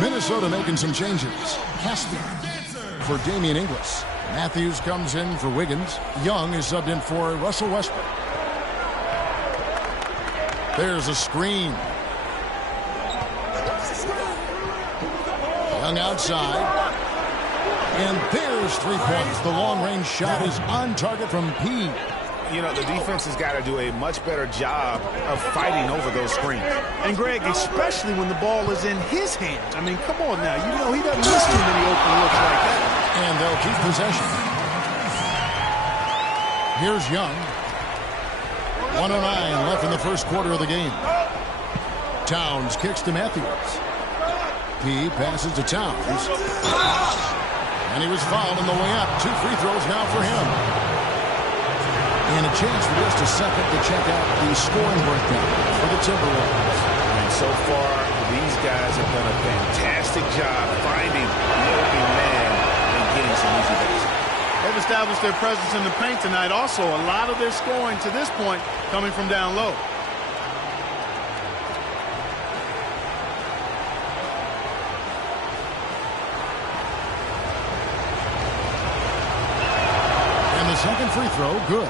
Minnesota making some changes. Caspian for Damian Inglis. Matthews comes in for Wiggins. Young is subbed in for Russell Westbrook. There's a screen. Young outside. And there's 3 points. The long-range shot is on target from P. You know, the defense has got to do a much better job of fighting over those screens. And, Greg, especially when the ball is in his hands. I mean, come on now. You know he doesn't miss too many open looks like that. And they'll keep possession. Here's Young. 1:09 left in the first quarter of the game. Towns kicks to Matthews. P passes to Towns. And he was fouled on the way up. 2 free throws now for him. And a chance for just a second to check out the scoring breakdown for the Timberwolves. And so far, these guys have done a fantastic job finding the open man and getting some easy baskets. They've established their presence in the paint tonight. Also, a lot of their scoring to this point coming from down low. And the second free throw, good.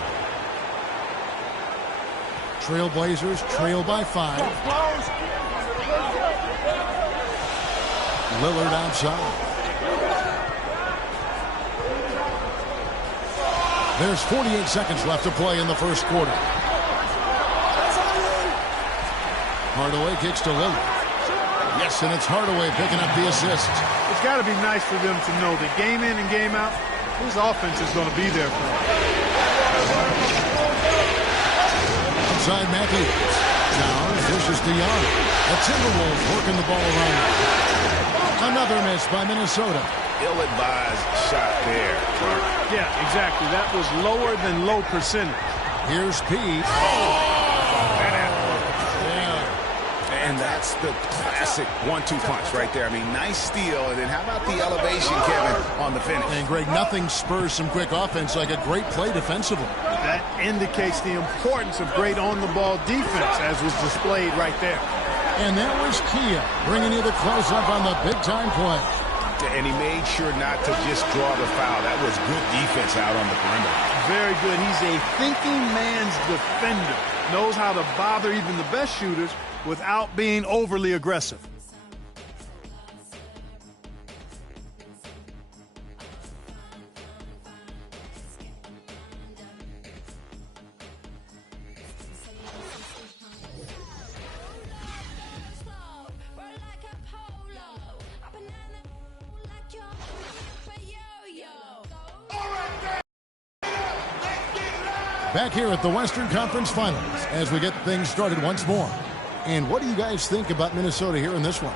Trailblazers trail by 5. Lillard outside. There's 48 seconds left to play in the first quarter. Hardaway kicks to Lillard. Yes, and it's Hardaway picking up the assist. It's got to be nice for them to know that game in and game out, his offense is going to be there for them. Outside Matthews. Now dishes to Young. The Timberwolves working the ball around. Another miss by Minnesota. Ill-advised shot there, Clark. Yeah, exactly. That was lower than low percentage. Here's P. And that's the classic 1-2 punch right there. I mean, nice steal. And then how about the elevation, Kevin, on the finish? And, Greg, nothing spurs some quick offense like a great play defensively. That indicates the importance of great on-the-ball defense, as was displayed right there. And that was Kia bringing you the close-up on the big-time play. And he made sure not to just draw the foul. That was good defense out on the perimeter. Very good. He's a thinking man's defender. Knows how to bother even the best shooters without being overly aggressive. Back here at the Western Conference Finals as we get things started once more. And what do you guys think about Minnesota here in this one?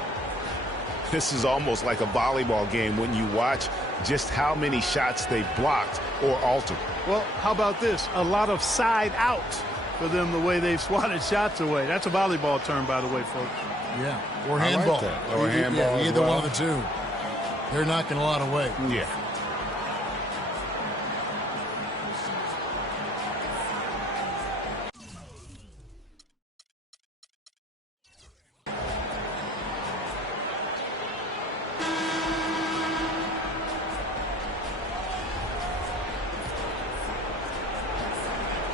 This is almost like a volleyball game when you watch just how many shots they blocked or altered. Well, how about this? A lot of side out for them the way they've swatted shots away. That's a volleyball term, by the way, folks. Yeah, or handball. Like that. Or handball. Yeah, either one of the two. They're knocking a lot away. Yeah.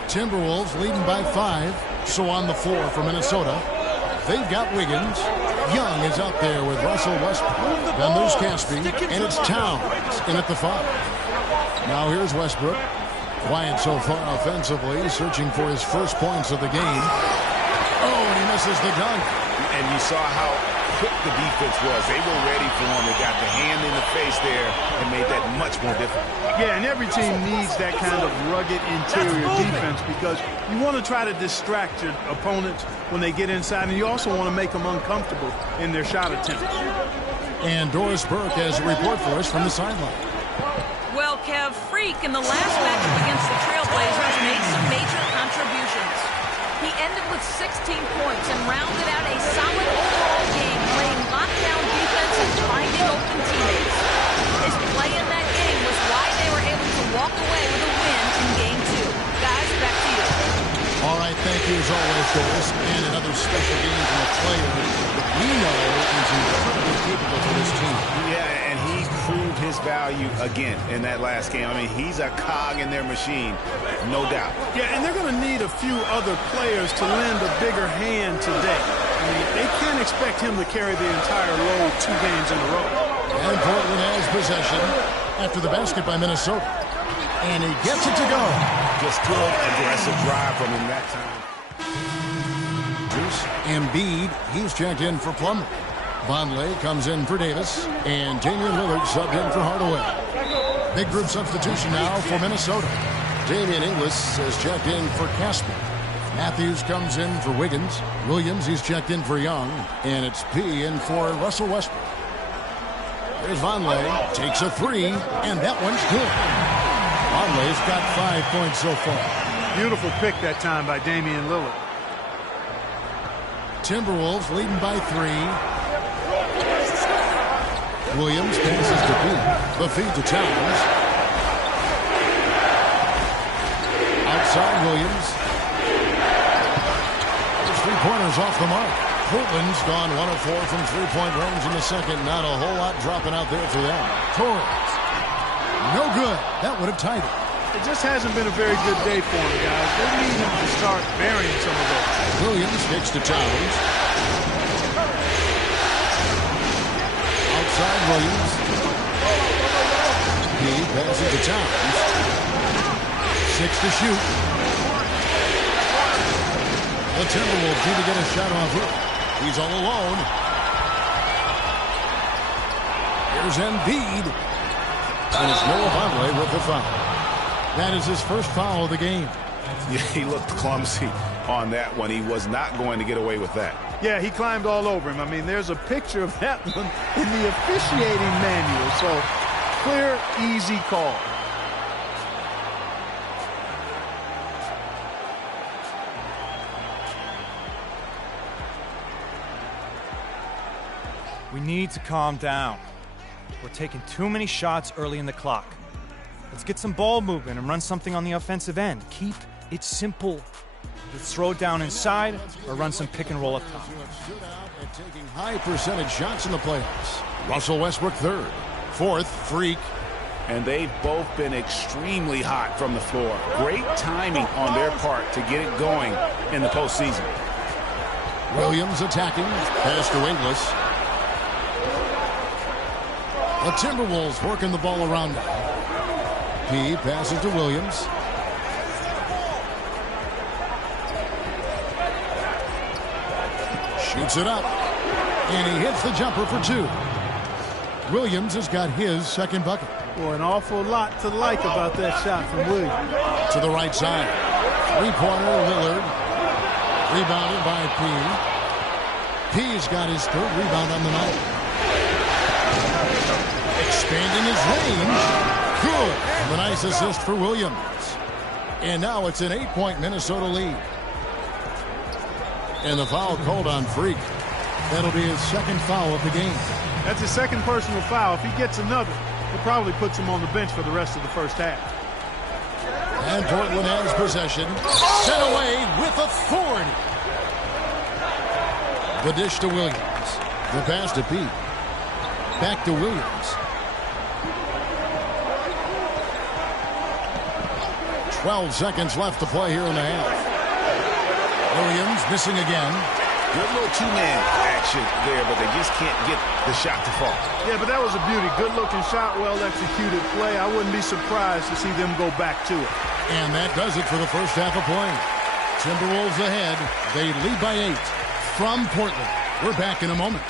Timberwolves leading by 5. So on the floor for Minnesota, they've got Wiggins. Young is out there with Russell Westbrook. Then there's Caspian, and it's Towns in at the 5. Now here's Westbrook. Quiet so far offensively, searching for his first points of the game. Oh, and he misses the dunk. And you saw how quick the defense was. They were ready for him. They got the hand in the face there and made that much more difficult. Yeah, and every team needs that kind of rugged interior defense because you want to try to distract your opponents when they get inside, and you also want to make them uncomfortable in their shot attempts. And Doris Burke has a report for us from the sideline. Well, Kev, Freak in the last matchup against the Trailblazers made some major contributions. He ended with 16 points and rounded out a solid overall game, playing lockdown defense and finding open teammates. His play in that game was why they were able to walk away with a win in Game 2. Guys, back to you. All right, thank you as always, Doris. And another special game from a player that we know is incredible. value again in that last game. I mean, he's a cog in their machine, no doubt. Yeah, and they're going to need a few other players to lend a bigger hand today. I mean, they can't expect him to carry the entire load 2 games in a row. And Portland has possession after the basket by Minnesota. And he gets it to go. Just good, aggressive drive from him that time. Embiid, he's checked in for Plumlee. Vonleh comes in for Davis. And Damian Lillard subbed in for Hardaway. Big group substitution now for Minnesota. Damian Inglis has checked in for Casper. Matthews comes in for Wiggins. Williams, he's checked in for Young. And it's P in for Russell Westbrook. There's Vonleh, takes a 3, and that one's good. Vonleh's got 5 points so far. Beautiful pick that time by Damian Lillard. Timberwolves leading by 3. Williams passes to P. The feed to Towns. Outside Williams. There's 3-pointers off the mark. Portland's gone 1 of 4 from 3-point range in the second. Not a whole lot dropping out there for them. Torres. No good. That would have tied it. It just hasn't been a very good day for him, guys. They need him to start burying some of those. Williams kicks to Towns. Outside Williams. He passes to Towns. 6 to shoot. The Timberwolves need to get a shot off here. He's all alone. Here's Embiid. And it's Noah Vonleh with the foul. That is his first foul of the game. Yeah, he looked clumsy on that one. He was not going to get away with that. Yeah, he climbed all over him. I mean, there's a picture of that one in the officiating manual. So, clear, easy call. We need to calm down. We're taking too many shots early in the clock. Let's get some ball movement and run something on the offensive end. Keep it simple. Let's throw it down inside or run some pick and roll up top. Taking high percentage shots in the playoffs. Russell Westbrook third. Fourth, Freak. And they've both been extremely hot from the floor. Great timing on their part to get it going in the postseason. Williams attacking. Pass to Inglis. The Timberwolves working the ball around now. P passes to Williams. Shoots it up. And he hits the jumper for 2. Williams has got his second bucket. Boy, an awful lot to like about that shot from Williams. To the right side. 3-pointer, Lillard. Rebounded by P. P's got his third rebound on the night. Expanding his range. Good. The nice assist for Williams. And now it's an 8-point Minnesota lead. And the foul called on Freak. That'll be his second foul of the game. That's his second personal foul. If he gets another, it probably puts him on the bench for the rest of the first half. And Portland has possession. Sent away with authority. The dish to Williams. The pass to Pete. Back to Williams. 12 seconds left to play here in the half. Williams missing again. Good little two-man action there, but they just can't get the shot to fall. Yeah, but that was a beauty. Good-looking shot, well-executed play. I wouldn't be surprised to see them go back to it. And that does it for the first half of play. Timberwolves ahead. They lead by 8 from Portland. We're back in a moment.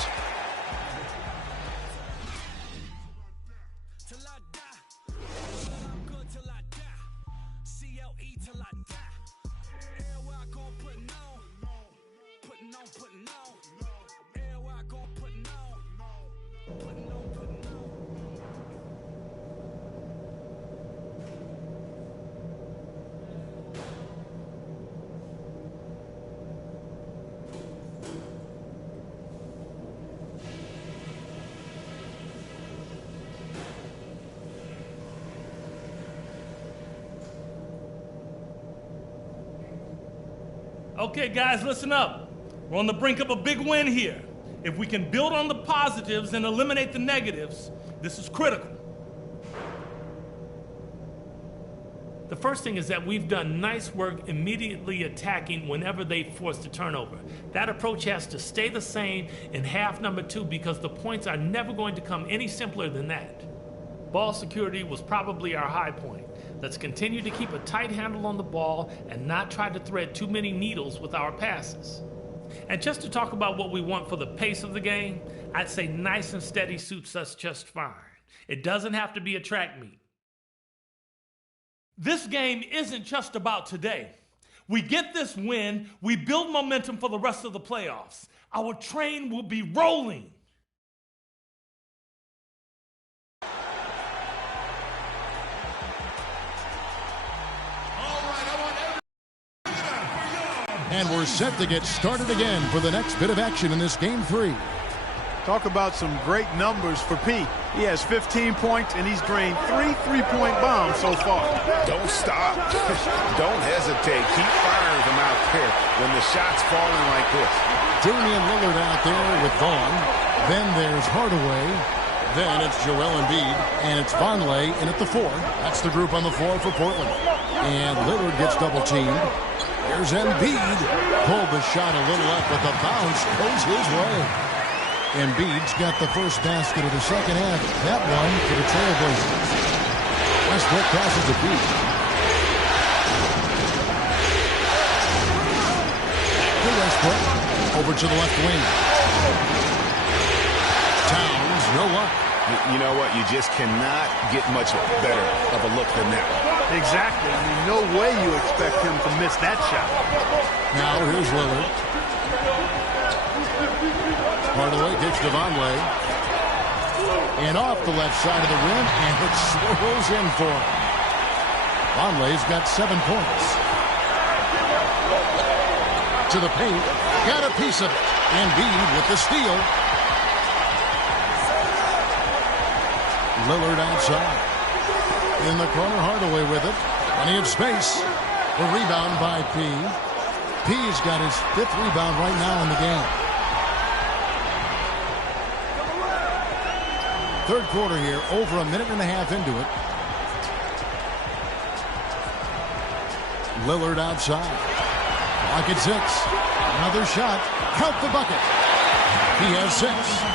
Okay, guys, listen up. We're on the brink of a big win here. If we can build on the positives and eliminate the negatives, this is critical. The first thing is that we've done nice work immediately attacking whenever they force the turnover. That approach has to stay the same in half number 2 because the points are never going to come any simpler than that. Ball security was probably our high point. Let's continue to keep a tight handle on the ball and not try to thread too many needles with our passes. And just to talk about what we want for the pace of the game, I'd say nice and steady suits us just fine. It doesn't have to be a track meet. This game isn't just about today. We get this win, we build momentum for the rest of the playoffs. Our train will be rolling. And we're set to get started again for the next bit of action in this Game 3. Talk about some great numbers for P. He has 15 points, and he's drained 3 three-point bombs so far. Don't stop. Don't hesitate. Keep firing them out there when the shot's falling like this. Damian Lillard out there with Vaughn. Then there's Hardaway. Then it's Joel Embiid. And it's Vonleh in at the 4. That's the group on the floor for Portland. And Lillard gets double-teamed. Here's Embiid. Pulled the shot a little up, but the bounce goes his way. Embiid's got the first basket of the second half. That one for the Trailblazers. Westbrook passes to Embiid. To Westbrook. Over to the left wing. Towns, no luck. You know what? You just cannot get much better of a look than that. Exactly. I mean, no way you expect him to miss that shot. Now here's Lillard. Hardaway kicks to Vonleh. And off the left side of the rim, and it swirls in for him. Vonleh's got 7 points. To the paint. Got a piece of it. Embiid with the steal. Lillard outside. In the corner, Hardaway with it. Plenty of space. The rebound by P. P's got his 5th rebound right now in the game. Third quarter here, over a minute and a half into it. Lillard outside. Clock at 6. Another shot. Count the bucket. He has 6.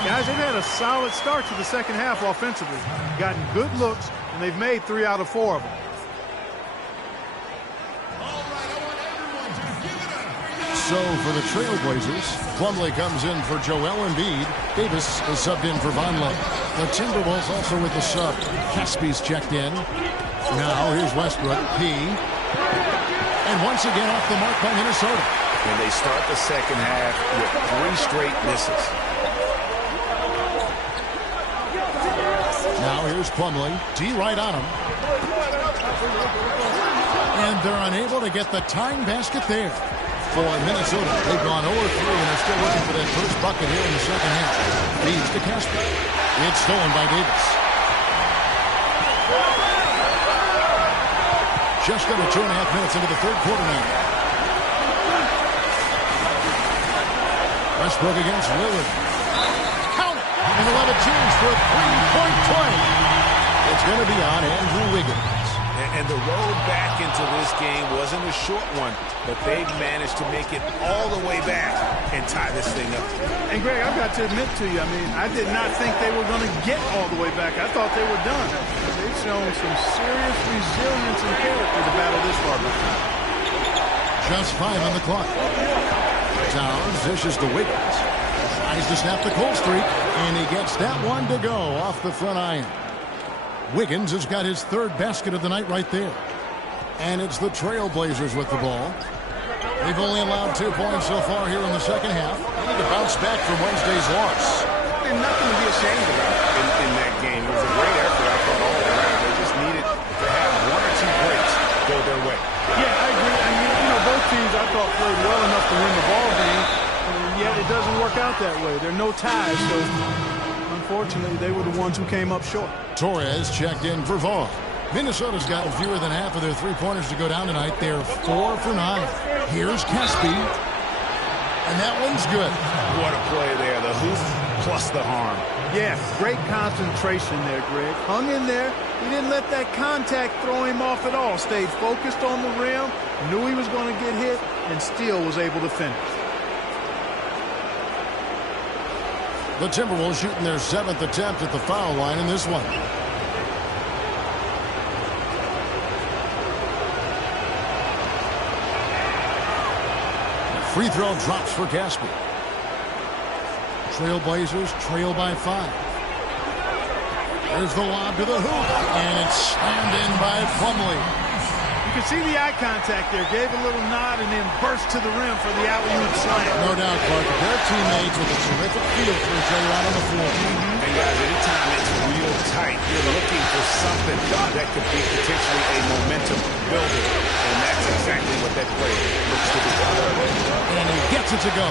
Guys, they've had a solid start to the second half offensively. Gotten good looks, and they've made 3 out of 4 of them. So for the Trailblazers, Plumlee comes in for Joel Embiid. Davis is subbed in for Vonleh. The Timberwolves also with the sub. Caspi's checked in. Now here's Westbrook. P. And once again off the mark by Minnesota. And they start the second half with 3 straight misses. Now here's Plumlee. D right on him. And they're unable to get the tying basket there. For Minnesota, they've gone 0-3 and are still looking for that first bucket here in the second half. Leads to Caspi. It's stolen by Davis. Just under 2.5 minutes into the third quarter now. Westbrook against Lillard. Count it! And a lot of teams for a 3-point play. It's going to be on Andrew Wiggins. And the road back into this game wasn't a short one, but they've managed to make it all the way back and tie this thing up. And, Greg, I've got to admit to you, I mean, I did not think they were going to get all the way back. I thought they were done. They've shown some serious resilience and character to battle this far back. Just 5 on the clock. Towns dishes to Wiggins. Tries to snap the cold streak, and he gets that one to go off the front iron. Wiggins has got his 3rd basket of the night right there. And it's the Trailblazers with the ball. They've only allowed 2 points so far here in the second half. They need to bounce back from Wednesday's loss. And nothing to be ashamed about in that game. It was a great effort, I thought, all around. They just needed to have 1 or 2 breaks go their way. Yeah, I agree. I mean, you know, both teams, I thought, played well enough to win the ball game. And yet it doesn't work out that way. There are no ties, so unfortunately, they were the ones who came up short. Torres checked in for Vaughn. Minnesota's gotten fewer than half of their 3-pointers to go down tonight. They're 4 for 9. Here's Caspi. And that one's good. What a play there. The hoop plus the harm. Yeah, great concentration there, Greg. Hung in there. He didn't let that contact throw him off at all. Stayed focused on the rim, knew he was going to get hit, and still was able to finish. The Timberwolves shooting their 7th attempt at the foul line in this one. The free throw drops for Gaspy. Trailblazers trail by 5. There's the lob to the hoop, and it's slammed in by Plumlee. You can see the eye contact there. Gave a little nod and then burst to the rim for the alley-oop slam. No doubt, Clark. Their teammates with a terrific feel for each other out on the floor. And guys, anytime it's real tight, you're looking for something that could be potentially a momentum builder. And that's exactly what that play looks to be. And he gets it to go.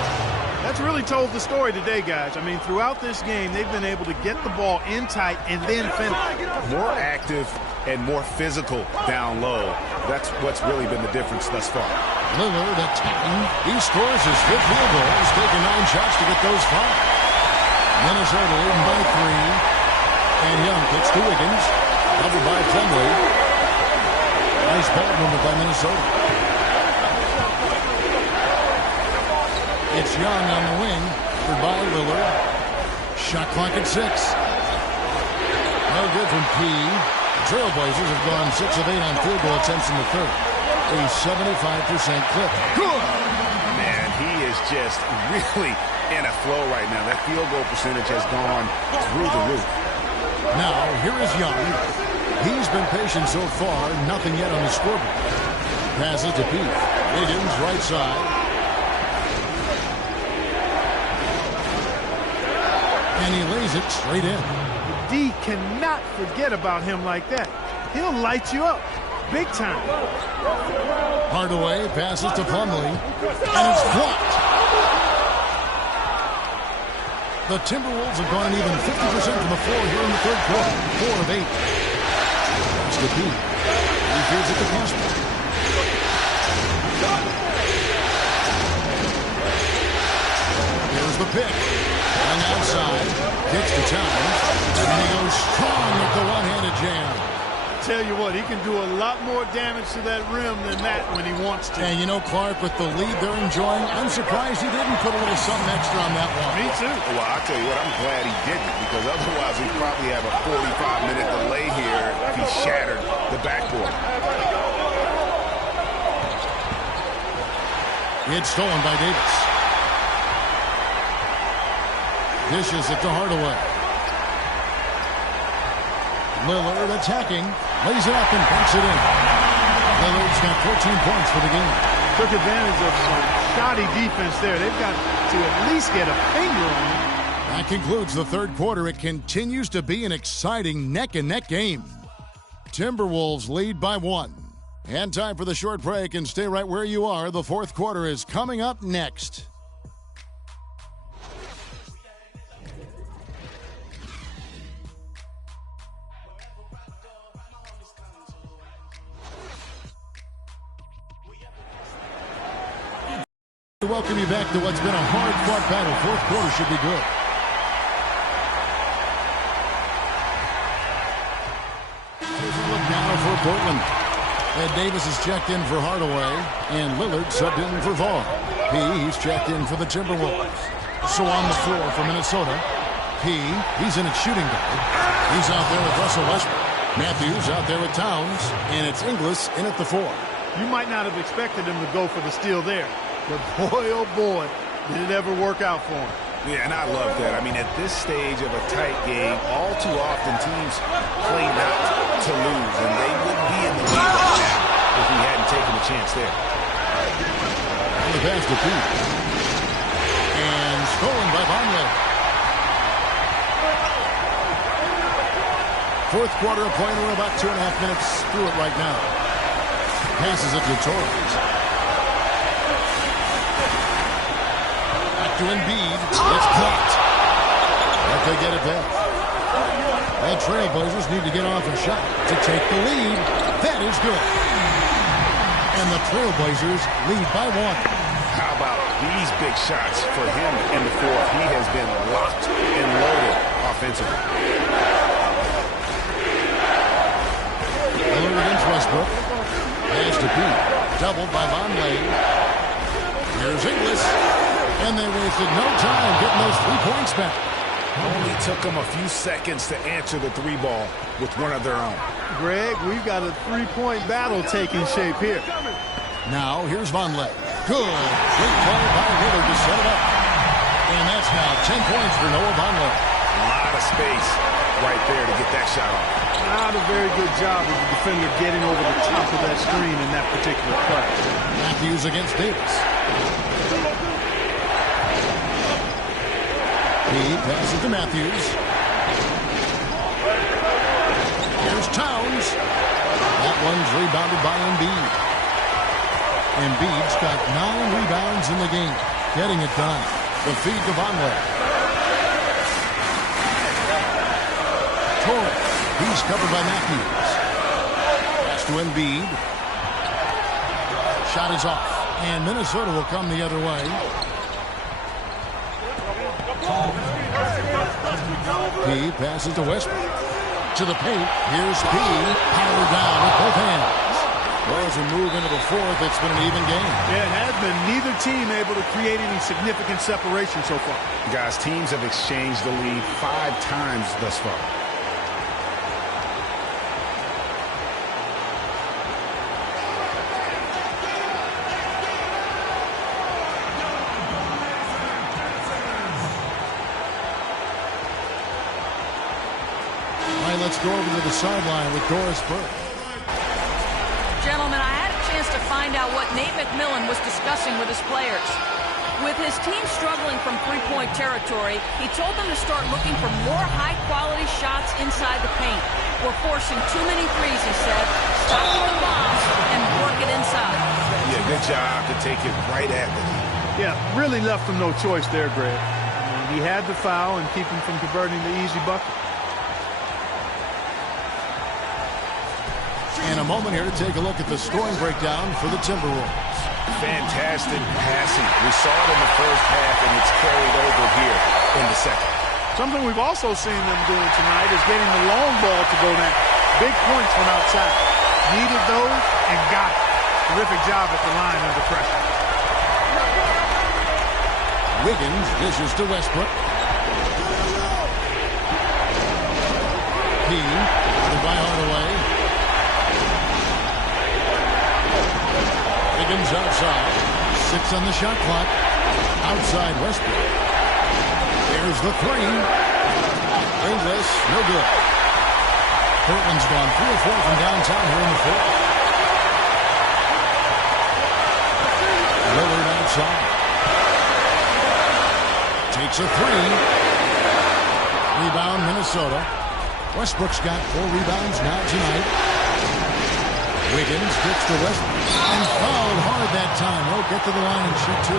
That's really told the story today, guys. I mean, throughout this game, they've been able to get the ball in tight and then finish. More active and more physical down low. That's what's really been the difference thus far. Lillard attacking. He scores his 5th field goal. He's taken 9 shots to get those 5. Minnesota leading by 3. And Young kicks to Wiggins. Covered by Plumlee. Nice ball movement by Minnesota. It's Young on the wing. Covered by Lillard. Shot clock at 6. No good from P. Trailblazers have gone 6 of 8 on field goal attempts in the 3rd. A 75% clip. Good! Man, he is just really in a flow right now. That field goal percentage has gone through the roof. Now, here is Young. He's been patient so far. Nothing yet on the scoreboard. Passes to Pete. Wiggins, right side. And he lays it straight in. D cannot forget about him like that. He'll light you up. Big time. Hardaway passes to Plumlee. And it's blocked. The Timberwolves have gone even 50% from the floor here in the 3rd quarter. 4 of 8. That's to Pete. He feeds it to Casper. Here's the pick. And outside. Kicks to Towns. And he goes strong with the one-handed jam. Tell you what, he can do a lot more damage to that rim than that when he wants to. And you know, Clark, with the lead they're enjoying, I'm surprised he didn't put a little something extra on that one. Me too. Well, I'll tell you what, I'm glad he didn't, because otherwise he'd probably have a 45-minute delay here if he shattered the backboard. It's stolen by Davis. Dishes it to Hardaway. Lillard attacking. Lays it up and backs it in. Lillard's got 14 points for the game. Took advantage of some shoddy defense there. They've got to at least get a finger on him. That concludes the 3rd quarter. It continues to be an exciting neck-and-neck game. Timberwolves lead by 1. And time for the short break, and stay right where you are. The 4th quarter is coming up next. Welcome you back to what's been a hard-fought battle. 4th quarter should be good. Here's a look now for Portland. Ed Davis is checked in for Hardaway, and Lillard subbed in for Vaughn. He's checked in for the Timberwolves. So on the floor for Minnesota, he's in at shooting guard. He's out there with Russell Westbrook. Matthews out there with Towns, and it's Ingles in at the 4. You might not have expected him to go for the steal there. But boy, oh boy, did it ever work out for him. Yeah, and I love that. I mean, at this stage of a tight game, all too often teams play not to lose, and they wouldn't be in the lead right now if he hadn't taken a chance there. And the pass to Pete. And stolen by Vonleh. 4th quarter of play, we're about 2.5 minutes through it right now. Passes it to Torres. To Embiid. It's blocked. But they get it back. The Trailblazers need to get off a shot to take the lead. That is good. And the Trailblazers lead by 1. How about these big shots for him in the 4th? He has been locked and loaded defensively. Miller against Westbrook. Pass to Pete. Doubled by Vonleh. Here's Inglis. And they wasted no time getting those 3 points back. Only took them a few seconds to answer the three ball with one of their own. Greg, we've got a three-point battle taking shape here. Now, here's Vonleh. Good. Great call by Willard to set it up. And that's now 10 points for Noah Vonleh. A lot of space right there to get that shot off. Not a very good job of the defender getting over the top of that screen in that particular play. Matthews against Davis. He passes to Matthews. Here's Towns. That one's rebounded by Embiid. Embiid's got 9 rebounds in the game. Getting it done. The feed to Vonleh. Torrey. He's covered by Matthews. Pass to Embiid. Shot is off. And Minnesota will come the other way. P passes to Westbrook. To the paint. Here's P. Powered down with both hands. Well, as we move into the fourth, it's been an even game. Yeah, it has been. Neither team able to create any significant separation so far. Guys, teams have exchanged the lead 5 times thus far. Let's go over to the sideline with Doris Burke. Gentlemen, I had a chance to find out what Nate McMillan was discussing with his players. With his team struggling from three-point territory, he told them to start looking for more high-quality shots inside the paint. We're forcing too many threes, he said. Stop with the bombs and work it inside. Yeah, good job to take it right at them. Yeah, really left him no choice there, Greg. He had the foul and keep him from converting the easy bucket. And a moment here to take a look at the scoring breakdown for the Timberwolves. Fantastic passing. We saw it in the first half, and it's carried over here in the second. Something we've also seen them doing tonight is getting the long ball to go down. Big points from outside. Needed those and got it. Terrific job at the line under pressure. Wiggins dishes to Westbrook. He, by Hardaway. Wiggins outside. 6 on the shot clock. Outside Westbrook. There's the 3. Inglis, no good. Portland's gone 3 or 4 from downtown here in the fourth. Lillard outside. Takes a 3. Rebound Minnesota. Westbrook's got 4 rebounds now tonight. Wiggins gets to Westbrook and fouled hard that time. He'll get to the line and shoot 2.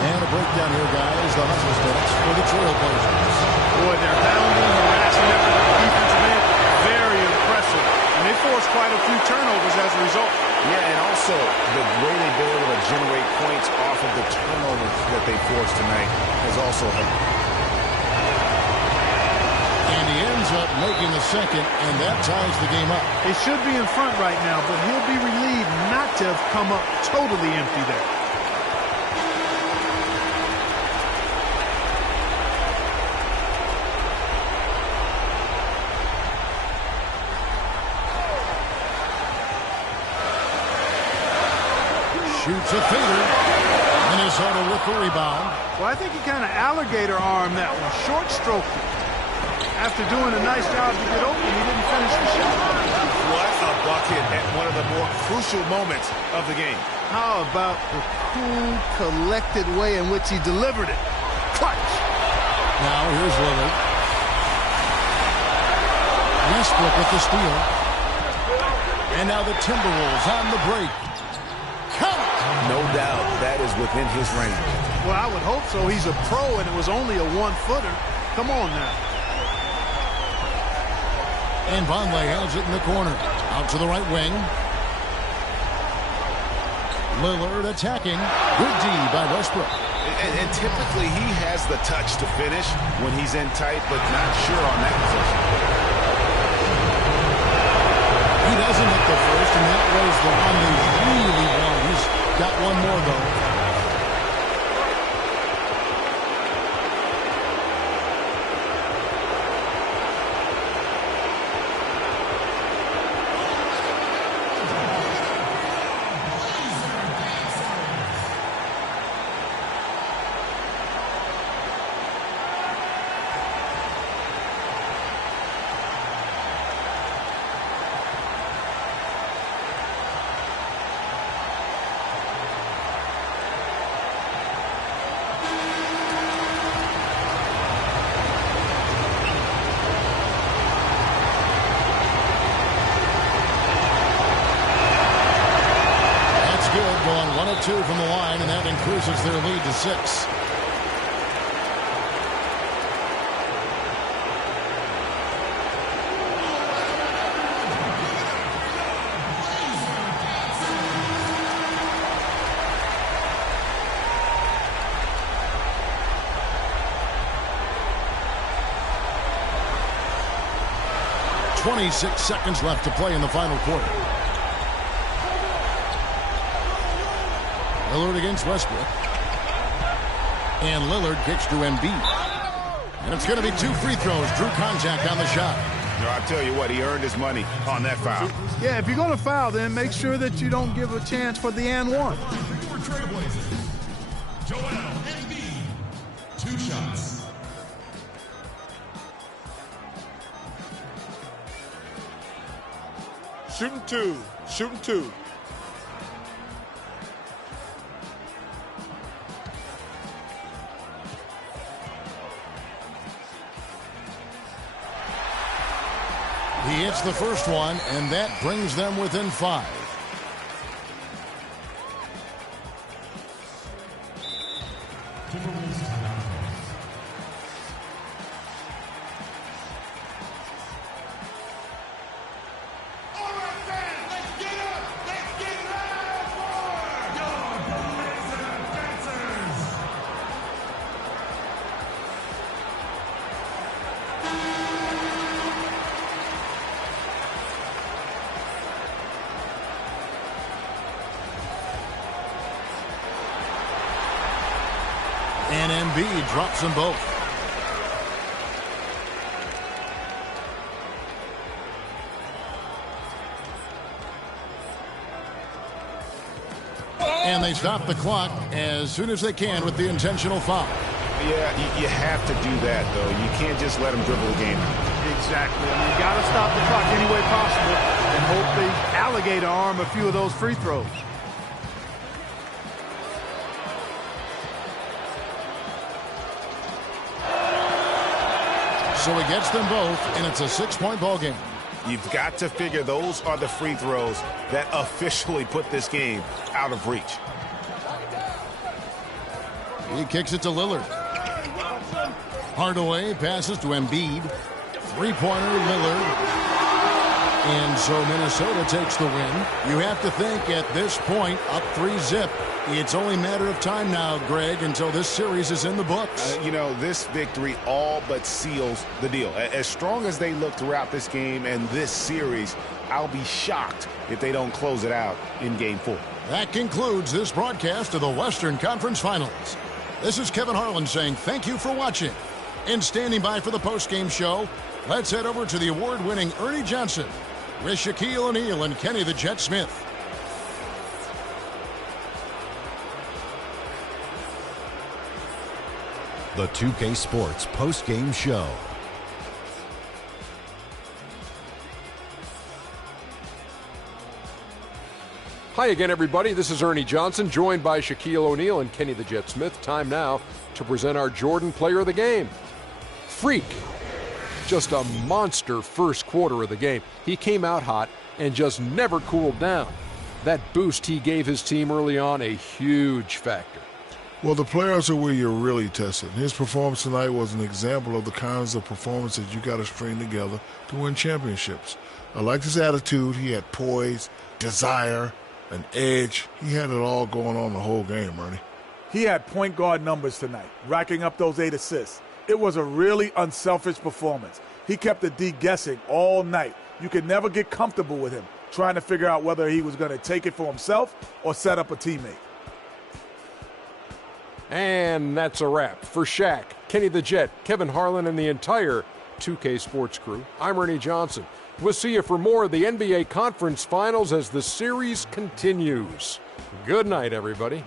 And a breakdown here, guys. The hustle stats for the Trailblazers. Boy, they're pounding, harassing after the defensive end. Very impressive. And they forced quite a few turnovers as a result. Yeah, and also the way they've been able to generate points off of the turnovers that they forced tonight has also helped. And he ends up making the second, and that ties the game up. They should be in front right now, but he'll be relieved not to have come up totally empty there. Shoots a fader. Minnesota with the rebound. Well, I think he kind of alligator armed that one. Short stroked it. After doing a nice job to get open, he didn't finish the shot. What a bucket at one of the more crucial moments of the game. How about the cool, collected way in which he delivered it? Clutch. Now here's Lillard. Westbrook with the steal. And now the Timberwolves on the break. No doubt that is within his range. Well, I would hope so. He's a pro, and it was only a one-footer. Come on now. And Vonleh has it in the corner. Out to the right wing. Lillard attacking. Good D by Westbrook. And typically he has the touch to finish when he's in tight, but not sure on that position. He doesn't hit the first, and that was the one he really wanted. He's got one more, though. Going 1 of 2 from the line, and that increases their lead to 6. .26 seconds left to play in the final quarter. Lillard against Westbrook. And Lillard kicks to Embiid. And it's going to be 2 free throws. Drew contact on the shot. No, I tell you what, he earned his money on that foul. Yeah, if you're going to foul, then make sure that you don't give a chance for the and one. For Trailblazers, Joel Embiid, 2 shots. Shooting 2. Shooting 2. He hits the first one, and that brings them within 5. And Embiid drops them both. And they stop the clock as soon as they can with the intentional foul. Yeah, you have to do that, though. You can't just let them dribble the game out. Exactly. I mean, you got to stop the clock any way possible and hope the alligator arm a few of those free throws. So he gets them both, and it's a 6-point ball game. You've got to figure those are the free throws that officially put this game out of reach. He kicks it to Lillard. Hardaway passes to Embiid. 3-pointer Lillard. And so Minnesota takes the win. You have to think at this point, up 3-zip. It's only a matter of time now, Greg, until this series is in the books. You know, this victory all but seals the deal. As strong as they look throughout this game and this series, I'll be shocked if they don't close it out in Game 4. That concludes this broadcast of the Western Conference Finals. This is Kevin Harlan saying thank you for watching. And standing by for the postgame show, let's head over to the award-winning Ernie Johnson with Shaquille O'Neal and Kenny the Jet Smith. The 2K Sports postgame show. Hi again, everybody. This is Ernie Johnson, joined by Shaquille O'Neal and Kenny the Jet Smith. Time now to present our Jordan Player of the Game. Freak. Just a monster first quarter of the game. He came out hot and just never cooled down. That boost he gave his team early on, a huge factor. Well, the players are where you're really tested. His performance tonight was an example of the kinds of performances you got to string together to win championships. I liked his attitude. He had poise, desire, an edge. He had it all going on the whole game, Ernie. He had point guard numbers tonight, racking up those 8 assists. It was a really unselfish performance. He kept the D guessing all night. You could never get comfortable with him, trying to figure out whether he was going to take it for himself or set up a teammate. And that's a wrap. For Shaq, Kenny the Jet, Kevin Harlan, and the entire 2K Sports crew, I'm Ernie Johnson. We'll see you for more of the NBA Conference Finals as the series continues. Good night, everybody.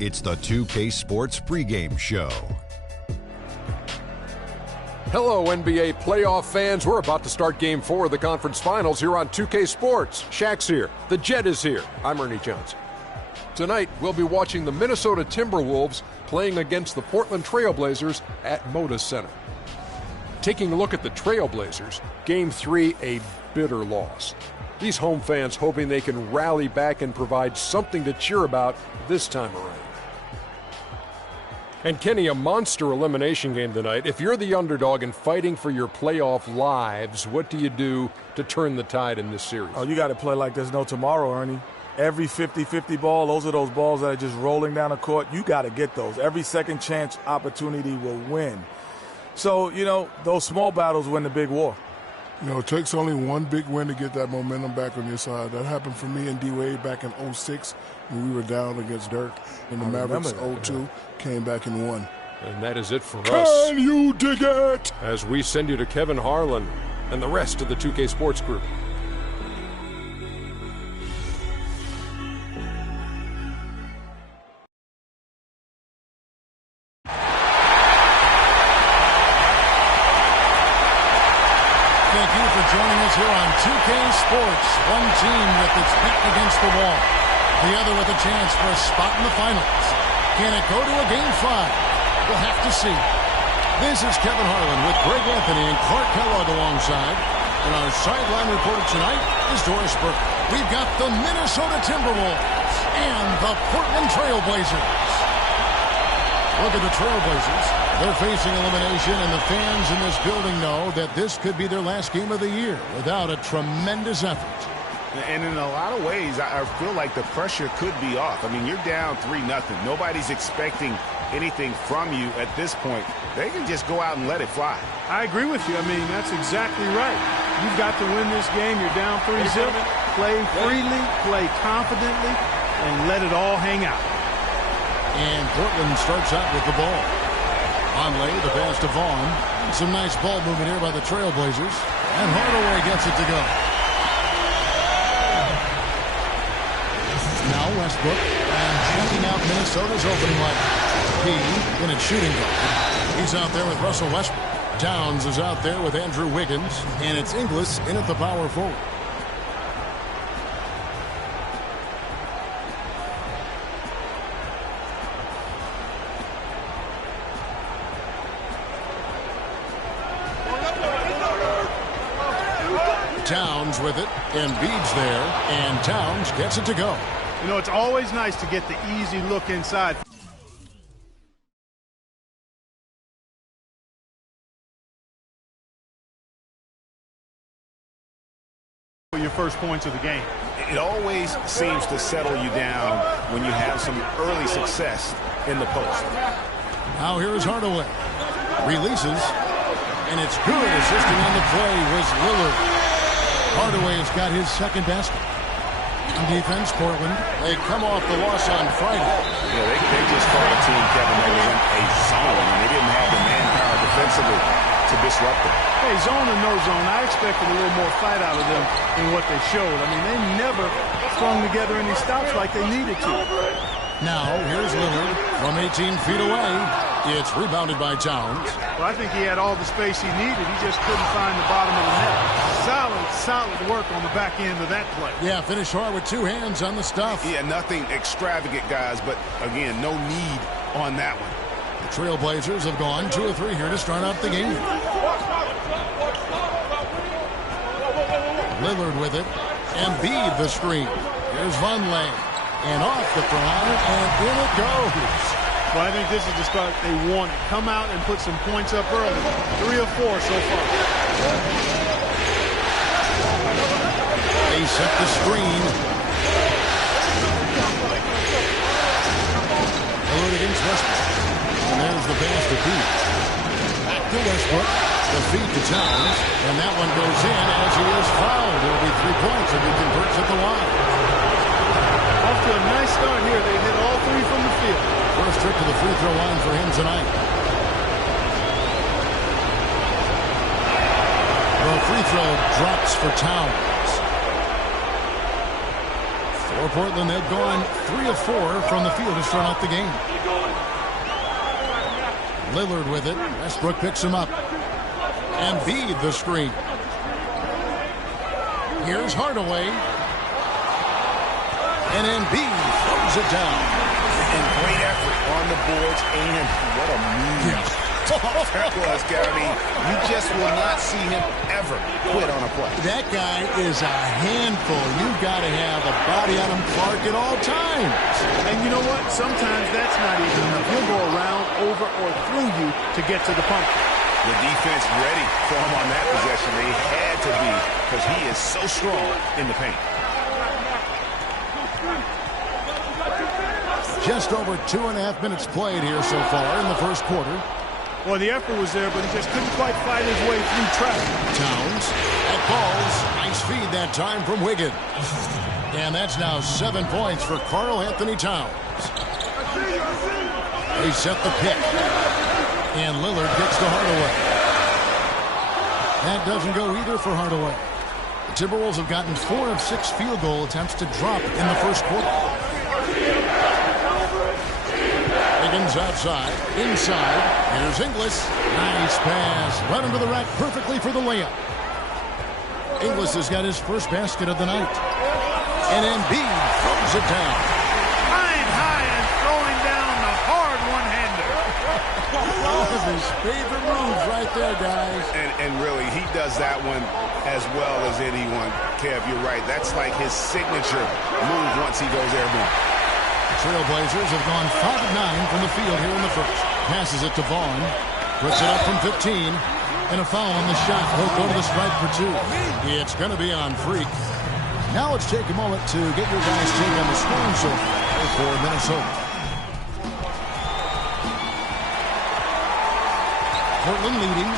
It's the 2K Sports pregame show. Hello, NBA playoff fans. We're about to start Game 4 of the conference finals here on 2K Sports. Shaq's here. The Jet is here. I'm Ernie Johnson. Tonight, we'll be watching the Minnesota Timberwolves playing against the Portland Trail Blazers at Moda Center. Taking a look at the Trail Blazers, Game 3, a bitter loss. These home fans hoping they can rally back and provide something to cheer about this time around. And Kenny, a monster elimination game tonight. If you're the underdog and fighting for your playoff lives, what do you do to turn the tide in this series? Oh, you got to play like there's no tomorrow, Ernie. Every 50-50 ball, those are those balls that are just rolling down the court. You got to get those. Every second chance opportunity will win. So, those small battles win the big war. It takes only one big win to get that momentum back on your side. That happened for me and D-Wade back in 06 when we were down against Dirk. And the Mavericks 0-2 came back and won. And that is it for us. Can you dig it? As we send you to Kevin Harlan and the rest of the 2K Sports group. Thank you for joining us here on 2K Sports. One team with its back against the wall. The other with a chance for a spot in the finals. Can it go to a Game 5? We'll have to see. This is Kevin Harlan with Greg Anthony and Clark Kellogg alongside. And our sideline reporter tonight is Doris Burke. We've got the Minnesota Timberwolves and the Portland Trail Blazers. Look at the Trail Blazers. They're facing elimination, and the fans in this building know that this could be their last game of the year without a tremendous effort. And in a lot of ways, I feel like the pressure could be off. I mean, you're down 3-0. Nobody's expecting anything from you at this point. They can just go out and let it fly. I agree with you. I mean, that's exactly right. You've got to win this game. You're down 3-0. Play freely, play confidently, and let it all hang out. And Portland starts out with the ball. Conley, the pass to Vaughn. Some nice ball movement here by the Trail Blazers. And Hardaway gets it to go. Now Westbrook, and checking out Minnesota's opening lineup. He in its shooting guard. He's out there with Russell Westbrook. Towns is out there with Andrew Wiggins, and it's Ingles in at the power forward. Towns with it, Embiid's there, and Towns gets it to go. It's always nice to get the easy look inside. your first points of the game. It always seems to settle you down when you have some early success in the post. Now here's Hardaway. Releases, and it's good. Assisting on the play was Lillard. Hardaway has got his second basket. On defense, Portland, they come off the loss on Friday. Yeah, they just called a team, Kevin, that was in a zone, and they didn't have the manpower defensively to disrupt it. Hey, zone or no zone, I expected a little more fight out of them than what they showed. I mean, they never strung together any stops like they needed to. Now, here's Lillard from 18 feet away. It's rebounded by Towns. Well, I think he had all the space he needed. He just couldn't find the bottom of the net. Solid work on the back end of that play. Yeah, finish hard with two hands on the stuff. Yeah, nothing extravagant, guys, but again, no need on that one. The Trailblazers have gone 2 of 3 here to start out the game. Lillard with it. Embiid the screen. Here's Vonleh. And off the front, and in it goes. Well, I think this is the start they wanted. Come out and put some points up early. 3 of 4 so far. They set the screen. Lillard against Westbrook. And there's the pass to Pete. Back to Westbrook. The feed to Towns. And that one goes in as he is fouled. It'll be 3 points if he converts at the line. Off to a nice start here. They hit all 3 from the field. First trip to the free throw line for him tonight. The free throw drops for Towns. For Portland, they've gone 3 of 4 from the field to start out the game. Lillard with it. Westbrook picks him up. Embiid the screen. Here's Hardaway. And Embiid throws it down. And great effort on the boards, and what a move. Yeah. That was, Gary. You just will not see him ever quit on a play. That guy is a handful. You've got to have a body on him, Clark, at all times. And you know what? Sometimes that's not even enough. He'll go around, over, or through you to get to the pump. The defense ready for him on that possession. They had to be, because he is so strong in the paint. Just over 2.5 minutes played here so far in the first quarter. Well, the effort was there, but he just couldn't quite fight his way through traffic. Towns at balls. Nice feed that time from Wiggins. And that's now 7 points for Karl Anthony Towns. They set the pick. And Lillard kicks to Hardaway. That doesn't go either for Hardaway. The Timberwolves have gotten 4 of 6 field goal attempts to drop in the first quarter. Wiggins outside, inside. Here's Ingles. Nice pass. Right into the rack perfectly for the layup. Ingles has got his first basket of the night. And Embiid throws it down. Flying high and throwing down the hard one-hander. One of his favorite moves right there, guys. And really, he does that one as well as anyone. Kev, you're right. That's like his signature move once he goes airborne. Trailblazers have gone 5 of 9 from the field here in the first. Passes it to Vaughn. Puts it up from 15. And a foul on the shot. He'll go to the stripe for 2. It's going to be on Freak. Now let's take a moment to get your guys' take on the scoring so far for Minnesota. Portland leading.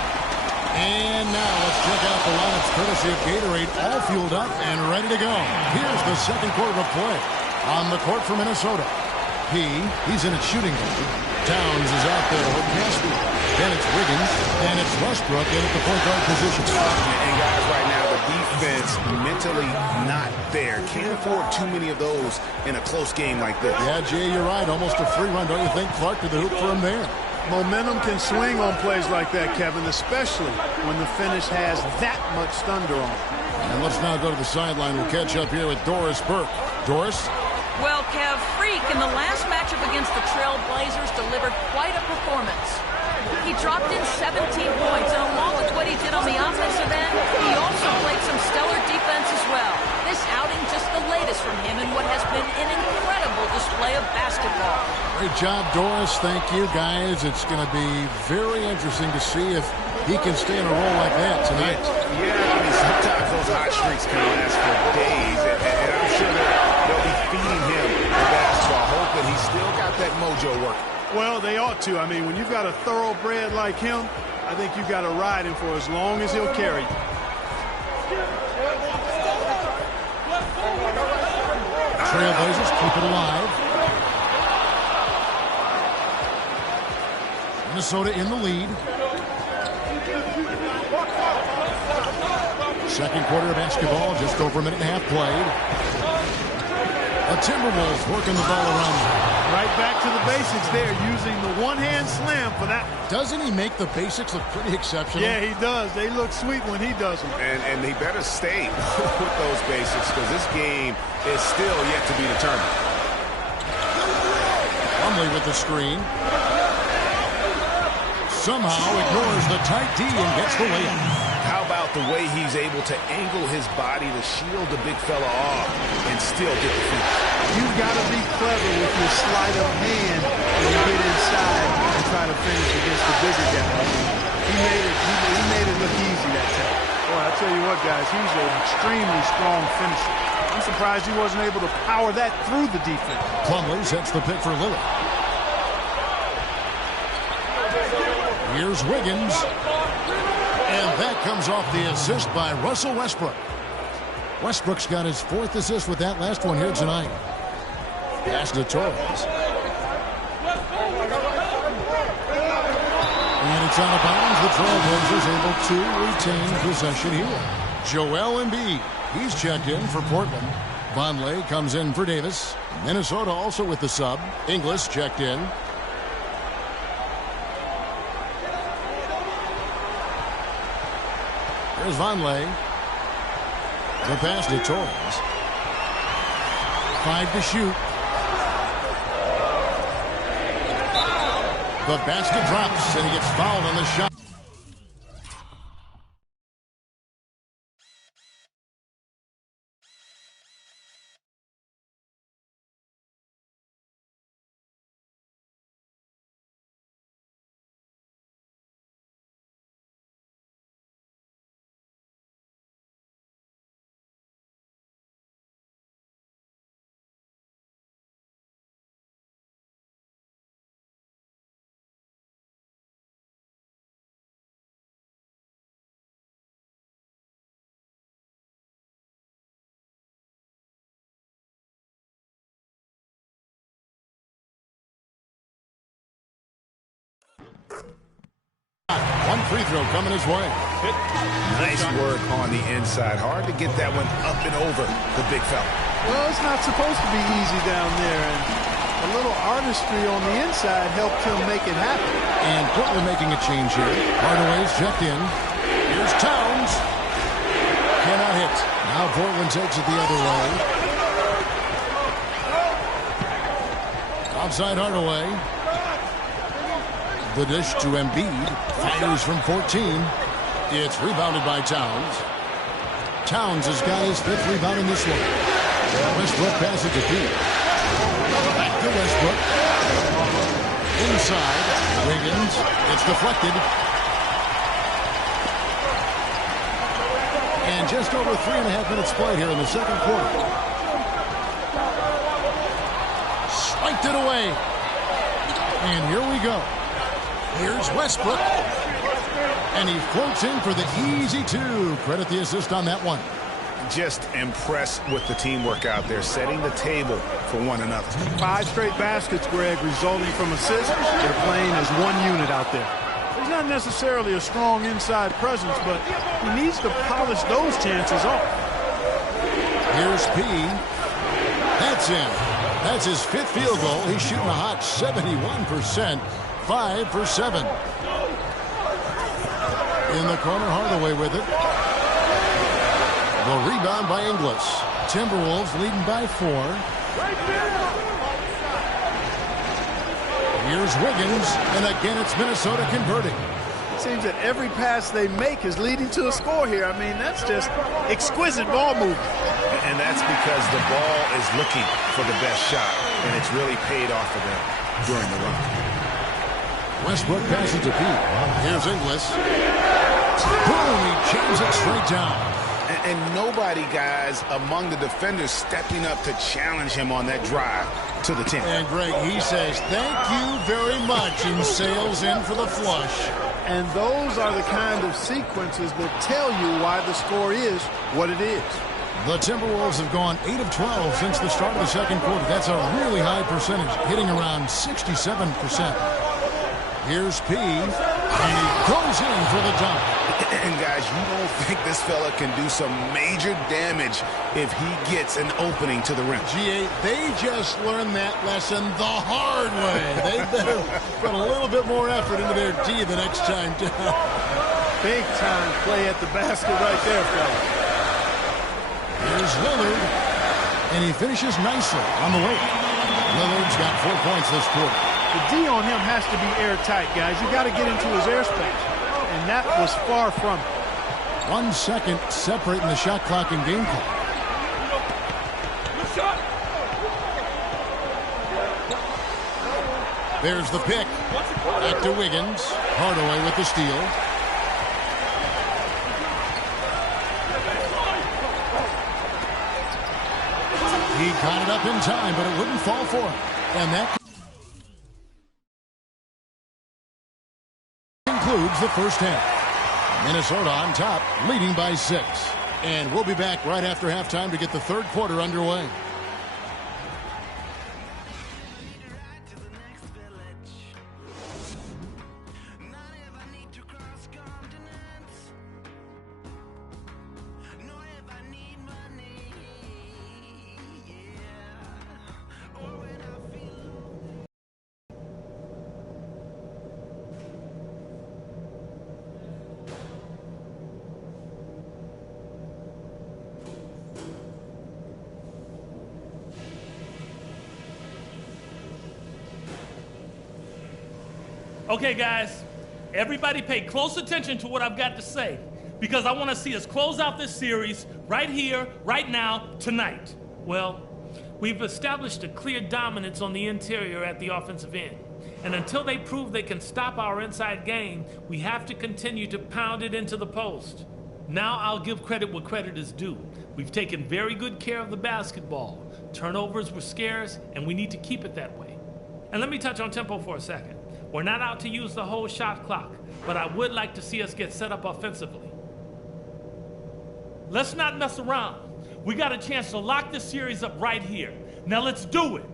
And now let's check out the lineups courtesy of Gatorade. All fueled up and ready to go. Here's the second quarter of play. On the court for Minnesota. He's in a shooting guard. Towns is out there with Caspi. Then it's Wiggins. And it's Westbrook in at the point guard position. And guys, right now, the defense mentally not there. Can't afford too many of those in a close game like this. Yeah, Jay, you're right. Almost a free run, don't you think, Clark, to the hoop for him there? Momentum can swing on plays like that, Kevin, especially when the finish has that much thunder on it. And let's now go to the sideline. We'll catch up here with Doris Burke. Doris? Well, Kev, Freak in the last matchup against the Trailblazers delivered quite a performance. He dropped in 17 points, and along with what he did on the offensive end, he also played some stellar defense as well. This outing just the latest from him in what has been an incredible display of basketball. Great job, Doris. Thank you, guys. It's going to be very interesting to see if he can stay in a role like that tonight. Yeah, I mean, sometimes those hot streaks can last for days, and I'm sure they'll be feeding him the basketball, hoping he's still got that mojo working. Well, they ought to. I mean, when you've got a thoroughbred like him, I think you've got to ride him for as long as he'll carry you. Trailblazers keep it alive. Minnesota in the lead. Second quarter of basketball, just over a minute and a half played. The Timberwolves working the ball around. Right back to the basics there, using the one-hand slam for that. Doesn't he make the basics look pretty exceptional? Yeah, he does. They look sweet when he does them. And he better stay with those basics, because this game is still yet to be determined. Plumlee with the screen. Somehow ignores the tight D and gets the layup. How about the way he's able to angle his body to shield the big fella off and still get the finish? You've got to be clever with your sleight of hand when you get inside and try to finish against the bigger guy. He made it look easy that time. Boy, I tell you what, guys, he's an extremely strong finisher. I'm surprised he wasn't able to power that through the defense. Plumlee sets the pick for Lillard. Here's Wiggins. And that comes off the assist by Russell Westbrook. Westbrook's got his fourth assist with that last one here tonight. Pass to Torres. And it's out of bounds. The Trailblazers able to retain possession here. Joel Embiid. He's checked in for Portland. Vonleh comes in for Davis. Minnesota also with the sub. Inglis checked in. There's Vonleh. The pass to Torres. 5 to shoot. The basket drops, and he gets fouled on the shot. One free throw coming his way. Nice work on the inside. Hard to get that one up and over the big fella. Well, it's not supposed to be easy down there. And a little artistry on the inside helped him make it happen. And Portland making a change here. Hardaway's checked in. Here's Towns. Cannot hit. Now Portland takes it the other way. Outside Hardaway. The dish to Embiid. Fires from 14. It's rebounded by Towns. Towns has got his 5th rebound in this one. Westbrook passes to Pete. Back to Westbrook. Inside. Wiggins. It's deflected. And just over 3.5 minutes played here in the second quarter. Spiked it away. And here we go. Here's Westbrook. And he floats in for the easy 2. Credit the assist on that one. Just impressed with the teamwork out there, setting the table for one another. 5 straight baskets, Greg, resulting from assists. They're playing as one unit out there. He's not necessarily a strong inside presence, but he needs to polish those chances off. Here's P. That's in. That's his 5th field goal. He's shooting a hot 71%. 5 for 7. In the corner, Hardaway with it. The rebound by Inglis. Timberwolves leading by 4. Here's Wiggins, and again it's Minnesota converting. It seems that every pass they make is leading to a score here. I mean, that's just exquisite ball movement. And that's because the ball is looking for the best shot, and it's really paid off for them during the run. Westbrook passes to Pete. Here's Inglis. Boom, he jams it straight down. And nobody, guys, among the defenders stepping up to challenge him on that drive to the 10. And Greg, he says, thank you very much, and sails in for the flush. And those are the kind of sequences that tell you why the score is what it is. The Timberwolves have gone 8 of 12 since the start of the second quarter. That's a really high percentage, hitting around 67%. Here's P, and he goes in for the dunk. And guys, you don't think this fella can do some major damage if he gets an opening to the rim. G8, they just learned that lesson the hard way. They better put a little bit more effort into their D the next time down. Big time play at the basket right there, fella. Here's Lillard, and he finishes nicely on the way. Lillard's got 4 points this quarter. The D on him has to be airtight, guys. You got to get into his airspace. And that was far from it. 1 second separating the shot clock and game clock. There's the pick. Back to Wiggins. Hardaway with the steal. He caught it up in time, but it wouldn't fall for him. And that concludes the first half. Minnesota on top, leading by 6. And we'll be back right after halftime to get the third quarter underway. Okay, guys, everybody pay close attention to what I've got to say, because I want to see us close out this series right here, right now, tonight. Well, we've established a clear dominance on the interior at the offensive end. And until they prove they can stop our inside game, we have to continue to pound it into the post. Now I'll give credit where credit is due. We've taken very good care of the basketball. Turnovers were scarce, and we need to keep it that way. And let me touch on tempo for a second. We're not out to use the whole shot clock, but I would like to see us get set up offensively. Let's not mess around. We got a chance to lock this series up right here. Now let's do it.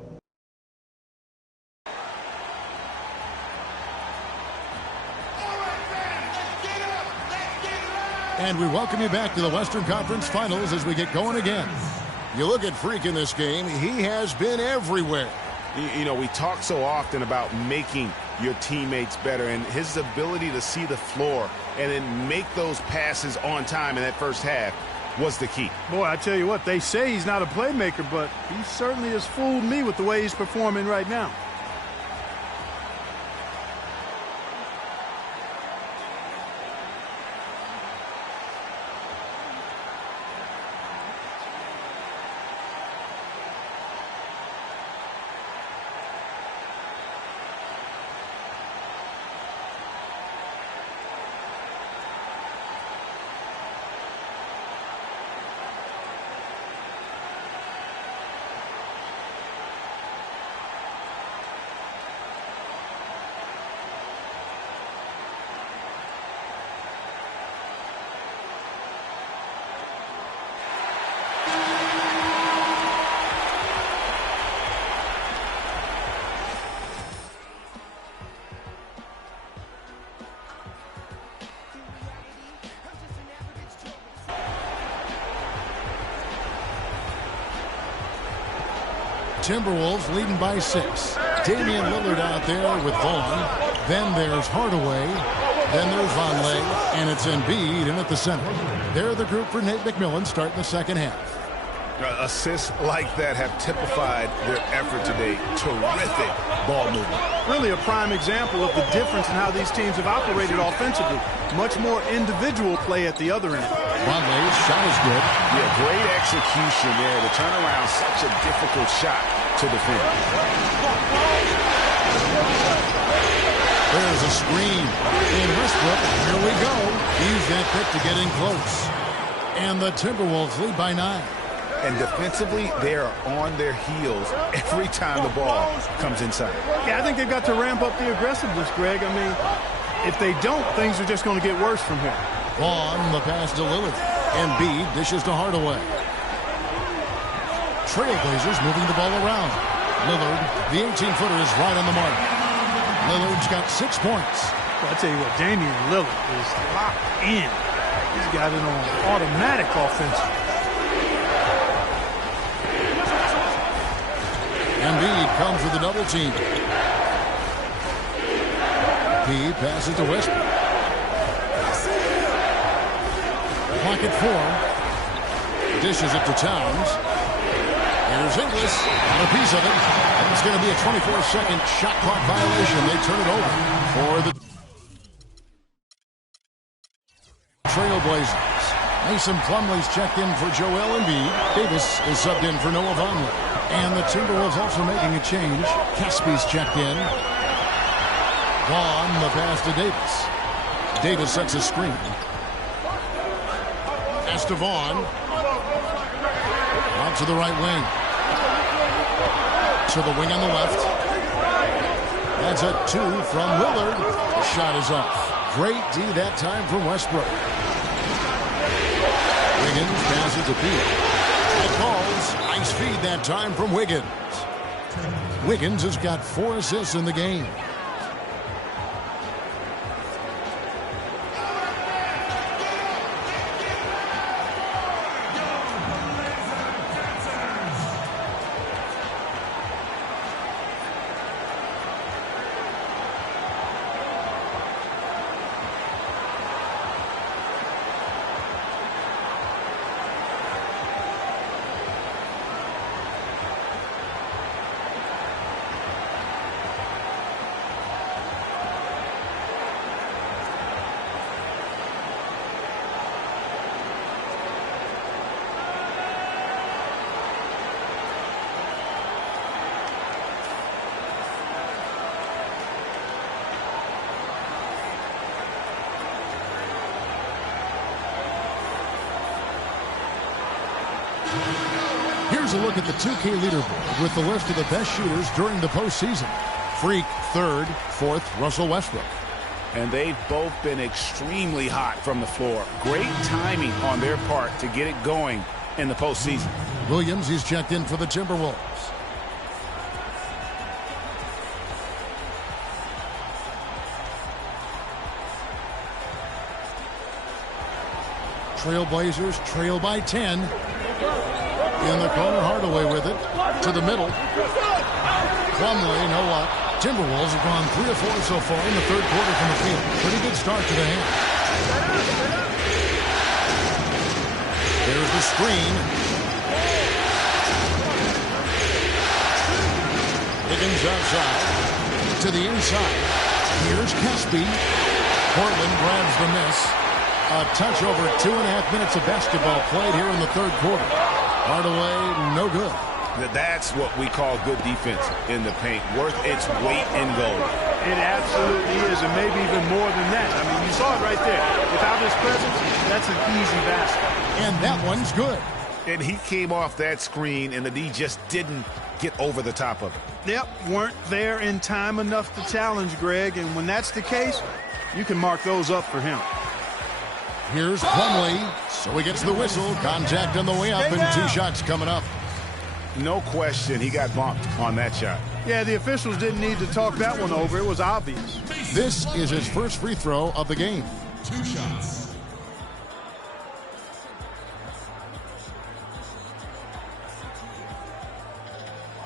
And we welcome you back to the Western Conference Finals as we get going again. You look at Freak in this game, he has been everywhere. You know, we talk so often about making your teammates better, and his ability to see the floor and then make those passes on time in that first half was the key. Boy, I tell you what, they say he's not a playmaker, but he certainly has fooled me with the way he's performing right now. Timberwolves leading by 6. Damian Lillard out there with Vaughn. Then there's Hardaway. Then there's Vonleh. And it's Embiid in at the center. They're the group for Nate McMillan starting the second half. Assists like that have typified their effort today. Terrific ball movement. Really a prime example of the difference in how these teams have operated offensively. Much more individual play at the other end. Vonleh's shot is good. Yeah, great execution there to turn around such a difficult shot to defend. There's a screen. In Westbrook, here we go. Use that pick to get in close. And the Timberwolves lead by 9. And defensively, they are on their heels every time the ball comes inside. Yeah, I think they've got to ramp up the aggressiveness, Greg. I mean, if they don't, things are just going to get worse from here. Vaughn, the pass to Lillard. Embiid dishes to Hardaway. Trailblazers moving the ball around. Lillard, the 18-footer, is right on the mark. Lillard's got 6 points. Well, I tell you what, Damian Lillard is locked in. He's got it on automatic offensive. Embiid comes with a double team. He passes to Westbrook. Pocket 4. Dishes it to Towns. Here's Ingles. Got a piece of it. It's going to be a 24-second shot clock violation. They turn it over for the Trailblazers. Mason Plumlee's checked in for Joel Embiid. Davis is subbed in for Noah Vonleh. And the Timberwolves also making a change. Caspy's checked in. Vaughn, the pass to Davis. Davis sets a screen. Pass to Vaughn. Out to the right wing. To the wing on the left. That's a 2 from Lillard. The shot is off. Great D that time from Westbrook. Wiggins passes to Beal. That calls. Nice feed that time from Wiggins. Wiggins has got 4 assists in the game. Here's a look at the 2K leaderboard with the list of the best shooters during the postseason. Freak, 3rd, 4th, Russell Westbrook. And they've both been extremely hot from the floor. Great timing on their part to get it going in the postseason. Williams, he's checked in for the Timberwolves. Trailblazers trail by 10. In the corner, Hardaway with it. To the middle. Plumlee, no luck. Timberwolves have gone 3 of 4 so far in the 3rd quarter from the field. Pretty good start to the hand. There's the screen. Higgins outside. To the inside. Here's Caspy. Portland grabs the miss. A touch over 2.5 minutes of basketball played here in the 3rd quarter. Hardaway, no good. That's what we call good defense in the paint. Worth its weight in gold. It absolutely is, and maybe even more than that. I mean, you saw it right there. Without his presence, that's an easy basket. And that one's good. And he came off that screen, and the D just didn't get over the top of it. Yep, weren't there in time enough to challenge Greg, and when that's the case, you can mark those up for him. Here's Plumlee, so he gets the whistle. Contact on the way up, and 2 shots coming up. No question, he got bumped on that shot. Yeah, the officials didn't need to talk that one over. It was obvious. This is his first free throw of the game. 2 shots.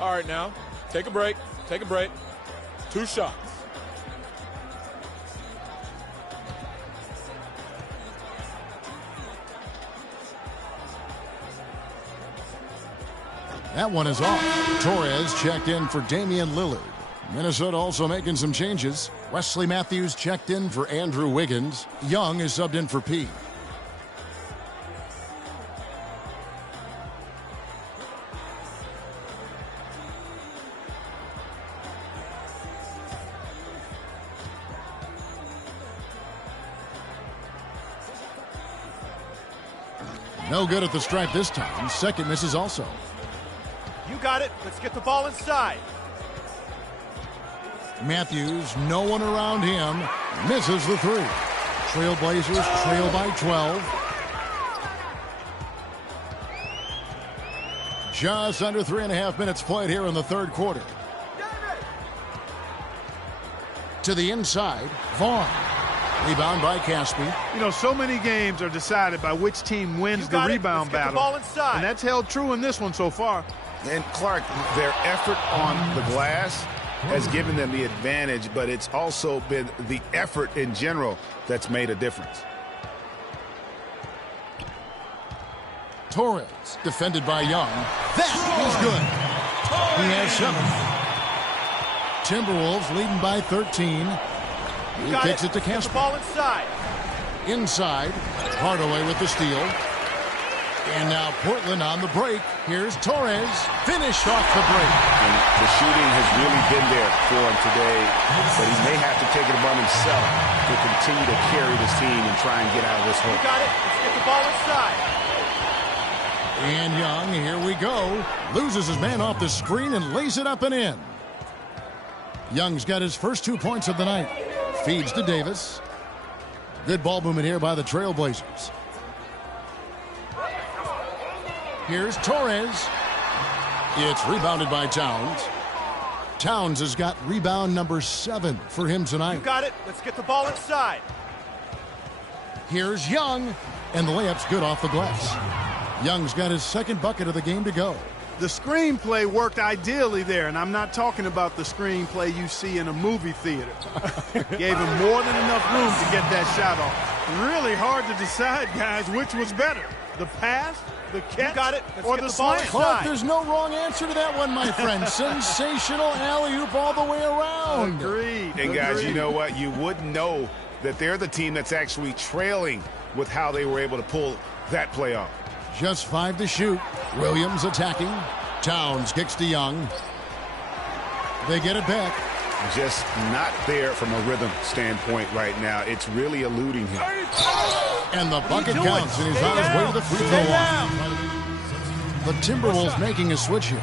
All right, now, take a break. Take a break. 2 shots. That one is off. Torres checked in for Damian Lillard. Minnesota also making some changes. Wesley Matthews checked in for Andrew Wiggins. Young is subbed in for P. No good at the stripe this time. Second misses also. You got it. Let's get the ball inside. Matthews, no one around him, misses the three. Trailblazers trail by 12. Just under 3.5 minutes played here in the third quarter. To the inside, Vaughn. Rebound by Caspi. You know, so many games are decided by which team wins the rebound battle. Ball inside. And that's held true in this one so far. And Clark, their effort on the glass has given them the advantage, but it's also been the effort in general that's made a difference. Torres, defended by Young. That is good. He has 7. Timberwolves leading by 13. He kicks it to Caspi. Ball inside. Inside, Hardaway with the steal. And now Portland on the break. Here's Torres, finished off the break. And the shooting has really been there for him today, but he may have to take it upon himself to continue to carry this team and try and get out of this hole. You got it. Let's get the ball inside. And Young, here we go. Loses his man off the screen and lays it up and in. Young's got his first 2 points of the night. Feeds to Davis. Good ball movement here by the Trailblazers. Here's Torres. It's rebounded by Towns. Towns has got rebound number 7 for him tonight. You got it. Let's get the ball inside. Here's Young, and the layup's good off the glass. Young's got his second bucket of the game to go. The screenplay worked ideally there, and I'm not talking about the screenplay you see in a movie theater. Gave him more than enough room to get that shot off. Really hard to decide, guys, which was better. The pass, the catch, or the slam. Clark, there's no wrong answer to that one, my friend. Sensational alley-oop all the way around. Agreed. And guys, you know what? You wouldn't know that they're the team that's actually trailing with how they were able to pull that play off. Just 5 to shoot. Williams attacking. Towns kicks to Young. They get it back. Just not there from a rhythm standpoint right now. It's really eluding him. And the bucket counts, and he's on his way to the free throw line. The Timberwolves making a switch here.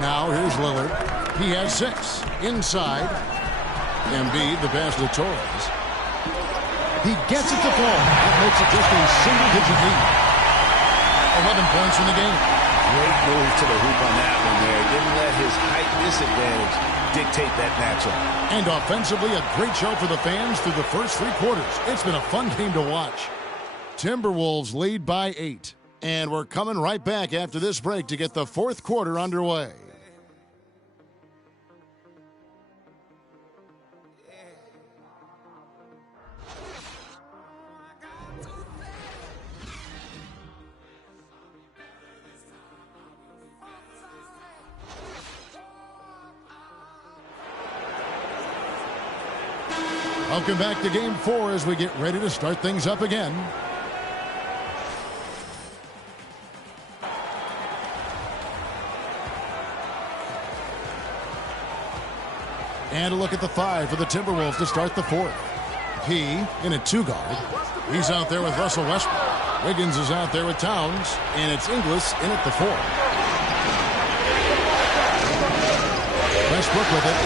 Now here's Lillard. He has 6. Inside. Embiid, the pass to Torres. He gets it to fall. That makes it just a single-digit lead. 11 points in the game. Great move to the hoop on that one there. Didn't let his height disadvantage dictate that matchup. And offensively, a great show for the fans through the first 3 quarters. It's been a fun game to watch. Timberwolves lead by 8. And we're coming right back after this break to get the fourth quarter underway. Welcome back to Game 4 as we get ready to start things up again. And a look at the 5 for the Timberwolves to start the fourth. P in a 2-guard. He's out there with Russell Westbrook. Wiggins is out there with Towns. And it's Ingles in at the 4. Westbrook with it.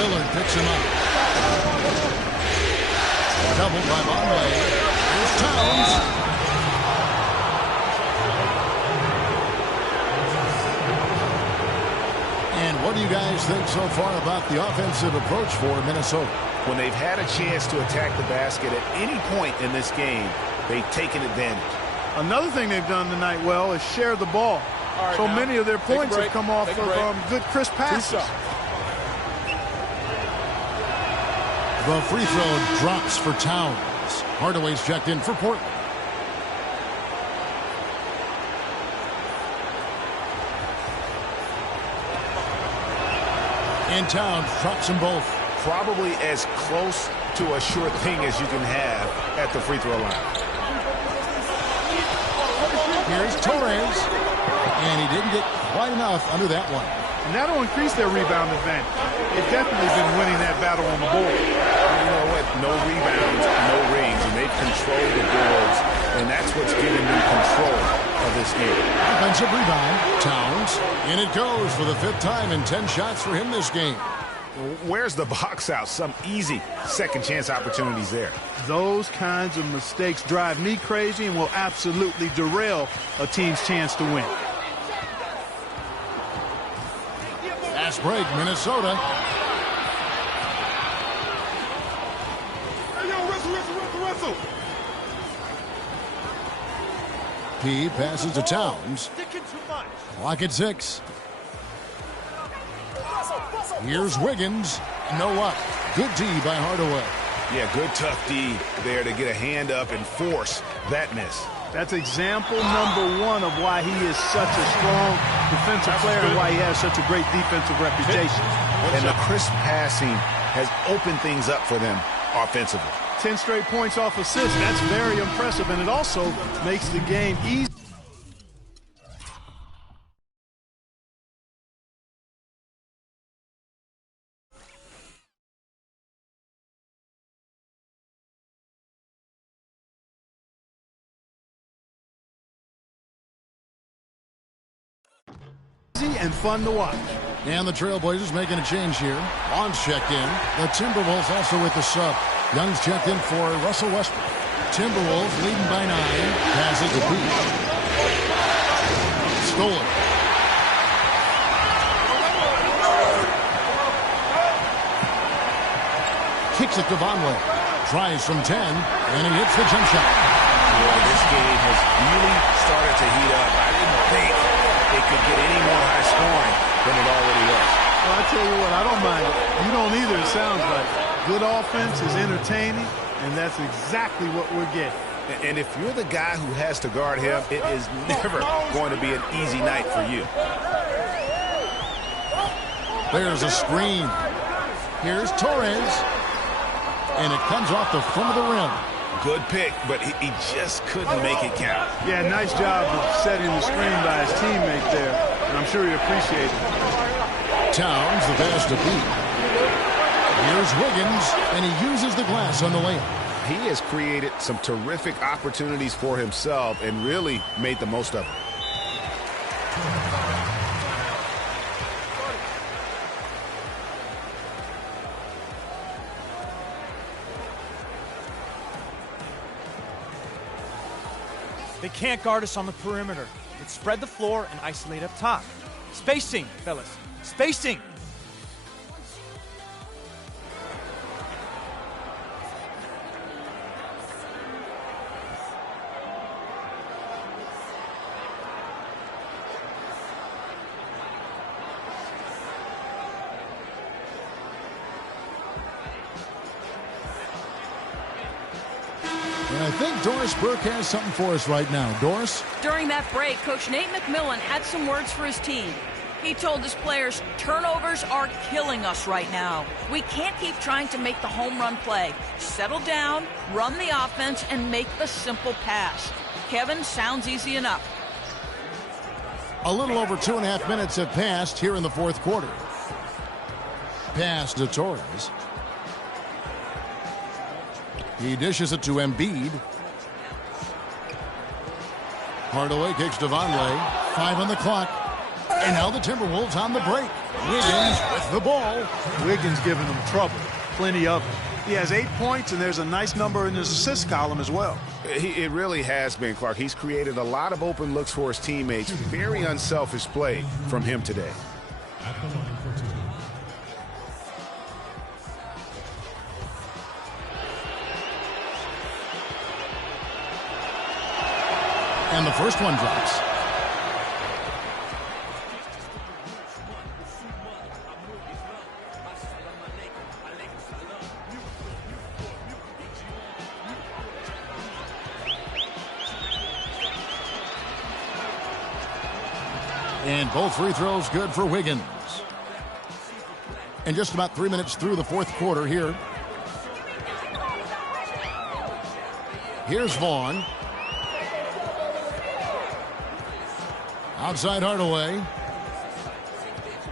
Lillard picks him up. Doubled by Vonleh. Here's Towns. And what do you guys think so far about the offensive approach for Minnesota? When they've had a chance to attack the basket at any point in this game, they've taken advantage. Another thing they've done tonight well is share the ball. Right, so many of their points have come off of good crisp passes. The free throw drops for Towns. Hardaway's checked in for Portland. And Towns drops them both. Probably as close to a sure thing as you can have at the free throw line. Here's Torres. And he didn't get quite enough under that one. And that'll increase their rebound advantage. They've definitely been winning that battle on the board. You know what? no rebounds, no rings, and they've controlled the boards, and that's what's given them control of this game. Offensive rebound, Towns. In it goes for the 5th time and 10 shots for him this game. Where's the box out? Some easy second chance opportunities there. Those kinds of mistakes drive me crazy and will absolutely derail a team's chance to win. Fast break, Minnesota. P passes to Towns. Clock at 6. Here's Wiggins. No luck. Good D by Hardaway. Yeah, good tough D there to get a hand up and force that miss. That's example number 1 of why he is such a strong defensive player and why he has such a great defensive reputation. And the crisp passing has opened things up for them offensively. 10 straight points off assists. That's very impressive, and it also makes the game easy. And fun to watch. And the Trailblazers making a change here. Bonds checked in. The Timberwolves also with the sub. Young's checked in for Russell Westbrook. Timberwolves leading by 9. Passes to Pete. Stolen. Kicks it to Vonleh. Tries from 10, and he hits the jump shot. Boy, this game has really started to heat up. I didn't think it could get any more high scoring than it already is. Well, I tell you what, I don't mind it. You don't either, it sounds like. Good offense is entertaining, and that's exactly what we're getting. And if you're the guy who has to guard him, it is never going to be an easy night for you. There's a screen. Here's Torres. And it comes off the front of the rim. Good pick, but he just couldn't make it count. Yeah, nice job of setting the screen by his teammate there, and I'm sure he appreciated it. Towns, the pass to Pete. Here's Wiggins, and he uses the glass on the layup. He has created some terrific opportunities for himself and really made the most of it. They can't guard us on the perimeter. Let's spread the floor and isolate up top. Spacing, fellas. Spacing. And I think Doris Burke has something for us right now. Doris? During that break, Coach Nate McMillan had some words for his team. He told his players, turnovers are killing us right now. We can't keep trying to make the home run play. Settle down, run the offense, and make the simple pass. Kevin, sounds easy enough. A little over 2.5 minutes have passed here in the fourth quarter. Pass to Torres. He dishes it to Embiid. Hardaway kicks to Vonleh. 5 on the clock. And now the Timberwolves on the break. Wiggins with the ball. Wiggins giving them trouble. Plenty of it. He has 8 points, and there's a nice number in his assist column as well. It really has been, Clark. He's created a lot of open looks for his teammates. Very unselfish play from him today. And the first one drops. And both free throws good for Wiggins. And just about 3 minutes through the fourth quarter here. Here's Vaughn. Outside Hardaway.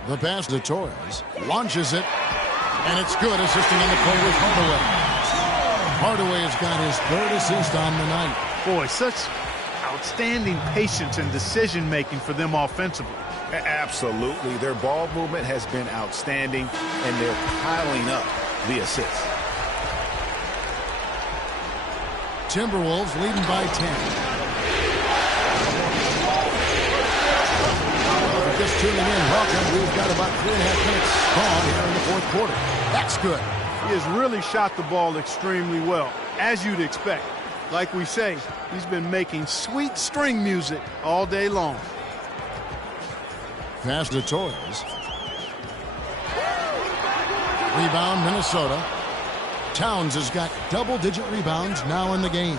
The pass to Torres. Launches it. And it's good, assisting on the play with Hardaway. Hardaway has got his 3rd assist on the night. Boy, such outstanding patience and decision-making for them offensively. Absolutely. Their ball movement has been outstanding, and they're piling up the assists. Timberwolves leading by 10. Just tuning in, welcome. We've got about 3.5 minutes gone here in the 4th quarter. That's good. He has really shot the ball extremely well, as you'd expect. Like we say, he's been making sweet string music all day long. Pass to Torres. Rebound, Minnesota. Towns has got double-digit rebounds now in the game.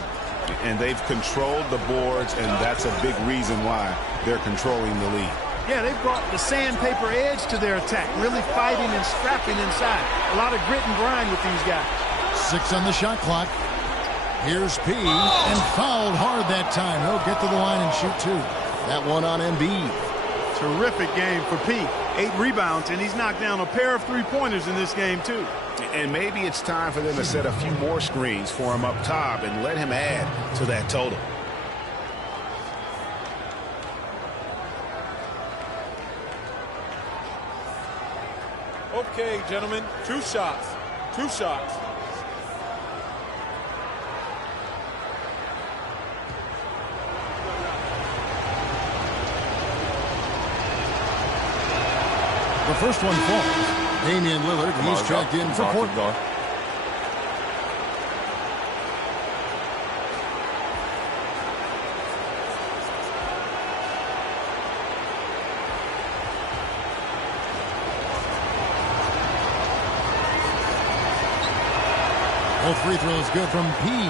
And they've controlled the boards, and that's a big reason why they're controlling the lead. Yeah, they brought the sandpaper edge to their attack, really fighting and scrapping inside. A lot of grit and grind with these guys. 6 on the shot clock. Here's P, and fouled hard that time. He'll get to the line and shoot 2. That one on Embiid. Terrific game for P. 8 rebounds, and he's knocked down a pair of 3-pointers in this game, too. And maybe it's time for them to set a few more screens for him up top and let him add to that total. Okay, gentlemen, 2 shots. 2 shots. The first one falls. Damian Lillard, he's tracked in for Portland. Both free throws good from P.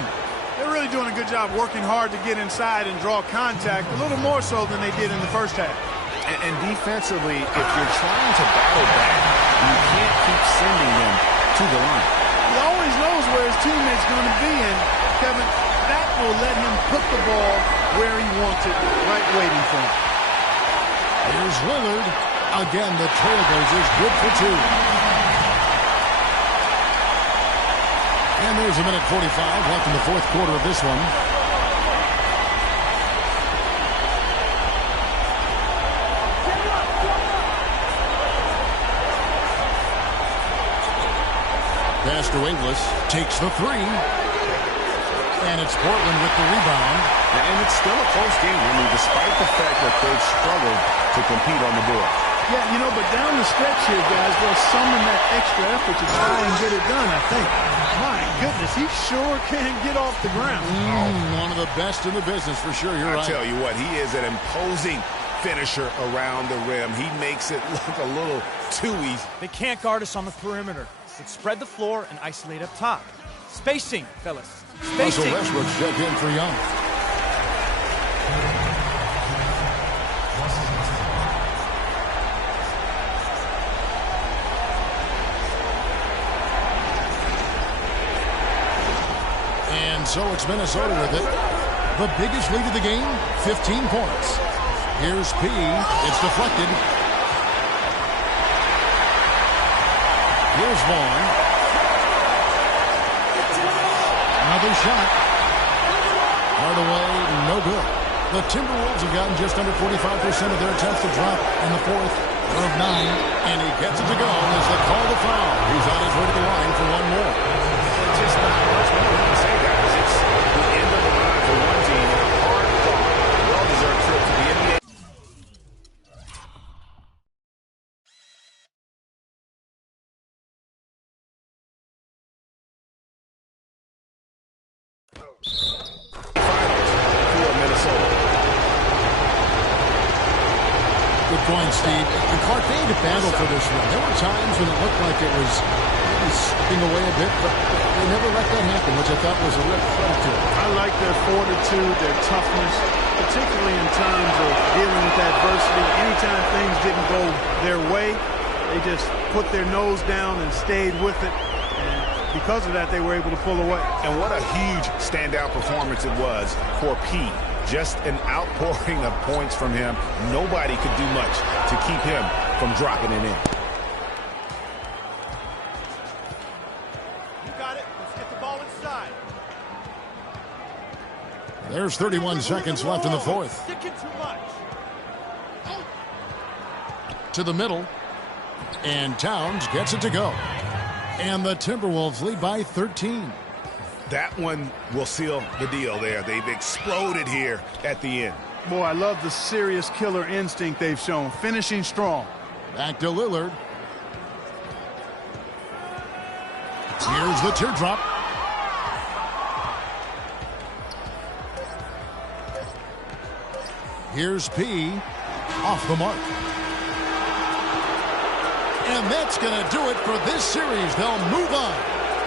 They're really doing a good job working hard to get inside and draw contact, a little more so than they did in the first half. And defensively, if you're trying to battle back, you can't keep sending them to the line. He always knows where his teammate's going to be, and Kevin, that will let him put the ball where he wants it, right waiting for him. Here's Lillard. Again, the Trailblazers good for 2. And there's a minute 45 left in the 4th quarter of this one. Pass to Ingles, takes the 3. And it's Portland with the rebound. And it's still a close game, I mean, despite the fact that they've struggled to compete on the board. Yeah, you know, but down the stretch here, guys, they'll summon that extra effort to try and get it done, I think. My goodness, he sure can get off the ground. One of the best in the business, for sure. You're right. I tell you what, he is an imposing finisher around the rim. He makes it look a little too easy. They can't guard us on the perimeter. Let's spread the floor and isolate up top. Spacing, fellas. Spacing. Russell Westbrook's checked in for Young. And so it's Minnesota with it. The biggest lead of the game, 15 points. Here's P. It's deflected. Here's Vaughn. Another shot. Hardaway, no good. The Timberwolves have gotten just under 45% of their attempts to drop in the 4th of 9. And he gets it to go as they call the foul. He's on his way to the line for one more. Just not much more to say, guys. It's the end of the line for one team and a hard-fought, well-deserved trip to the NBA. Good point, Steve. And Clark, they had to battle for this one. There were times when it looked like it was maybe slipping away a bit, but they never let that happen, which I thought was a real credit to them. I like their fortitude, their toughness, particularly in terms of dealing with adversity. Anytime things didn't go their way, they just put their nose down and stayed with it. And because of that, they were able to pull away. And what a huge standout performance it was for P. Just an outpouring of points from him. Nobody could do much to keep him from dropping it in. You got it. Let's get the ball inside. There's 31 seconds left in the fourth. Sticking too much. To the middle. And Towns gets it to go. And the Timberwolves lead by 13. That one will seal the deal there. They've exploded here at the end. Boy, I love the serious killer instinct they've shown. Finishing strong. Back to Lillard. Here's the teardrop. Here's P. Off the mark. And that's going to do it for this series. They'll move on.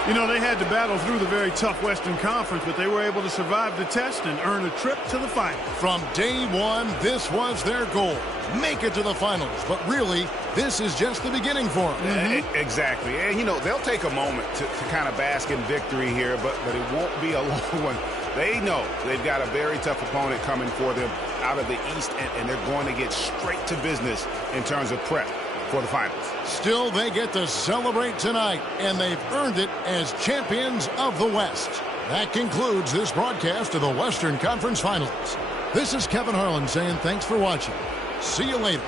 You know, they had to battle through the very tough Western Conference, but they were able to survive the test and earn a trip to the finals. From day one, this was their goal. Make it to the finals. But really, this is just the beginning for them. Exactly. And, you know, they'll take a moment to kind of bask in victory here, but it won't be a long one. They know they've got a very tough opponent coming for them out of the East, and they're going to get straight to business in terms of prep for the finals. Still, they get to celebrate tonight, and they've earned it as champions of the West. That concludes this broadcast of the Western Conference Finals. This is Kevin Harlan saying thanks for watching. See you later.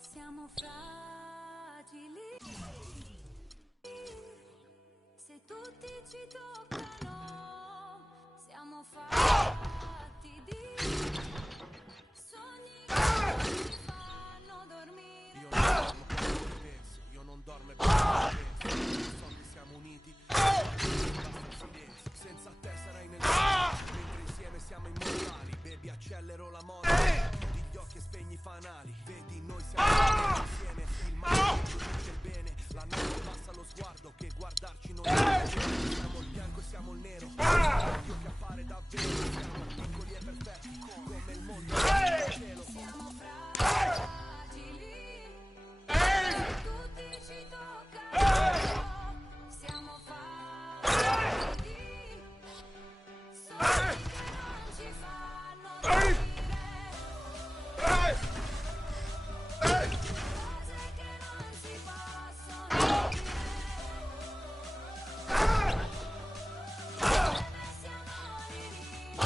Siamo fragili, se tutti ci toccano, siamo fatti di dorme per so che siamo uniti. Senza te sarai nel mentre insieme siamo immortali. Baby, accelero la moda. Chiudi gli occhi e spegni i fanali. Vedi, noi siamo insieme. Il male dice il bene. La notte passa lo sguardo che guardarci non è. Siamo il bianco e siamo il nero. Più che appare davvero. Siamo piccoli e perfetti come il mondo. Siamo fragili. Tutti ci toccano. Siamo fragili. Sogni che non ci fanno dormire. Cose che non si possono dire. Come siamo alla fine.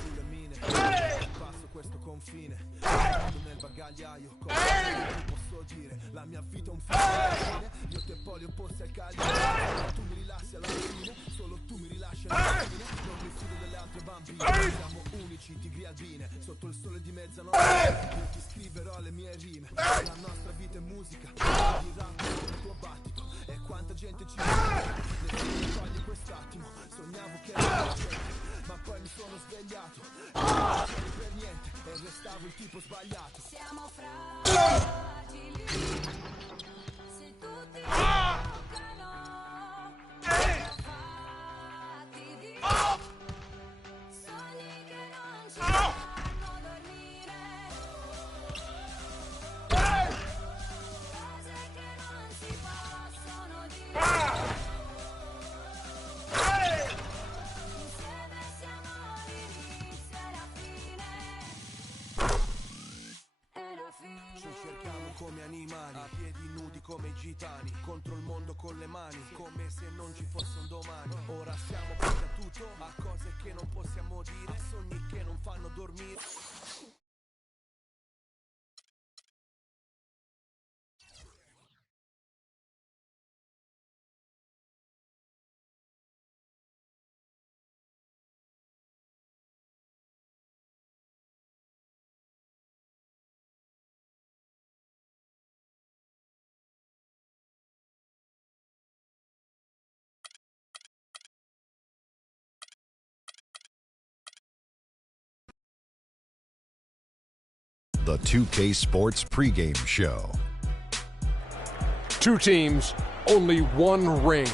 Sulle mine passo questo confine nel bagagliaio cosa ti posso dire la mia vita è un film io te poi opposti al cagliere tu mi rilassi alla fine solo tu mi rilasci alla fine non mi fido delle altre bambine siamo unici tigri albine sotto il sole di mezzanotte io ti scriverò le mie rime la nostra vita è musica di rap il tuo battito e quanta gente ci vede nessuno toglie quest'attimo sognavo che ero ma poi mi sono svegliato non c'eri per niente e restavo il tipo sbagliato siamo fragili se tutti ci toccano fatti di sogni che non ci fanno dormire cose che non si possono dire ci cerchiamo come animali, a piedi nudi come i gitani, contro il mondo con le mani, come se non ci fosse un domani. Ora siamo pronti a tutto, a cose che non possiamo dire, a sogni che non fanno dormire. The 2K Sports pregame show. Two teams, only one ring.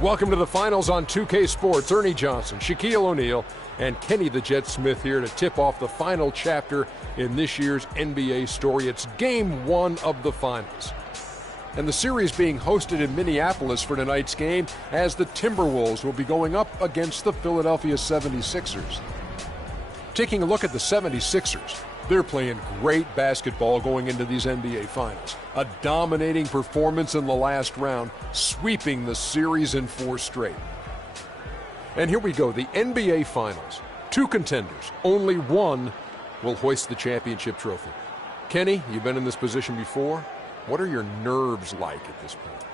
Welcome to the finals on 2K Sports. Ernie Johnson, Shaquille O'Neal, and Kenny the Jet Smith here to tip off the final chapter in this year's NBA story. It's game one of the finals. And the series being hosted in Minneapolis for tonight's game as the Timberwolves will be going up against the Philadelphia 76ers. Taking a look at the 76ers, they're playing great basketball going into these NBA Finals. A dominating performance in the last round, sweeping the series in 4 straight. And here we go, the NBA Finals. 2 contenders, only one will hoist the championship trophy. Kenny, you've been in this position before. What are your nerves like at this point?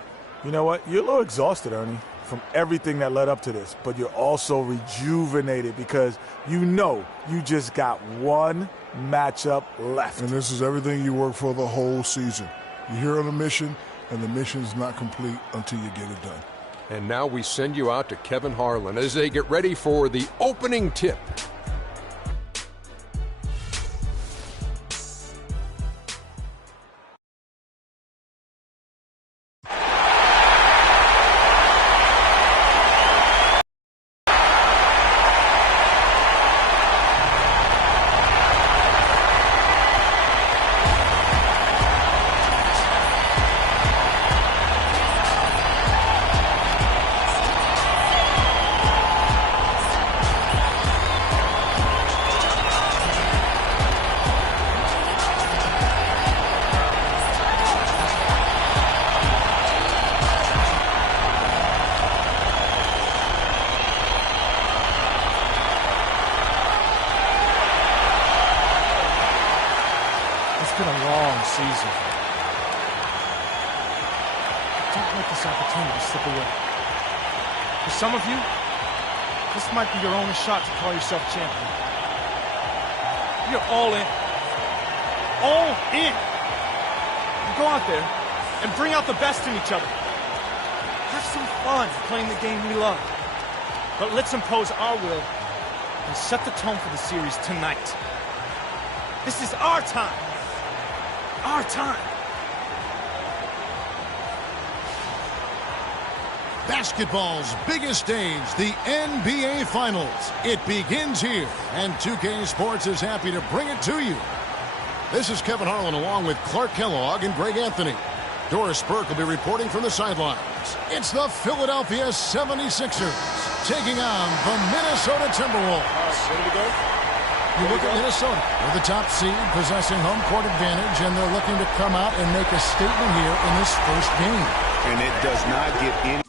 You know what? You're a little exhausted, Ernie, from everything that led up to this, but you're also rejuvenated because you know you just got one matchup left. And this is everything you work for the whole season. You're here on a mission, and the mission's not complete until you get it done. And now we send you out to Kevin Harlan as they get ready for the opening tip. Don't let this opportunity slip away. For some of you, this might be your only shot to call yourself champion. You're all in. All in! And go out there and bring out the best in each other. Have some fun playing the game we love. But let's impose our will and set the tone for the series tonight. This is our time. Our time. Basketball's biggest stage, the NBA Finals. It begins here, and 2K Sports is happy to bring it to you. This is Kevin Harlan along with Clark Kellogg and Greg Anthony. Doris Burke will be reporting from the sidelines. It's the Philadelphia 76ers taking on the Minnesota Timberwolves. Ready to go? You look at Minnesota. They're the top seed, possessing home court advantage, and they're looking to come out and make a statement here in this first game. And it does not get any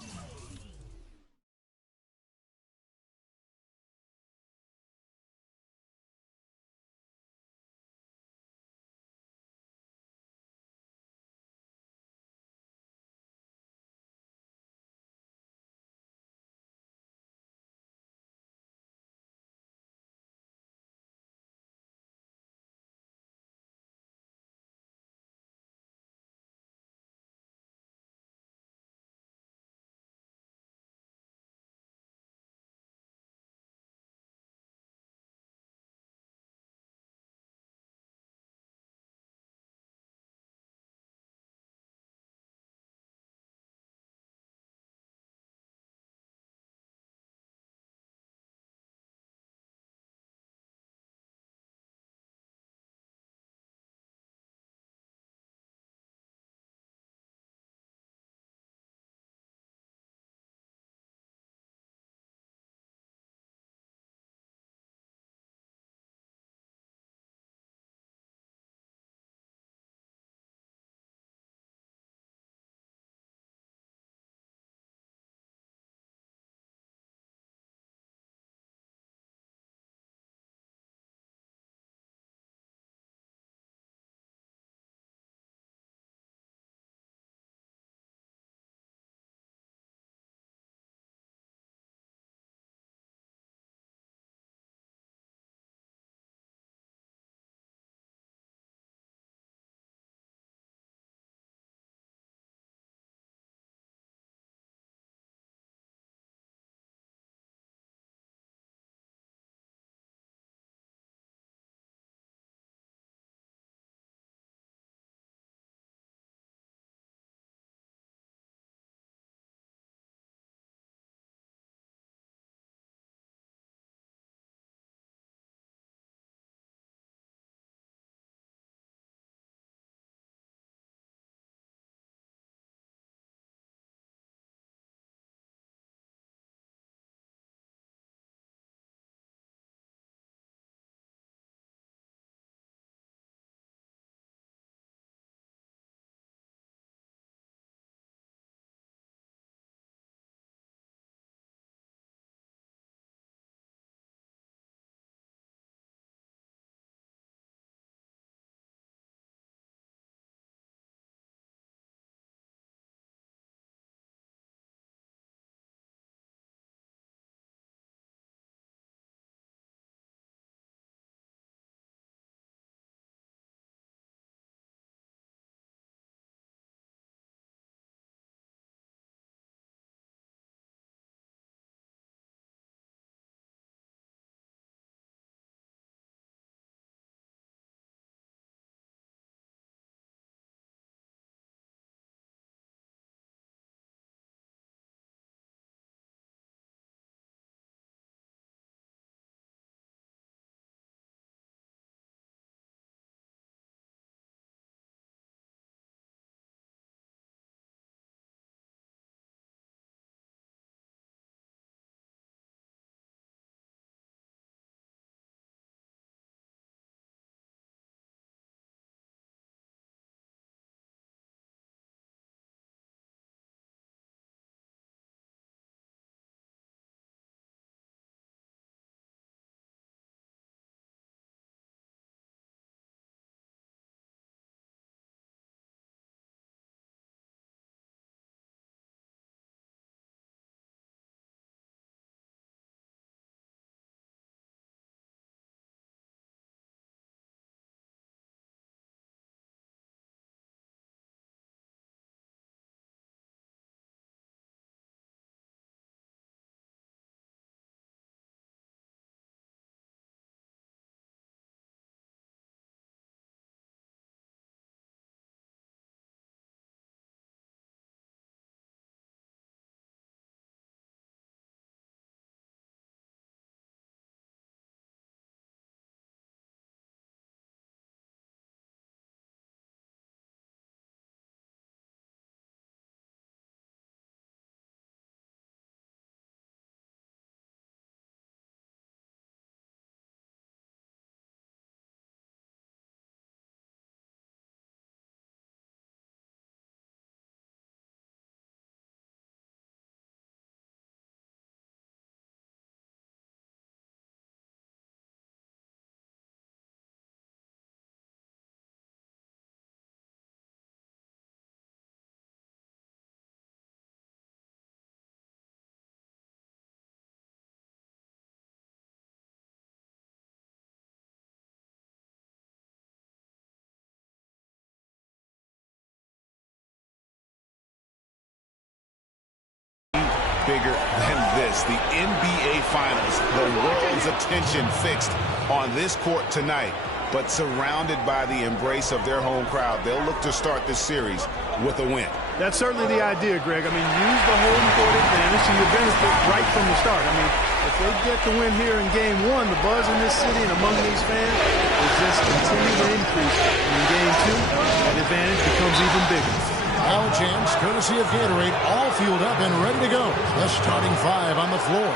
bigger than this. The NBA Finals, the world's attention fixed on this court tonight, but surrounded by the embrace of their home crowd. They'll look to start this series with a win. That's certainly the idea, Greg. I mean, use the home court advantage to your benefit right from the start. I mean, if they get the win here in Game 1, the buzz in this city and among these fans will just continue to increase. And in Game 2, that advantage becomes even bigger. Now a chance, courtesy of Gatorade, all fueled up and ready to go. The starting 5 on the floor.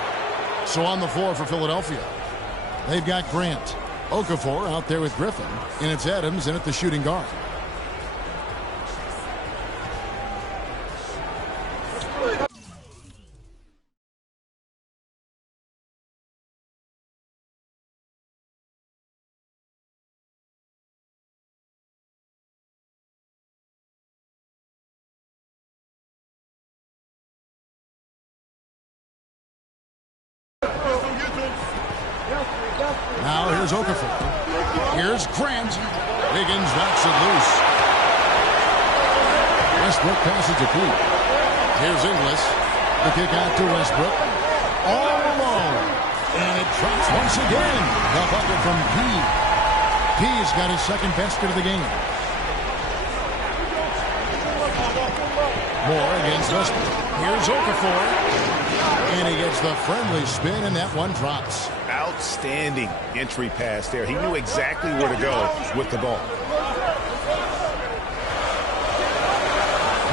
So on the floor for Philadelphia, they've got Grant, Okafor out there with Griffin, and it's Adams in at the shooting guard. Now here's Okafor. Here's Grant. Wiggins knocks it loose. Westbrook passes to Pete. Here's Ingles. The kick out to Westbrook. All alone. And it drops once again. The bucket from P. P's got his second basket of the game. Moore against Westbrook. Here's Okafor. And he gets the friendly spin, and that one drops. Outstanding entry pass there. He knew exactly where to go with the ball.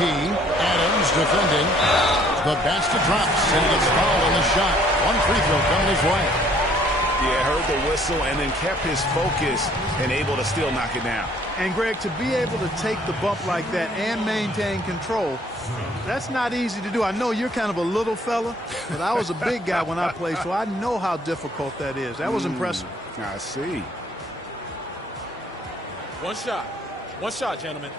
Adams defending. The basket drops, and he gets fouled on the shot. One free throw coming his way. Yeah, heard the whistle and then kept his focus and able to still knock it down. And, Greg, to be able to take the bump like that and maintain control, that's not easy to do. I know you're kind of a little fella, but I was a big guy when I played, so I know how difficult that is. That was impressive. I see. One shot. One shot, gentlemen.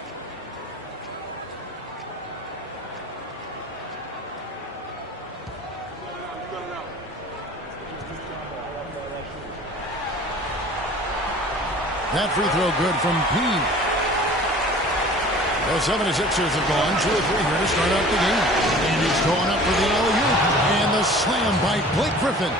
That free throw good from P. The 76ers have gone 2 or 3 here to start out the game. And he's going up for the alley-oop. And the slam by Blake Griffin.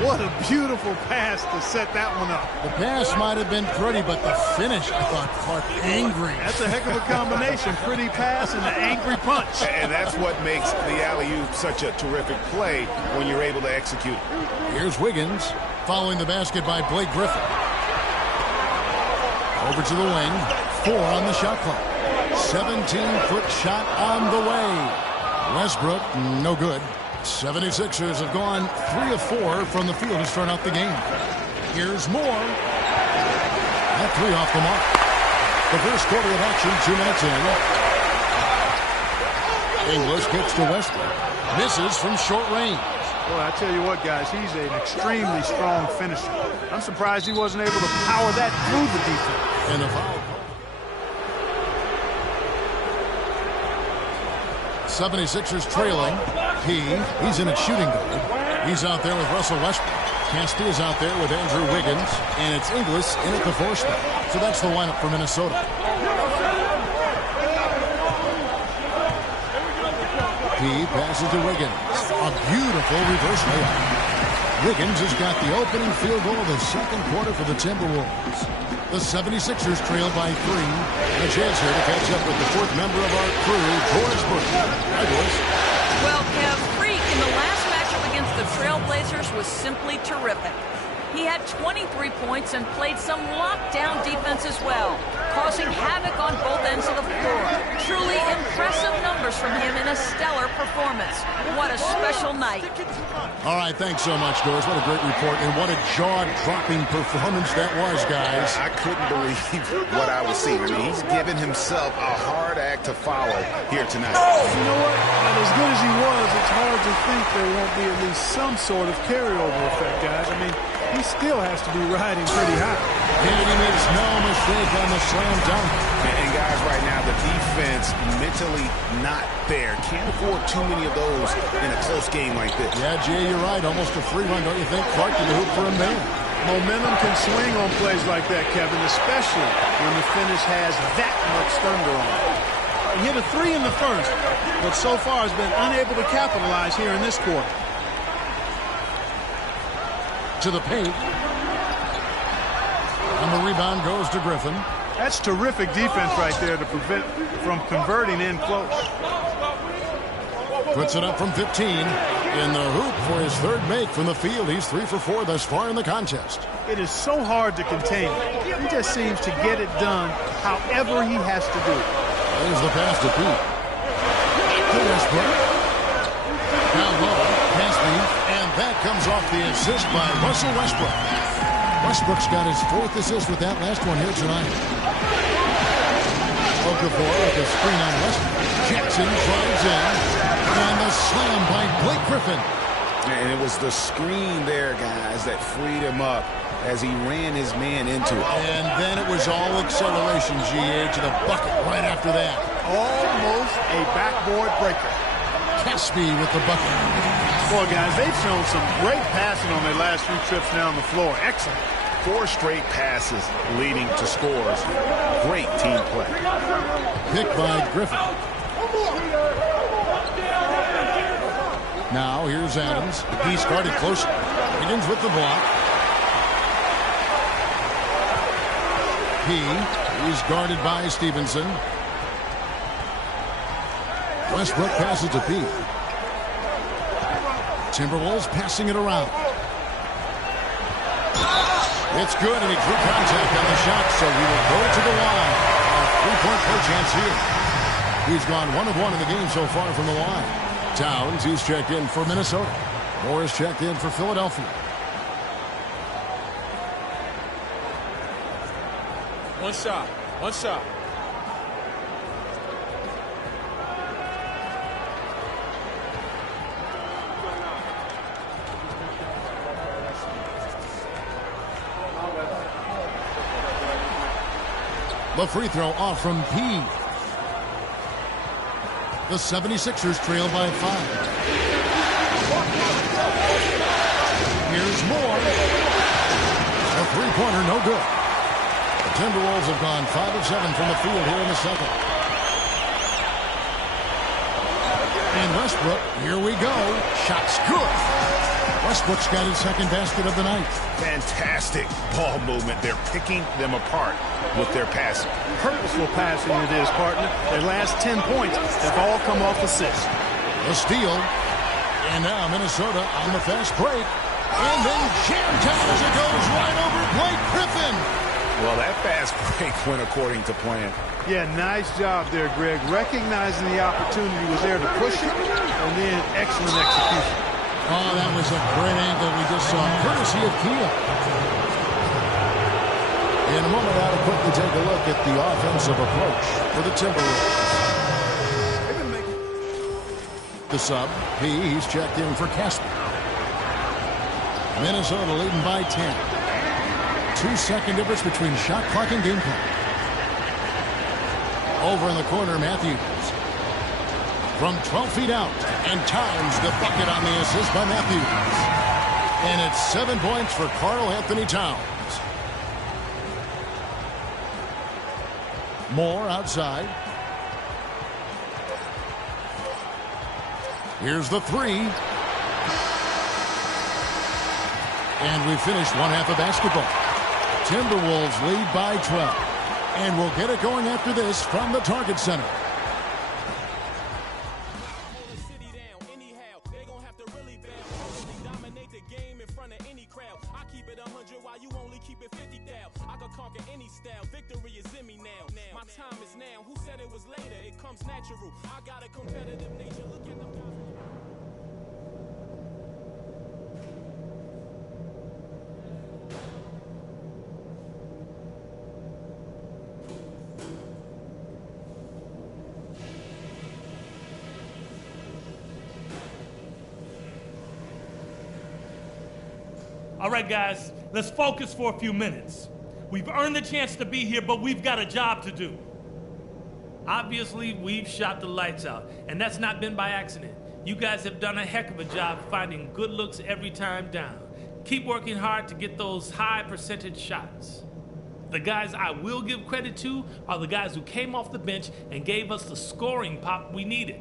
What a beautiful pass to set that one up. The pass might have been pretty, but the finish, I thought, Clark, angry. That's a heck of a combination. Pretty pass and an angry punch. And that's what makes the alley-oop such a terrific play when you're able to execute it. Here's Wiggins following the basket by Blake Griffin. Over to the wing. 4 on the shot clock. 17-foot shot on the way. Westbrook, no good. 76ers have gone 3 of 4 from the field to start out the game. Here's Moore. That 3 off the mark. The first quarter of action, 2 minutes in. Ingles kicks to Westbrook. Misses from short range. Boy, I tell you what, guys, he's an extremely strong finisher. I'm surprised he wasn't able to power that through the defense. And the foul. 76ers trailing. He's in at shooting guard. He's out there with Russell Westbrook. Cassidy is out there with Andrew Wiggins. And it's Ingles in at the 4 spot. So that's the lineup for Minnesota. Passes to Wiggins. A beautiful reverse layup. Wiggins has got the opening field goal of the second quarter for the Timberwolves. The 76ers trail by 3. A chance here to catch up with the 4th member of our crew, Doris Burke. Hi, Doris. Well, Kev, Freak in the last matchup against the Trailblazers was simply terrific. He had 23 points and played some lockdown defense as well, causing havoc on both ends of the floor. Truly impressive numbers from him in a stellar performance. What a special night. All right, thanks so much, Doris. What a great report, and what a jaw-dropping performance that was, guys. I couldn't believe what I was seeing. I mean, he's given himself a hard act to follow here tonight. You know what? And as good as he was, it's hard to think there won't be at least some sort of carryover effect, guys. I mean, he still has to be riding pretty high. And he makes no mistake on the slam dunk. And guys, right now, the defense mentally not there. Can't afford too many of those in a close game like this. Yeah, Jay, you're right. Almost a free run, don't you think? Clark can hoop for him there. Momentum can swing on plays like that, Kevin, especially when the finish has that much thunder on it. He hit a 3 in the first, but so far has been unable to capitalize here in this quarter. To the paint. And the rebound goes to Griffin. That's terrific defense right there to prevent from converting in close. Puts it up from 15. In the hoop for his third make from the field. He's 3 for 4 thus far in the contest. It is so hard to contain him. He just seems to get it done however he has to do it. There's the pass to Pete. To Westbrook. Down low, Caspi, and that comes off the assist by Russell Westbrook. Westbrook's got his 4th assist with that last one here tonight. Okafor with a screen on Westbrook. Jackson drives in, and the slam by Blake Griffin. And it was the screen there, guys, that freed him up as he ran his man into it. And then it was all acceleration, GA, to the bucket right after that. Almost a backboard breaker. Caspi with the bucket. Boy, guys, they've shown some great passing on their last few trips down the floor. Excellent. 4 straight passes leading to scores. Great team play. Pick by Griffin. Now here's Adams. He's guarded closer. Begins with the block. He's guarded by Stevenson. Westbrook passes to Pete. Timberwolves passing it around. It's good, and he drew contact on the shot, so he will go to the line. A 3-point play chance here. He's gone 1 of 1 in the game so far from the line. Towns, he's checked in for Minnesota. Morris checked in for Philadelphia. One shot. One shot. The free throw off from P. The 76ers trail by 5. Here's Moore. A three-pointer, no good. The Timberwolves have gone 5 of 7 from the field here in the second. And Westbrook, here we go. Shot's good. Westbrook's got his second basket of the night. Fantastic ball movement. They're picking them apart with their passing. Purposeful passing it is, partner. Their last 10 points have all come off assists. A steal. And now Minnesota on the fast break. And then jammed down as it goes right over Blake Griffin. Well, that fast break went according to plan. Yeah, nice job there, Greg. Recognizing the opportunity was there to push it, and then excellent execution. Oh, that was a great angle we just saw, courtesy of Kia. In a moment, I'll quickly take a look at the offensive approach for the Timberwolves. The sub, he's checked in for Casper. Minnesota leading by 10. 2-second difference between shot clock and game clock. Over in the corner, Matthews. From 12 feet out, and Towns the bucket on the assist by Matthews. And it's 7 points for Karl Anthony Towns. Moore outside. Here's the three. And we finished one half of basketball. Timberwolves lead by 12. And we'll get it going after this from the Target Center. All right, guys, let's focus for a few minutes. We've earned the chance to be here, but we've got a job to do. Obviously, we've shot the lights out, and that's not been by accident. You guys have done a heck of a job finding good looks every time down. Keep working hard to get those high percentage shots. The guys I will give credit to are the guys who came off the bench and gave us the scoring pop we needed.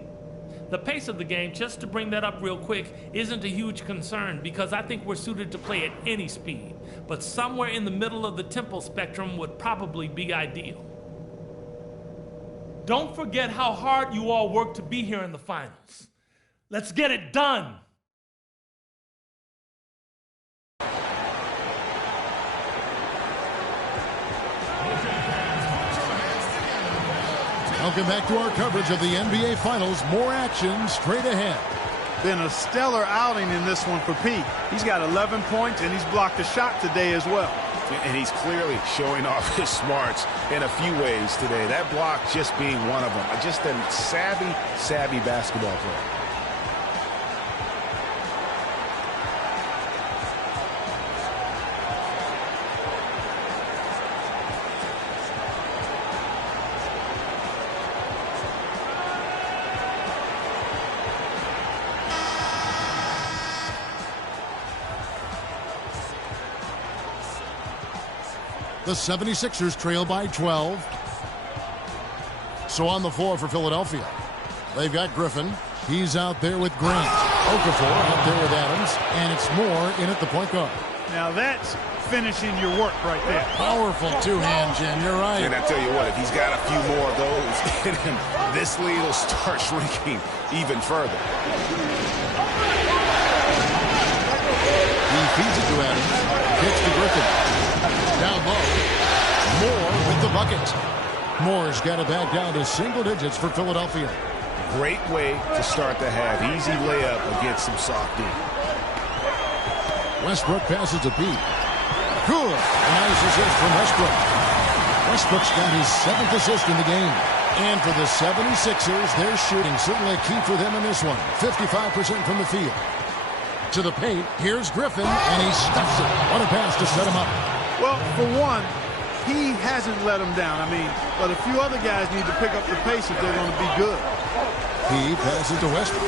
The pace of the game, just to bring that up real quick, isn't a huge concern because I think we're suited to play at any speed. But somewhere in the middle of the tempo spectrum would probably be ideal. Don't forget how hard you all worked to be here in the finals. Let's get it done! Welcome back to our coverage of the NBA Finals. More action straight ahead. Been a stellar outing in this one for Pete. He's got 11 points, and he's blocked a shot today as well. And he's clearly showing off his smarts in a few ways today. That block just being one of them. Just a savvy basketball player. The 76ers trail by 12. So on the floor for Philadelphia, they've got Griffin. He's out there with Grant. Okafor out there with Adams. And it's Moore in at the point guard. Now that's finishing your work right there. Powerful two-hand, Jim. You're right. And I tell you what, if he's got a few more of those in him, this lead will start shrinking even further. He feeds it to Adams. Kicks to Griffin. Down low. Moore with the bucket. Moore's got it back down to single digits for Philadelphia. Great way to start the half. Easy layup against some soft D. Westbrook passes to Pete. Good. A nice assist from Westbrook. Westbrook's got his 7th assist in the game. And for the 76ers, their shooting certainly key for them in this one. 55% from the field. To the paint, here's Griffin, and he stuffs it. What a pass to set him up. Well, for one, he hasn't let him down. But a few other guys need to pick up the pace if they're going to be good. He passes to Westbrook.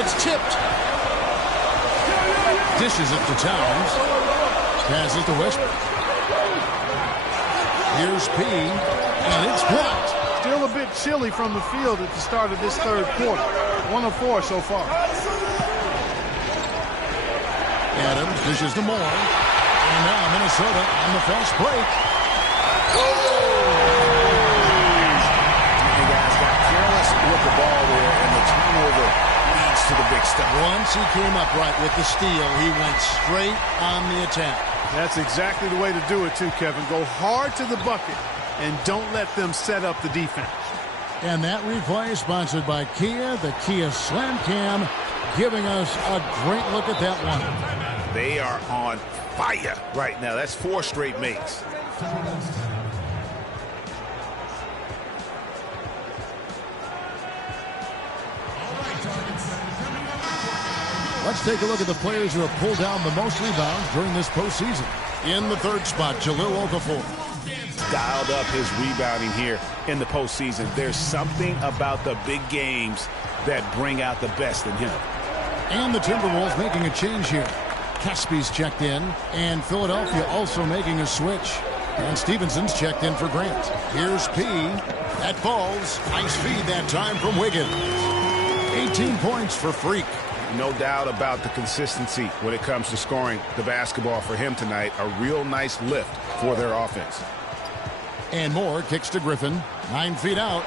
It's tipped. Dishes it to Towns. Passes to Westbrook. Here's P, and it's blocked. Still a bit chilly from the field at the start of this third quarter. 1 of 4 so far. Adams dishes to Moore. And now Minnesota on the fast break. And guys got careless with the ball there, and the turnover leads to the big stop. Once he came up right with the steal, he went straight on the attack. That's exactly the way to do it too, Kevin. Go hard to the bucket and don't let them set up the defense. And that replay sponsored by Kia, the Kia Slam Cam, giving us a great look at that one. They are on fire right now. That's 4 straight makes. Let's take a look at the players who have pulled down the most rebounds during this postseason. In the third spot, Jahlil Okafor. Dialed up his rebounding here in the postseason. There's something about the big games that bring out the best in him. And the Timberwolves making a change here. Caspi's checked in, and Philadelphia also making a switch. And Stevenson's checked in for Grant. Here's P. That falls. Nice feed that time from Wiggins. 18 points for Freak. No doubt about the consistency when it comes to scoring the basketball for him tonight. A real nice lift for their offense. And Moore kicks to Griffin. 9 feet out.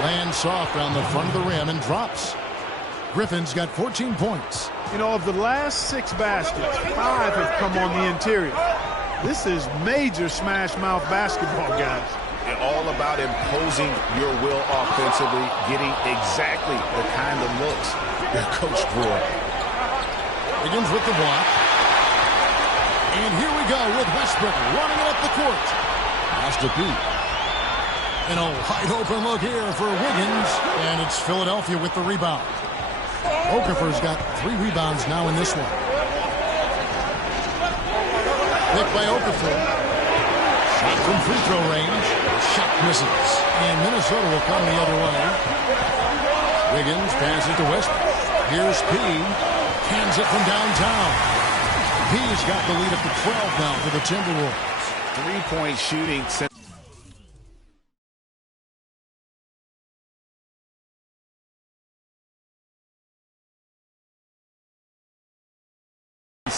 Lands soft on the front of the rim and drops. Griffin's got 14 points. You know, of the last 6 baskets, 5 have come on the interior. This is major smash-mouth basketball, guys. All about imposing your will offensively, getting exactly the kind of looks that Coach drew up. Begins with the block. And here we go with Westbrook running it up the court. Pass to Pete. And a wide open look here for Wiggins. And it's Philadelphia with the rebound. Okafor's got 3 rebounds now in this one. Pick by Okafor. Shot from free throw range. Shot misses. And Minnesota will come the other way. Wiggins passes to Westbrook. Here's P. Hands it from downtown. He's got the lead up to 12 now for the Timberwolves. Three-point shooting since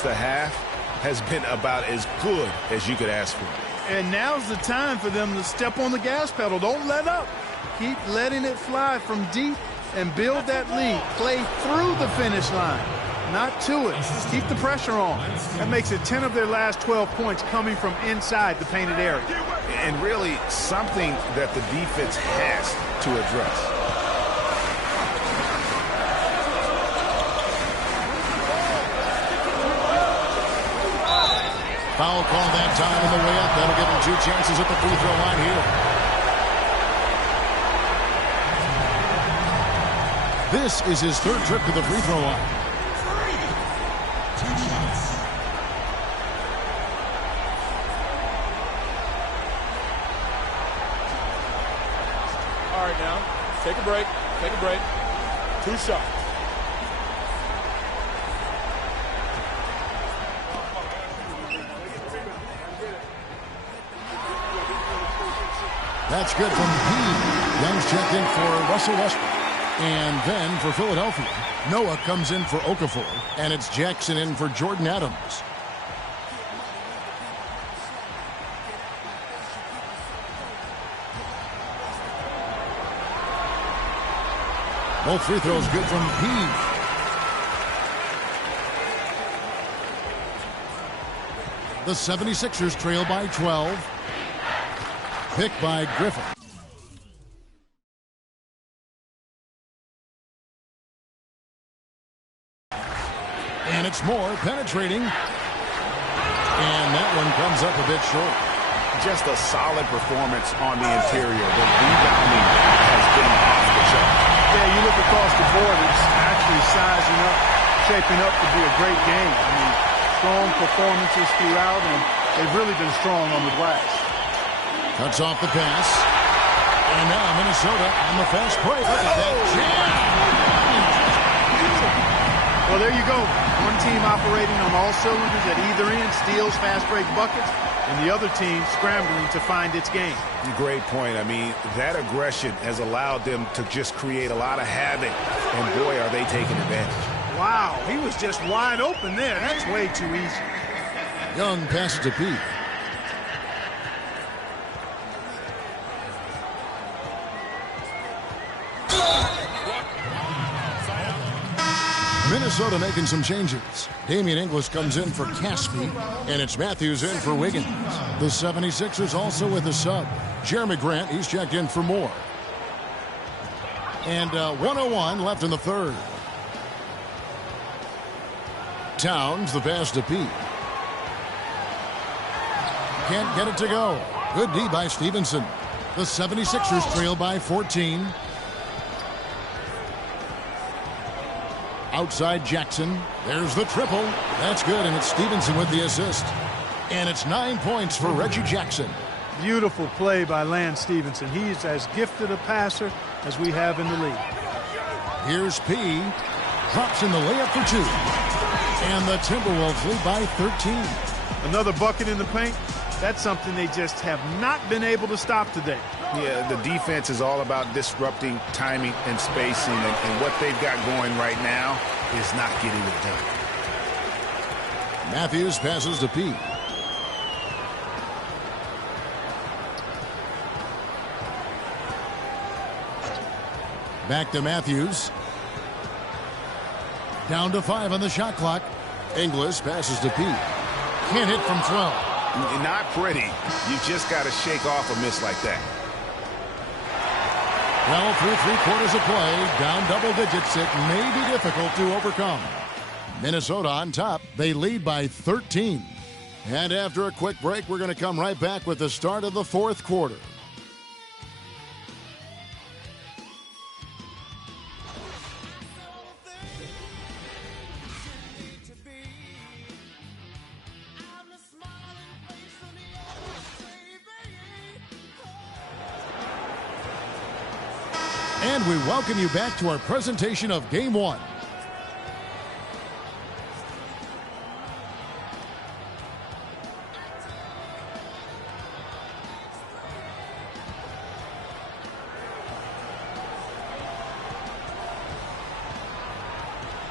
the half has been about as good as you could ask for. And now's the time for them to step on the gas pedal. Don't let up. Keep letting it fly from deep and build that lead. Play through the finish line, not to it. Just keep the pressure on. That makes it 10 of their last 12 points coming from inside the painted area. And really something that the defense has to address. Foul call that time in the way up. That'll give him 2 chances at the free throw line here. This is his 3rd trip to the free throw line. 2 shots. All right, now, take a break. Take a break. 2 shots. That's good from P. Young's checked in for Russell Westbrook. And then for Philadelphia, Noah comes in for Okafor. And it's Jackson in for Jordan Adams. Both free throws good from P. The 76ers trail by 12. Pick by Griffin. And it's more penetrating. And that one comes up a bit short. Just a solid performance on the interior. The rebounding has been off the chart. Yeah, you look across the board, it's actually sizing up, shaping up to be a great game. I mean, strong performances throughout, and they've really been strong on the glass. Cuts off the pass. And now Minnesota on the fast break. Look at that jam. Well, there you go. One team operating on all cylinders at either end, steals, fast break buckets, and the other team scrambling to find its game. Great point. I mean, that aggression has allowed them to just create a lot of havoc. And boy, are they taking advantage. Wow, he was just wide open there. That's way too easy. Young passes to Pete. Minnesota making some changes. Damian Inglis comes in for Caspi, and it's Matthews in for Wiggins. The 76ers also with a sub. Jeremy Grant, he's checked in for Moore. And 1:01 left in the 3rd. Towns, the pass to Pete. Can't get it to go. Good D by Stevenson. The 76ers trail by 14. Outside Jackson. There's the triple. That's good, and it's Stevenson with the assist. And it's 9 points for Reggie Jackson. Beautiful play by Lance Stevenson. He's as gifted a passer as we have in the league. Here's P. Drops in the layup for 2. And the Timberwolves lead by 13. Another bucket in the paint. That's something they just have not been able to stop today. Yeah, the defense is all about disrupting timing and spacing, and what they've got going right now is not getting it done. Matthews passes to Pete. Back to Matthews. Down to 5 on the shot clock. Inglis passes to Pete. Can't hit from 12. Not pretty. You just got to shake off a miss like that. Well, through 3 quarters of play, down double digits, it may be difficult to overcome. Minnesota on top. They lead by 13. And after a quick break, we're going to come right back with the start of the 4th quarter. And we welcome you back to our presentation of Game 1.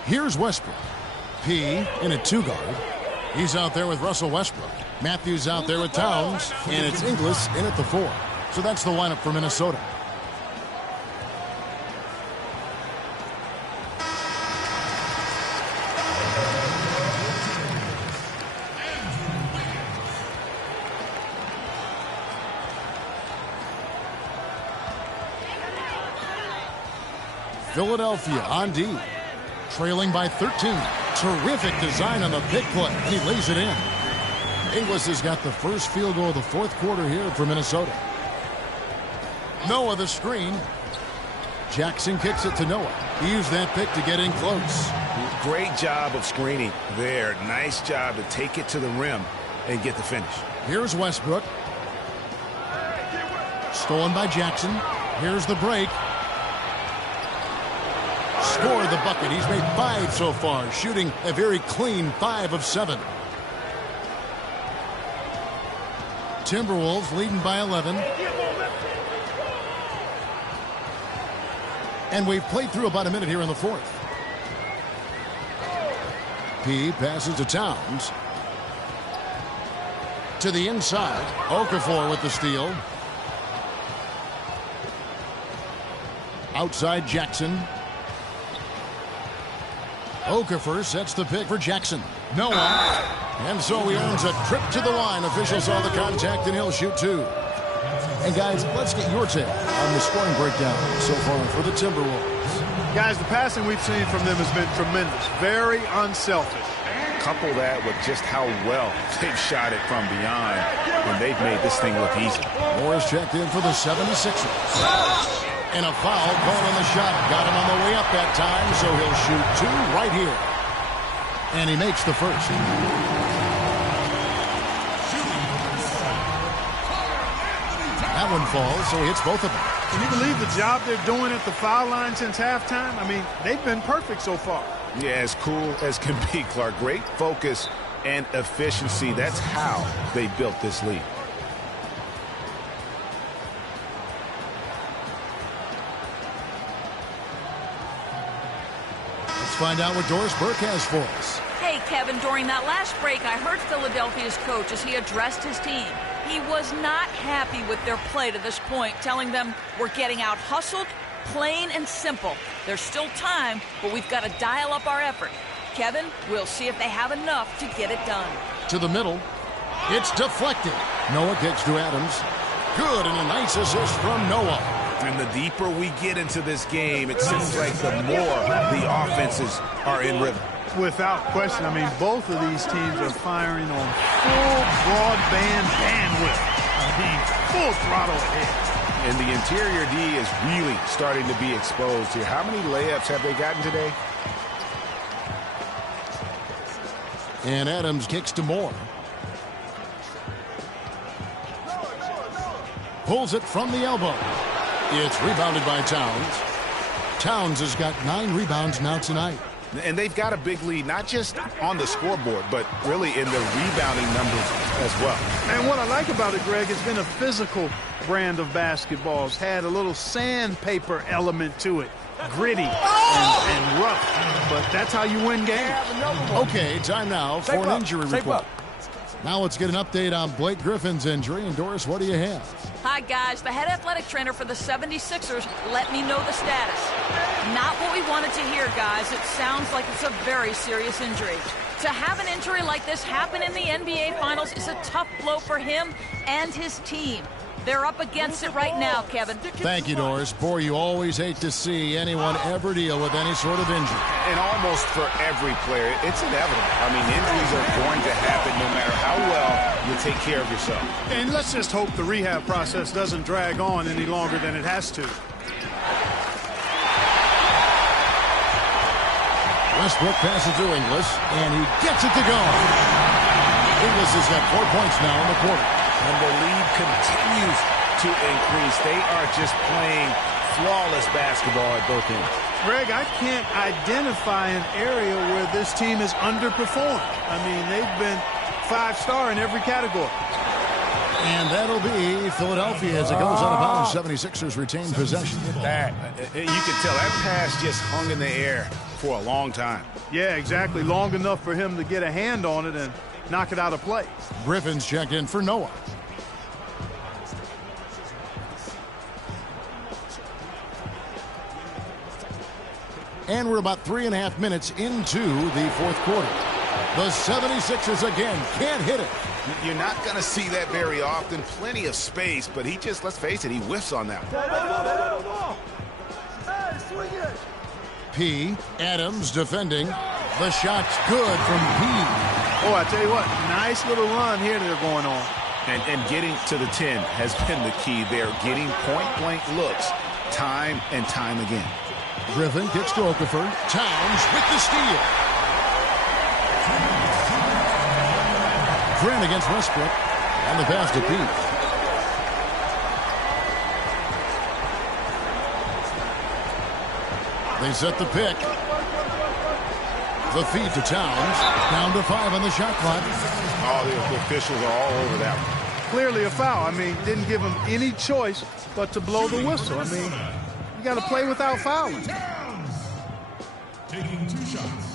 Here's Westbrook. P in a 2-guard. He's out there with Russell Westbrook. Matthews out there with Towns. And it's Inglis in at the 4. So that's the lineup for Minnesota. Philadelphia on D, trailing by 13. Terrific design on the big play, and he lays it in. Inglis has got the first field goal of the fourth quarter here for Minnesota. Noah the screen. Jackson kicks it to Noah. He used that pick to get in close. Great job of screening there. Nice job to take it to the rim and get the finish. Here's Westbrook. Stolen by Jackson. Here's the break. Scored the bucket. He's made 5 so far, shooting a very clean 5 of 7. Timberwolves leading by 11. And we've played through about a minute here in the fourth. P passes to Towns. To the inside. Okafor with the steal. Outside Jackson. Okafor sets the pick for Jackson. Noah. And so he earns a trip to the line. Officials saw the contact, and he'll shoot 2. And, guys, let's get your take on the scoring breakdown so far for the Timberwolves. Guys, the passing we've seen from them has been tremendous. Very unselfish. Couple that with just how well they've shot it from beyond, and they've made this thing look easy. Morris checked in for the 76ers. And a foul called on the shot. Got him on the way up that time, so he'll shoot 2 right here. And he makes the first. That one falls, so he hits both of them. Can you believe the job they're doing at the foul line since halftime? I mean, they've been perfect so far. Yeah, as cool as can be, Clark. Great focus and efficiency. That's how they built this lead. Find out what Doris Burke has for us. Hey, Kevin, during that last break, I heard Philadelphia's coach as he addressed his team. He was not happy with their play to this point, telling them we're getting out hustled, plain and simple. There's still time, but we've got to dial up our effort. Kevin, we'll see if they have enough to get it done. To the middle. It's deflected. Noah kicks to Adams. Good, and a nice assist from Noah. And the deeper we get into this game, it seems like the more the offenses are in rhythm. Without question. I mean, both of these teams are firing on full broadband bandwidth. I mean, full throttle ahead. And the interior D is really starting to be exposed here. How many layups have they gotten today? And Adams kicks to Moore. Pulls it from the elbow. It's rebounded by Towns. Towns has got 9 rebounds now tonight. And they've got a big lead, not just on the scoreboard, but really in the rebounding numbers as well. And what I like about it, Greg, it's been a physical brand of basketball. It's had a little sandpaper element to it. Gritty and rough. But that's how you win games. Okay, time now for an injury report. Now let's get an update on Blake Griffin's injury. And Doris, what do you have? Hi, guys. The head athletic trainer for the 76ers let me know the status. Not what we wanted to hear, guys. It sounds like it's a very serious injury. To have an injury like this happen in the NBA Finals is a tough blow for him and his team. They're up against it right now, Kevin. Thank you, Doris. Boy, you always hate to see anyone ever deal with any sort of injury. And almost for every player, it's inevitable. I mean, injuries are going to happen no matter how well you take care of yourself. And let's just hope the rehab process doesn't drag on any longer than it has to. Westbrook passes to Inglis, and he gets it to go. Inglis has got 4 points now in the quarter. And the lead continues to increase. They are just playing flawless basketball at both ends. Greg, I can't identify an area where this team has underperformed. I mean, they've been 5-star in every category. And that'll be Philadelphia as it goes out of bounds. 76ers retain possession. That, you can tell that pass just hung in the air for a long time. Yeah, exactly. Long enough for him to get a hand on it and knock it out of play. Griffin's checked in for Noah. And we're about 3.5 minutes into the fourth quarter. The 76ers again can't hit it. You're not going to see that very often. Plenty of space, but he just, let's face it, he whiffs on that one. P. Adams defending. The shot's good from P. Oh, I tell you what, nice little run here they're going on. And getting to the 10 has been the key there. Getting point-blank looks time and time again. Griffin kicks to Okafor. Towns with the steal. Grant against Westbrook. And the pass to Pete. They set the pick. The feed to Towns. Down to 5 on the shot clock. Oh, the officials are all over that one. Clearly a foul. I mean, didn't give him any choice but to blow the whistle. I mean, you got to play without fouling. Taking 2 shots.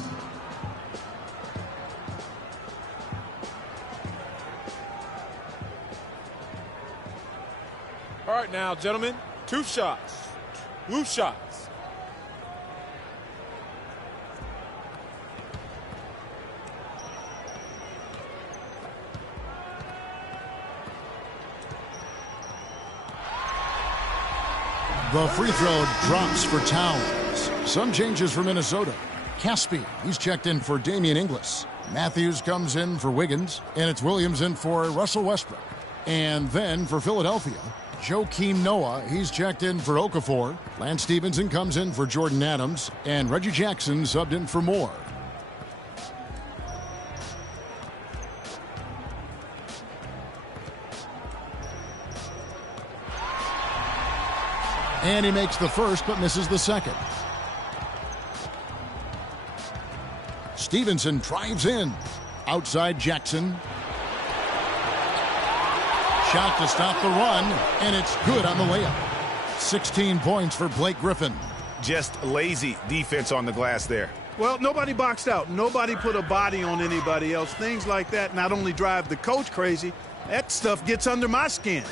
All right now, gentlemen, 2 shots. 2 shots. The free throw drops for Towns. Some changes for Minnesota. Caspi, he's checked in for Damian Inglis. Matthews comes in for Wiggins, and it's Williams in for Russell Westbrook. And then for Philadelphia, Joakim Noah, he's checked in for Okafor. Lance Stevenson comes in for Jordan Adams, and Reggie Jackson subbed in for Moore. And he makes the first, but misses the second. Stevenson drives in. Outside Jackson. Shot to stop the run, and it's good on the layup. 16 points for Blake Griffin. Just lazy defense on the glass there. Well, nobody boxed out. Nobody put a body on anybody else. Things like that not only drive the coach crazy, that stuff gets under my skin.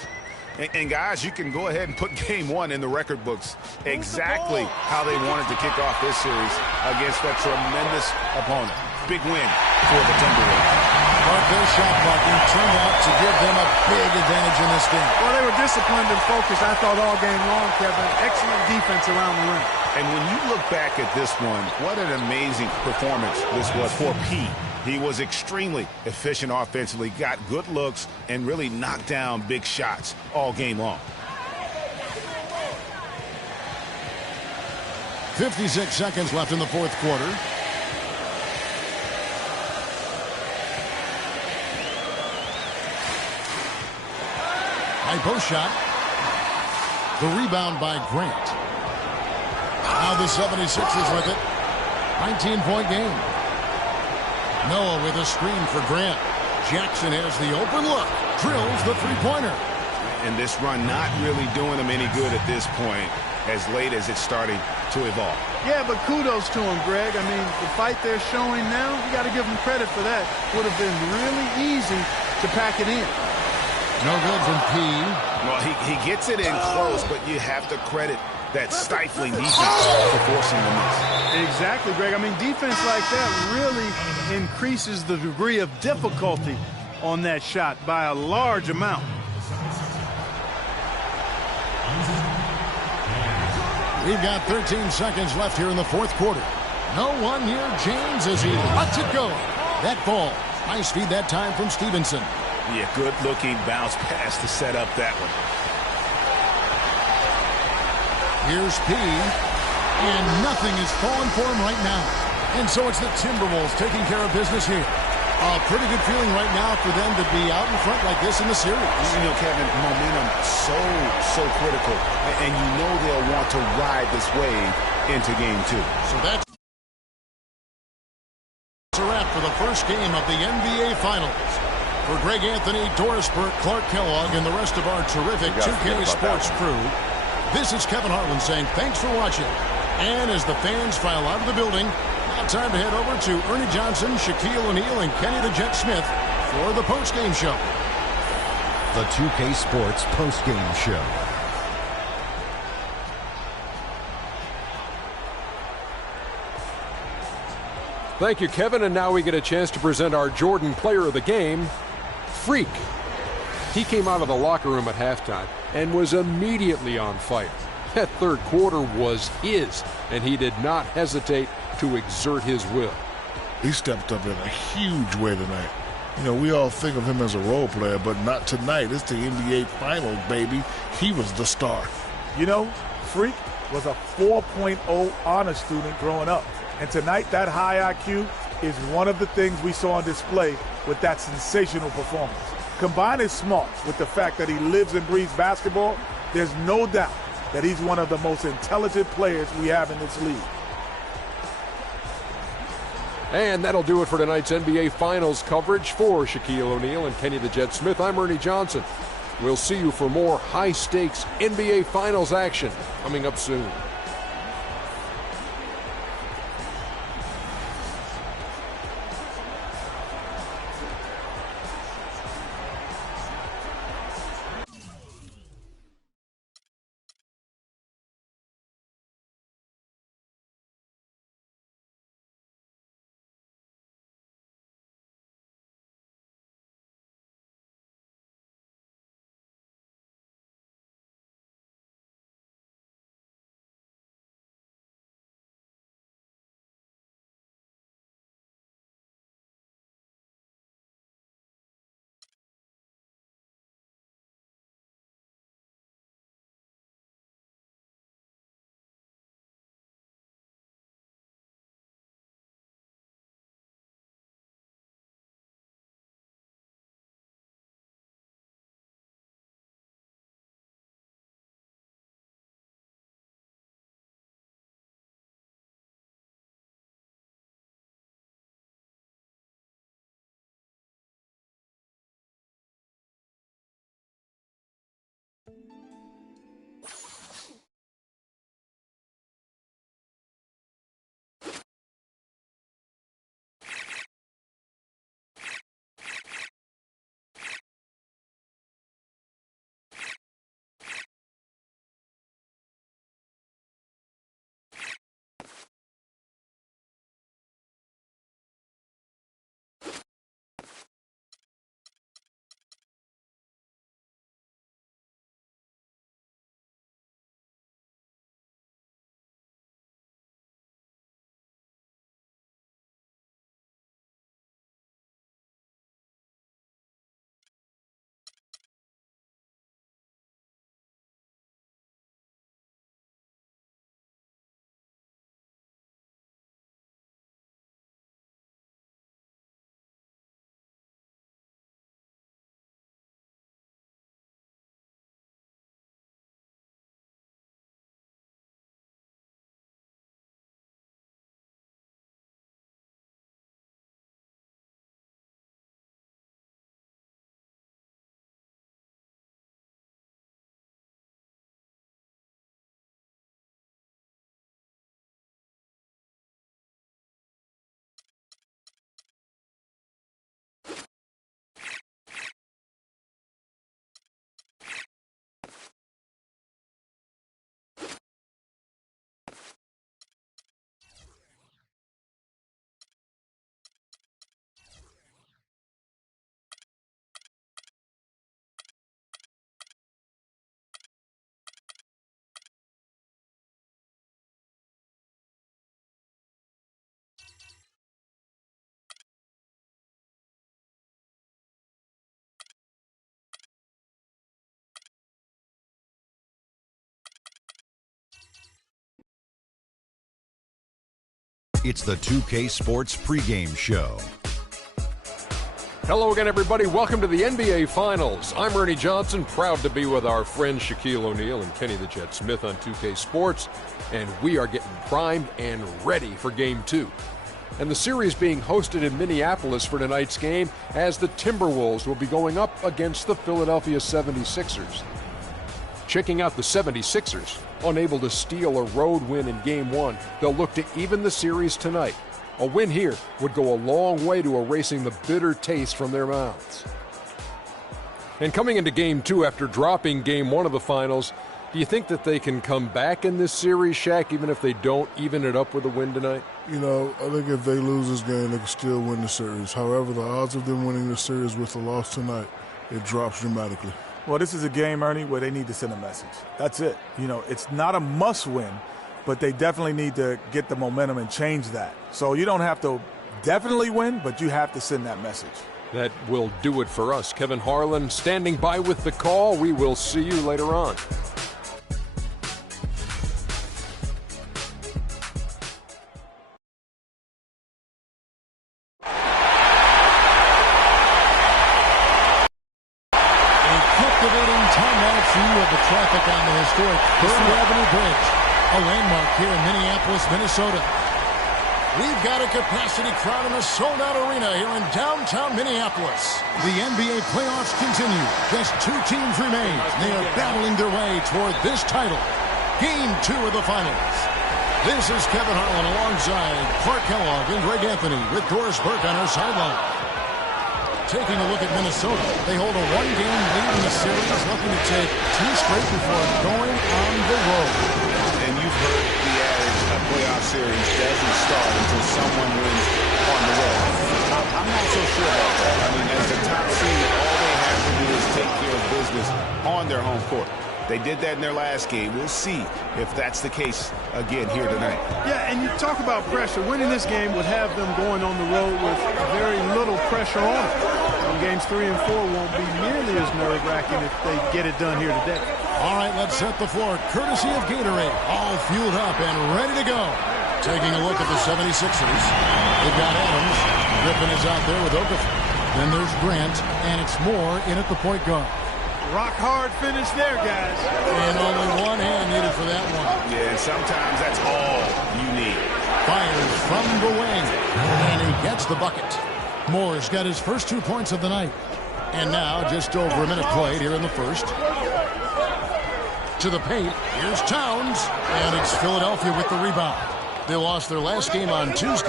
And guys, you can go ahead and put game 1 in the record books. Exactly how they wanted to kick off this series against that tremendous opponent. Big win for the Timberwolves. But their shot blocking turned out to give them a big advantage in this game. Well, they were disciplined and focused, I thought, all game long, Kevin. Excellent defense around the rim. And when you look back at this one, what an amazing performance this was for Pete. He was extremely efficient offensively, got good looks, and really knocked down big shots all game long. 56 seconds left in the fourth quarter. High post shot. The rebound by Grant. Now the 76ers with it. 19-point game. Noah with a screen for Grant. Jackson has the open look. Drills the three-pointer. And this run not really doing him any good at this point, as late as it's starting to evolve. Yeah, but kudos to him, Greg. I mean, the fight they're showing now, you got to give them credit for that. Would have been really easy to pack it in. No good from P. Well, he gets it in close, but you have to credit that stifling defense for forcing the miss. Exactly, Greg. I mean, defense like that really increases the degree of difficulty on that shot by a large amount. We've got 13 seconds left here in the fourth quarter. No one near James as he lets it go. That ball. Nice feed that time from Stevenson. Yeah, good-looking bounce pass to set up that one. Here's P. And nothing is falling for him right now. And so it's the Timberwolves taking care of business here. A pretty good feeling right now for them to be out in front like this in the series. You know, Kevin, momentum so critical. And you know they'll want to ride this wave into game 2. So that's a wrap for the first game of the NBA Finals. For Greg Anthony, Doris Burke, Clark Kellogg, and the rest of our terrific 2K Sports crew, this is Kevin Harlan saying thanks for watching. And as the fans file out of the building, now time to head over to Ernie Johnson, Shaquille O'Neal, and Kenny the Jet Smith for the postgame show. The 2K Sports postgame show. Thank you, Kevin. And now we get a chance to present our Jordan Player of the Game, Freak. He came out of the locker room at halftime and was immediately on fire. That third quarter was his, and he did not hesitate to exert his will. He stepped up in a huge way tonight. You know, we all think of him as a role player, but not tonight. It's the NBA Finals, baby. He was the star. You know, Freak was a 4.0 honor student growing up. And tonight, that high IQ is one of the things we saw on display with that sensational performance. Combine his smarts with the fact that he lives and breathes basketball, there's no doubt that he's one of the most intelligent players we have in this league. And that'll do it for tonight's NBA Finals coverage. For Shaquille O'Neal and Kenny the Jet Smith, I'm Ernie Johnson. We'll see you for more high-stakes NBA Finals action coming up soon. It's the 2K Sports pregame show. Hello again, everybody. Welcome to the NBA Finals. I'm Ernie Johnson, proud to be with our friend Shaquille O'Neal and Kenny the Jet Smith on 2K Sports, and we are getting primed and ready for Game 2. And the series being hosted in Minneapolis for tonight's game, as the Timberwolves will be going up against the Philadelphia 76ers. Checking out the 76ers, unable to steal a road win in Game 1, they'll look to even the series tonight. A win here would go a long way to erasing the bitter taste from their mouths. And coming into Game 2 after dropping Game 1 of the finals, do you think that they can come back in this series, Shaq, even if they don't even it up with a win tonight? You know, I think if they lose this game, they can still win the series. However, the odds of them winning the series with a loss tonight, it drops dramatically. Well, this is a game, Ernie, where they need to send a message. That's it. You know, it's not a must-win, but they definitely need to get the momentum and change that. So you don't have to definitely win, but you have to send that message. That will do it for us. Kevin Harlan standing by with the call. We will see you later on. Traffic on the historic Third Avenue Bridge, a landmark here in Minneapolis, Minnesota. We've got a capacity crowd in a sold-out arena here in downtown Minneapolis. The NBA playoffs continue. Just 2 teams remain. They are battling their way toward this title. Game 2 of the finals. This is Kevin Harlan alongside Clark Kellogg and Greg Anthony with Doris Burke on our sideline. Taking a look at Minnesota, they hold a 1-game lead in the series, looking to take 2 straight before going on the road. And you've heard the adage, a playoff series doesn't start until someone wins on the road. I'm not so sure about that. I mean, as the top seed, all they have to do is take care of business on their home court. They did that in their last game. We'll see if that's the case again here tonight. Yeah, and you talk about pressure. Winning this game would have them going on the road with very little pressure on them. Games 3 and 4 won't be nearly as nerve-wracking if they get it done here today. All right, let's set the floor. Courtesy of Gatorade, all fueled up and ready to go. Taking a look at the 76ers. They've got Adams. Griffin is out there with Okafor. Then there's Grant, and it's Moore in at the point guard. Rock hard finish there, guys. And only one hand needed for that one. Yeah, and sometimes that's all you need. Fires from the wing, and he gets the bucket. Moore's got his first 2 points of the night. And now, just over a minute played here in the first. To the paint, here's Towns, and it's Philadelphia with the rebound. They lost their last game on Tuesday.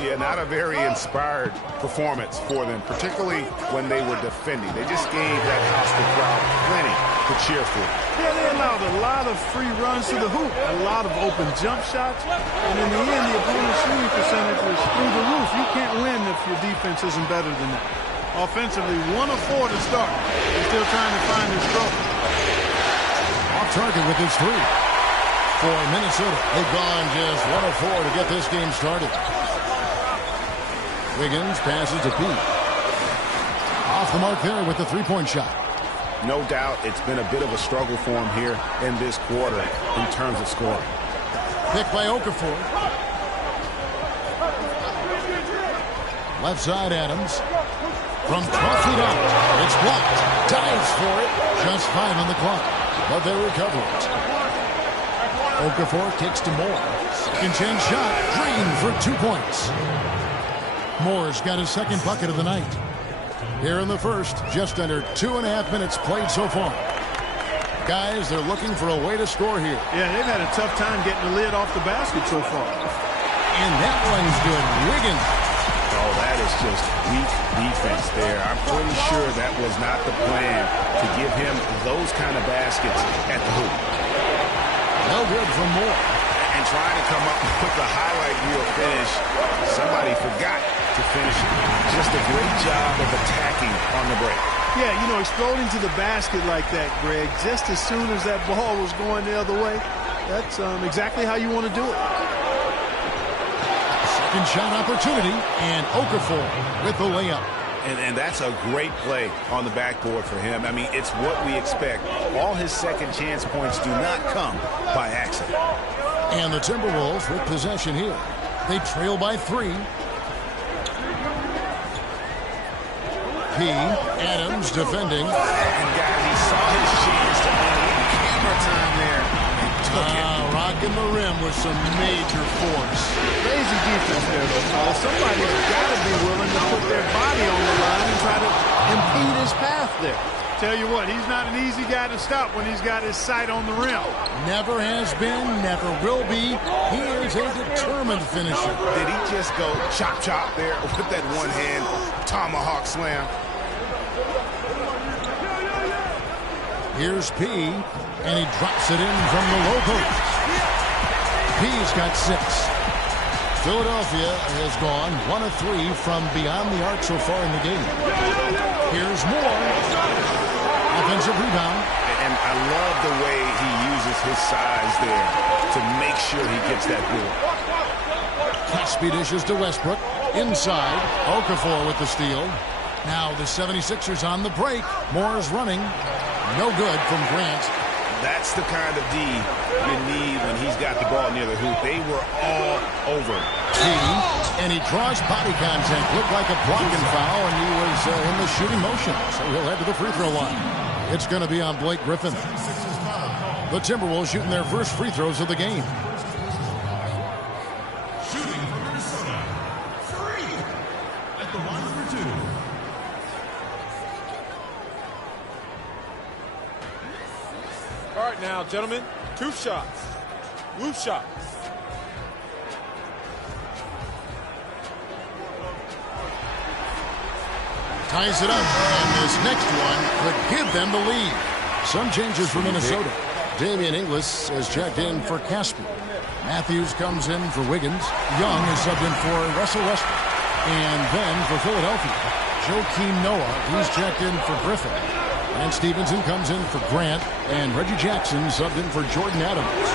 Yeah, not a very inspired performance for them, particularly when they were defending. They just gave that hostile crowd plenty to cheer for. Yeah, they allowed a lot of free runs to the hoop, a lot of open jump shots, and in the end, the opponent's shooting percentage was through the roof. You can't win if your defense isn't better than that. Offensively, 1 of 4 to start. They're still trying to find their stroke. Off target with his 3. For Minnesota, they've gone just 1 of 4 to get this game started. Wiggins passes to Pete. Off the mark there with the 3-point shot. No doubt it's been a bit of a struggle for him here in this quarter in terms of scoring. Picked by Okafor. Left side Adams. From 12 feet out, it's blocked. Dives for it. Just 5 on the clock, but they recover it. Okafor kicks to Moore. Second chance shot. Green for 2 points. Moore's got his second bucket of the night. Here in the first, just under 2.5 minutes played so far. Guys, they're looking for a way to score here. Yeah, they've had a tough time getting the lid off the basket so far. And that one's good. Wiggins. Oh, that is just weak defense there. I'm pretty sure that was not the plan to give him those kind of baskets at the hoop. No good from Moore. And trying to come up with the highlight reel finish, somebody forgot to finish it. Just a great job of attacking on the break. Yeah, you know, exploding to the basket like that, Greg, just as soon as that ball was going the other way, that's exactly how you want to do it. Second shot opportunity, and Okafor with the layup. And that's a great play on the backboard for him. I mean, it's what we expect. All his second chance points do not come by accident. And the Timberwolves with possession here. They trail by 3. P. Adams defending. And guys, he saw his chance to earn camera time there and took it. Rocking the rim with some major force. Crazy defense there, though, fellas. Somebody's got to be willing to put their body on the line and try to impede his path there. Tell you what, he's not an easy guy to stop when he's got his sight on the rim. Never has been, never will be. He is a determined finisher. Did he just go chop there with that one-hand tomahawk slam? Here's P, and he drops it in from the low post. P's got 6. Philadelphia has gone 1 of 3 from beyond the arc so far in the game. Here's Moore. Offensive rebound. And I love the way he uses his size there to make sure he gets that board. Caspi dishes to Westbrook. Inside. Okafor with the steal. Now the 76ers on the break. Moore's running. No good from Grant. That's the kind of D you need when he's got the ball near the hoop. They were all over. And he draws body contact. Looked like a blocking foul, and he was in the shooting motion. So he'll head to the free throw line. It's going to be on Blake Griffin. The Timberwolves shooting their first free throws of the game. Shooting for Minnesota. 3 at the line for 2. All right, now, gentlemen, 2 shots. Loose shots. Ties it up, and this next one could give them the lead. Some changes for Minnesota. Damian Inglis has checked in for Caspi. Matthews comes in for Wiggins. Young is subbed in for Russell Westbrook. And then for Philadelphia, Joakim Noah, he's checked in for Griffin. And Stevenson comes in for Grant, and Reggie Jackson subbed in for Jordan Adams.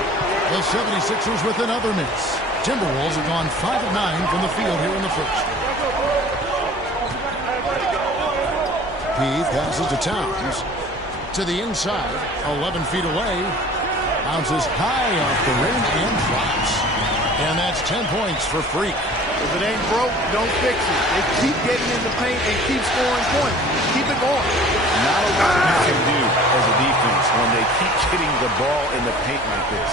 The 76ers with another miss. Timberwolves have gone 5 of 9 from the field here in the first. He passes to Towns. To the inside, 11 feet away. Bounces high off the rim and drops. And that's 10 points for Freak. If it ain't broke, don't fix it. They keep getting in the paint and keep scoring points. Keep it going. Not a lot you can do as a defense when they keep getting the ball in the paint like this.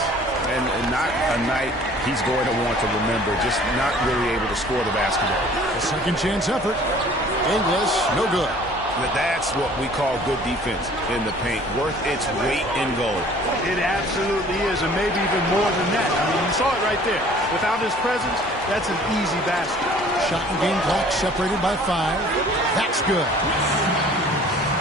And not a night he's going to want to remember, just not really able to score the basketball. A second chance effort. Inglis, no good. That's what we call good defense in the paint. Worth its weight in gold. It absolutely is, and maybe even more than that. I mean, you saw it right there. Without his presence, that's an easy basket. Shot and game clock separated by 5. That's good.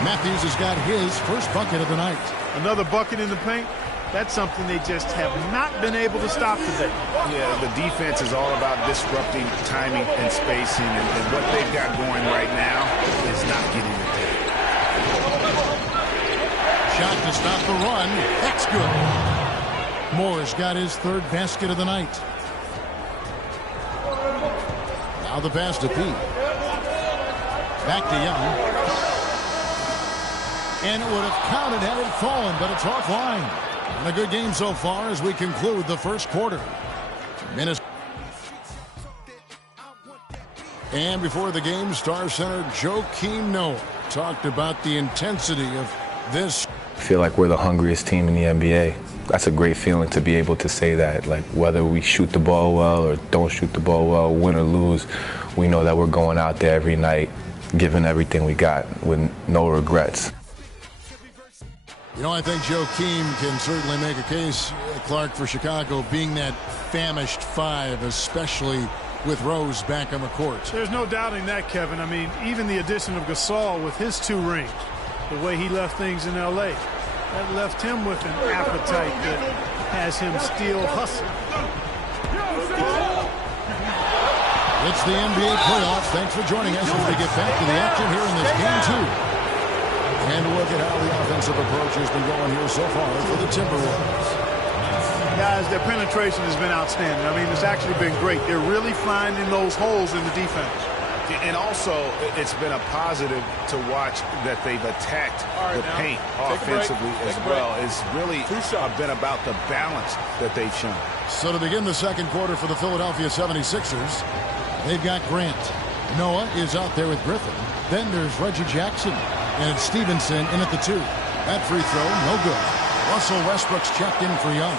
Matthews has got his first bucket of the night. Another bucket in the paint. That's something they just have not been able to stop today. Yeah, the defense is all about disrupting timing and spacing, and what they've got going right now is not getting it there. Shot to stop the run. That's good. Moore's got his 3rd basket of the night. Now the pass to Pete. Back to Young. And it would have counted had it fallen, but it's offline. And a good game so far as we conclude the first quarter. Minnesota. And before the game, Star Center Joakim Noah talked about the intensity of this. I feel like we're the hungriest team in the NBA. That's a great feeling to be able to say that. Like, whether we shoot the ball well or don't shoot the ball well, win or lose, we know that we're going out there every night, giving everything we got with no regrets. You know, I think Joakim can certainly make a case, Clark, for Chicago being that famished 5, especially with Rose back on the court. There's no doubting that, Kevin. I mean, even the addition of Gasol with his 2 rings, the way he left things in L.A., that left him with an appetite that has him still hustling. It's the NBA playoffs. Thanks for joining us as we get back to the action here in this game 2. And look at how the offensive approach has been going here so far for the Timberwolves. Guys, their penetration has been outstanding. I mean, it's actually been great. They're really finding those holes in the defense. And also, it's been a positive to watch that they've attacked the paint offensively as well. It's really been about the balance that they've shown. So to begin the second quarter for the Philadelphia 76ers, they've got Grant. Noah is out there with Griffin. Then there's Reggie Jackson. And it's Stevenson in at the 2. That free throw, no good. Russell Westbrook's checked in for Young.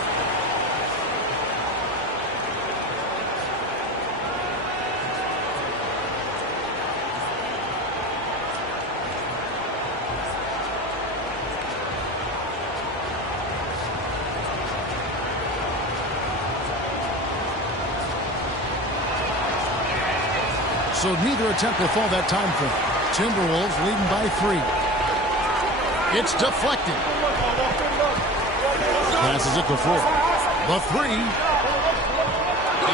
So neither attempt will fall that time frame. Timberwolves leading by 3. It's deflected. Passes it to Ford. The 3.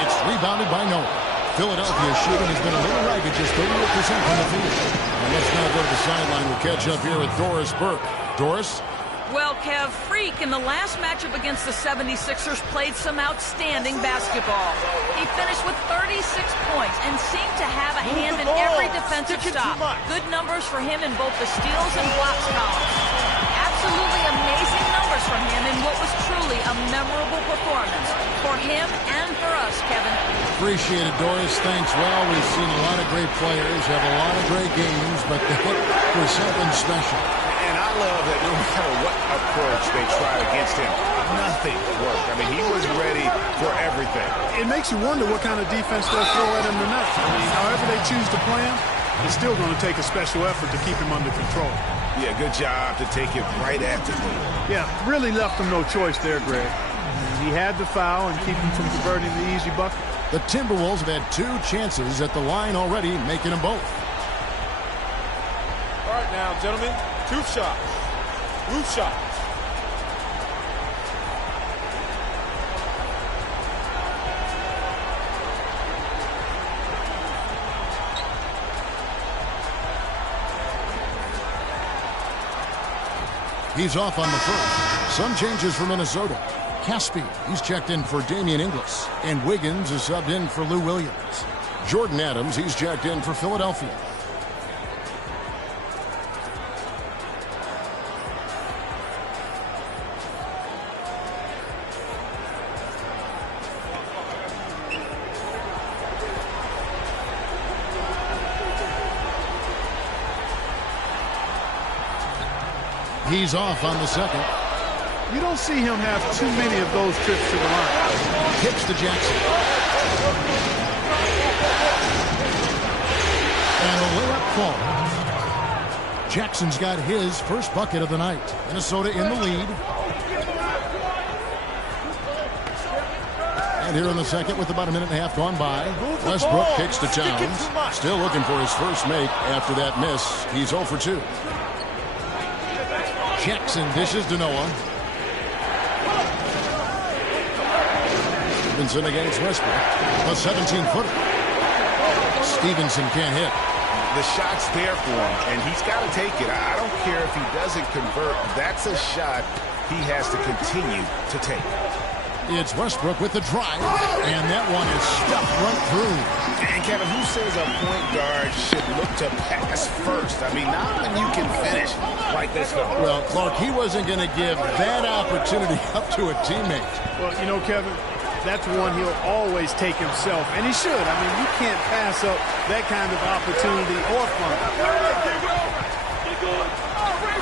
It's rebounded by Noah. Philadelphia's shooting has been a little ragged, just 38% from the field. And let's now go to the sideline. We'll catch up here with Doris Burke. Doris? Well, Kev, Freak in the last matchup against the 76ers played some outstanding basketball. He finished with 36 points and seemed to have a hand in every defensive stop. Good numbers for him in both the steals and blocks columns. Absolutely amazing numbers from him in what was truly a memorable performance for him and for us, Kevin. Appreciate it, Doris. Thanks. Well, we've seen a lot of great players have a lot of great games, but the hit was something special. And I love that no matter what approach they tried against him, nothing worked. I mean, he was ready for everything. It makes you wonder what kind of defense they'll throw at him tonight. I mean, however they choose to play him, it's still going to take a special effort to keep him under control. Yeah, good job to take it right at the knee. Yeah, really left him no choice there, Greg. He had the foul and keep him from converting the easy bucket. The Timberwolves have had 2 chances at the line already, making them both. All right now, gentlemen, 2 shots. Roof shots. He's off on the first. Some changes for Minnesota. Caspi, he's checked in for Damian Inglis. And Wiggins is subbed in for Lou Williams. Jordan Adams, he's checked in for Philadelphia. He's off on the second. You don't see him have too many of those trips to the line. Kicks to Jackson. And a layup falls. Jackson's got his first bucket of the night. Minnesota in the lead. And here in the second with about a minute and a half gone by. Westbrook kicks to Towns. Still looking for his first make after that miss. He's 0 for 2. Jackson dishes to Noah. Stevenson against Westbrook. A 17-footer. Stevenson can't hit. The shot's there for him, and he's got to take it. I don't care if he doesn't convert. That's a shot he has to continue to take. It's Westbrook with the drive, and that one is stuffed right through. And Kevin, who says a point guard should look to pass first? I mean, not when you can finish like this. Well, Clark, he wasn't going to give that opportunity up to a teammate. Well, you know, Kevin, that's one he'll always take himself, and he should. I mean, you can't pass up that kind of opportunity or fun.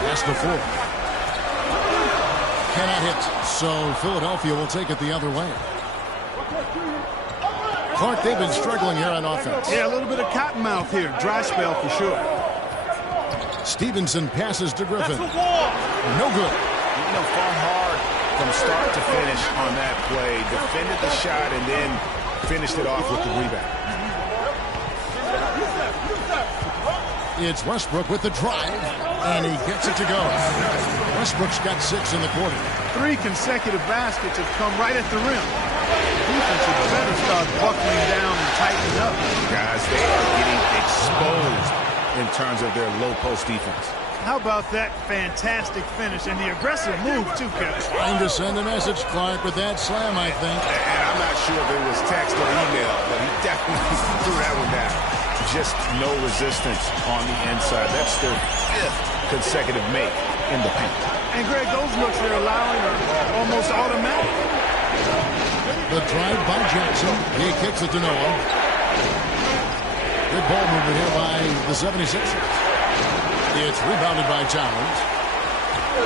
That's the 4. Cannot hit, so Philadelphia will take it the other way. Clark, they've been struggling here on offense. Yeah, a little bit of cottonmouth here. Dry spell for sure. Stevenson passes to Griffin. No good. You know, fought hard from start to finish on that play. Defended the shot and then finished it off with the rebound. It's Westbrook with the drive, and he gets it to go. Westbrook's got 6 in the quarter. 3 consecutive baskets have come right at the rim. Defense should better start buckling down and tightening up. Guys, they are getting exposed in terms of their low post defense. How about that fantastic finish and the aggressive move, too, Kevin? Trying to send a message, Clark, with that slam, I think. And I'm not sure if it was text or email, but he definitely threw that one down. Just no resistance on the inside. That's their 5th consecutive make in the paint. And, Greg, those looks they're allowing are almost automatic. The drive by Jackson. He kicks it to Noah. Good ball movement here by the 76ers. It's rebounded by Towns.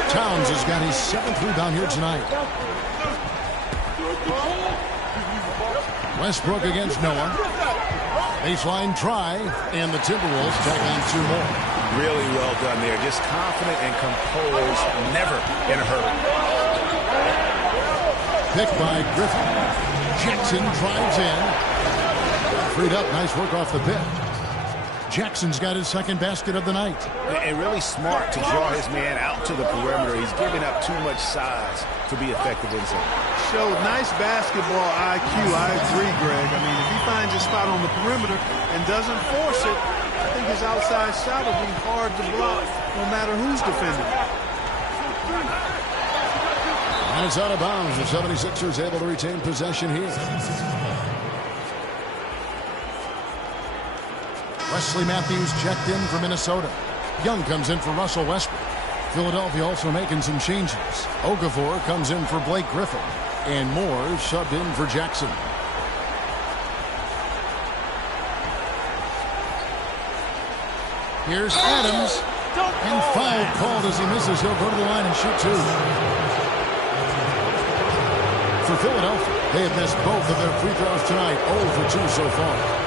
Towns has got his 7th rebound here tonight. Westbrook against Noah. Baseline try, and the Timberwolves tack on 2 more. Really well done there. Just confident and composed, never in a hurry. Picked by Griffin. Jackson drives in. Freed up. Nice work off the pick. Jackson's got his second basket of the night. And really smart to draw his man out to the perimeter. He's giving up too much size to be effective inside. Showed nice basketball IQ. I agree, Greg. I mean, if he finds a spot on the perimeter and doesn't force it, I think his outside shot will be hard to block no matter who's defending. And it's out of bounds. The 76ers able to retain possession here. Wesley Matthews checked in for Minnesota. Young comes in for Russell Westbrook. Philadelphia also making some changes. Okafor comes in for Blake Griffin. And Moore subbed in for Jackson. Here's Adams. And foul called as he misses. He'll go to the line and shoot two. For Philadelphia, they have missed both of their free throws tonight. 0 for 2 so far.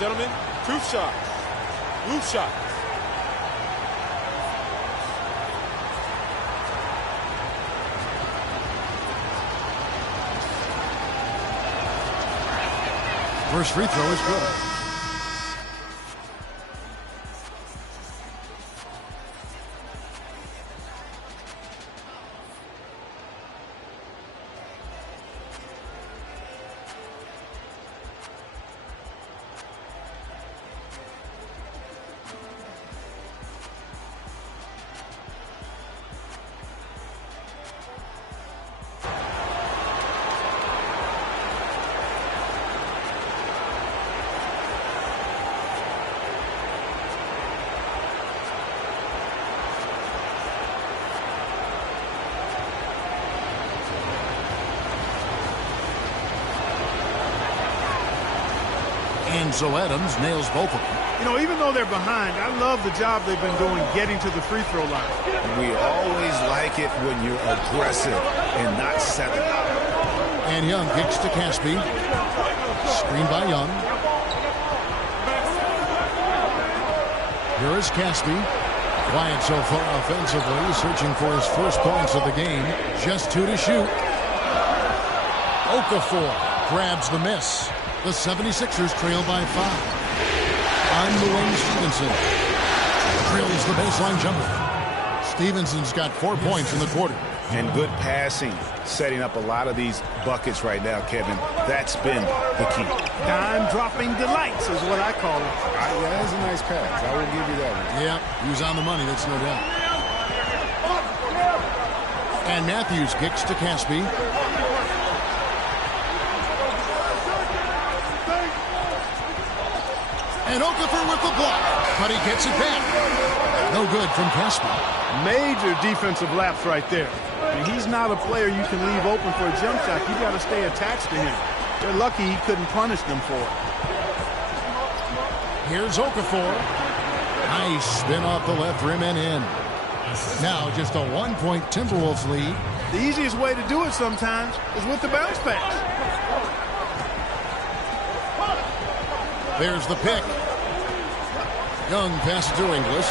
Gentlemen, two shots. Loose shots. First free throw is good. And so Adams nails both of them. You know, even though they're behind, I love the job they've been doing getting to the free throw line. We always like it when you're aggressive and not settling. And Young kicks to Caspi. Screen by Young. Here is Caspi. Quiet so far offensively, searching for his first points of the game. Just 2 to shoot. Okafor grabs the miss. The 76ers trail by 5. On the wing, Stevenson drills the baseline jumper. Stevenson's got 4 points in the quarter. And good passing, setting up a lot of these buckets right now, Kevin. That's been the key. Dime-dropping delights is what I call it. Yeah, that's a nice pass. I will give you that one. Yeah, he was on the money, that's no doubt. And Matthews kicks to Caspi. And Okafor with the block, but he gets it back. No good from Caspi. Major defensive lapse right there. And he's not a player you can leave open for a jump shot. You got to stay attached to him. They're lucky he couldn't punish them for it. Here's Okafor. Nice spin off the left rim and in. Now just a 1-point Timberwolves lead. The easiest way to do it sometimes is with the bounce pass. There's the pick. Young passes to Inglis.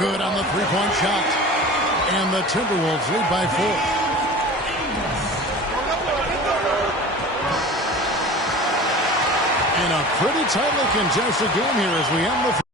Good on the three-point shot. And the Timberwolves lead by 4. And a pretty tightly contested game here as we end the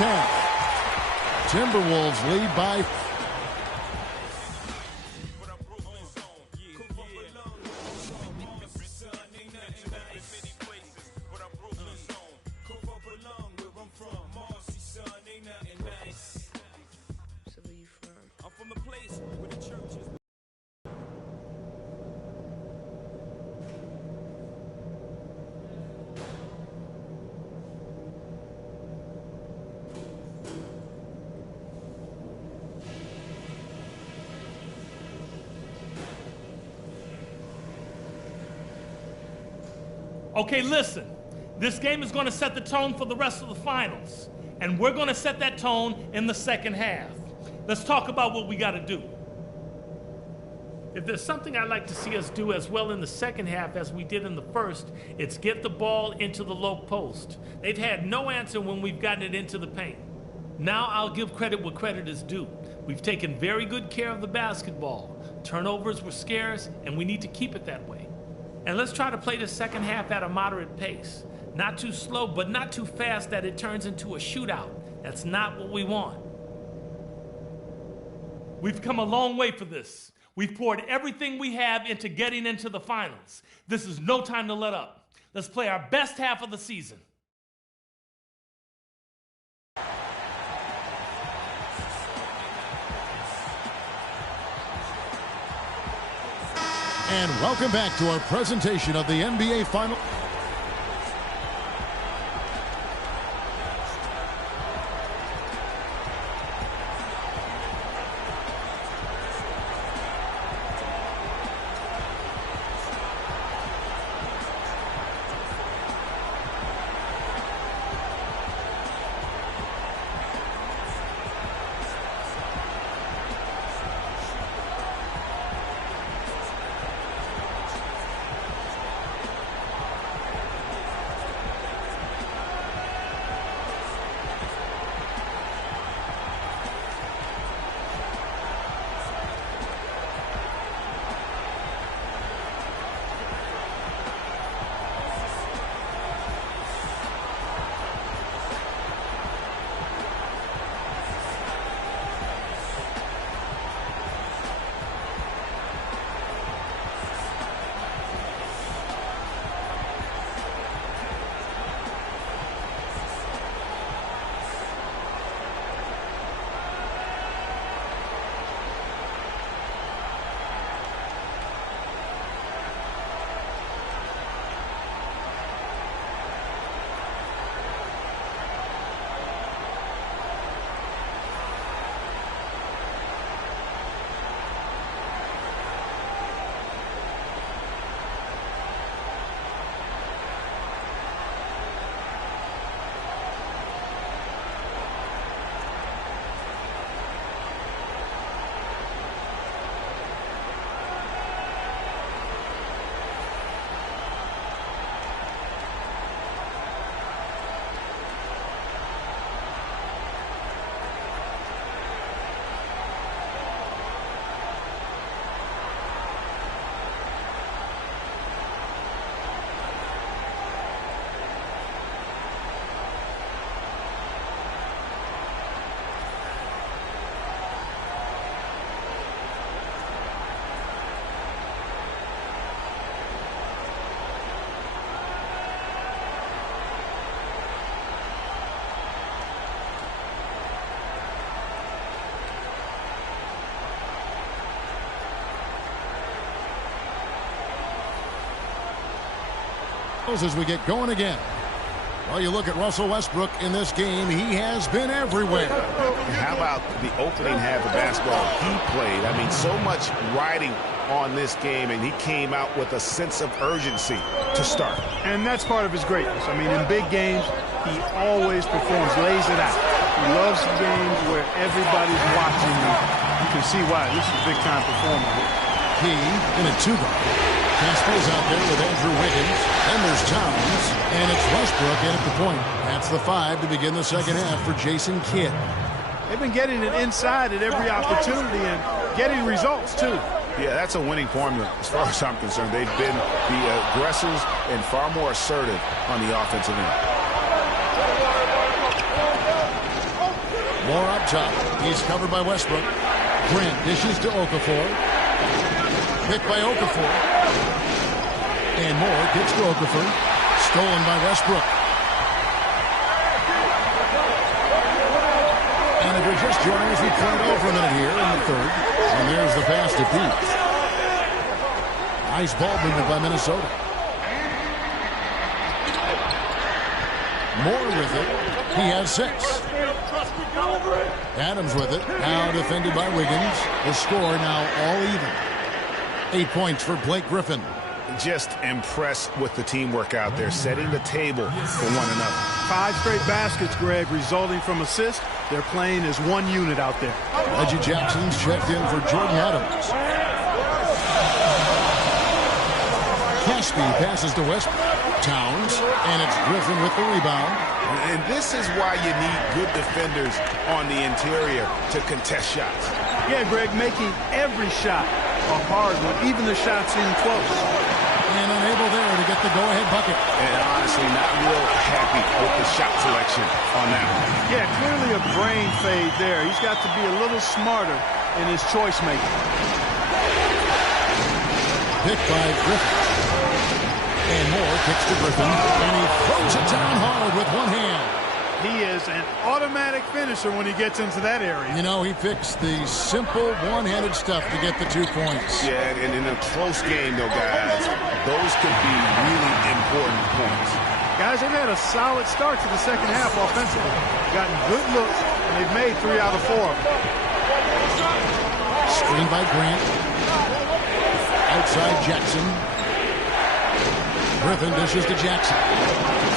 half. Timberwolves lead by. Okay, listen. This game is going to set the tone for the rest of the finals. And we're going to set that tone in the second half. Let's talk about what we got to do. If there's something I'd like to see us do as well in the second half as we did in the first, it's get the ball into the low post. They've had no answer when we've gotten it into the paint. Now I'll give credit where credit is due. We've taken very good care of the basketball. Turnovers were scarce, and we need to keep it that way. And let's try to play the second half at a moderate pace. Not too slow, but not too fast that it turns into a shootout. That's not what we want. We've come a long way for this. We've poured everything we have into getting into the finals. This is no time to let up. Let's play our best half of the season. And welcome back to our presentation of the NBA Final. As we get going again. Well, you look at Russell Westbrook in this game, he has been everywhere. How about the opening half of basketball he played? I mean, so much riding on this game, and he came out with a sense of urgency to start. And that's part of his greatness. I mean, in big games, he always performs, lays it out. He loves games where everybody's watching him. You can see why. This is a big-time performer. He in a two-guard. Casper's out there with Andrew Wiggins. Then there's Towns. And it's Westbrook in at the point. That's the 5 to begin the second half for Jason Kidd. They've been getting it inside at every opportunity and getting results, too. Yeah, that's a winning formula as far as I'm concerned. They've been the aggressors and far more assertive on the offensive end. Moore up top. He's covered by Westbrook. Grant dishes to Okafor. Picked by Okafor. And Moore gets to Okafor. Stolen by Westbrook. And if you're just joining us, we played over a minute here in the third. And there's the pass to Pete. Nice ball movement by Minnesota. Moore with it. He has 6. Adams with it. Now defended by Wiggins. The score now all even. 8 points for Blake Griffin. Just impressed with the teamwork out there, setting the table for one another. 5 straight baskets, Greg, resulting from assists. They're playing as one unit out there. Reggie Jackson's checked in for Jordan Adams. Caspi passes to Westbrook. Towns, and it's Griffin with the rebound. And this is why you need good defenders on the interior to contest shots. Yeah, Greg, making every shot a hard one, even the shots seem close. And unable there to get the go-ahead bucket. And honestly, not real happy with the shot selection on that one. Yeah, clearly a brain fade there. He's got to be a little smarter in his choice making. Picked by Griffin. And Moore kicks to Griffin, and he throws it down hard with one hand. He is an automatic finisher when he gets into that area. You know, he picks the simple one-handed stuff to get the 2 points. Yeah, and in a close game, though, guys, those could be really important points. Guys, they've had a solid start to the second half offensively. Gotten good looks, and they've made 3 out of 4 of them. Screen by Grant. Outside Jackson. Griffin dishes to Jackson.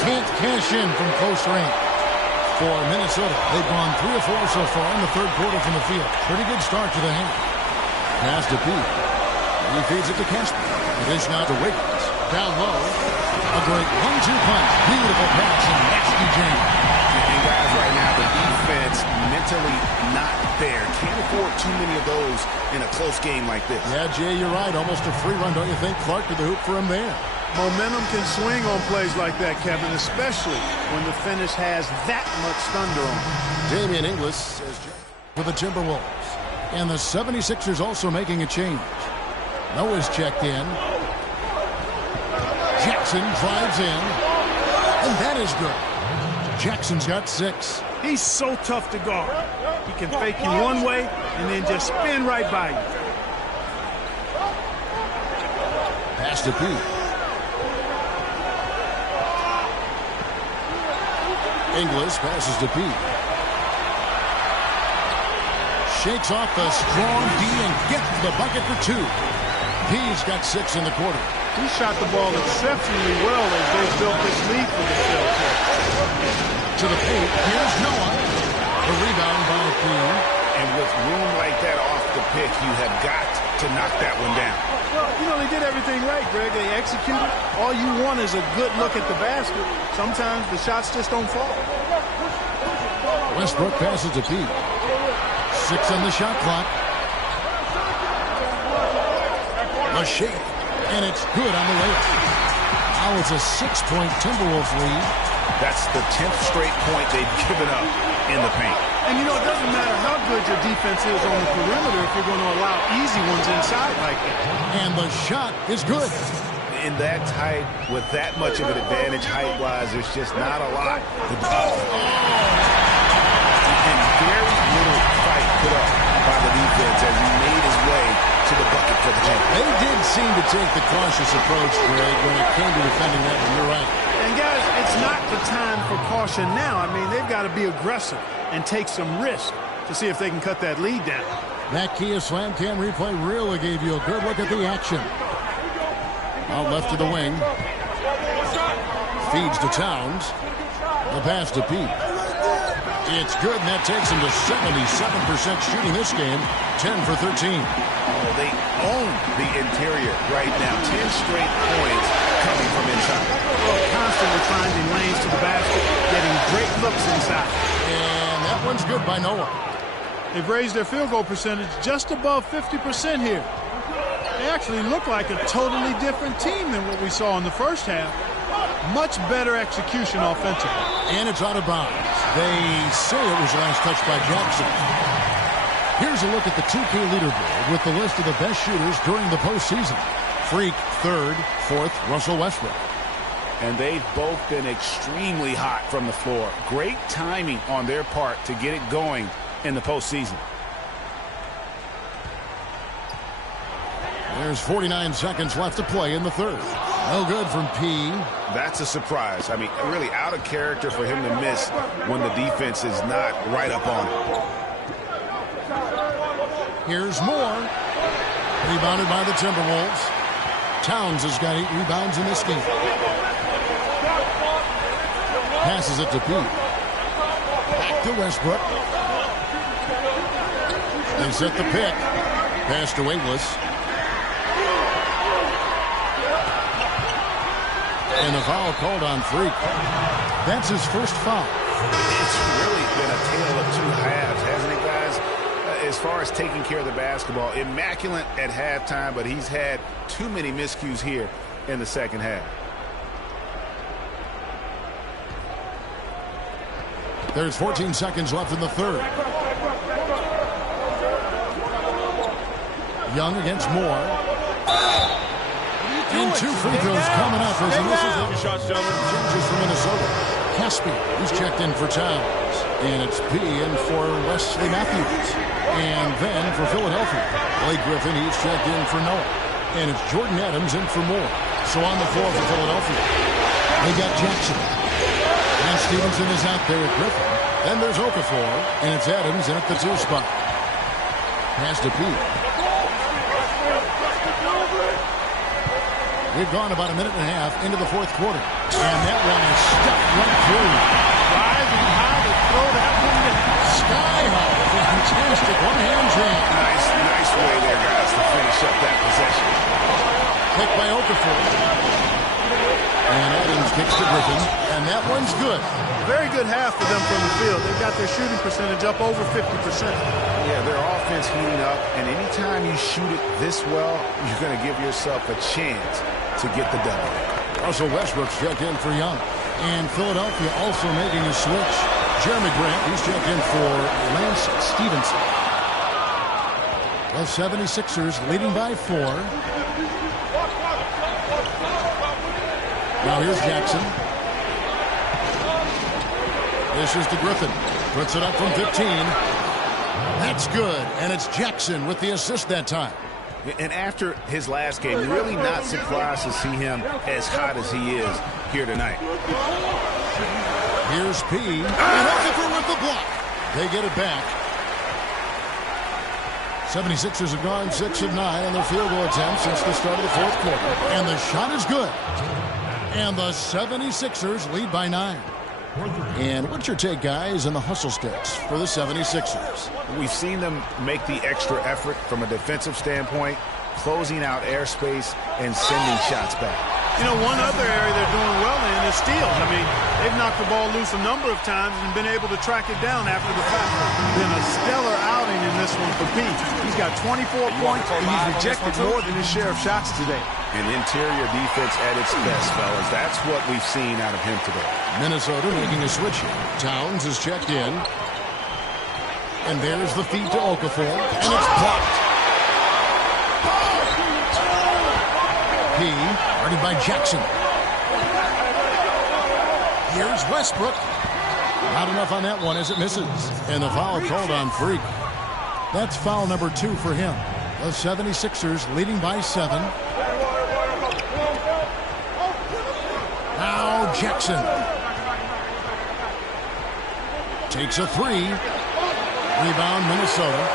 Can't cash in from close range. For Minnesota, they've gone 3 of 4 so far in the third quarter from the field. Pretty good start to the half. Pass to Pete. He feeds it to Casper. The dish now to Wiggins. Down low. A great 1-2 punch. Beautiful pass and nasty jam. And guys, right now, the defense mentally not there. Can't afford too many of those in a close game like this. Yeah, Jay, you're right. Almost a free run, don't you think? Clark to the hoop for him there. Momentum can swing on plays like that, Kevin, especially when the finish has that much thunder on it. Damian Inglis says for the Timberwolves. And the 76ers also making a change. Noah's checked in. Jackson drives in. And that is good. Jackson's got 6. He's so tough to guard. He can fake you one way and then just spin right by you. Pass to Pete. Inglis passes to Pete. Shakes off the strong D and gets the bucket for 2. Pete's got 6 in the quarter. He shot the ball exceptionally well as they built this lead for themselves here. To the paint, here's Noah. The rebound by Pete. And with room like that off the pick, you have got to knock that one down. Well, you know, they did everything right, Greg. They executed. All you want is a good look at the basket. Sometimes the shots just don't fall. Westbrook passes to Pete. 6 on the shot clock. A shake, and it's good on the layup. Now it's a 6-point Timberwolves lead. That's the 10th straight point they've given up in the paint. And, you know, it doesn't matter how good your defense is on the perimeter if you're going to allow easy ones inside like that. And the shot is good. In that tight, with that much of an advantage height-wise, there's just not a lot to do. And very little fight put up by the defense as he made his way to the bucket for the team. They did seem to take the cautious approach, Greg, when it came to defending that one. You're right. And, guys, it's not the time for caution now. I mean, they've got to be aggressive and take some risk to see if they can cut that lead down. That Kia Slam Cam replay really gave you a good look at the action. Out left to the wing. Feeds to Towns. The pass to Pete. It's good, and that takes him to 77% shooting this game. 10 for 13. Oh, they own the interior right now. 10 straight points coming from inside. Well, constantly finding lanes to the basket, getting great looks inside. And that one's good by Noah. They've raised their field goal percentage just above 50% here. They actually look like a totally different team than what we saw in the first half. Much better execution offensively. And it's out of bounds. They say it was last touched by Jackson. Here's a look at the 2K leaderboard with the list of the best shooters during the postseason. Freak, third. Fourth, Russell Westbrook. And they've both been extremely hot from the floor. Great timing on their part to get it going in the postseason. There's 49 seconds left to play in the third. No good from P. That's a surprise. I mean, really out of character for him to miss when the defense is not right up on him. Here's more. Rebounded by the Timberwolves. Towns has got 8 rebounds in this game. Passes it to P. Back to Westbrook. They set the pick. Pass to Inglis. And a foul called on Freak. That's his first foul. It's really been a tale of two halves, hasn't it, guys? As far as taking care of the basketball, immaculate at halftime, but he's had too many miscues here in the second half. There's 14 seconds left in the third. Young against Moore. And 2 free throws coming up as he misses it. Changes for Minnesota. Caspi, he's checked in for Towns. And it's P in for Wesley Matthews. And then for Philadelphia, Blake Griffin, he's checked in for Noah. And it's Jordan Adams in for Moore. So on the floor for Philadelphia, they got Jackson. And Stevenson is out there with Griffin. Then there's Okafor, and it's Adams in at the 2 spot. Pass to P. We've gone about a minute and a half into the fourth quarter. And that one is stuffed right through. Rising high to throw that one in. Sky high. Fantastic one-hand jam. Nice way there, guys, to finish up that possession. Pick by Okafor. And Adams kicks to Griffin. And that one's good. Very good half for them from the field. They've got their shooting percentage up over 50%. Yeah, their offense heating up. And anytime you shoot it this well, you're going to give yourself a chance to get the W. Russell Westbrook's checked in for Young. And Philadelphia also making a switch. Jeremy Grant, he's checked in for Lance Stevenson. The 76ers leading by 4. Now here's Jackson. This is to Griffin. Puts it up from 15. That's good. And it's Jackson with the assist that time. And after his last game, really not surprised to see him as hot as he is here tonight. Here's P. And Okafor with the block. They get it back. 76ers have gone 6 of 9 on their field goal attempts since the start of the fourth quarter. And the shot is good. And the 76ers lead by 9. And what's your take, guys, on the hustle sticks for the 76ers? We've seen them make the extra effort from a defensive standpoint, closing out airspace and sending shots back. You know, one other area they're doing well in is steals. I mean, they've knocked the ball loose a number of times and been able to track it down after the fact. Been a stellar outing in this one for Pete. He's got 24 points, and he's rejected more than his share of shots today. An interior defense at its best, fellas. That's what we've seen out of him today. Minnesota making a switch here. Towns is checked in. And there's the feed to Okafor. And it's blocked. P, guarded by Jackson. Here's Westbrook. Not enough on that one as it misses. And the foul called on Freak. That's foul number 2 for him. The 76ers leading by 7. Now Jackson. Takes a 3. Rebound Minnesota.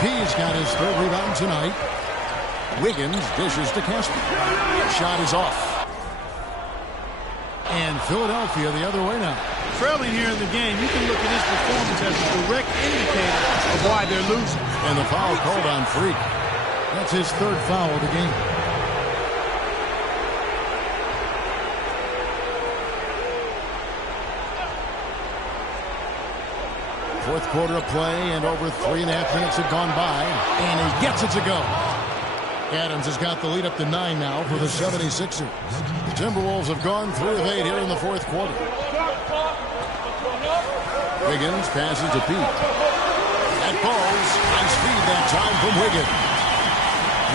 P's got his 3rd rebound tonight. Wiggins dishes to Caspi. Shot is off. And Philadelphia the other way now. Trailing here in the game, you can look at his performance as a direct indicator of why they're losing. And the foul called on Freak. That's his 3rd foul of the game. Fourth quarter of play, and over 3.5 minutes have gone by, and he gets it to go. Adams has got the lead up to 9 now for the 76ers. The Timberwolves have gone 3 of 8 here in the fourth quarter. Wiggins passes to Pete. That falls. Nice feed that time from Wiggins.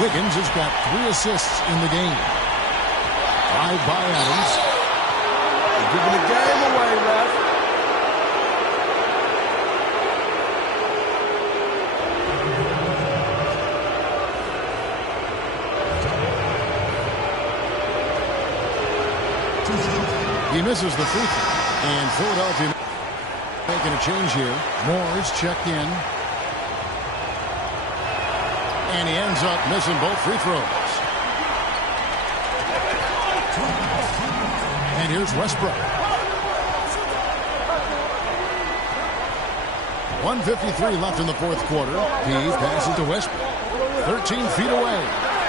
Wiggins has got 3 assists in the game. 5 by Adams. They're giving the game away, ref. He misses the free throw. And Philadelphia making a change here. Moore's checked in. And he ends up missing both free throws. And here's Westbrook. 1:53 left in the fourth quarter. He passes to Westbrook. 13 feet away.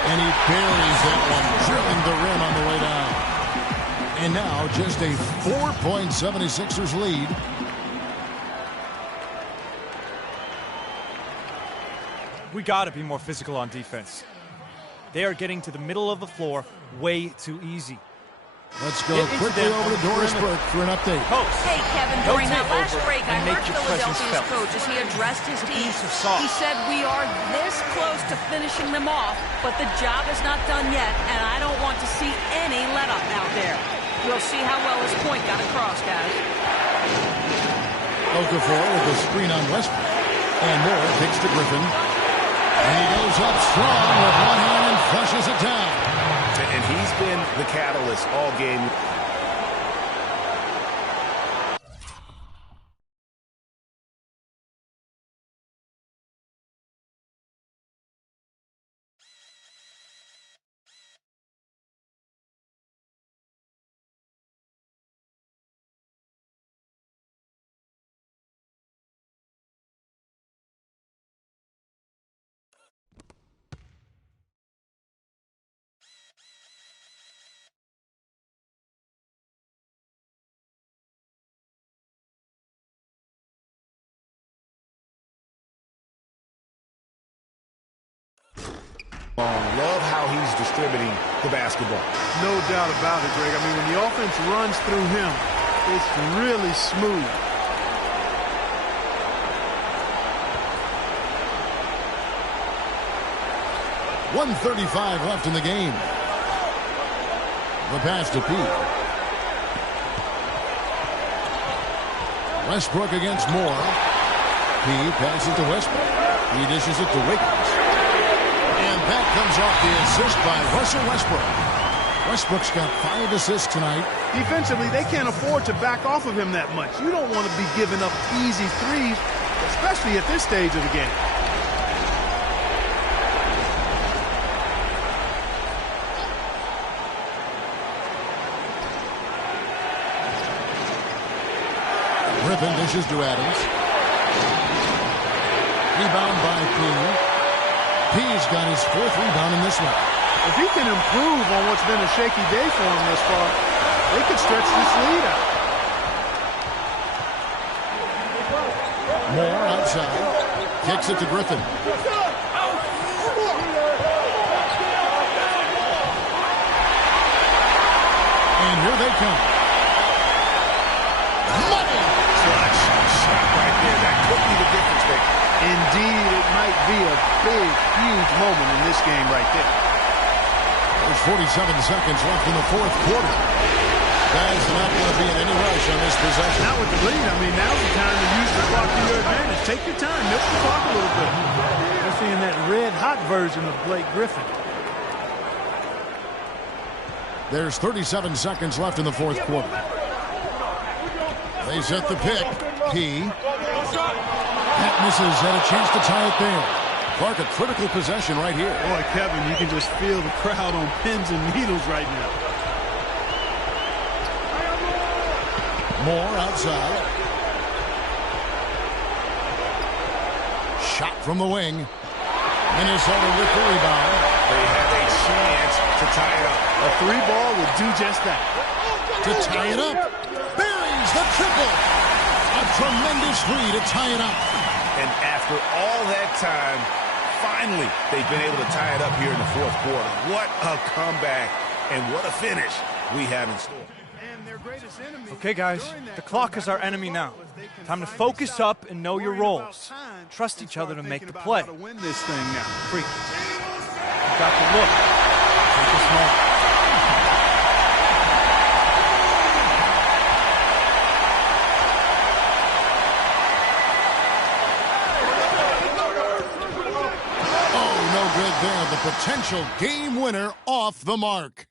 And he buries that one, drilling the rim on the way down. And now just a 4-point 76ers lead. We got to be more physical on defense. They are getting to the middle of the floor way too easy. Let's go quickly over to Doris Burke for an update. Hey, Kevin, during that last break, I heard Philadelphia's coach as he addressed his team. He said, we are this close to finishing them off, but the job is not done yet, and I don't want to see any let-up out there. We'll see how well his point got across, guys. Okafor with the screen on Westbrook. And Moore kicks to Griffin. And he goes up strong with one hand and flushes it down. And he's been the catalyst all game. Love how he's distributing the basketball. No doubt about it, Greg. I mean, when the offense runs through him, it's really smooth. .135 left in the game. The pass to Pete. Westbrook against Moore. Pete passes to Westbrook. He dishes it to Wiggins. And that comes off the assist by Russell Westbrook. Westbrook's got 5 assists tonight. Defensively, they can't afford to back off of him that much. You don't want to be giving up easy threes, especially at this stage of the game. Griffin dishes to Adams. Rebound by P. P's got his 4th rebound in this one. If he can improve on what's been a shaky day for him thus far, they could stretch this lead out. Moore outside. Kicks it to Griffin. And here they come. Money! Clutch shot right there. That could be the difference maker. Indeed, it might be a big, huge moment in this game right there. There's 47 seconds left in the fourth quarter. Guys not going to be in any rush on this possession. Now with the lead, I mean, now's the time to use the clock to your advantage. Take your time, milk the clock a little bit. We're seeing that red-hot version of Blake Griffin. There's 37 seconds left in the fourth quarter. They set the pick. P. That misses. Had a chance to tie it there. Clark, a critical possession right here. Boy, Kevin, you can just feel the crowd on pins and needles right now. Moore outside. Shot from the wing. Minnesota with the rebound. They have a chance to tie it up. A 3-ball would do just that. To tie it up. Buries the triple. A tremendous three to tie it up. And after all that time, finally, they've been able to tie it up here in the fourth quarter. What a comeback and what a finish we have in store. Okay, guys, the clock is our enemy now. Time to focus up and know your roles. Trust each other to make the play. Win this thing now. Freak. You got the look. Take this moment. Oh, no good there. The potential game winner off the mark.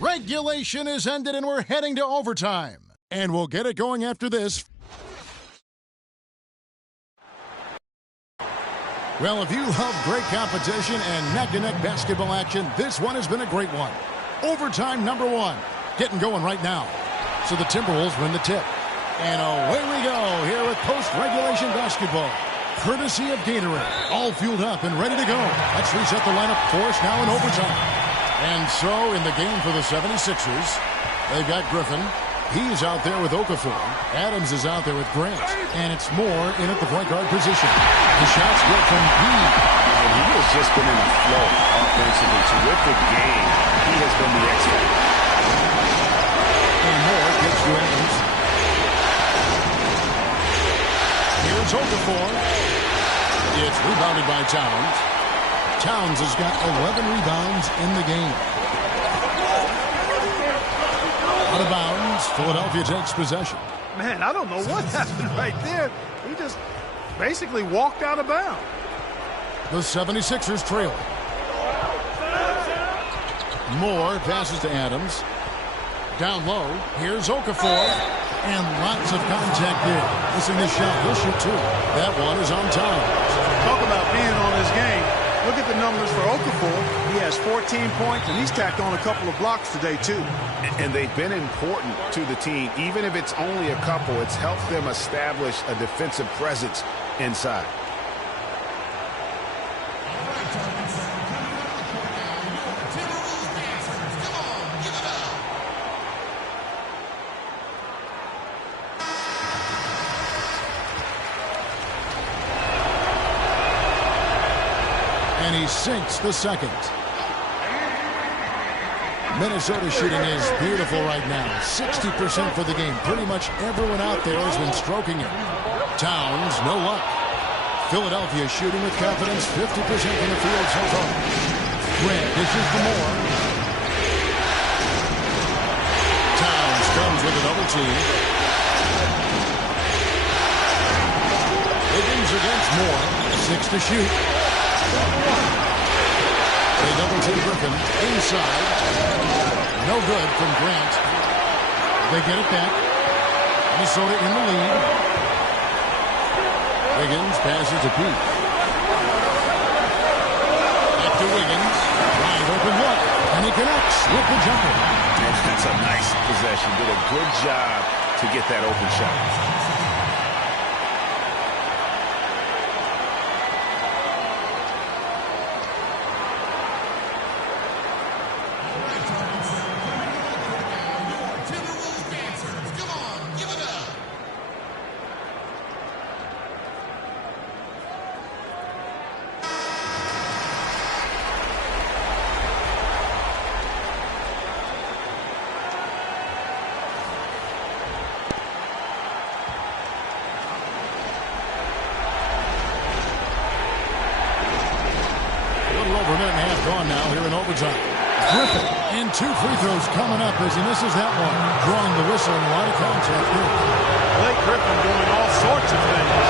Regulation is ended and we're heading to overtime. And we'll get it going after this. Well, if you love great competition and neck-to-neck basketball action, this one has been a great one. Overtime number 1. Getting going right now. So the Timberwolves win the tip. And away we go here with post-regulation basketball. Courtesy of Gatorade. All fueled up and ready to go. Let's reset the lineup for us now in overtime. And so, in the game for the 76ers, they've got Griffin. He's out there with Okafor. Adams is out there with Grant. And it's Moore in at the point guard position. The shot's good from B. And he has just been in a flow offensively. Terrific game. He has been the X factor. And Moore gets to Adams. Here's Okafor. It's rebounded by Towns. Towns has got 11 rebounds in the game. Out of bounds, Philadelphia takes possession. Man, I don't know what happened right there. He just basically walked out of bounds. The 76ers trail. Moore passes to Adams. Down low, here's Okafor. And lots of contact there. Missing the shot, he'll shoot 2. That one is on time. Talk about being on his game. Look at the numbers for Okafor. He has 14 points, and he's tacked on a couple of blocks today, too. And they've been important to the team. Even if it's only a couple, it's helped them establish a defensive presence inside. And he sinks the second. Minnesota shooting is beautiful right now. 60% for the game. Pretty much everyone out there has been stroking it. Towns, no luck. Philadelphia shooting with confidence. 50% from the field so far. Grant dishes for Moore. Towns comes with a double team. Higgins against Moore. 6 to shoot. They double team Griffin inside. No good from Grant. They get it back. Minnesota in the lead. Wiggins passes to Pete. Back to Wiggins. Wide open look. And he connects with the jumper. That's a nice possession. Did a good job to get that open shot. Over a minute and a half gone now here in overtime. Griffin and 2 free throws coming up as he misses that one. Drawing the whistle and a lot of contact here. Blake Griffin doing all sorts of things.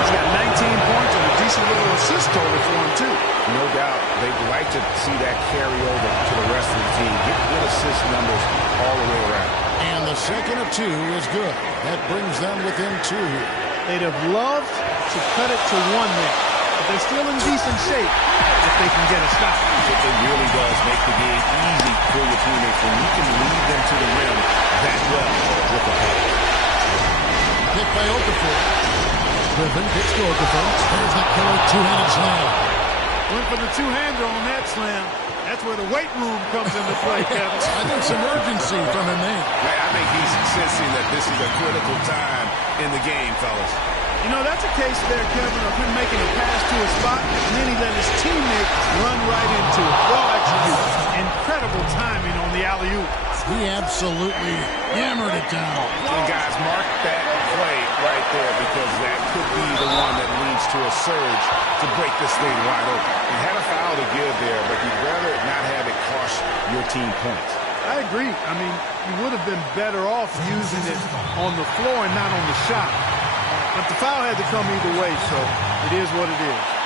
He's got 19 points and a decent little assist total for him, too. No doubt they'd like to see that carry over to the rest of the team. Get good assist numbers all the way around. And the second of 2 is good. That brings them within 2 here. They'd have loved to cut it to 1 there. But they're still in decent shape if they can get a stop. It really does make the game easy for your teammates when you can lead them to the rim that well with the puck. Picked by Okafor. Griffin kicks to Okafor. There's the killer 2-handed slam. Went for the two-hander on that slam. That's where the weight room comes into play, Kevin. I think some urgency from him there. I think he's sensing that this is a critical time in the game, fellas. You know, that's a case there, Kevin, of him making a pass to a spot, and then he let his teammate run right into it. Well executed. Incredible timing on the alley-oop. He absolutely hammered it down. And guys, mark that play right there, because that could be the one that leads to a surge to break this thing wide open. He had a foul to give there, but you'd rather not have it cost your team points. I agree. I mean, you would have been better off using it on the floor and not on the shot. But the foul had to come either way, so it is what it is.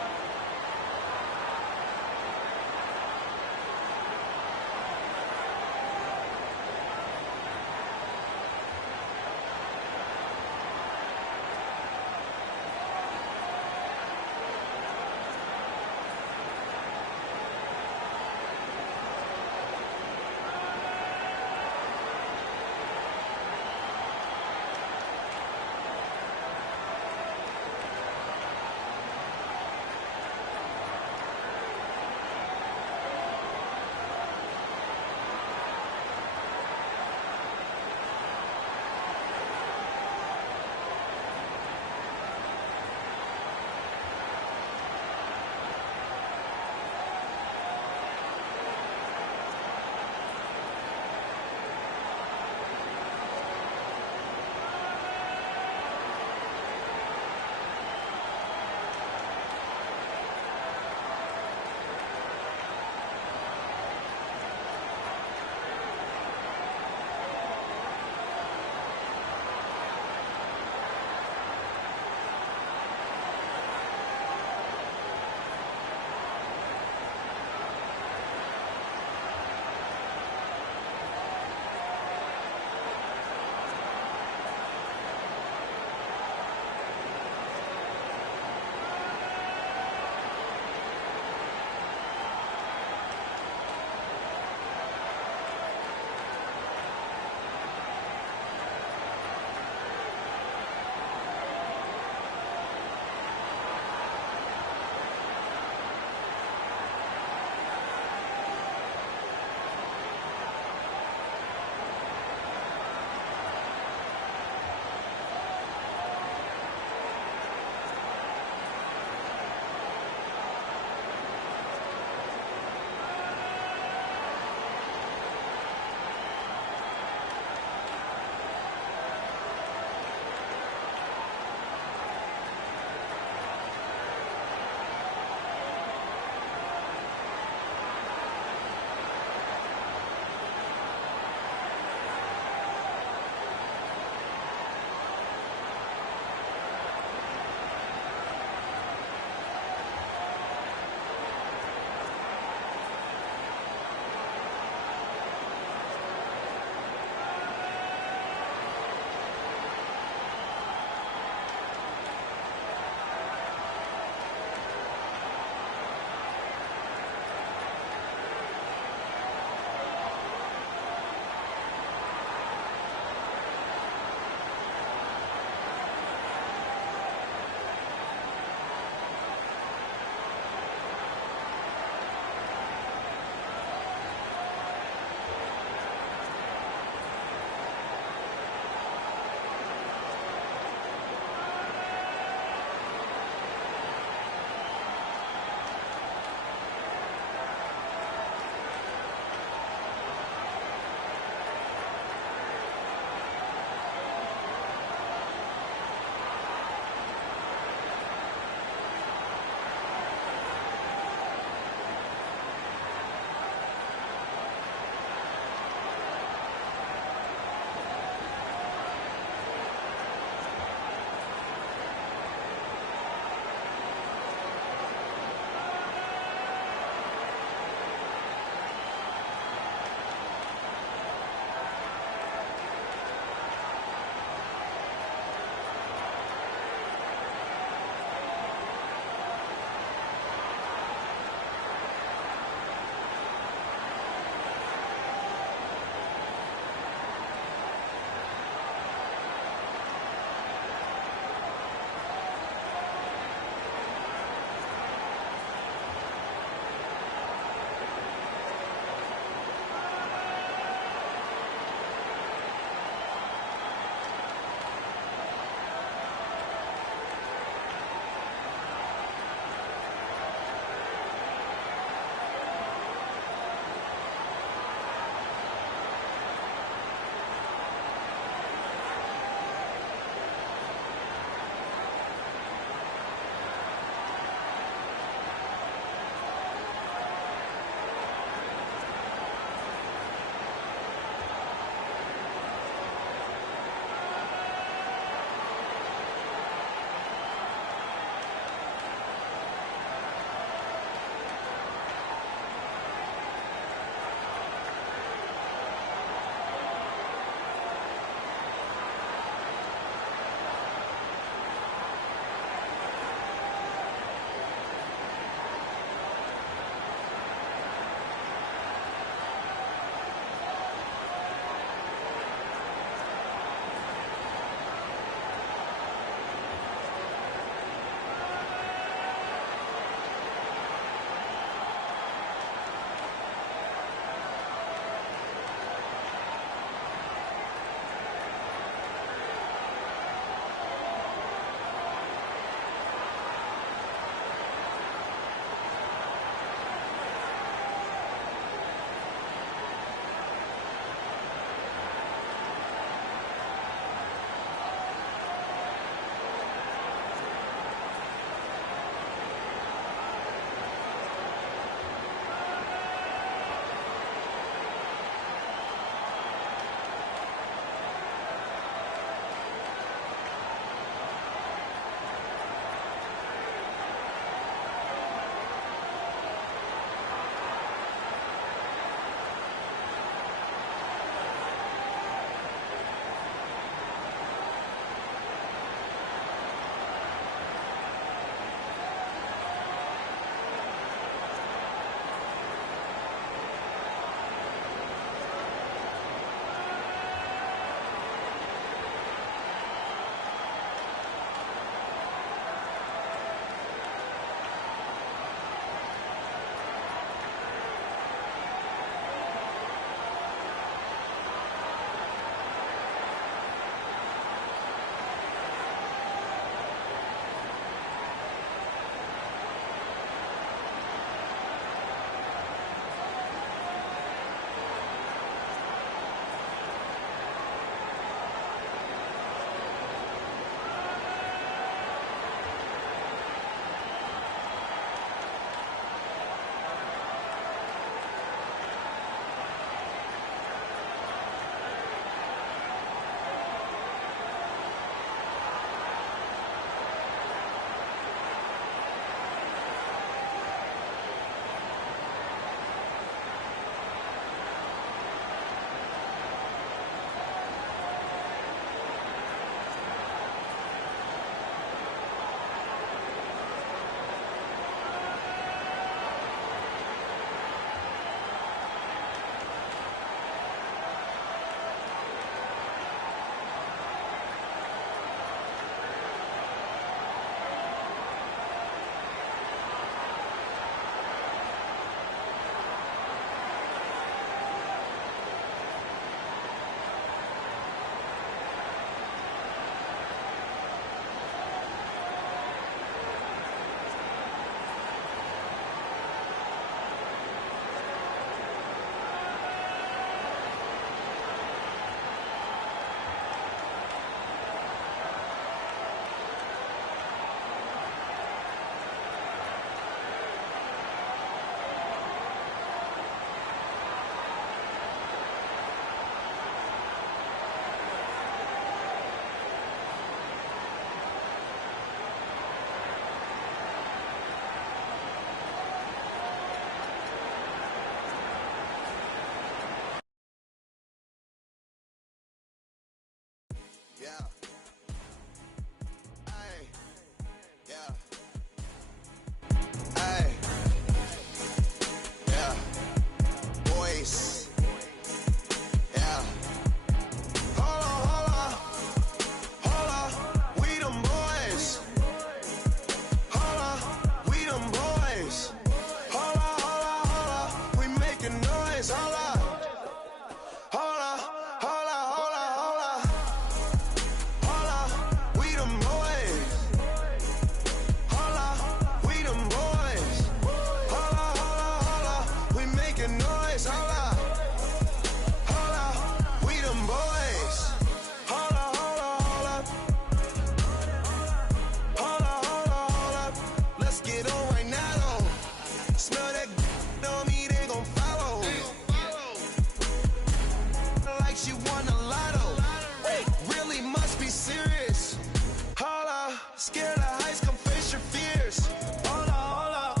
Scared of heights, come face your fears. Hold up.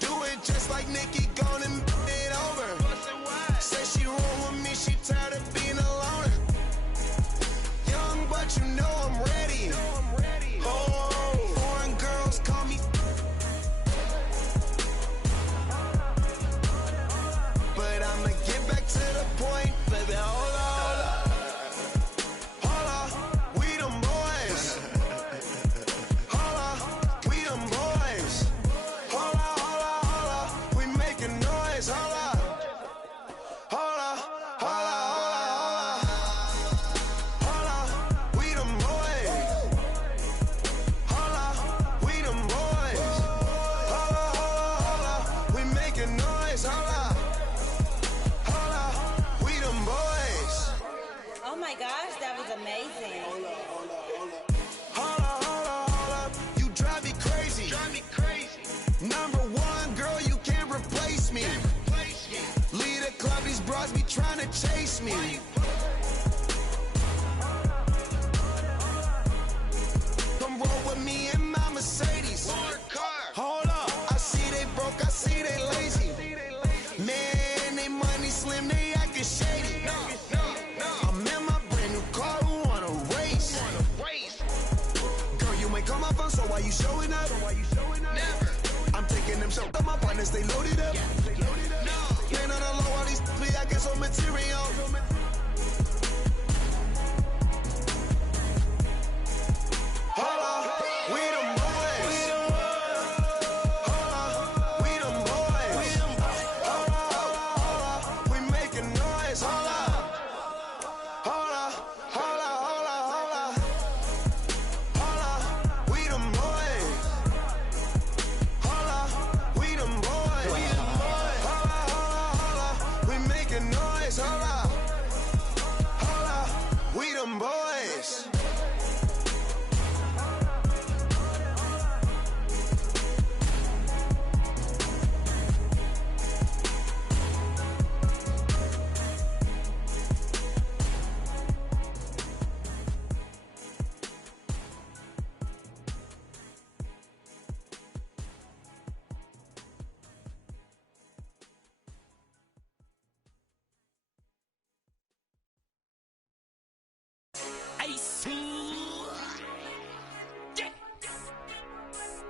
Do it just like Nikki, gone and it over. Say she roll with me, she tired of being a loner. Young, but you know I'm ready. Oh, foreign girls call me. But I'ma get back to the point, baby. Hold up. We them boys. Hold up. We them boys. Hold up. We making noise. Hold up. We them boys. Hold up. We them boys. Hold up. We making noise. Hold up. We them boys. Oh my gosh, that was amazing. Hold up. You drive me crazy. Number one, girl, you can't replace me. Lead a club, these bras be trying to chase me. Come roll with me in my Mercedes. Hold up. I see they broke, I see they lazy. Man, they money slim, they acting shady. I'm in my brand new car, who wanna race? Girl, you ain't come my phone, so why you showing up? Never. I'm taking them shots, my partners, they loaded up. Man, on the low, all these be I get some material. Hold up, we them boys. Hold up, we them boys. Hold up, we making noise. Hold up. We them boys. Hold up, we them boys. We making noise. Hold up. We them boys.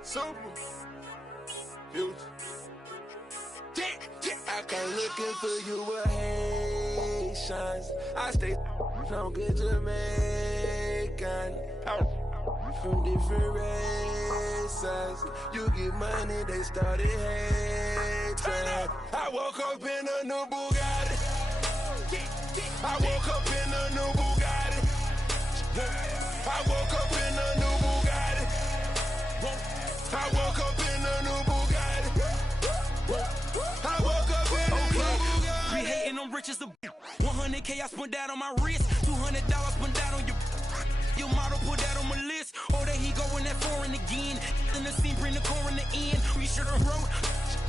Super. I come looking for you with Haitians. I stay from good Jamaican. From different races. You get money, they started hating. I woke up in a new Bugatti. I woke up in a new Bugatti. I woke up in a new Bugatti. I woke up in a new Bugatti. I woke up in a new Bugatti. We hating on riches. 100K I spent that on my wrist. $200 spent that on your model, put that on my list. Oh, there he going that foreign again. In the scene, bring the core in the end. We should've wrote.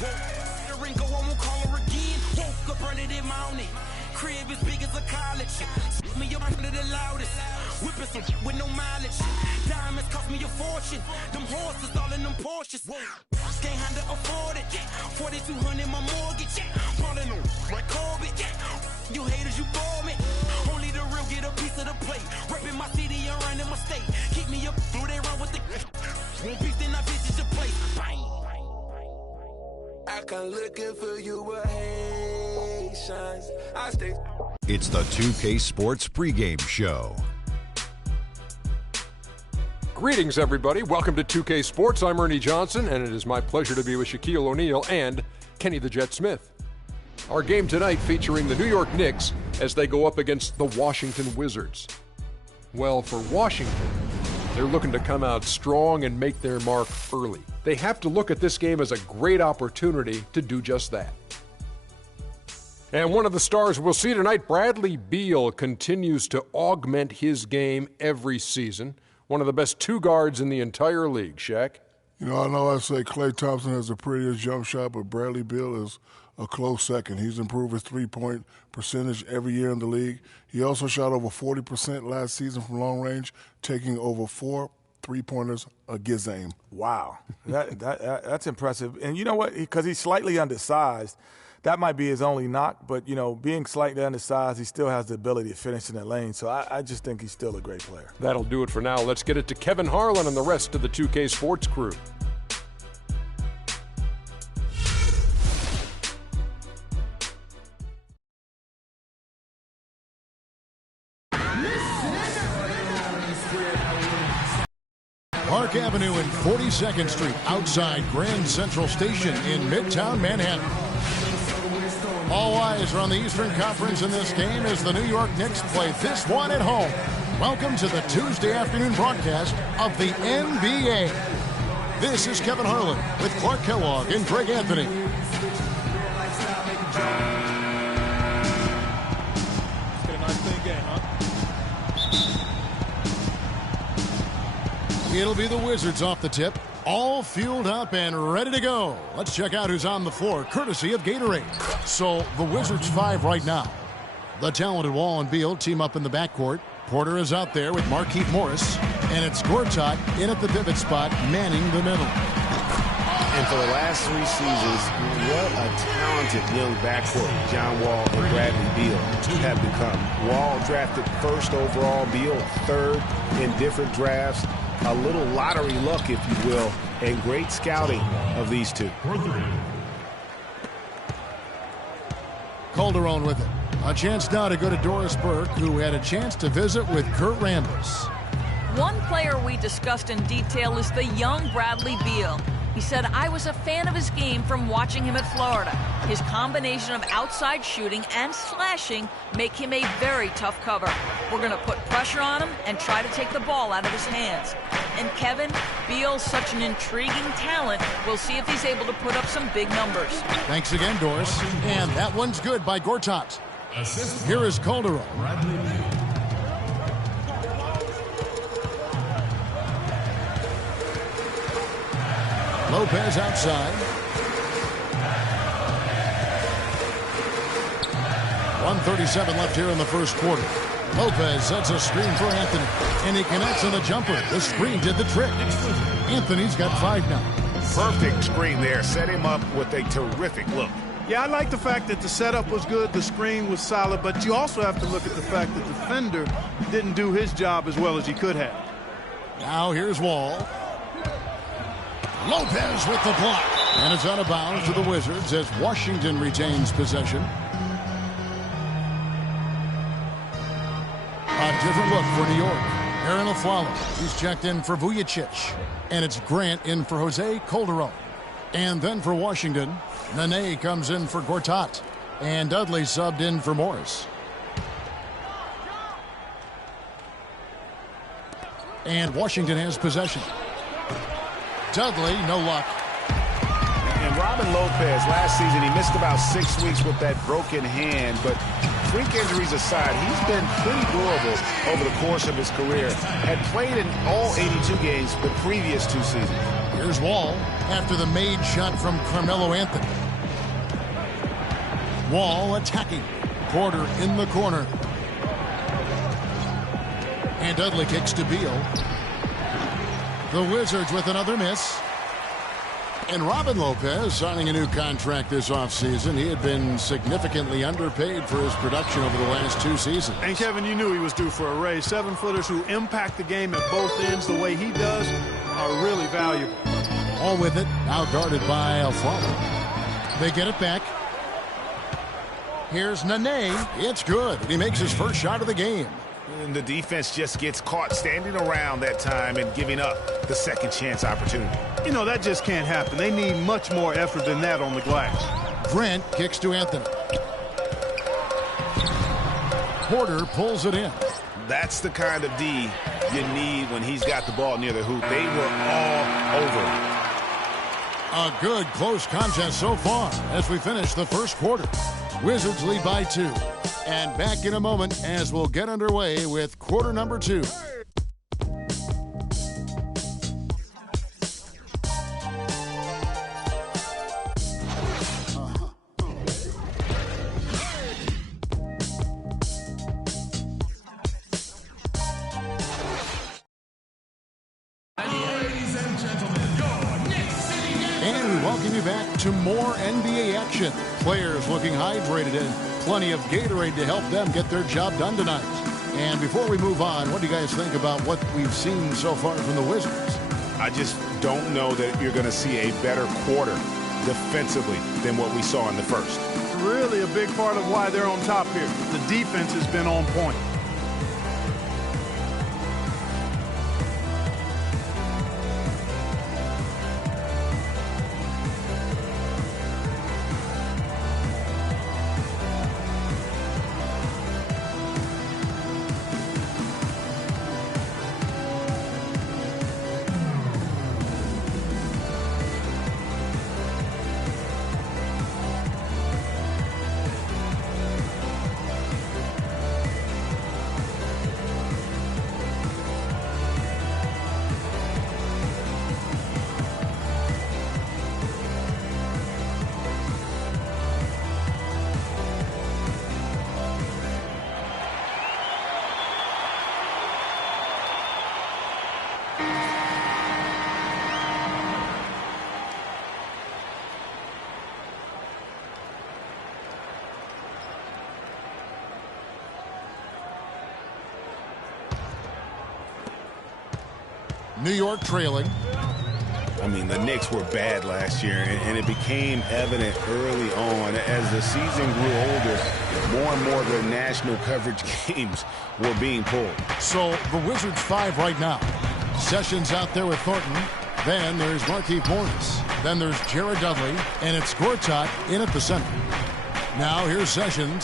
The ring go, I won't call her again. Woke up under the mountain. Crib as big as a college. Me up under the loudest. Whipping some with no mileage. Diamonds cost me a fortune. Them horses all in them Porsches. Can't handle afford it. 4,200 my mortgage. Falling on like Corbett. You haters, you bore me. Only the real get a piece of the plate. Repping my city and running my state. Keep me up through they run with the. Won't beef, then I visit your place. Bang. I come looking for you with Haitians. I stay. It's the 2K Sports pregame show. Greetings, everybody. Welcome to 2K Sports. I'm Ernie Johnson, and it is my pleasure to be with Shaquille O'Neal and Kenny the Jet Smith. Our game tonight featuring the New York Knicks as they go up against the Washington Wizards. Well, for Washington, they're looking to come out strong and make their mark early. They have to look at this game as a great opportunity to do just that. And one of the stars we'll see tonight, Bradley Beal, continues to augment his game every season. One of the best two guards in the entire league, Shaq. You know, I know I say Klay Thompson has the prettiest jump shot, but Bradley Beal is a close second. He's improved his three-point percentage every year in the league. He also shot over 40% last season from long range, taking over 4 3-pointers a game. Wow. That's impressive. And you know what? Because he's slightly undersized, that might be his only knock. But, you know, being slightly undersized, he still has the ability to finish in the lane. So I just think he's still a great player. That'll do it for now. Let's get it to Kevin Harlan and the rest of the 2K Sports crew. Park Avenue and 42nd Street outside Grand Central Station in Midtown Manhattan. All eyes are on the Eastern Conference in this game as the New York Knicks play this one at home. Welcome to the Tuesday afternoon broadcast of the NBA. This is Kevin Harlan with Clark Kellogg and Greg Anthony. It's been a nice clean game, huh? It'll be the Wizards off the tip, all fueled up and ready to go. Let's check out who's on the floor, courtesy of Gatorade. So the Wizards 5 right now. The talented Wall and Beal team up in the backcourt. Porter is out there with Markieff Morris, and it's Gortat in at the pivot spot, manning the middle. And for the last 3 seasons, what a talented young backcourt John Wall and Bradley Beal have become. Wall drafted 1st overall, Beal 3rd in different drafts. A little lottery luck, if you will, and great scouting of these two. Calderon with it. A chance now to go to Doris Burke, who had a chance to visit with Kurt Rambis. One player we discussed in detail is the young Bradley Beal. He said, "I was a fan of his game from watching him at Florida. His combination of outside shooting and slashing make him a very tough cover. We're going to put pressure on him and try to take the ball out of his hands." And Kevin, Beal's such an intriguing talent. We'll see if he's able to put up some big numbers. Thanks again, Doris. And that one's good by Gortat. Here is Calderon. Lopez outside. 1:37 left here in the first quarter. Lopez sets a screen for Anthony, and he connects on the jumper. The screen did the trick. Anthony's got 5 now. Perfect screen there. Set him up with a terrific look. Yeah, I like the fact that the setup was good, the screen was solid, but you also have to look at the fact that the defender didn't do his job as well as he could have. Now here's Wall. Lopez with the block. And it's out of bounds to the Wizards as Washington retains possession. A different look for New York. Aaron Aflalo. He's checked in for Vujicic. And it's Grant in for Jose Calderon. And then for Washington, Nene comes in for Gortat. And Dudley subbed in for Morris. And Washington has possession. Dudley, no luck. And Robin Lopez, last season, he missed about 6 weeks with that broken hand, but freak injuries aside, he's been pretty durable over the course of his career. Had played in all 82 games the previous 2 seasons. Here's Wall after the made shot from Carmelo Anthony. Wall attacking. Porter in the corner. And Dudley kicks to Beal. The Wizards with another miss. And Robin Lopez signing a new contract this offseason. He had been significantly underpaid for his production over the last 2 seasons. And Kevin, you knew he was due for a raise. 7-footers who impact the game at both ends the way he does are really valuable. All with it, now guarded by Aflalo. They get it back. Here's Nene. It's good. He makes his first shot of the game. And the defense just gets caught standing around that time and giving up the second chance opportunity. You know, that just can't happen. They need much more effort than that on the glass. Grant kicks to Anthony. Porter pulls it in. That's the kind of D you need when he's got the ball near the hoop. They were all over him. A good close contest so far as we finish the first quarter. Wizards lead by 2. And back in a moment as we'll get underway with quarter number 2. And we welcome you back to more NBA action. Players looking hydrated and plenty of Gatorade to help them get their job done tonight. And before we move on, what do you guys think about what we've seen so far from the Wizards? I just don't know that you're going to see a better quarter defensively than what we saw in the first. Really a big part of why they're on top here. The defense has been on point. New York trailing. I mean, the Knicks were bad last year, and it became evident early on as the season grew older, more and more of their national coverage games were being pulled. So the Wizards 5 right now. Sessions out there with Thornton. Then there's Markieff Morris. Then there's Jared Dudley, and it's Gortat in at the center. Now here's Sessions.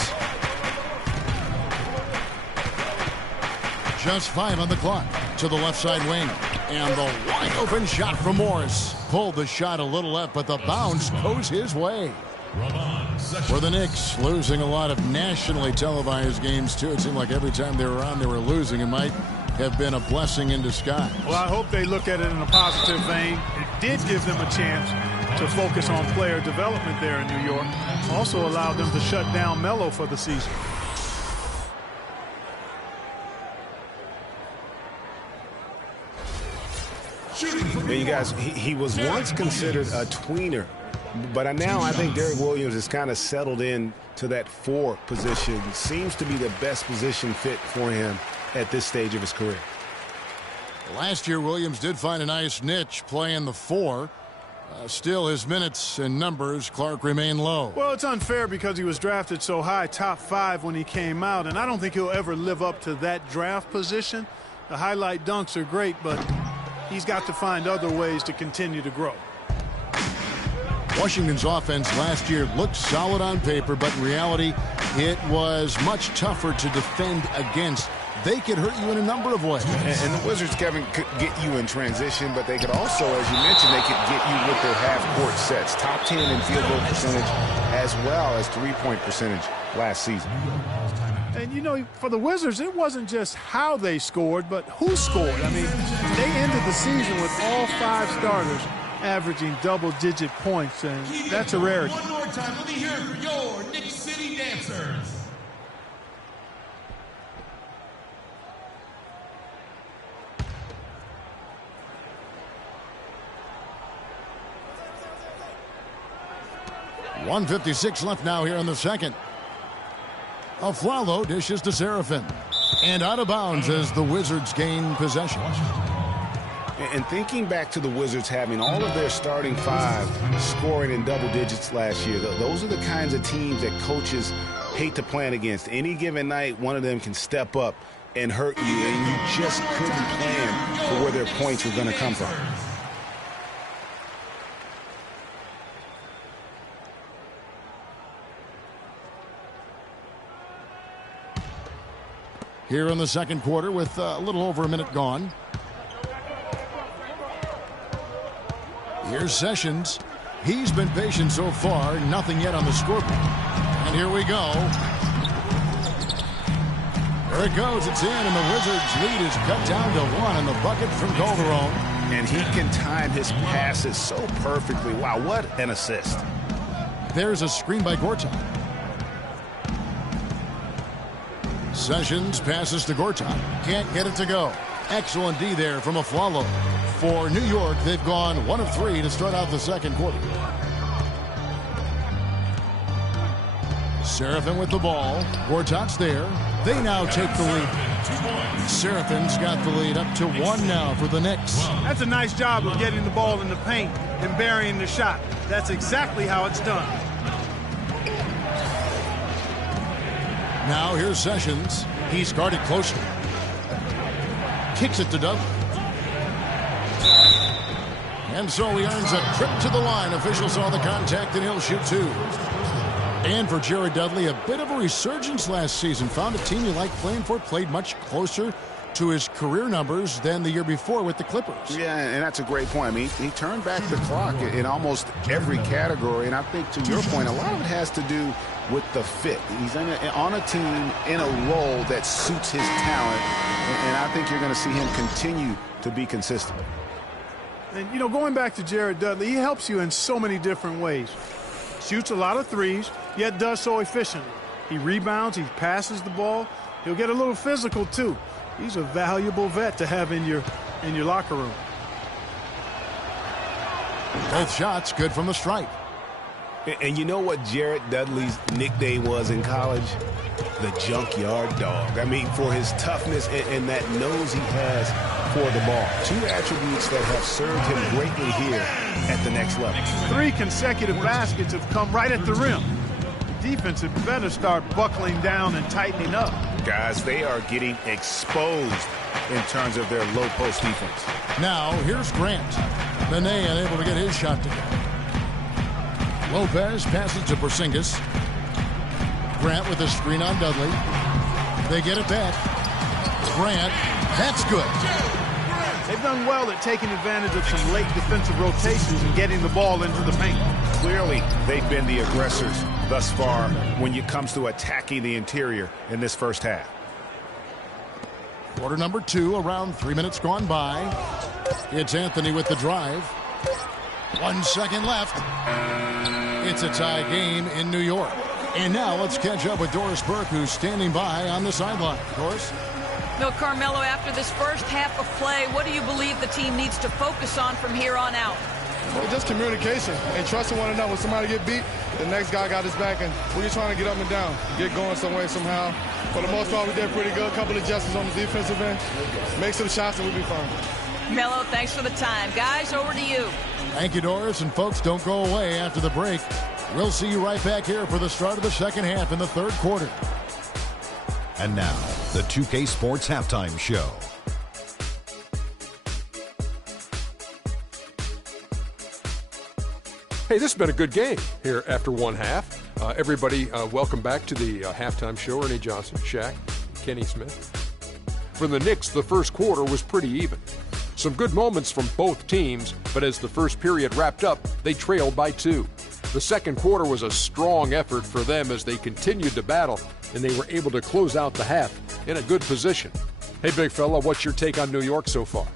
Just 5 on the clock to the left side wing. And the wide open shot from Morris. Pulled the shot a little left, but the bounce goes his way. For the Knicks, losing a lot of nationally televised games, too. It seemed like every time they were on, they were losing. It might have been a blessing in disguise. Well, I hope they look at it in a positive vein. It did give them a chance to focus on player development there in New York. Also allowed them to shut down Melo for the season. And you guys, he was once considered a tweener, but now I think Derrick Williams has kind of settled in to that 4 position. Seems to be the best position fit for him at this stage of his career. Last year, Williams did find a nice niche playing the 4. Still, his minutes and numbers, Clark, remain low. Well, it's unfair because he was drafted so high, top 5 when he came out, and I don't think he'll ever live up to that draft position. The highlight dunks are great, but he's got to find other ways to continue to grow. Washington's offense last year looked solid on paper, but in reality, it was much tougher to defend against. They could hurt you in a number of ways. And the Wizards, Kevin, could get you in transition, but they could also, as you mentioned, they could get you with their half-court sets. Top 10 in field goal percentage as well as three-point percentage last season. And, you know, for the Wizards, it wasn't just how they scored, but who scored. I mean, they ended the season with all 5 starters averaging double-digit points, and that's a rarity. One more time, let me hear it for your Knicks City Dancers. .156 left now here in the second. Afflalo dishes to Serafin. And out of bounds as the Wizards gain possession. And thinking back to the Wizards having all of their starting 5 scoring in double digits last year, those are the kinds of teams that coaches hate to plan against. Any given night, one of them can step up and hurt you, and you just couldn't plan for where their points were going to come from. Here in the second quarter with a little over a minute gone. Here's Sessions. He's been patient so far. Nothing yet on the scoreboard. And here we go. There it goes. It's in, and the Wizards' lead is cut down to 1 in the bucket from Calderon. And he can time his passes so perfectly. Wow, what an assist. There's a screen by Gortat. Sessions passes to Gortat. Can't get it to go. Excellent D there from Afflalo. For New York, they've gone 1 of 3 to start out the second quarter. Seraphin with the ball. Gortat's there. They now take the lead. Seraphin's got the lead up to 1 now for the Knicks. That's a nice job of getting the ball in the paint and burying the shot. That's exactly how it's done. Now here's Sessions. He's guarded closely. Kicks it to Dudley. And so he earns a trip to the line. Officials saw the contact and he'll shoot 2. And for Jared Dudley, a bit of a resurgence last season. Found a team he liked playing for, played much closer to his career numbers than the year before with the Clippers. Yeah, and that's a great point. I mean, he turned back the clock in almost every category. And I think, to your point, a lot of it has to do with the fit. He's on a team in a role that suits his talent. And I think you're going to see him continue to be consistent. And, you know, going back to Jared Dudley, he helps you in so many different ways. Shoots a lot of threes, yet does so efficiently. He rebounds, he passes the ball. He'll get a little physical, too. He's a valuable vet to have in your locker room. Both shots good from the stripe. And you know what Jared Dudley's nickname was in college? The Junkyard Dog. I mean, for his toughness and that nose he has for the ball. 2 attributes that have served him greatly here at the next level. 3 consecutive baskets have come right at the rim. The defense had better start buckling down and tightening up. Guys, they are getting exposed in terms of their low post defense. Now, here's Grant. Nene unable to get his shot to go. Lopez passes to Porzingis. Grant with a screen on Dudley. They get it back. Grant, that's good. They've done well at taking advantage of some late defensive rotations and getting the ball into the paint. Clearly, they've been the aggressors thus far when it comes to attacking the interior in this first half. Quarter number 2, around 3 minutes gone by. It's Anthony with the drive. 1 second left. It's a tie game in New York. And now let's catch up with Doris Burke, who's standing by on the sideline. Doris? No, Carmelo, after this first half of play, what do you believe the team needs to focus on from here on out? Well, just communication and trusting one another. When somebody get beat, the next guy got his back, and we're just trying to get up and down, get going some way, somehow. For the most part, we did pretty good. A couple of adjustments on the defensive end. Make some shots, and we'll be fine. Melo, thanks for the time. Guys, over to you. Thank you, Doris. And folks, don't go away after the break. We'll see you right back here for the start of the second half in the third quarter. And now, the 2K Sports Halftime Show. Hey, this has been a good game here after one half. Everybody, welcome back to the halftime show. Ernie Johnson, Shaq, Kenny Smith. For the Knicks, the first quarter was pretty even. Some good moments from both teams, but as the first period wrapped up, they trailed by 2. The second quarter was a strong effort for them as they continued to battle, and they were able to close out the half in a good position. Hey, big fella, what's your take on New York so far?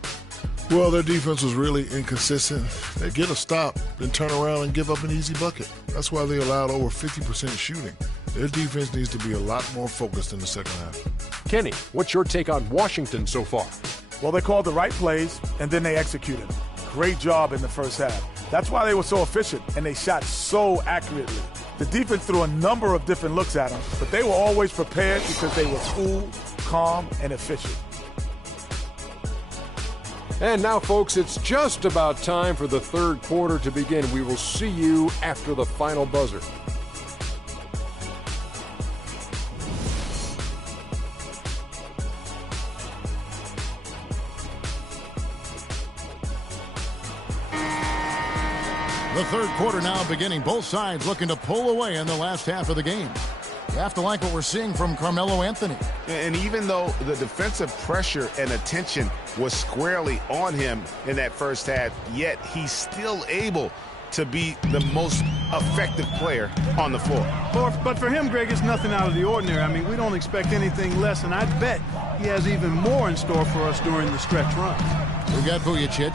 Well, their defense was really inconsistent. They get a stop, then turn around and give up an easy bucket. That's why they allowed over 50% shooting. Their defense needs to be a lot more focused in the second half. Kenny, what's your take on Washington so far? Well, they called the right plays, and then they executed. Great job in the first half. That's why they were so efficient, and they shot so accurately. The defense threw a number of different looks at them, but they were always prepared because they were cool, calm, and efficient. And now, folks, it's just about time for the third quarter to begin. We will see you after the final buzzer. The third quarter now beginning. Both sides looking to pull away in the last half of the game. You have to like what we're seeing from Carmelo Anthony. And even though the defensive pressure and attention was squarely on him in that first half, yet he's still able to be the most effective player on the floor. But for him, Greg, it's nothing out of the ordinary. I mean, we don't expect anything less, and I bet he has even more in store for us during the stretch run. We've got Vujacic.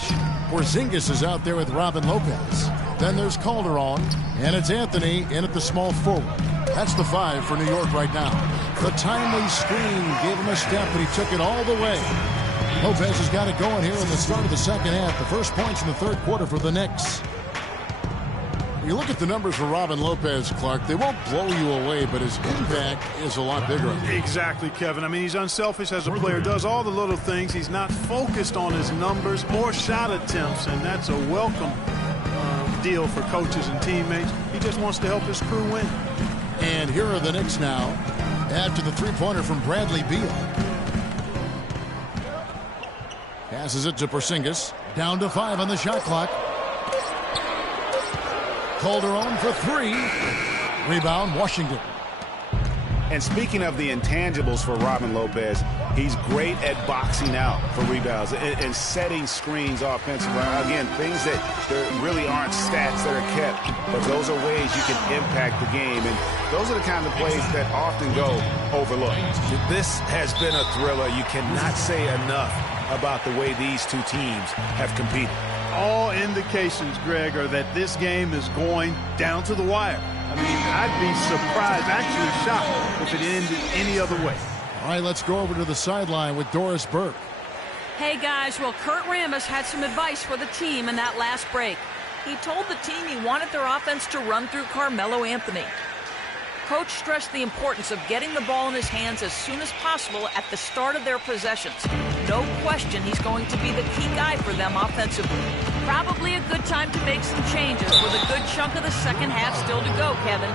Porzingis is out there with Robin Lopez. Then there's Calderon, and it's Anthony in at the small forward. That's the 5 for New York right now. The timely screen gave him a step, but he took it all the way. Lopez has got it going here in the start of the second half. The first points in the third quarter for the Knicks. You look at the numbers for Robin Lopez, Clark, they won't blow you away, but his impact is a lot bigger. Exactly, Kevin. I mean, he's unselfish as a player, does all the little things. He's not focused on his numbers or shot attempts, and that's a welcome deal for coaches and teammates. He just wants to help his crew win. And here are the Knicks now after the three-pointer from Bradley Beal. Passes it to Porzingis. Down to 5 on the shot clock. Calderon for 3. Rebound, Washington. And speaking of the intangibles for Robin Lopez, he's great at boxing out for rebounds and setting screens offensively. Again, things that there really aren't stats that are kept, but those are ways you can impact the game. And those are the kind of plays that often go overlooked. This has been a thriller. You cannot say enough about the way these two teams have competed. All indications, Greg, are that this game is going down to the wire. I mean, I'd be surprised, actually shocked, if it ended any other way. All right, let's go over to the sideline with Doris Burke. Hey, guys, well, Kurt Rambis had some advice for the team in that last break. He told the team he wanted their offense to run through Carmelo Anthony. Coach stressed the importance of getting the ball in his hands as soon as possible at the start of their possessions. No question he's going to be the key guy for them offensively. Probably a good time to make some changes with a good chunk of the second half still to go, Kevin.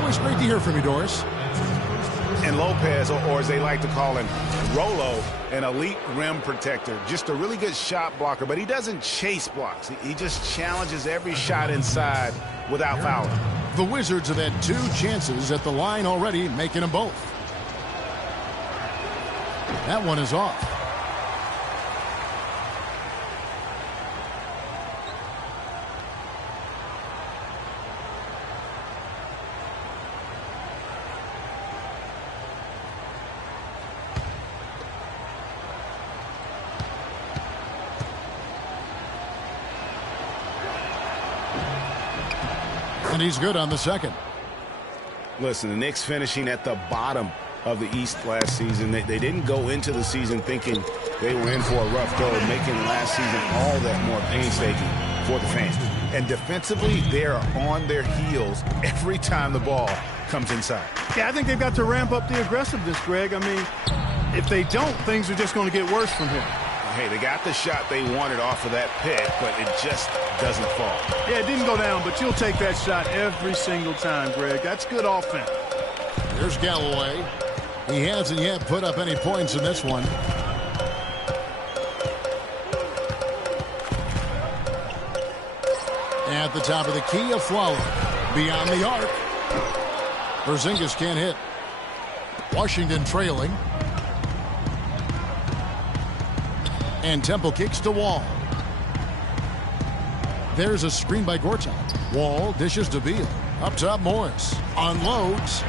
Always great to hear from you, Doris. And Lopez, or as they like to call him, Rolo, an elite rim protector. Just a really good shot blocker, but he doesn't chase blocks. He just challenges every shot inside without fouling. The Wizards have had 2 chances at the line already, making them both. That one is off. And he's good on the second. Listen, the Knicks finishing at the bottom of the East last season. They didn't go into the season thinking they were in for a rough go, making last season all that more painstaking for the fans. And defensively, they're on their heels every time the ball comes inside. Yeah, I think they've got to ramp up the aggressiveness, Greg. I mean, if they don't, things are just going to get worse from here. Hey, they got the shot they wanted off of that pick, but it just doesn't fall. Yeah, it didn't go down, but you'll take that shot every single time, Greg. That's good offense. Here's Galloway. He hasn't yet put up any points in this one. At the top of the key, a flower. Beyond the arc. Porzingis can't hit. Washington trailing. And Temple kicks to Wall. There's a screen by Gortat. Wall dishes to Beal. Up top, Morris. Unloads.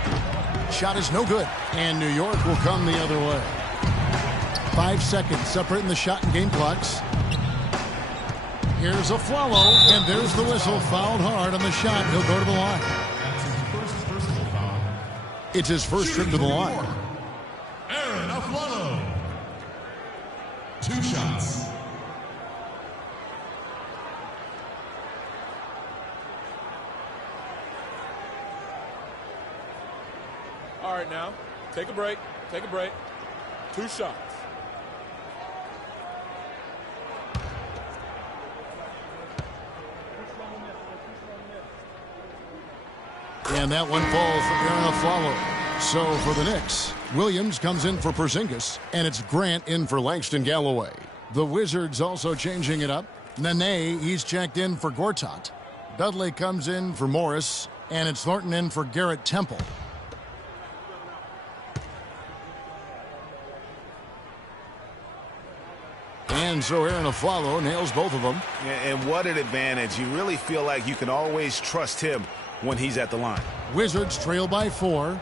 Shot is no good. And New York will come the other way. 5 seconds separating the shot and game clocks. Here's a follow, and there's the whistle. Fouled hard on the shot. He'll go to the line. It's his first trip to the line. Aaron Aflalo. 2 shots. All right, now, take a break. Take a break. 2 shots. And that one falls for Aaron Aflalo. So for the Knicks, Williams comes in for Porzingis, and it's Grant in for Langston Galloway. The Wizards also changing it up. Nene, he's checked in for Gortat. Dudley comes in for Morris, and it's Thornton in for Garrett Temple. And so Aaron Aflalo nails both of them. And what an advantage. You really feel like you can always trust him when he's at the line. Wizards trail by 4.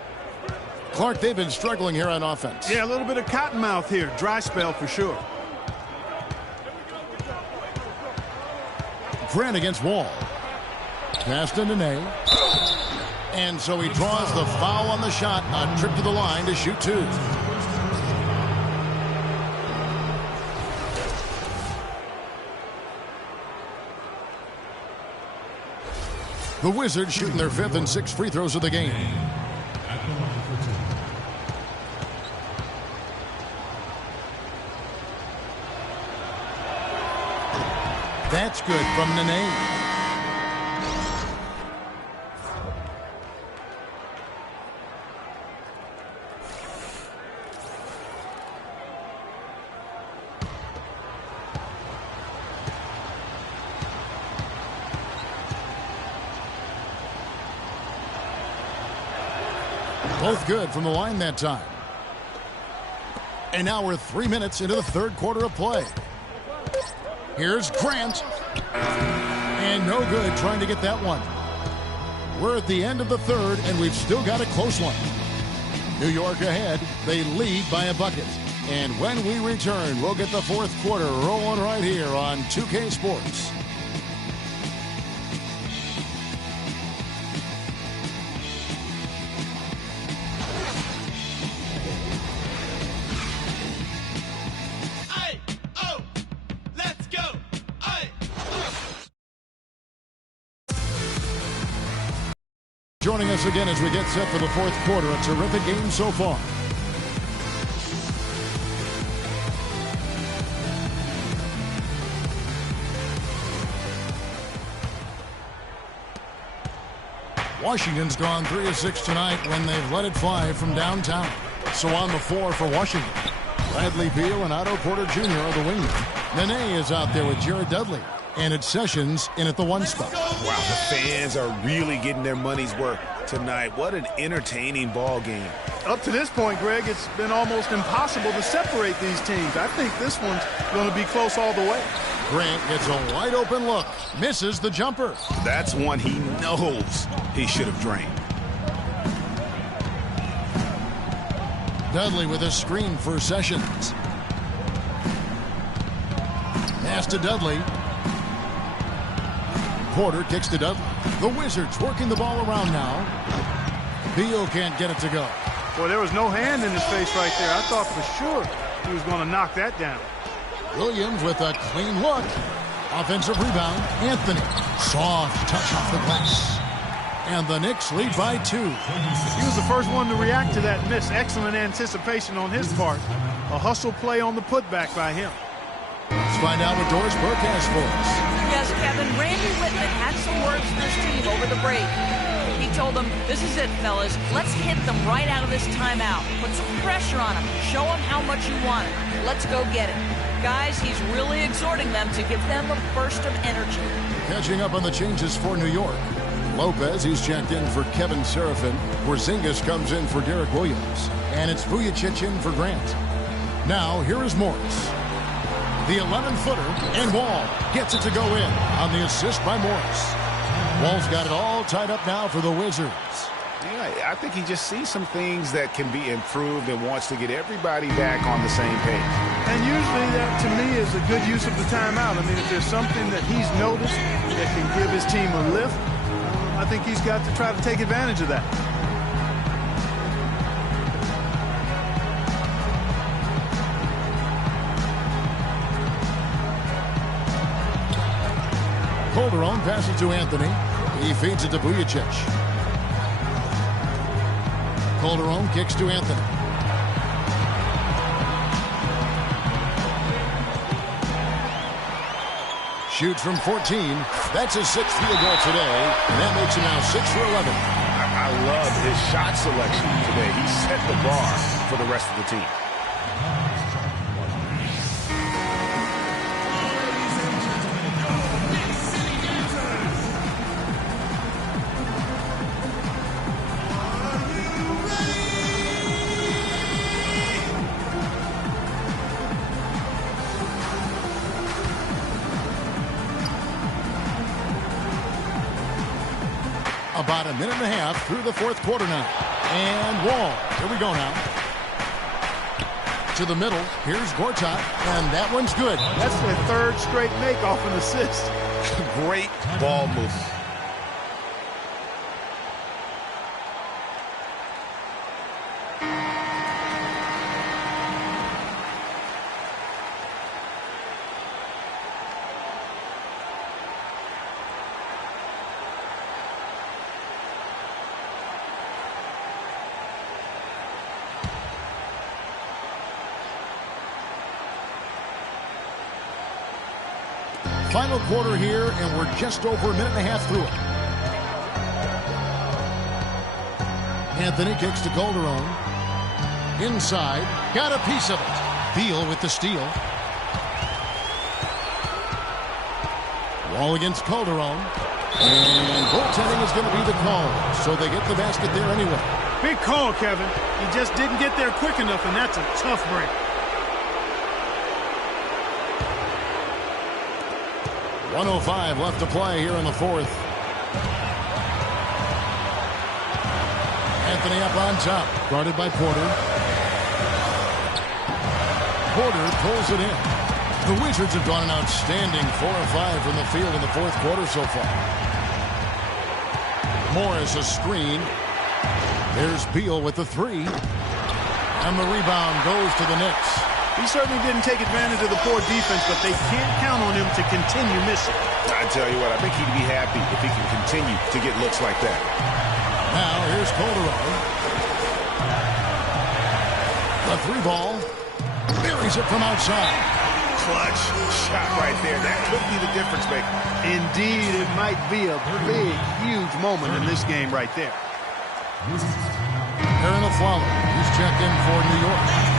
Clark, they've been struggling here on offense. Yeah, a little bit of cottonmouth here. Dry spell for sure. Grant against Wall. Pass to Nene. And so he draws the foul on the shot. A trip to the line to shoot 2. The Wizards shooting their 5th and 6th free throws of the game. That's good from Nene. Both good from the line that time. And now we're 3 minutes into the 3rd quarter of play. Here's Grant. And no good trying to get that one. We're at the end of the 3rd, and we've still got a close one. New York ahead. They lead by a bucket. And when we return, we'll get the 4th quarter rolling right here on 2K Sports. Joining us again as we get set for the 4th quarter. A terrific game so far. Washington's gone 3 of 6 tonight when they've let it fly from downtown. So on the floor for Washington, Bradley Beal and Otto Porter Jr. are the wingmen. Nene is out there with Jared Dudley. And it's Sessions in at the 1 spot. Wow, the fans are really getting their money's worth tonight. What an entertaining ball game. Up to this point, Greg, it's been almost impossible to separate these teams. I think this one's going to be close all the way. Grant gets a wide open look. Misses the jumper. That's one he knows he should have drained. Dudley with a screen for Sessions. Pass to Dudley. Porter kicks to Dudley. The Wizards working the ball around now. Beal can't get it to go. Boy, there was no hand in his face right there. I thought for sure he was going to knock that down. Williams with a clean look. Offensive rebound. Anthony. Soft touch off the glass. And the Knicks lead by 2. He was the first one to react to that miss. Excellent anticipation on his part. A hustle play on the putback by him. Let's find out what Doris Burke has for us. Yes, Kevin, Randy Whitman had some words for his team over the break. He told them, this is it, fellas. Let's hit them right out of this timeout. Put some pressure on them. Show them how much you want it. Let's go get it. Guys, he's really exhorting them to give them a burst of energy. Catching up on the changes for New York. Lopez, he's checked in for Kevin Serafin. Porzingis comes in for Derek Williams. And it's Vujacic in for Grant. Now, here is Morris. The 11-footer, and Wall gets it to go in on the assist by Morris. Wall's got it all tied up now for the Wizards. Yeah, I think he just sees some things that can be improved and wants to get everybody back on the same page. And usually that, to me, is a good use of the timeout. I mean, if there's something that he's noticed that can give his team a lift, I think he's got to try to take advantage of that. Calderon passes to Anthony. He feeds it to Vujacic. Calderon kicks to Anthony. Shoots from 14. That's his 6th field goal today, and that makes him now 6 for 11. I love his shot selection today. He set the bar for the rest of the team. About a minute and a half through the 4th quarter now. And Wall. Here we go now. To the middle. Here's Gortat. And that one's good. That's their 3rd straight make off an assist. Great ball movement. Final quarter here, and we're just over a minute and a half through it. Anthony kicks to Calderon. Inside, got a piece of it. Beal with the steal. Wall against Calderon. And goaltending is going to be the call, so they get the basket there anyway. Big call, Kevin. He just didn't get there quick enough, and that's a tough break. .105 left to play here in the fourth. Anthony up on top, guarded by Porter. Porter pulls it in. The Wizards have gone an outstanding 4 of 5 from the field in the fourth quarter so far. Morris a screen. There's Beal with the three. And the rebound goes to the Knicks. He certainly didn't take advantage of the poor defense, but they can't count on him to continue missing. I tell you what, I think he'd be happy if he can continue to get looks like that. Now here's Calderon. The three ball. Buries it from outside. Clutch shot right there. That could be the difference maker. Indeed, it might be a big, huge moment in this game right there. Aaron Aflalo, he's checked in for New York.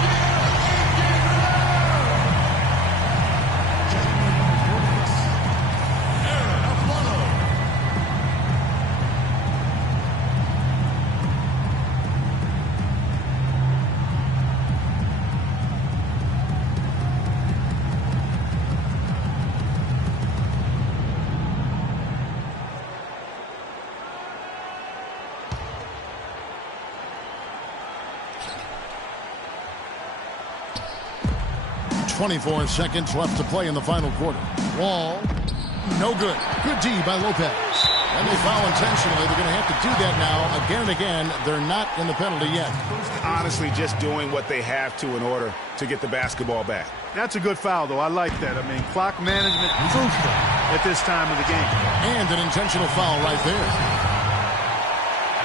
.24 seconds left to play in the final quarter. Wall, no good. Good D by Lopez. And they foul intentionally. They're going to have to do that now again and again. They're not in the penalty yet. Honestly, just doing what they have to in order to get the basketball back. That's a good foul, though. I like that. I mean, clock management crucial at this time of the game. And an intentional foul right there.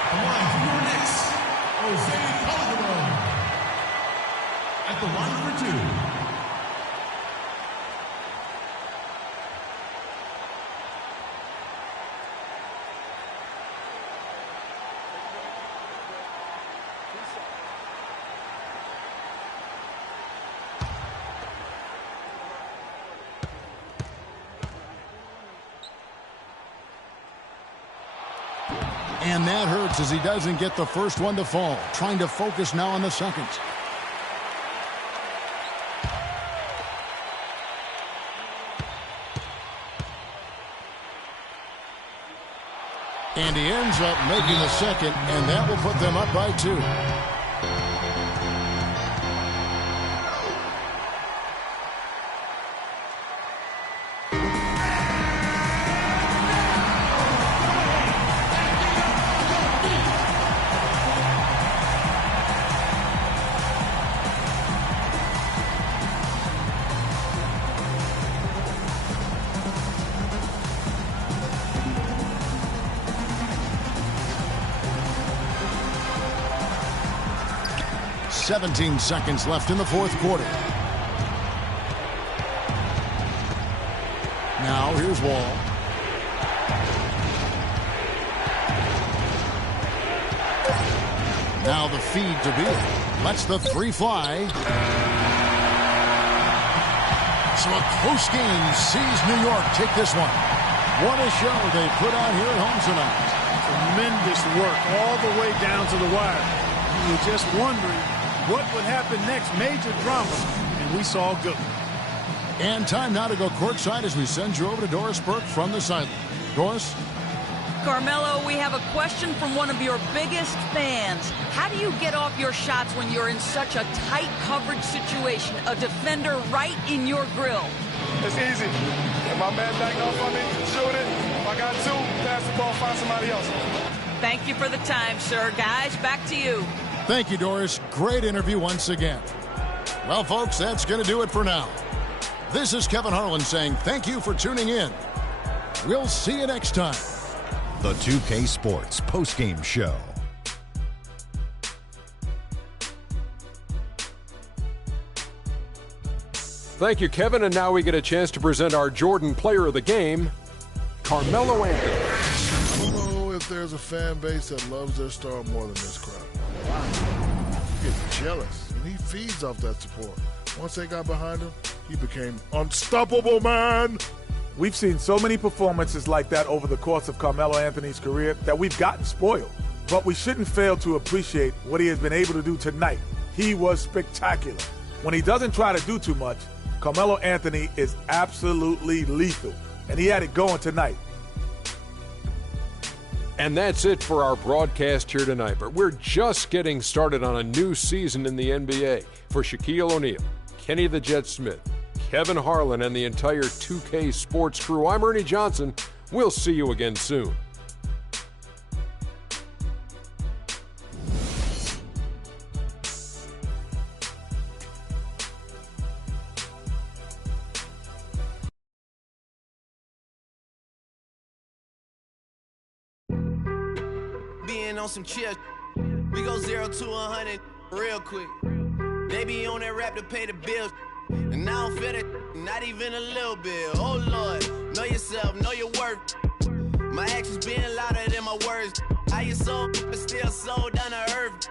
The line for your Knicks, Jose Calderon. At the line for two. And that hurts as he doesn't get the first one to fall. Trying to focus now on the second. And he ends up making the second, and that will put them up by 2. .17 seconds left in the fourth quarter. Now here's Wall. Now the feed to Beal. Lets the three fly. So a close game sees New York take this one. What a show they put on here at home tonight. Tremendous work all the way down to the wire. You were just wondering what would happen next. Major drama, and we saw good. And time now to go courtside as we send you over to Doris Burke from the sideline. Doris? Carmelo, we have a question from one of your biggest fans. How do you get off your shots when you're in such a tight coverage situation? A defender right in your grill. It's easy. If my man back off on me, shoot it. If I got 2, pass the ball, find somebody else. Thank you for the time, sir. Guys, back to you. Thank you, Doris. Great interview once again. Well, folks, that's going to do it for now. This is Kevin Harlan saying thank you for tuning in. We'll see you next time. The 2K Sports postgame show. Thank you, Kevin. And now we get a chance to present our Jordan Player of the Game, Carmelo Anthony. I don't know if there's a fan base that loves their star more than this crowd. He gets jealous, and he feeds off that support. Once they got behind him, he became unstoppable, man. We've seen so many performances like that over the course of Carmelo Anthony's career that we've gotten spoiled. But we shouldn't fail to appreciate what he has been able to do tonight. He was spectacular. When he doesn't try to do too much, Carmelo Anthony is absolutely lethal. And he had it going tonight. And that's it for our broadcast here tonight. But we're just getting started on a new season in the NBA. For Shaquille O'Neal, Kenny the Jet Smith, Kevin Harlan, and the entire 2K Sports crew, I'm Ernie Johnson. We'll see you again soon. Being on some chill, we go 0 to 100 real quick. They be on that rap to pay the bills, and I don't feel it, not even a little bit. Oh Lord, know yourself, know your worth. My actions being louder than my words. How you so, but still so down to earth.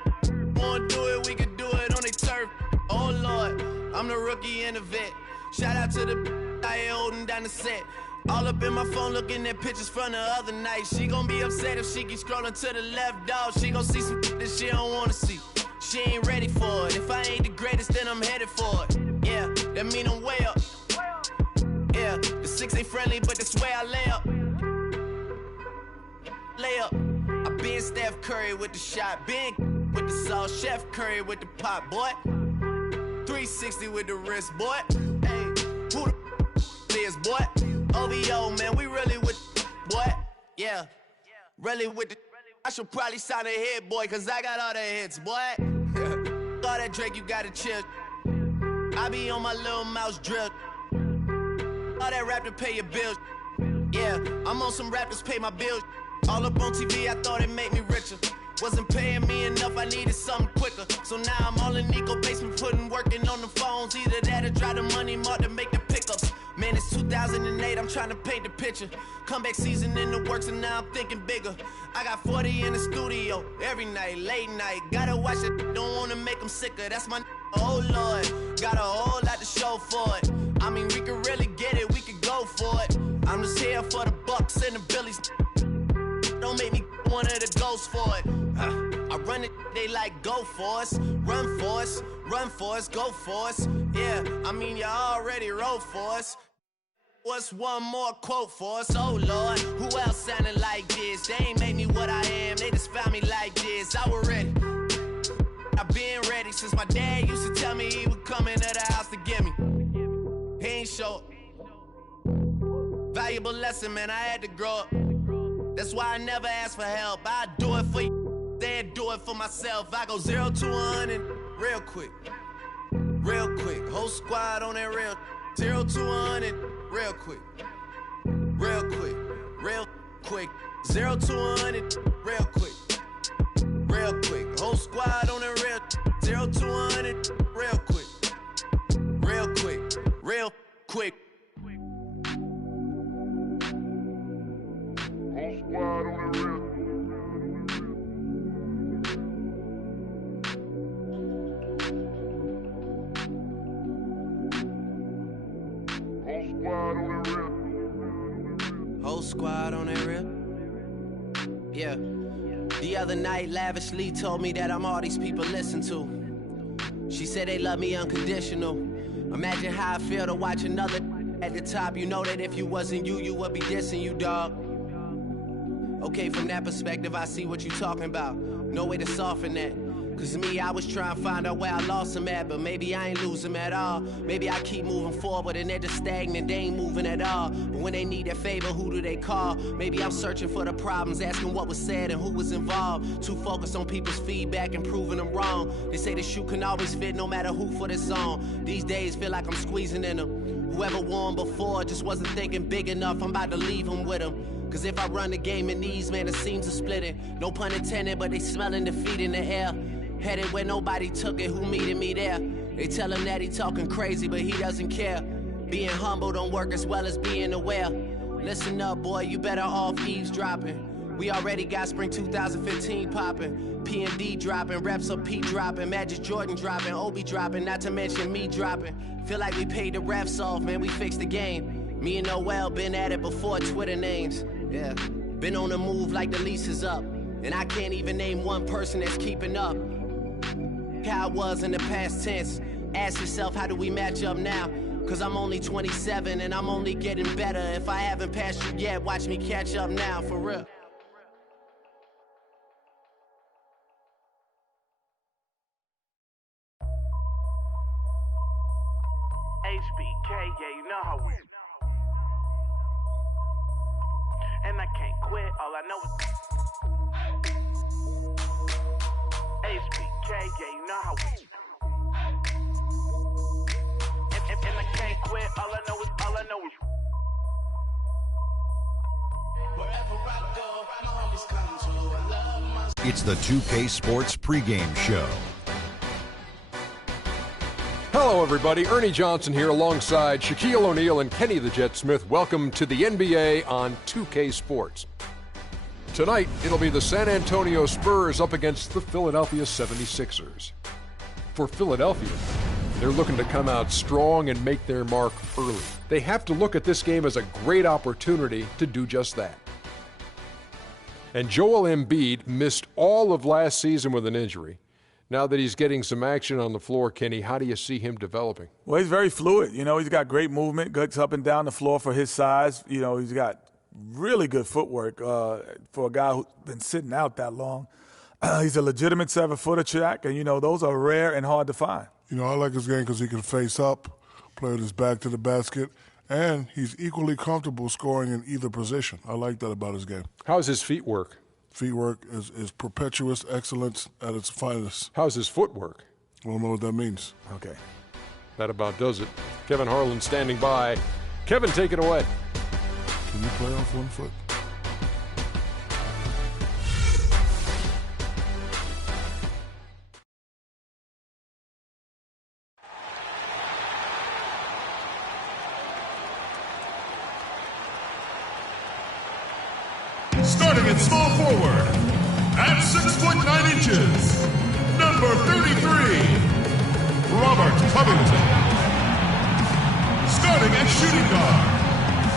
Wanna do it, we can do it on the turf. Oh Lord, I'm the rookie and the vet. Shout out to the I ain't holding down the set. All up in my phone looking at pictures from the other night. She gon' be upset if she keeps scrolling to the left, dog. She gon' see some that she don't wanna see. She ain't ready for it. If I ain't the greatest, then I'm headed for it. Yeah, that mean I'm way up. Yeah, the 6 ain't friendly, but that's where I lay up. Lay up. I been Steph Curry with the shot, been with the sauce, Chef Curry with the pop, boy. 360 with the wrist, boy. Hey, who the is, boy? OVO, man, we really with boy. Yeah, really with the. I should probably sign a hit, boy, cause I got all the hits, boy. All that Drake, you gotta chill. I be on my little mouse drill. All that rap to pay your bills. Yeah, I'm on some rappers pay my bills. All up on TV, I thought it made me richer. Wasn't paying me enough, I needed something quicker. So now I'm all in Nico basement, working on the phones. Either that or try the money mark to make the pickups. Man, it's 2008, I'm trying to paint the picture. Comeback season in the works and now I'm thinking bigger. I got 40 in the studio, every night, late night. Gotta watch it, don't wanna make them sicker. That's my oh Lord, got a whole lot to show for it. I mean, we could really get it, we could go for it. I'm just here for the Bucks and the Billies. Don't make me one of the ghosts for it. I run it, they like go for us, run for us, run for us, go for us. Yeah, I mean you already wrote for us. What's one more quote for us? Oh Lord, who else sounding like this? They ain't made me what I am, they just found me like this. I was ready, I've been ready since my dad used to tell me he would come into the house to get me. He ain't show valuable lesson, man, I had to grow up. That's why I never ask for help. I do it for you, then do it for myself. I go 0 to 100 real quick. Real quick. Whole squad on that real. 0 to 100 real quick. Real quick. Real quick. 0 to 100 real quick. Real quick. Whole squad on that real. 0 to 100 real quick. Real quick. Real quick. Whole squad on that real. Yeah. The other night, Lavishly told me that I'm all these people listen to. She said they love me unconditional. Imagine how I feel to watch another at the top. You know that if you wasn't you, you would be dissing you, dog. Okay, from that perspective, I see what you talking about. No way to soften that. Cause me, I was trying to find out where I lost them at, but maybe I ain't lose them at all. Maybe I keep moving forward and they're just stagnant, they ain't moving at all. But when they need a favor, who do they call? Maybe I'm searching for the problems, asking what was said and who was involved. Too focused on people's feedback and proving them wrong. They say the shoe can always fit no matter who for the song. These days feel like I'm squeezing in them. Whoever won before just wasn't thinking big enough, I'm about to leave them with them. Cause if I run the game in these, man, the seams are splitting. No pun intended, but they smelling defeat in the air. Headed where nobody took it, who meeted me there? They tell him that he talking crazy, but he doesn't care. Being humble don't work as well as being aware. Listen up, boy, you better off eavesdropping. We already got spring 2015 popping. P&D dropping, reps of P dropping, Magic Jordan dropping, Obi dropping, not to mention me dropping. Feel like we paid the refs off, man, we fixed the game. Me and Noel been at it before Twitter names. Yeah, been on the move like the lease is up. And I can't even name one person that's keeping up. How it was in the past tense. Ask yourself, how do we match up now? Cause I'm only 27 and I'm only getting better. If I haven't passed you yet, watch me catch up now, for real. HBK, yeah, you know how we. And I can't quit, all I know is HBK, yeah, you know how we. And I can't quit, all I know is. Wherever I go, my homies come to. I love my. It's the 2K Sports pregame show. Hello, everybody. Ernie Johnson here alongside Shaquille O'Neal and Kenny the Jet Smith. Welcome to the NBA on 2K Sports. Tonight, it'll be the San Antonio Spurs up against the Philadelphia 76ers. For Philadelphia, they're looking to come out strong and make their mark early. They have to look at this game as a great opportunity to do just that. And Joel Embiid missed all of last season with an injury. Now that he's getting some action on the floor, Kenny, how do you see him developing? Well, he's very fluid. You know, he's got great movement, gets up and down the floor for his size. You know, he's got really good footwork for a guy who's been sitting out that long. He's a legitimate 7-footer, Shaq, and, you know, those are rare and hard to find. You know, I like his game because he can face up, play with his back to the basket, and he's equally comfortable scoring in either position. I like that about his game. How's his feet work? Feet work is perpetuous excellence at its finest. How's his footwork? I don't know what that means. Okay. That about does it. Kevin Harlan standing by. Kevin, take it away. Can you play off one foot? Starting at small forward, at 6'9", number 33, Robert Covington. Starting at shooting guard,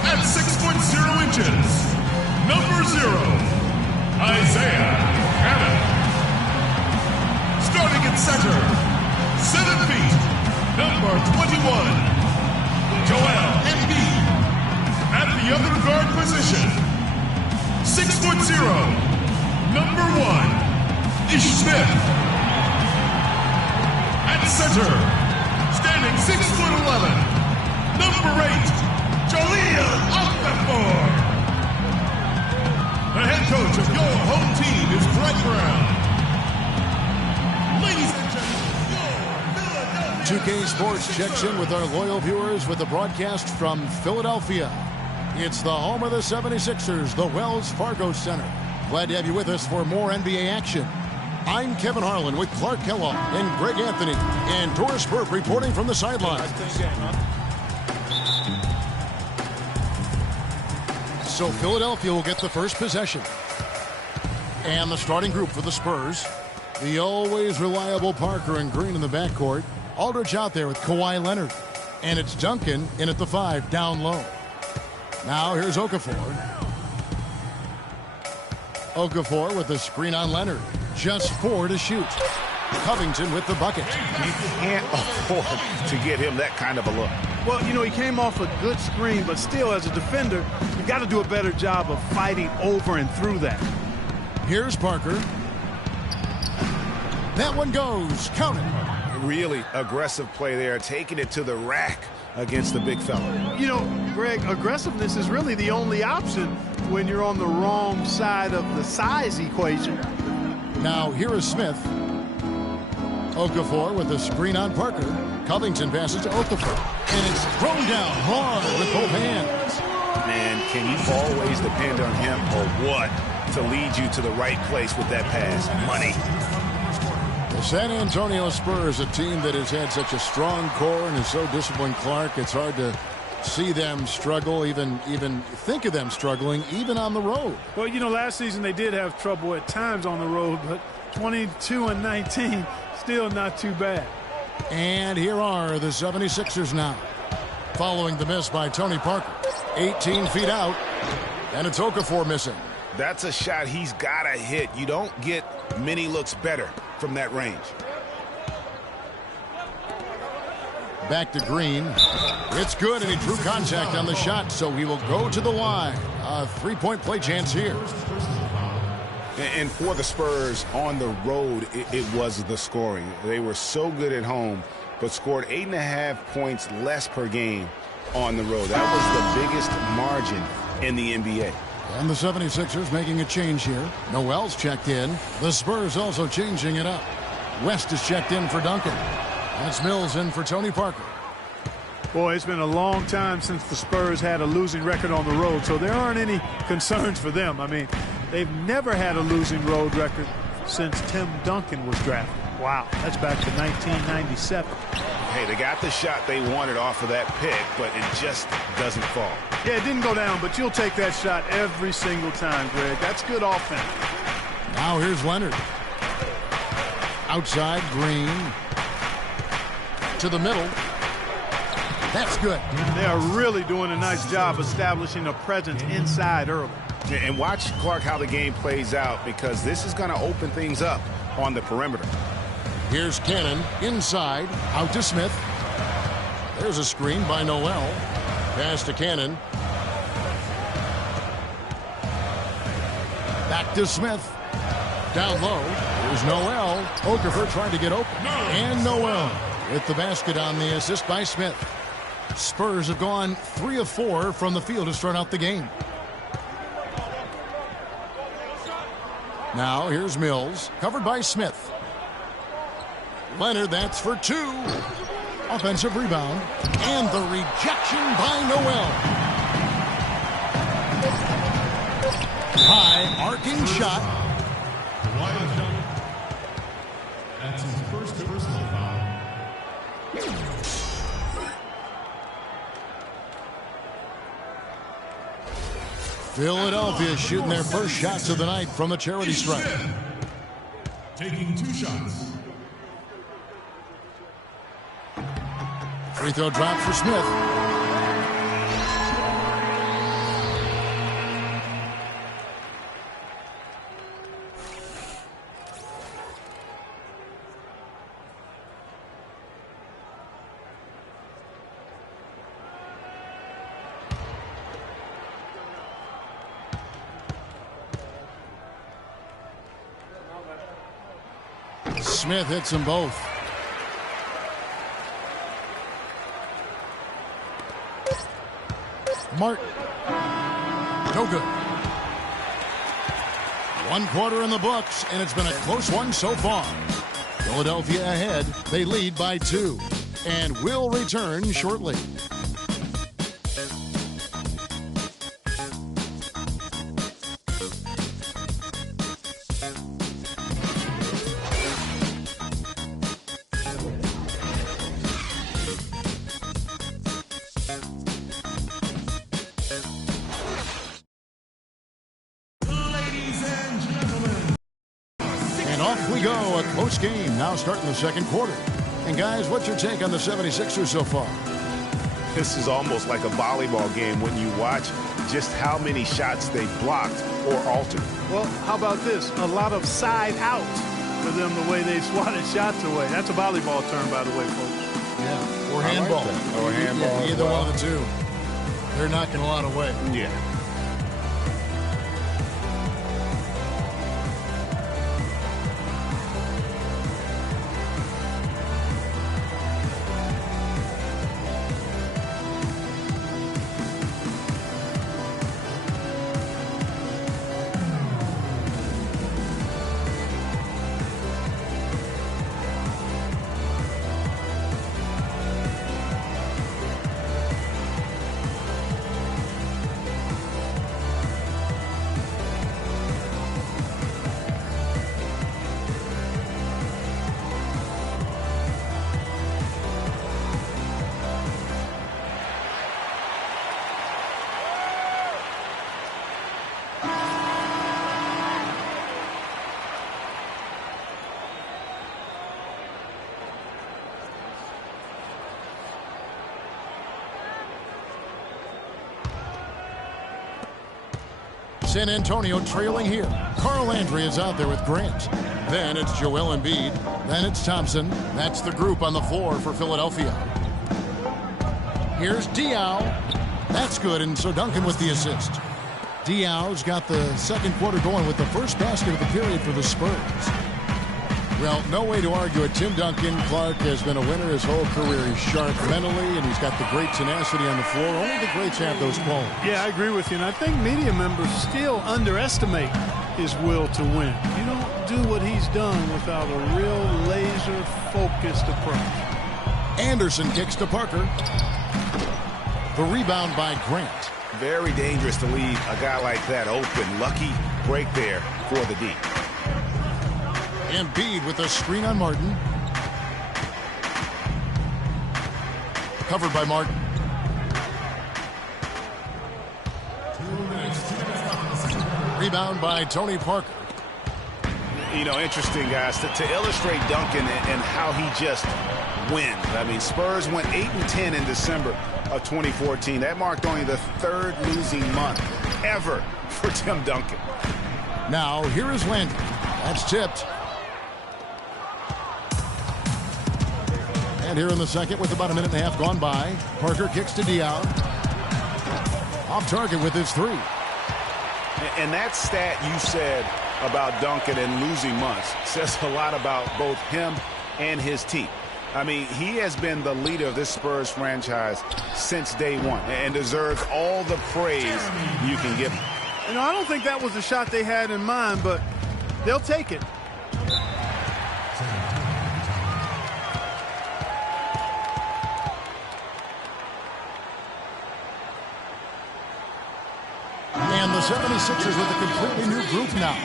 at 6'0", number 0, Isaiah Cannon. Starting at center, 7 feet, number 21, Joel Embiid. At the other guard position, 6'0", number 1, Ish Smith. At center, standing 6'11", number 8, Jahlil Okafor. The head coach of your home team is Brett Brown. Ladies and gentlemen, 2K Sports checks in with our loyal viewers with the broadcast from Philadelphia. It's the home of the 76ers, the Wells Fargo Center. Glad to have you with us for more NBA action. I'm Kevin Harlan with Clark Kellogg and Greg Anthony, and Doris Burke reporting from the sideline. So Philadelphia will get the first possession. And the starting group for the Spurs, the always reliable Parker and Green in the backcourt. Aldridge out there with Kawhi Leonard. And it's Duncan in at the 5, down low. Now here's Okafor. Okafor with the screen on Leonard. Just 4 to shoot. Covington with the bucket. You can't afford to get him that kind of a look. Well, you know, he came off a good screen, but still, as a defender, you got to do a better job of fighting over and through that. Here's Parker. That one goes. Count it. Really aggressive play there, taking it to the rack against the big fella. You know, Greg, aggressiveness is really the only option when you're on the wrong side of the size equation. Now, here is Smith. Okafor with a screen on Parker. Covington passes to Okafor. And it's thrown down hard with both hands. Man, can you always depend on him or what to lead you to the right place with that pass? Money. The San Antonio Spurs, a team that has had such a strong core and is so disciplined, Clark, it's hard to see them struggle, even think of them struggling, even on the road. Well, you know, last season they did have trouble at times on the road, but 22-19, still not too bad. And here are the 76ers now. Following the miss by Tony Parker. 18 feet out, and it's Okafor missing. That's a shot he's got to hit. You don't get many looks better from that range. Back to Green. It's good, and he drew contact on the shot, so he will go to the line. A three-point play chance here. And for the Spurs on the road, it was the scoring. They were so good at home, but scored 8.5 points less per game on the road. That was the biggest margin in the NBA. And the 76ers making a change here. Noel's checked in. The Spurs also changing it up. West is checked in for Duncan. That's Mills in for Tony Parker. Boy, it's been a long time since the Spurs had a losing record on the road, so there aren't any concerns for them. I mean, they've never had a losing road record since Tim Duncan was drafted. Wow, that's back to 1997. Hey, they got the shot they wanted off of that pick, but it just doesn't fall. Yeah, it didn't go down, but you'll take that shot every single time, Greg. That's good offense. Now here's Leonard. Outside, Green. To the middle. That's good. They are really doing a nice job establishing a presence inside early. And watch, Clark, how the game plays out, because this is going to open things up on the perimeter. Here's Cannon inside, out to Smith. There's a screen by Noel. Pass to Cannon. Back to Smith. Down low. Here's Noel. Okafor trying to get open. And Noel with the basket on the assist by Smith. Spurs have gone 3 of 4 from the field to start out the game. Now here's Mills, covered by Smith. Leonard, that's for 2. Offensive rebound. And the rejection by Noel. High arcing shot. That's his first personal foul. Philadelphia shooting their first shots of the night from the charity stripe. Taking 2 shots. Free throw drop for Smith. Smith hits them both. Martin. No good. 1 quarter in the books, and it's been a close one so far. Philadelphia ahead. They lead by 2 and will return shortly. Close game now starting the second quarter. And guys, what's your take on the 76ers so far? This is almost like a volleyball game when you watch just how many shots they blocked or altered. Well, how about this? A lot of side out for them the way they swatted shots away. That's a volleyball term, by the way, folks. Yeah, or handball. Or handball. Yeah, either one of the two. They're knocking a lot away. Yeah. San Antonio trailing here. Carl Landry is out there with Grant. Then it's Joel Embiid. Then it's Thompson. That's the group on the floor for Philadelphia. Here's Diaw. That's good, and so Duncan with the assist. Diaw's got the second quarter going with the first basket of the period for the Spurs. Well, no way to argue it. Tim Duncan, Clark, has been a winner his whole career. He's sharp mentally, and he's got the great tenacity on the floor. Only the greats have those qualities. Yeah, I agree with you. And I think media members still underestimate his will to win. You don't do what he's done without a real laser-focused approach. Anderson kicks to Parker. The rebound by Grant. Very dangerous to leave a guy like that open. Lucky break there for the D. Embiid with a screen on Martin. Covered by Martin. Rebound by Tony Parker. You know, interesting, guys, to illustrate Duncan and how he just wins. I mean, Spurs went 8-10 in December of 2014. That marked only the third losing month ever for Tim Duncan. Now, here is Landry. That's tipped. And here in the second, with about a minute and a half gone by, Parker kicks to Diaw. Off target with his three. And that stat you said about Duncan and losing months says a lot about both him and his team. I mean, he has been the leader of this Spurs franchise since day one and deserves all the praise you can give him. You know, I don't think that was the shot they had in mind, but they'll take it. And the 76ers with a completely new group now.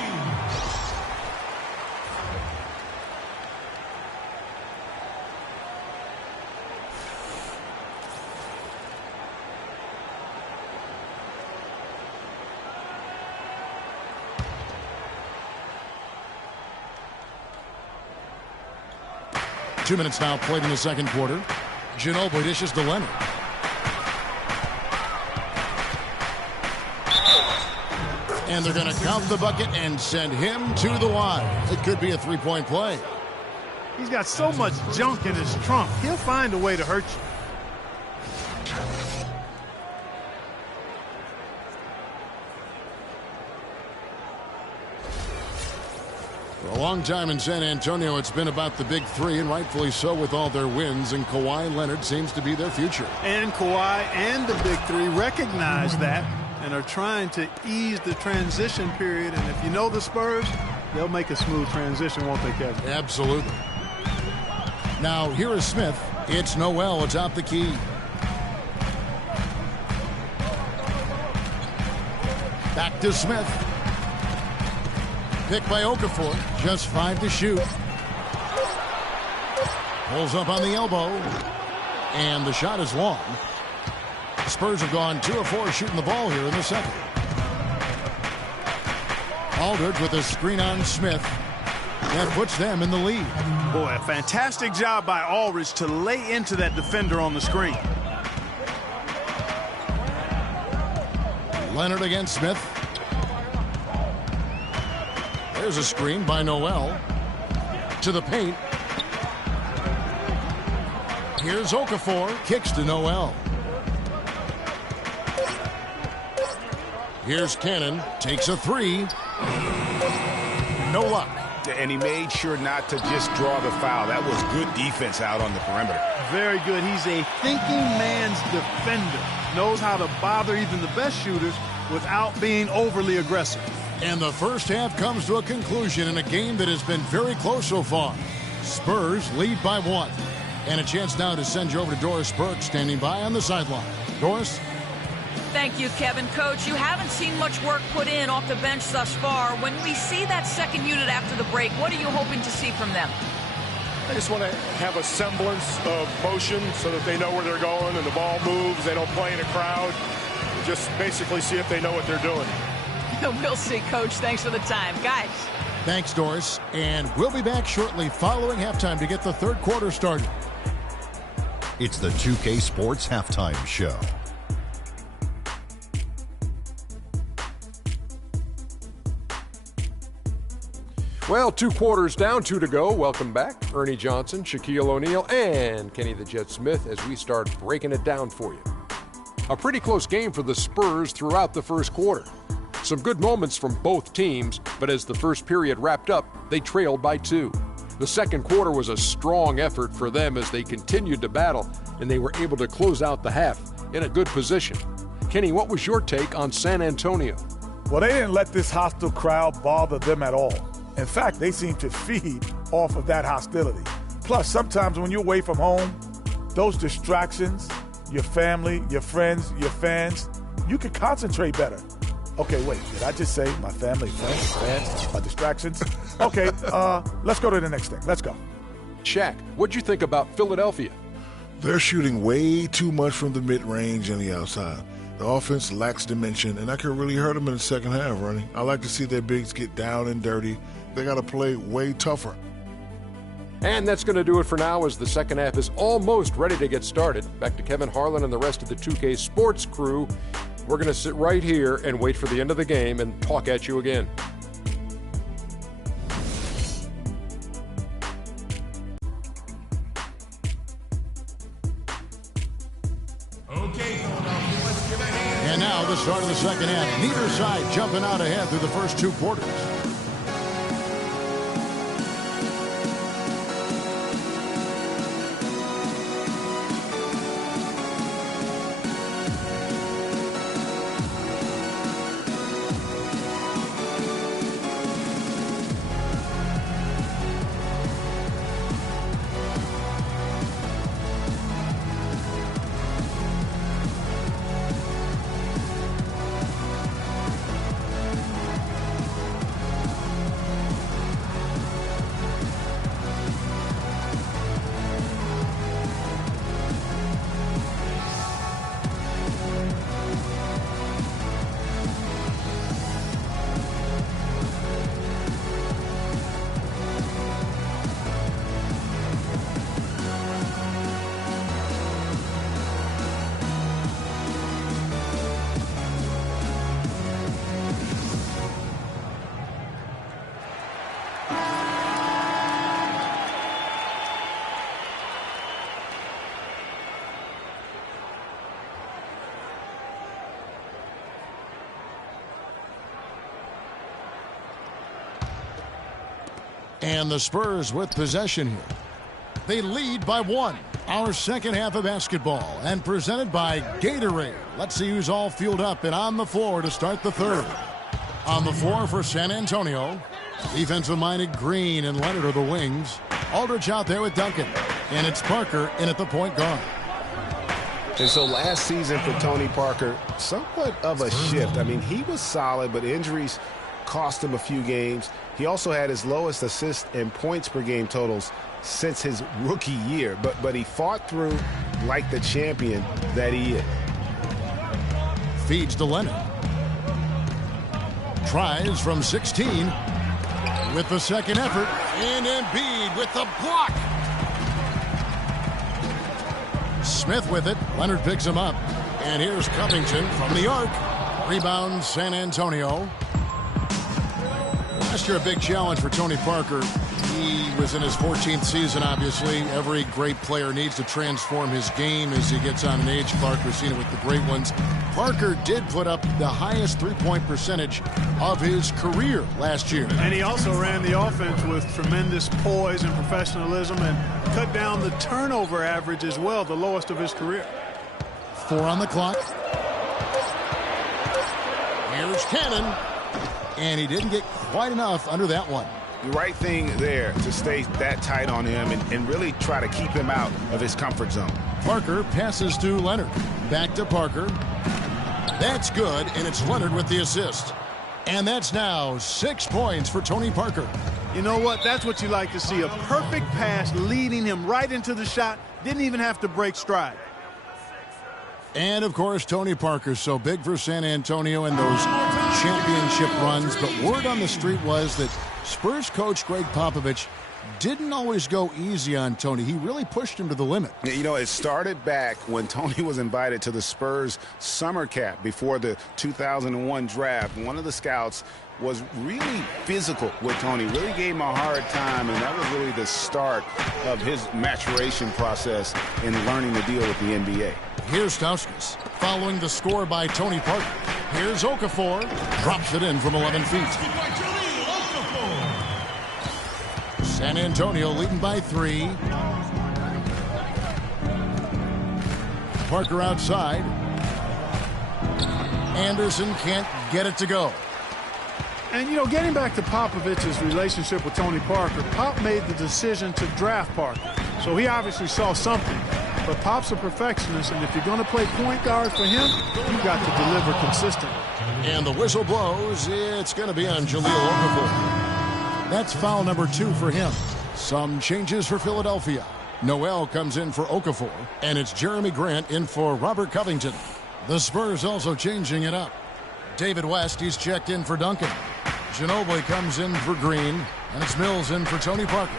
Two minutes now played in the second quarter. Ginobili dishes to Leonard. And they're going to count the bucket and send him to the line. It could be a three-point play. He's got so much junk in his trunk. He'll find a way to hurt you. For a long time in San Antonio, it's been about the big three, and rightfully so with all their wins, and Kawhi Leonard seems to be their future. And Kawhi and the big three recognize that and are trying to ease the transition period. And if you know the Spurs, they'll make a smooth transition, won't they, Kevin? Absolutely. Now, here is Smith. It's Noel atop the key. Back to Smith. Pick by Okafor. Just 5 to shoot. Pulls up on the elbow. And the shot is long. Spurs have gone 2 of 4 shooting the ball here in the second. Aldridge with a screen on Smith. That puts them in the lead. Boy, a fantastic job by Aldridge to lay into that defender on the screen. Leonard against Smith. There's a screen by Noel. To the paint. Here's Okafor. Kicks to Noel. Here's Cannon. Takes a three. No luck. And he made sure not to just draw the foul. That was good defense out on the perimeter. Very good. He's a thinking man's defender. Knows how to bother even the best shooters without being overly aggressive. And the first half comes to a conclusion in a game that has been very close so far. Spurs lead by 1. And a chance now to send you over to Doris Burke, standing by on the sideline. Doris? Thank you, Kevin. Coach, you haven't seen much work put in off the bench thus far. When we see that second unit after the break, what are you hoping to see from them? I just want to have a semblance of motion so that they know where they're going and the ball moves. They don't play in a crowd. Just basically see if they know what they're doing. We'll see, Coach. Thanks for the time. Guys. Thanks, Doris. And we'll be back shortly following halftime to get the third quarter started. It's the 2K Sports Halftime Show. Well, 2 quarters down, 2 to go. Welcome back. Ernie Johnson, Shaquille O'Neal, and Kenny the Jet Smith as we start breaking it down for you. A pretty close game for the Spurs throughout the first quarter. Some good moments from both teams, but as the first period wrapped up, they trailed by 2. The second quarter was a strong effort for them as they continued to battle, and they were able to close out the half in a good position. Kenny, what was your take on San Antonio? Well, they didn't let this hostile crowd bother them at all. In fact, they seem to feed off of that hostility. Plus, sometimes when you're away from home, those distractions, your family, your friends, your fans, you can concentrate better. Okay, wait, did I just say my family, friends, fans, my distractions? Okay, let's go to the next thing. Let's go. Shaq, what'd you think about Philadelphia? They're shooting way too much from the mid-range and the outside. The offense lacks dimension, and that could really hurt them in the second half, Ronnie. I like to see their bigs get down and dirty. They got to play way tougher. And that's going to do it for now as the second half is almost ready to get started. Back to Kevin Harlan and the rest of the 2K Sports crew. We're going to sit right here and wait for the end of the game and talk at you again. And now the start of the second half. Neither side jumping out ahead through the first 2 quarters. And the Spurs with possession here. They lead by 1. Our second half of basketball and presented by Gatorade. Let's see who's all fueled up and on the floor to start the third. On the floor for San Antonio, defensive-minded Green and Leonard are the wings. Aldridge out there with Duncan. And it's Parker in at the point guard. And so last season for Tony Parker, somewhat of a shift. I mean, he was solid, but injuries cost him a few games. He also had his lowest assist and points per game totals since his rookie year, but he fought through like the champion that he is. Feeds to Leonard. Tries from 16 with the second effort. And Embiid with the block. Smith with it. Leonard picks him up. And here's Covington from the arc. Rebound San Antonio. Last year a big challenge for Tony Parker. He was in his 14th season, obviously. Every great player needs to transform his game as he gets on an age clock. We've seen it with the great ones. Parker did put up the highest three-point percentage of his career last year. And he also ran the offense with tremendous poise and professionalism and cut down the turnover average as well, the lowest of his career. 4 on the clock. Here's Cannon. And he didn't get quite enough under that one. The right thing there to stay that tight on him and really try to keep him out of his comfort zone. Parker passes to Leonard. Back to Parker. That's good, and it's Leonard with the assist. And that's now 6 points for Tony Parker. You know what? That's what you like to see. A perfect pass leading him right into the shot. Didn't even have to break stride. And, of course, Tony Parker, so big for San Antonio in those championship runs. But word on the street was that Spurs coach Greg Popovich didn't always go easy on Tony. He really pushed him to the limit. You know, it started back when Tony was invited to the Spurs summer camp before the 2001 draft. One of the scouts was really physical with Tony, really gave him a hard time, and that was really the start of his maturation process in learning to deal with the NBA. Here's Stauskas following the score by Tony Parker. Here's Okafor, drops it in from 11 feet. San Antonio leading by 3. Parker outside. Anderson can't get it to go. And, you know, getting back to Popovich's relationship with Tony Parker, Pop made the decision to draft Parker. So he obviously saw something. But Pop's a perfectionist, and if you're going to play point guard for him, you've got to deliver consistently. And the whistle blows. It's going to be on Jahlil Okafor. That's foul number 2 for him. Some changes for Philadelphia. Noel comes in for Okafor, and it's Jeremy Grant in for Robert Covington. The Spurs also changing it up. David West, he's checked in for Duncan. Ginobili comes in for Green, and it's Mills in for Tony Parker.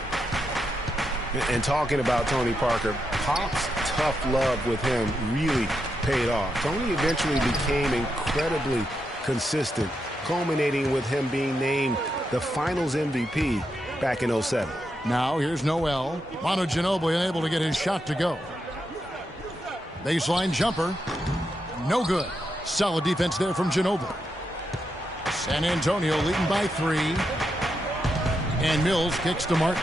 And talking about Tony Parker, Pop's tough love with him really paid off. Tony eventually became incredibly consistent, culminating with him being named the Finals MVP back in 07. Now here's Noel. Manu Ginobili unable to get his shot to go. Baseline jumper. No good. Solid defense there from Ginobili. San Antonio leading by 3. And Mills kicks to Martin.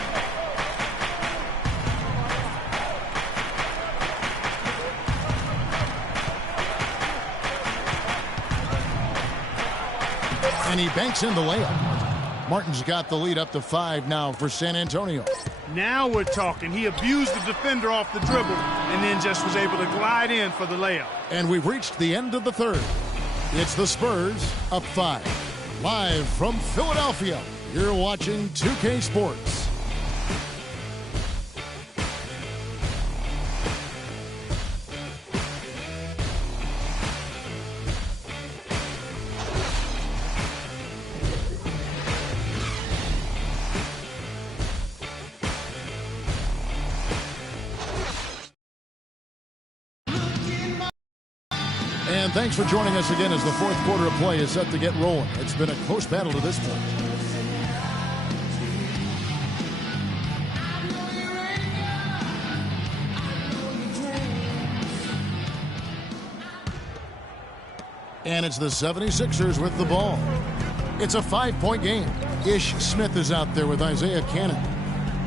And he banks in the layup. Martin's got the lead up to 5 now for San Antonio. Now we're talking. He abused the defender off the dribble and then just was able to glide in for the layup. And we've reached the end of the third. It's the Spurs up 5. Live from Philadelphia, you're watching 2K Sports. And thanks for joining us again as the fourth quarter of play is set to get rolling. It's been a close battle to this point. And it's the 76ers with the ball. It's a 5-point game. Ish Smith is out there with Isaiah Cannon.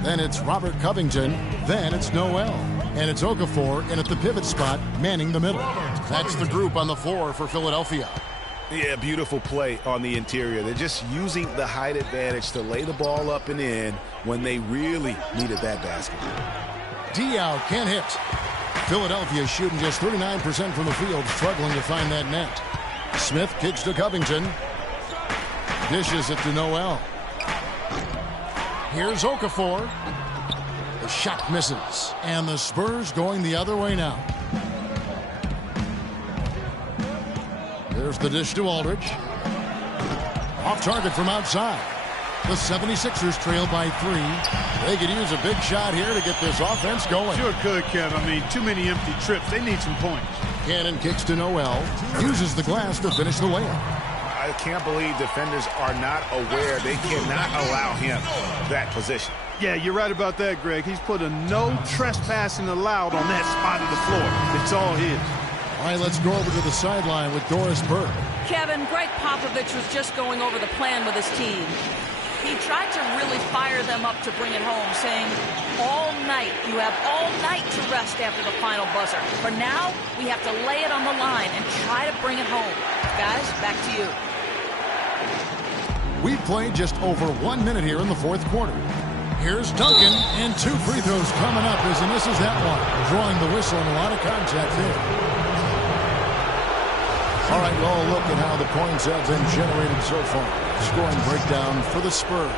Then it's Robert Covington. Then it's Noel. And it's Okafor in at the pivot spot, manning the middle. That's the group on the floor for Philadelphia. Yeah, beautiful play on the interior. They're just using the height advantage to lay the ball up and in when they really needed that basket. Diaw can't hit. Philadelphia shooting just 39% from the field, struggling to find that net. Smith kicks to Covington. Dishes it to Noel. Here's Okafor. The shot misses. And the Spurs going the other way now. There's the dish to Aldridge. Off target from outside. The 76ers trail by 3. They could use a big shot here to get this offense going. Sure could, Kev. I mean, too many empty trips. They need some points. Cannon kicks to Noel. Uses the glass to finish the layup. I can't believe defenders are not aware. They cannot allow him that position. Yeah, you're right about that, Greg. He's put a no trespassing allowed on that spot of the floor. It's all his. All right, let's go over to the sideline with Doris Burke. Kevin, Greg Popovich was just going over the plan with his team. He tried to really fire them up to bring it home, saying, all night, you have all night to rest after the final buzzer. For now, we have to lay it on the line and try to bring it home. Guys, back to you. We've played just over 1 minute here in the fourth quarter. Here's Duncan, and 2 free throws coming up as he misses that one. Drawing the whistle and a lot of contact there. All right, we'll look at how the points have been generated so far. Scoring breakdown for the Spurs.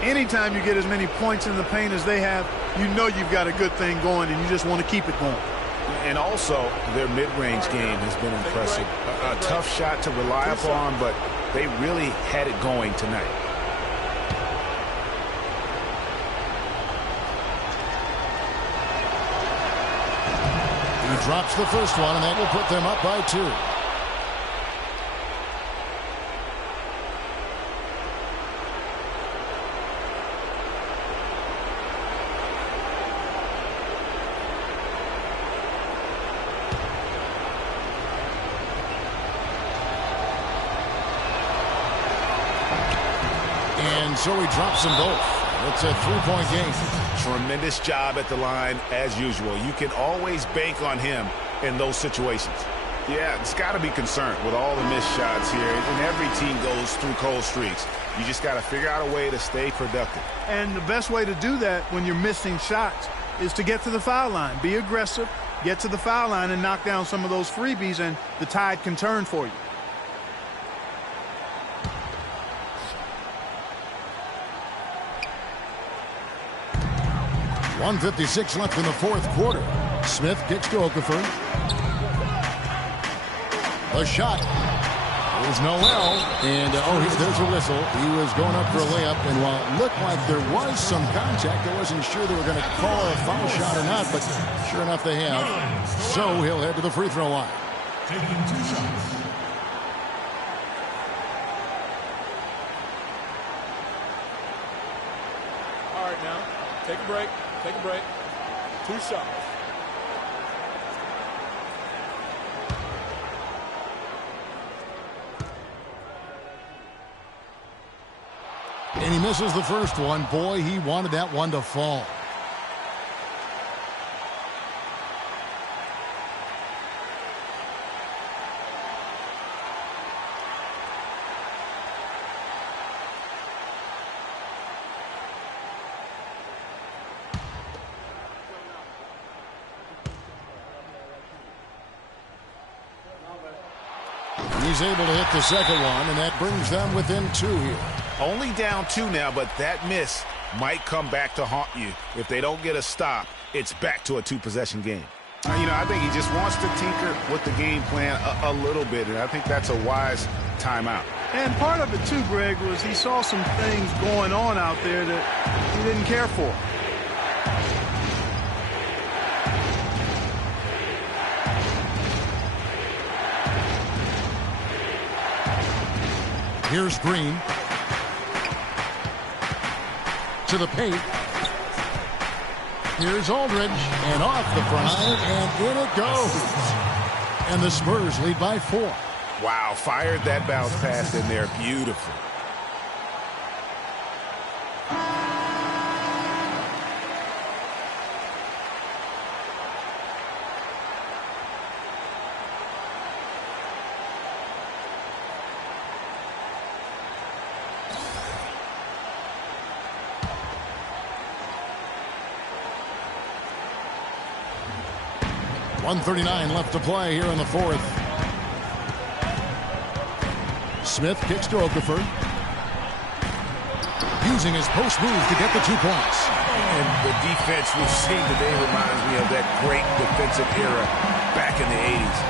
Anytime you get as many points in the paint as they have, you know you've got a good thing going, and you just want to keep it going. And also, their mid-range game has been impressive. A tough shot to rely upon, but they really had it going tonight. He drops the first one, and that will put them up by 2. And so he drops them both. It's a 3-point game. Tremendous job at the line as usual. You can always bank on him in those situations. Yeah, it's got to be concerned with all the missed shots here. And every team goes through cold streaks. You just got to figure out a way to stay productive. And the best way to do that when you're missing shots is to get to the foul line. Be aggressive, get to the foul line, and knock down some of those freebies, and the tide can turn for you. .156 left in the fourth quarter. Smith kicks to Okafor. The shot is Noel. And, there's a whistle. He was going up for a layup. And while it looked like there was some contact, I wasn't sure they were going to call a foul shot or not. But sure enough, they have. So he'll head to the free throw line. Taking 2 shots. All right, now, take a break. Take a break. 2 shots. And he misses the first one. Boy, he wanted that one to fall. He's able to hit the second one, and that brings them within 2 here. Only down 2 now, but that miss might come back to haunt you. If they don't get a stop, it's back to a 2-possession game. I think he just wants to tinker with the game plan a little bit, and I think that's a wise timeout. And part of it, too, Greg, was he saw some things going on out there that he didn't care for. Here's Green. To the paint. Here's Aldridge. And off the front. And in it goes. And the Spurs lead by 4. Wow, fired that bounce pass in there. Beautiful. .139 left to play here in the fourth. Smith kicks to Okafor. Using his post move to get the 2 points. And the defense we've seen today reminds me of that great defensive era back in the 80s.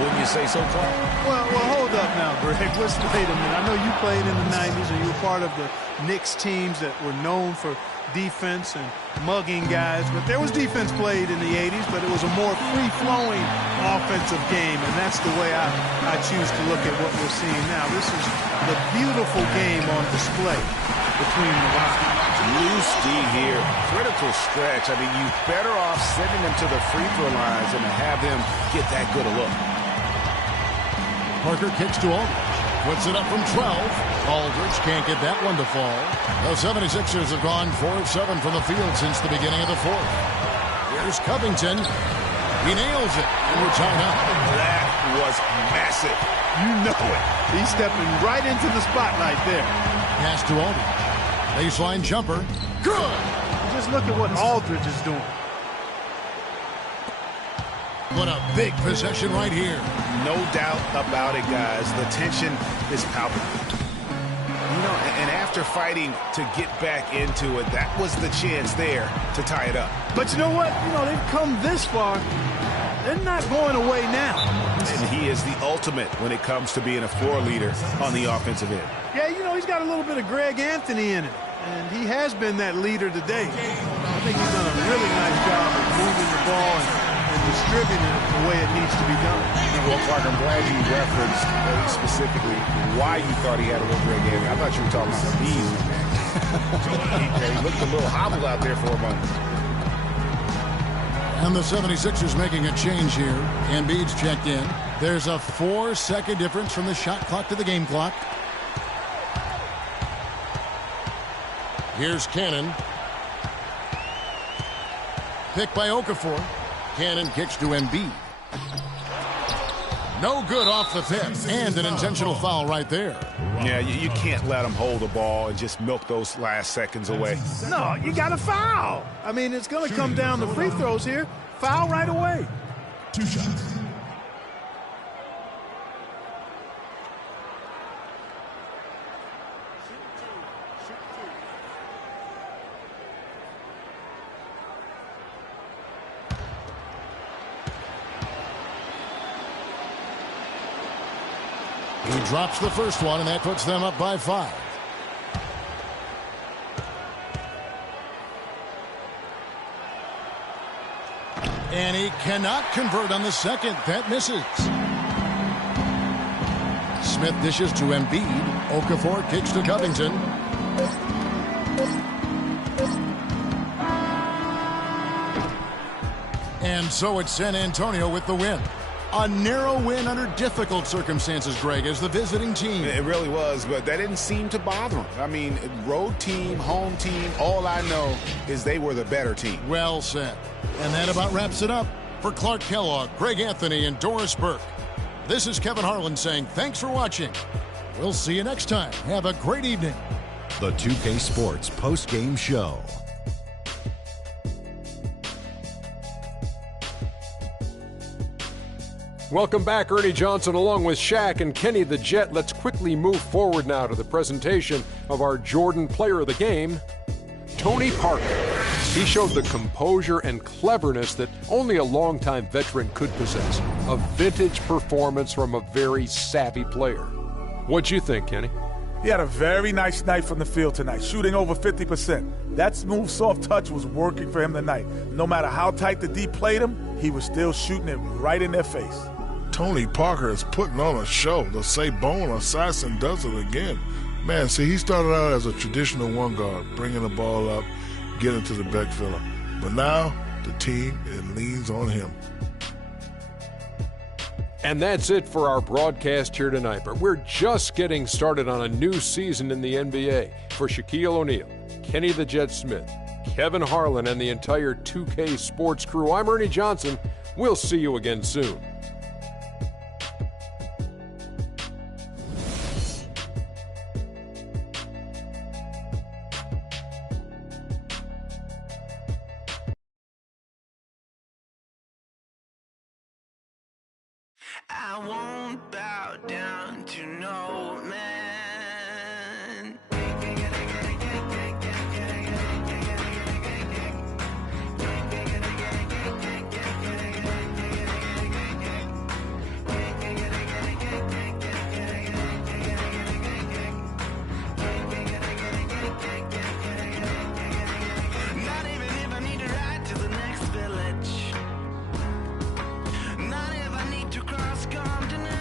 Wouldn't you say so, Clark? Well, hold up now, Greg. Wait a minute. I know you played in the 90s and you were part of the Knicks teams that were known for defense and mugging guys, but there was defense played in the 80s, but it was a more free-flowing offensive game, and that's the way I choose to look at what we're seeing now. This is the beautiful game on display between the lines. Loose D here. Critical stretch. I mean, you're better off sending them to the free throw lines than to have them get that good a look. Parker kicks to Aldridge. Puts it up from 12. Aldridge can't get that one to fall. The 76ers have gone 4 of 7 from the field since the beginning of the fourth. Here's Covington. He nails it, and we're tied up. That was massive. You know it. He's stepping right into the spotlight there. Pass to Aldridge. Baseline jumper. Good. Just look at what Aldridge is doing. What a big possession right here. No doubt about it, guys. The tension is palpable. And after fighting to get back into it, that was the chance there to tie it up. But you know what? They've come this far. They're not going away now. And he is the ultimate when it comes to being a floor leader on the offensive end. Yeah, he's got a little bit of Greg Anthony in it. And he has been that leader today. I think he's done a really nice job of moving the ball and distributing it the way it needs to be done. Well, Clark, I'm glad you referenced specifically why you thought he had a real great game. I thought you were talking about Embiid. He looked a little hobbled out there for a moment. And the 76ers making a change here. Embiid's checked in. There's a 4-second difference from the shot clock to the game clock. Here's Cannon. Picked by Okafor. Cannon kicks to Embiid. No good off the pick. And an intentional foul right there. Yeah, you can't let him hold the ball and just milk those last seconds away. No, you got to foul. I mean, it's going to come down to free throws here. Foul right away. 2 shots. He drops the first one, and that puts them up by 5. And he cannot convert on the second. That misses. Smith dishes to Embiid. Okafor kicks to Covington. And so it's San Antonio with the win. A narrow win under difficult circumstances, Greg, as the visiting team. It really was, but that didn't seem to bother him. I mean, road team, home team, all I know is they were the better team. Well said. And that about wraps it up. For Clark Kellogg, Greg Anthony, and Doris Burke, this is Kevin Harlan saying thanks for watching. We'll see you next time. Have a great evening. The 2K Sports post-game show. Welcome back, Ernie Johnson, along with Shaq and Kenny the Jet. Let's quickly move forward now to the presentation of our Jordan Player of the Game, Tony Parker. He showed the composure and cleverness that only a longtime veteran could possess. A vintage performance from a very savvy player. What'd you think, Kenny? He had a very nice night from the field tonight, shooting over 50%. That smooth, soft touch was working for him tonight. No matter how tight the D played him, he was still shooting it right in their face. Tony Parker is putting on a show. The Sabone assassin does it again. Man, see, he started out as a traditional one guard, bringing the ball up, getting to the back filler. But now, the team, it leans on him. And that's it for our broadcast here tonight. But we're just getting started on a new season in the NBA. For Shaquille O'Neal, Kenny the Jet Smith, Kevin Harlan, and the entire 2K Sports crew, I'm Ernie Johnson. We'll see you again soon. I won't bow down to no man. Not even if I need to ride to the next village. Not if I need to cross continents.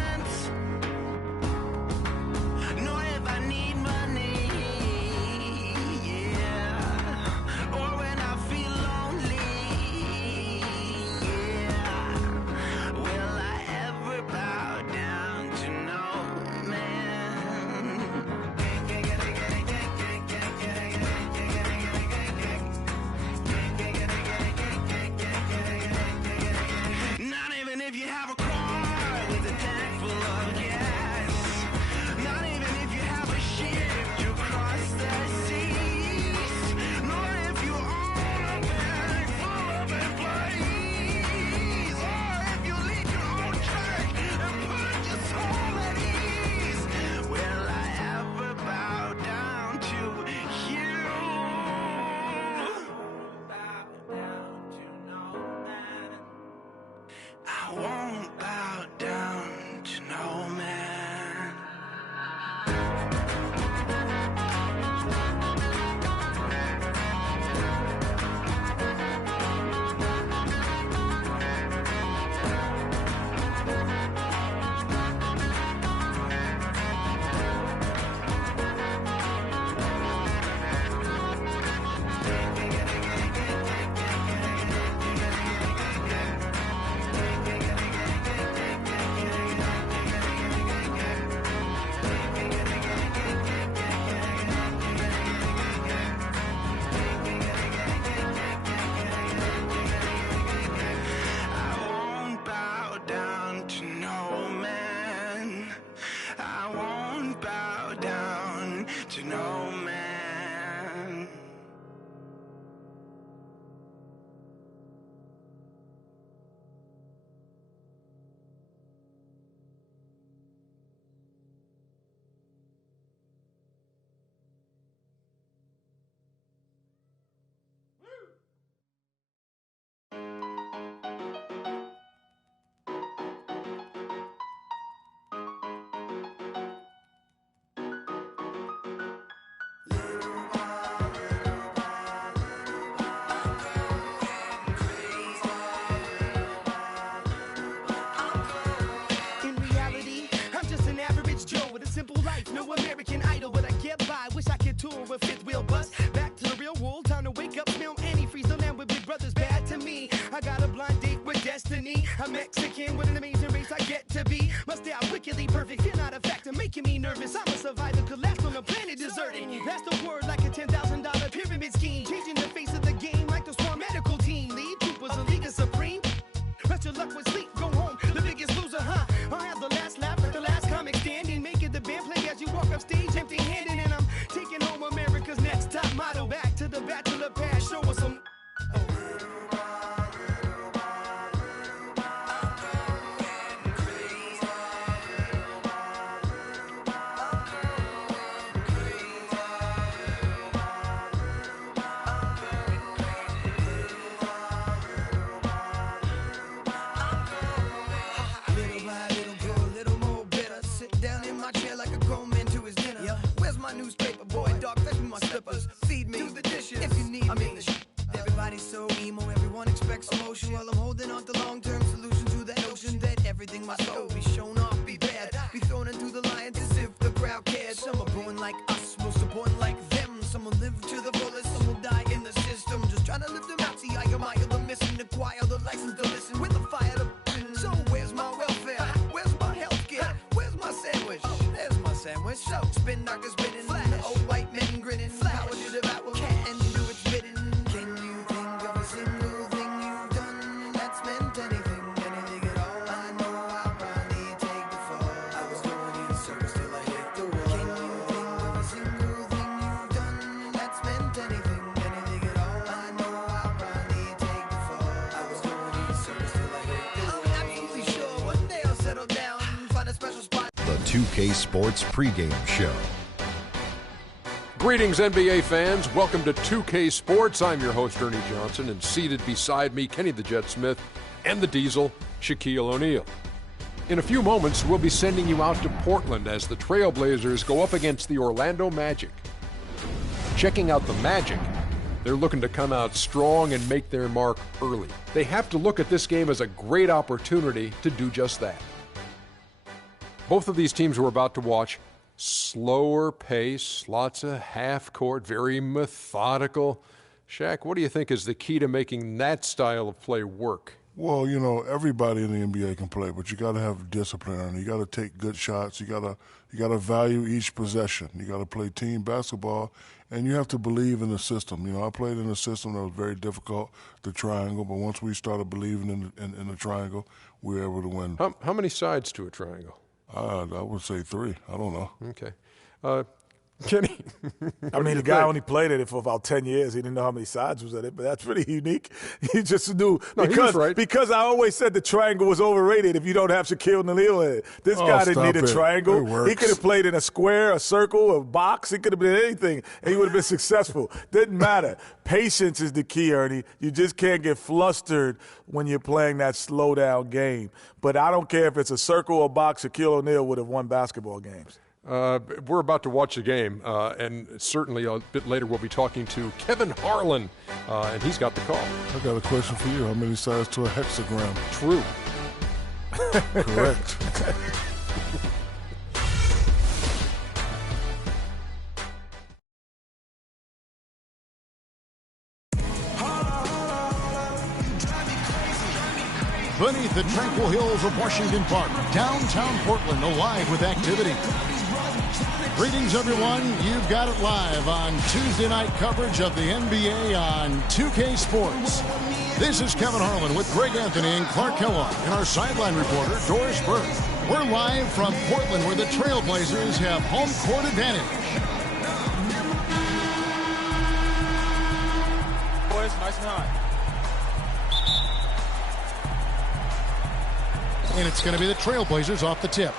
tool with fifth wheel bus. Back to the real world, time to wake up, smell antifreeze. The land with big brothers bad to me. I got a blind date with destiny. I'm Mexican with an amazing race I get to be. Must stay out wickedly perfect, you're not a factor, making me nervous. I'm a survivor, collapsed on the planet deserted. That's the word like a $10,000 pyramid scheme. Changing the face of the game like the Swarm medical team. Lead troopers, a league of supreme. Rest your luck with sleep, go home, the biggest loser, huh? I'll have the last laugh, the last comic standing. Make it the band play as you walk up stage empty-handed. And I'm taking home America's next top model. Back to the bachelor pad, show us some... Newspaper boy, dog, fetch me my slippers. Feed me, do the dishes if you need me. Everybody's so emo, everyone expects emotion. While I'm holding on to long-term solution to that notion that everything must go, be shown off, be bad, be thrown into the lions as if the crowd cares. Some are born like us, most are born like them. Some will live to the fullest, some will die in the system. Just trying to live them out, see I admire the missing, acquire the license to listen with the fire to... So where's my welfare? Where's my healthcare? Where's my sandwich? There's my sandwich. So spin doctors spinning. Old white men grinning. Power to devour cat and do its bidding. Can you think of a single thing you've done that's meant anything, anything at all? I know I'll probably take the fall. I was going in circles till I hit the wall. Can you think of a single thing you've done that's meant anything, anything at all? I know I'll probably take the fall. I was going in circles till I hit the wall. I'm absolutely sure one day I'll settle down and find a special spot. The 2K Sports pregame show. Greetings, NBA fans. Welcome to 2K Sports. I'm your host, Ernie Johnson, and seated beside me, Kenny the Jet Smith, and the Diesel, Shaquille O'Neal. In a few moments, we'll be sending you out to Portland as the Trailblazers go up against the Orlando Magic. Checking out the Magic, they're looking to come out strong and make their mark early. They have to look at this game as a great opportunity to do just that. Both of these teams we're about to watch, slower pace, lots of half court, very methodical. Shaq, what do you think is the key to making that style of play work? Well, you know, everybody in the NBA can play, but you got to have discipline, and you got to take good shots. You got to value each possession. You got to play team basketball, and you have to believe in the system. You know, I played in a system that was very difficult, the triangle, but once we started believing in the triangle, we were able to win. How many sides to a triangle? I would say 3. I don't know. Okay. Kenny? I mean, the guy only played it for about 10 years. He didn't know how many sides was in it, but that's pretty unique. He just knew. No, he was right. Because I always said the triangle was overrated if you don't have Shaquille O'Neal in it. This guy didn't need a triangle. He could have played in a square, a circle, a box. He could have been anything, and he would have been successful. Didn't matter. Patience is the key, Ernie. You just can't get flustered when you're playing that slow-down game. But I don't care if it's a circle or box, Shaquille O'Neal would have won basketball games. We're about to watch the game, and certainly a bit later we'll be talking to Kevin Harlan, and he's got the call. I got a question for you. How many sides to a hexagram? True. Correct. Beneath the tranquil hills of Washington Park, downtown Portland, alive with activity. Greetings, everyone. You've got it live on Tuesday night coverage of the NBA on 2K Sports. This is Kevin Harlan with Greg Anthony and Clark Kellogg and our sideline reporter, Doris Burke. We're live from Portland, where the Trailblazers have home court advantage. Boys, nice and hot. And it's going to be the Trailblazers off the tip.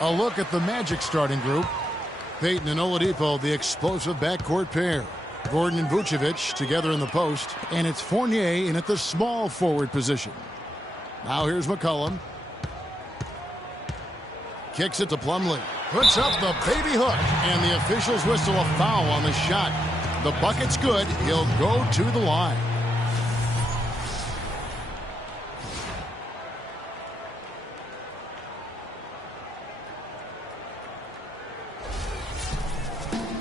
A look at the Magic starting group. Payton and Oladipo, the explosive backcourt pair. Gordon and Vucevic together in the post. And it's Fournier in at the small forward position. Now here's McCollum. Kicks it to Plumlee. Puts up the baby hook. And the officials whistle a foul on the shot. The bucket's good. He'll go to the line.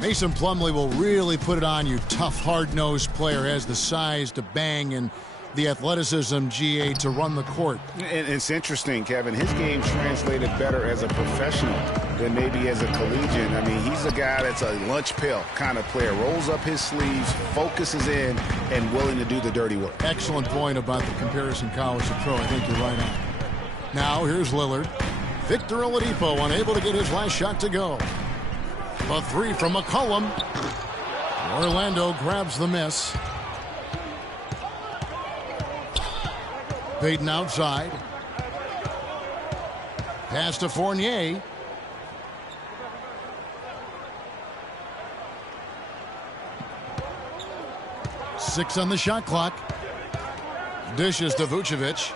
Mason Plumlee will really put it on you. Tough, hard-nosed player, has the size to bang and the athleticism, GA, to run the court. And it's interesting, Kevin. His game translated better as a professional than maybe as a collegian. I mean, he's a guy that's a lunch pail kind of player. Rolls up his sleeves, focuses in, and willing to do the dirty work. Excellent point about the comparison college to pro. I think you're right on. Now, here's Lillard. Victor Oladipo unable to get his last shot to go. The three from McCollum. Orlando grabs the miss. Payton outside. Pass to Fournier. Six on the shot clock. Dishes to Vucevic.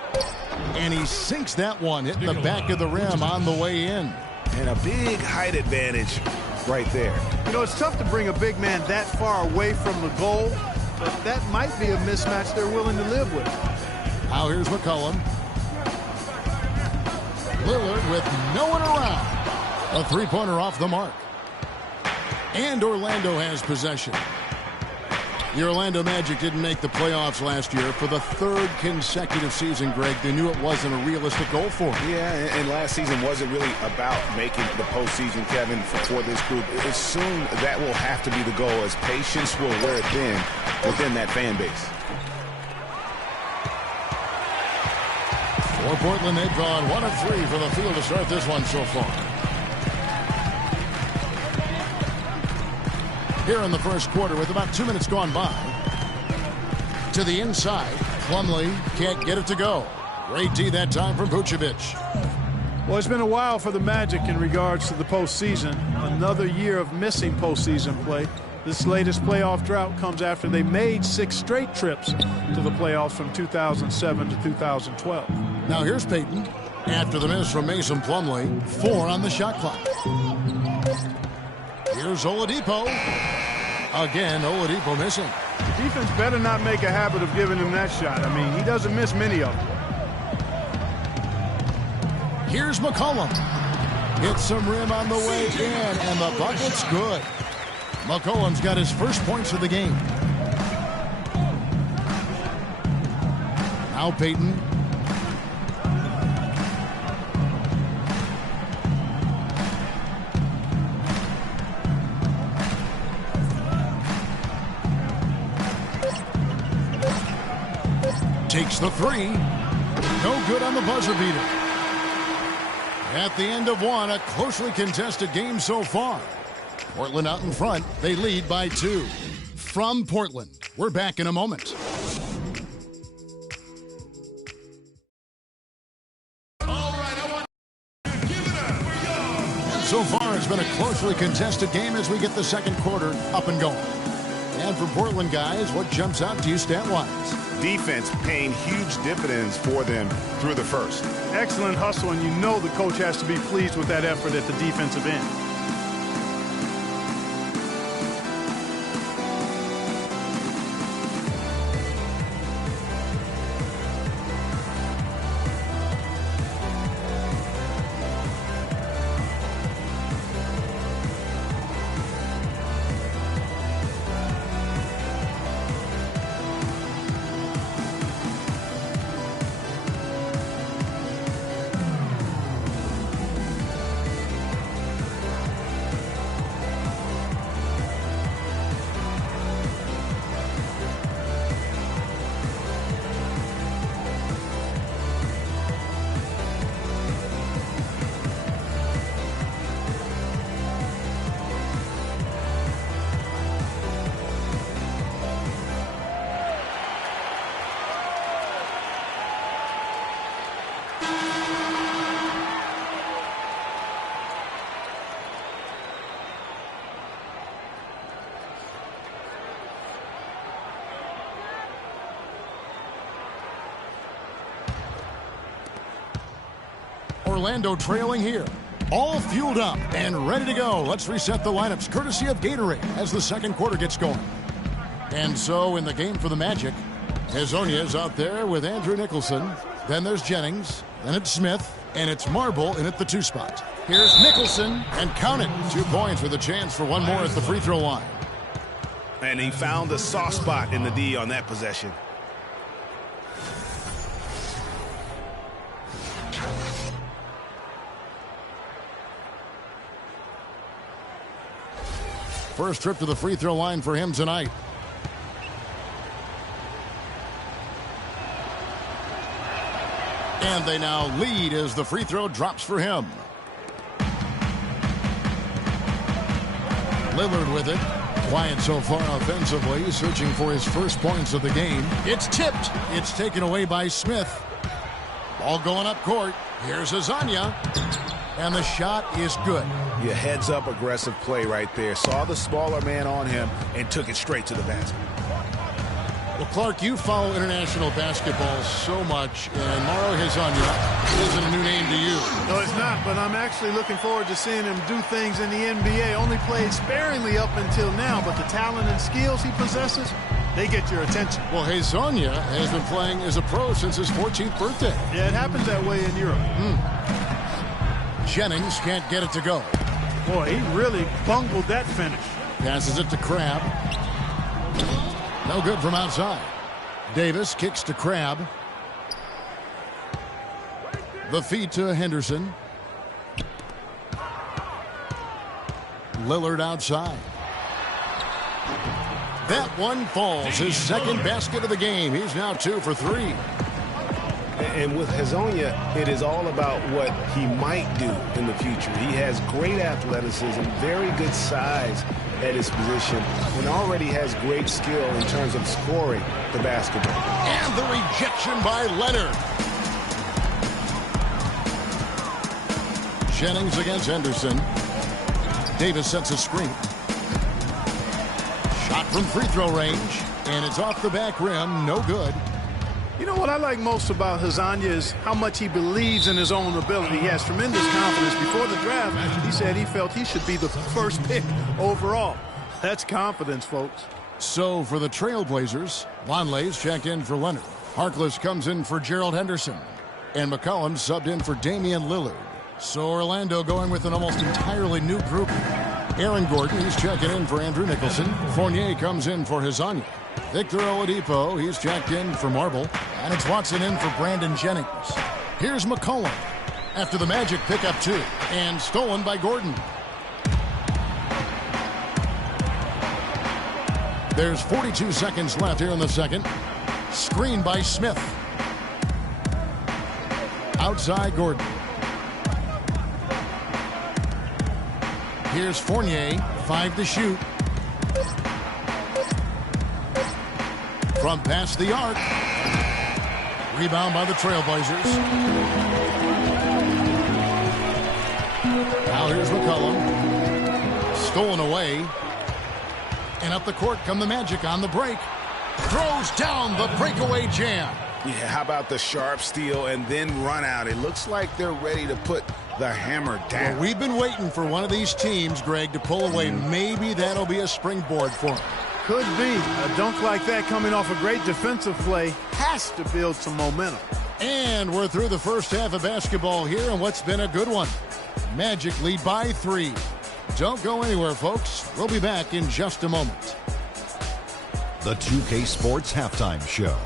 And he sinks that one, hitting the back of the rim on the way in. And a big height advantage right there. You know, it's tough to bring a big man that far away from the goal, but that might be a mismatch they're willing to live with. Now here's McCollum. Lillard with no one around. A three-pointer off the mark. And Orlando has possession. The Orlando Magic didn't make the playoffs last year for the third consecutive season, Greg. They knew it wasn't a realistic goal for them. Yeah, and last season wasn't really about making the postseason, Kevin, for this group. It's soon that will have to be the goal, as patience will wear thin within that fan base. For Portland, they've gone 1 of 3 from the field to start this one so far. Here in the first quarter with about 2 minutes gone by. To the inside, Plumlee can't get it to go. Great D that time from Vucevic. Well, it's been a while for the Magic in regards to the postseason. Another year of missing postseason play. This latest playoff drought comes after they made 6 straight trips to the playoffs from 2007 to 2012. Now here's Payton. After the miss from Mason Plumlee, 4 on the shot clock. Here's Oladipo. Again, Oladipo missing. Defense better not make a habit of giving him that shot. I mean, he doesn't miss many of them. Here's McCollum. Hits some rim on the way in, and the bucket's good. McCollum's got his first points of the game. Now Payton. Takes the three. No good on the buzzer beater. At the end of one, a closely contested game so far. Portland out in front. They lead by 2. From Portland, we're back in a moment. So far, it's been a closely contested game as we get the second quarter up and going. And for Portland guys, what jumps out to you stat-wise? Defense paying huge dividends for them through the first. Excellent hustle, and you know the coach has to be pleased with that effort at the defensive end. Orlando trailing here. All fueled up and ready to go. Let's reset the lineups courtesy of Gatorade as the second quarter gets going. And so in the game for the Magic, Hezonja is out there with Andrew Nicholson. Then there's Jennings. Then it's Smith. And it's Marble in at the 2 spot. Here's Nicholson, and count it. 2 points with a chance for one more at the free throw line. And he found the soft spot in the D on that possession. First trip to the free throw line for him tonight. And they now lead as the free throw drops for him. Lillard with it. Quiet so far offensively, searching for his first points of the game. It's tipped. It's taken away by Smith. Ball going up court. Here's Hezonja. And the shot is good. Yeah, heads-up aggressive play right there. Saw the smaller man on him and took it straight to the basket. Well, Clark, you follow international basketball so much, and Mauro Hezonja isn't a new name to you. No, it's not, but I'm actually looking forward to seeing him do things in the NBA. Only played sparingly up until now, but the talent and skills he possesses, they get your attention. Well, Hezonja has been playing as a pro since his 14th birthday. Yeah, it happens that way in Europe. Jennings can't get it to go. Boy, he really bungled that finish. Passes it to Crabbe. No good from outside. Davis kicks to Crabbe. The feed to Henderson. Lillard outside. That one falls. His second basket of the game. He's now 2 for 3. And with Hezonja, it is all about what he might do in the future. He has great athleticism, very good size at his position, and already has great skill in terms of scoring the basketball. And the rejection by Leonard. Jennings against Henderson. Davis sets a screen. Shot from free throw range, and it's off the back rim, no good. You know what I like most about Hezonja is how much he believes in his own ability. He has tremendous confidence. Before the draft, he said he felt he should be the first pick overall. That's confidence, folks. So for the Trailblazers, Lonley's checked in for Leonard. Harkless comes in for Gerald Henderson. And McCollum subbed in for Damian Lillard. So Orlando going with an almost entirely new group. Aaron Gordon, he's checking in for Andrew Nicholson. Fournier comes in for Hezonja. Victor Oladipo, he's checked in for Marble. And it's Watson in for Brandon Jennings. Here's McCollum after the Magic pick up 2. And stolen by Gordon. There's 42 seconds left here in the second. Screen by Smith. Outside Gordon. Here's Fournier, 5 to shoot. From past the arc. Rebound by the Trailblazers. Now here's McCollum. Stolen away. And up the court come the Magic on the break. Throws down the breakaway jam. Yeah, how about the sharp steal and then run out? It looks like they're ready to put the hammer down. Well, we've been waiting for one of these teams, Greg, to pull away. Maybe that'll be a springboard for them. Could be. A dunk like that coming off a great defensive play has to build some momentum. And we're through the first half of basketball here, and what's been a good one. Magic lead by 3. Don't go anywhere, folks. We'll be back in just a moment. The 2K Sports Halftime Show.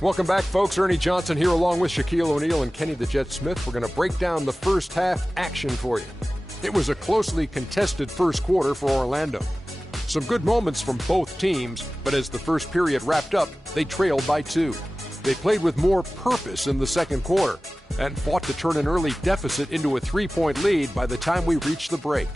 Welcome back, folks. Ernie Johnson here along with Shaquille O'Neal and Kenny the Jet Smith. We're going to break down the first half action for you. It was a closely contested first quarter for Orlando. Some good moments from both teams, but as the first period wrapped up, they trailed by 2. They played with more purpose in the second quarter and fought to turn an early deficit into a 3-point lead by the time we reached the break.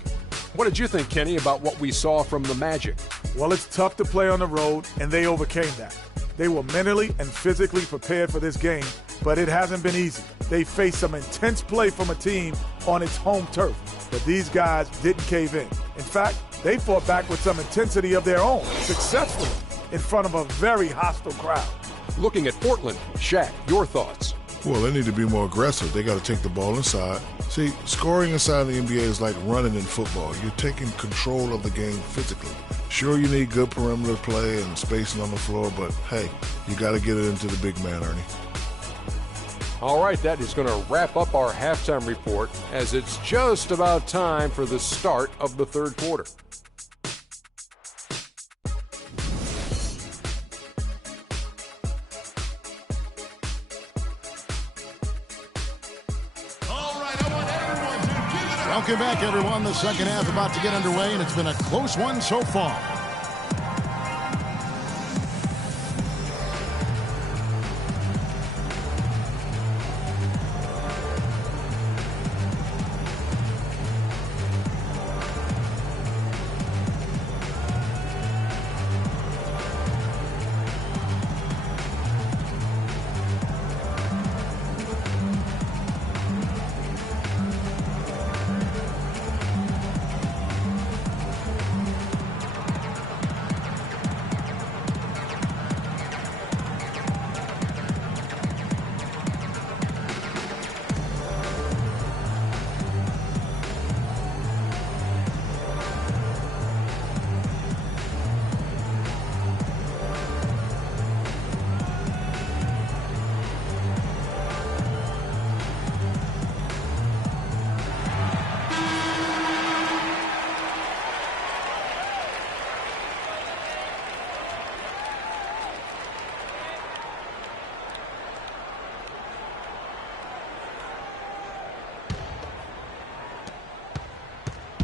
What did you think, Kenny, about what we saw from the Magic? Well, it's tough to play on the road, and they overcame that. They were mentally and physically prepared for this game, but it hasn't been easy. They faced some intense play from a team on its home turf, but these guys didn't cave in. In fact, they fought back with some intensity of their own, successfully, in front of a very hostile crowd. Looking at Portland, Shaq, your thoughts? Well, they need to be more aggressive. They got to take the ball inside, See, scoring inside the NBA is like running in football. You're taking control of the game physically. Sure, you need good perimeter play and spacing on the floor, but hey, you got to get it into the big man, Ernie. All right, that is going to wrap up our halftime report as it's just about time for the start of the third quarter. Welcome back, everyone. The second half about to get underway, and it's been a close one so far.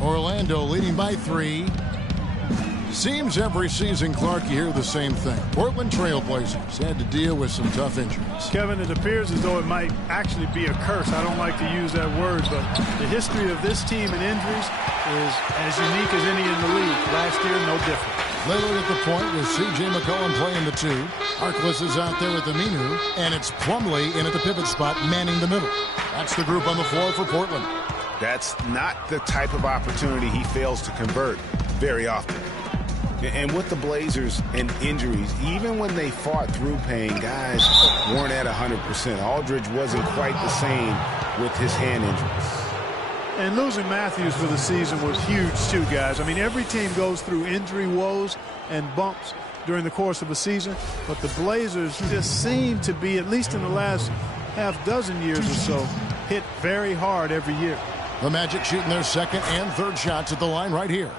Orlando leading by 3. Seems every season, Clark, you hear the same thing. Portland Trail Blazers had to deal with some tough injuries. Kevin, it appears as though it might actually be a curse. I don't like to use that word, but the history of this team and injuries is as unique as any in the league. Last year, no different. Lillard at the point with C.J. McCollum playing the 2. Harkless is out there with Aminu, and it's Plumlee in at the pivot spot, manning the middle. That's the group on the floor for Portland. That's not the type of opportunity he fails to convert very often. And with the Blazers and injuries, even when they fought through pain, guys weren't at 100%. Aldridge wasn't quite the same with his hand injuries. And losing Matthews for the season was huge too, guys. I mean, every team goes through injury woes and bumps during the course of a season, but the Blazers just seem to be, at least in the last half dozen years or so, hit very hard every year. The Magic shooting their second and third shots at the line right here.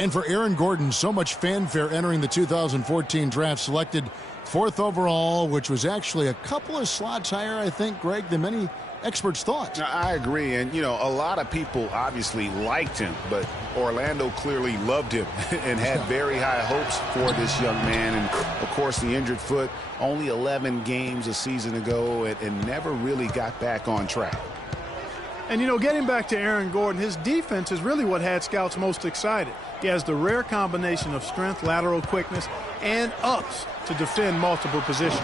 And for Aaron Gordon, so much fanfare entering the 2014 draft, selected 4th overall, which was actually a couple of slots higher, I think, Greg, than many experts thought. I agree. And, you know, a lot of people obviously liked him, but Orlando clearly loved him and had very high hopes for this young man. And, of course, the injured foot, only 11 games a season ago and never really got back on track. And, you know, getting back to Aaron Gordon, his defense is really what had scouts most excited. He has the rare combination of strength, lateral quickness, and ups to defend multiple positions.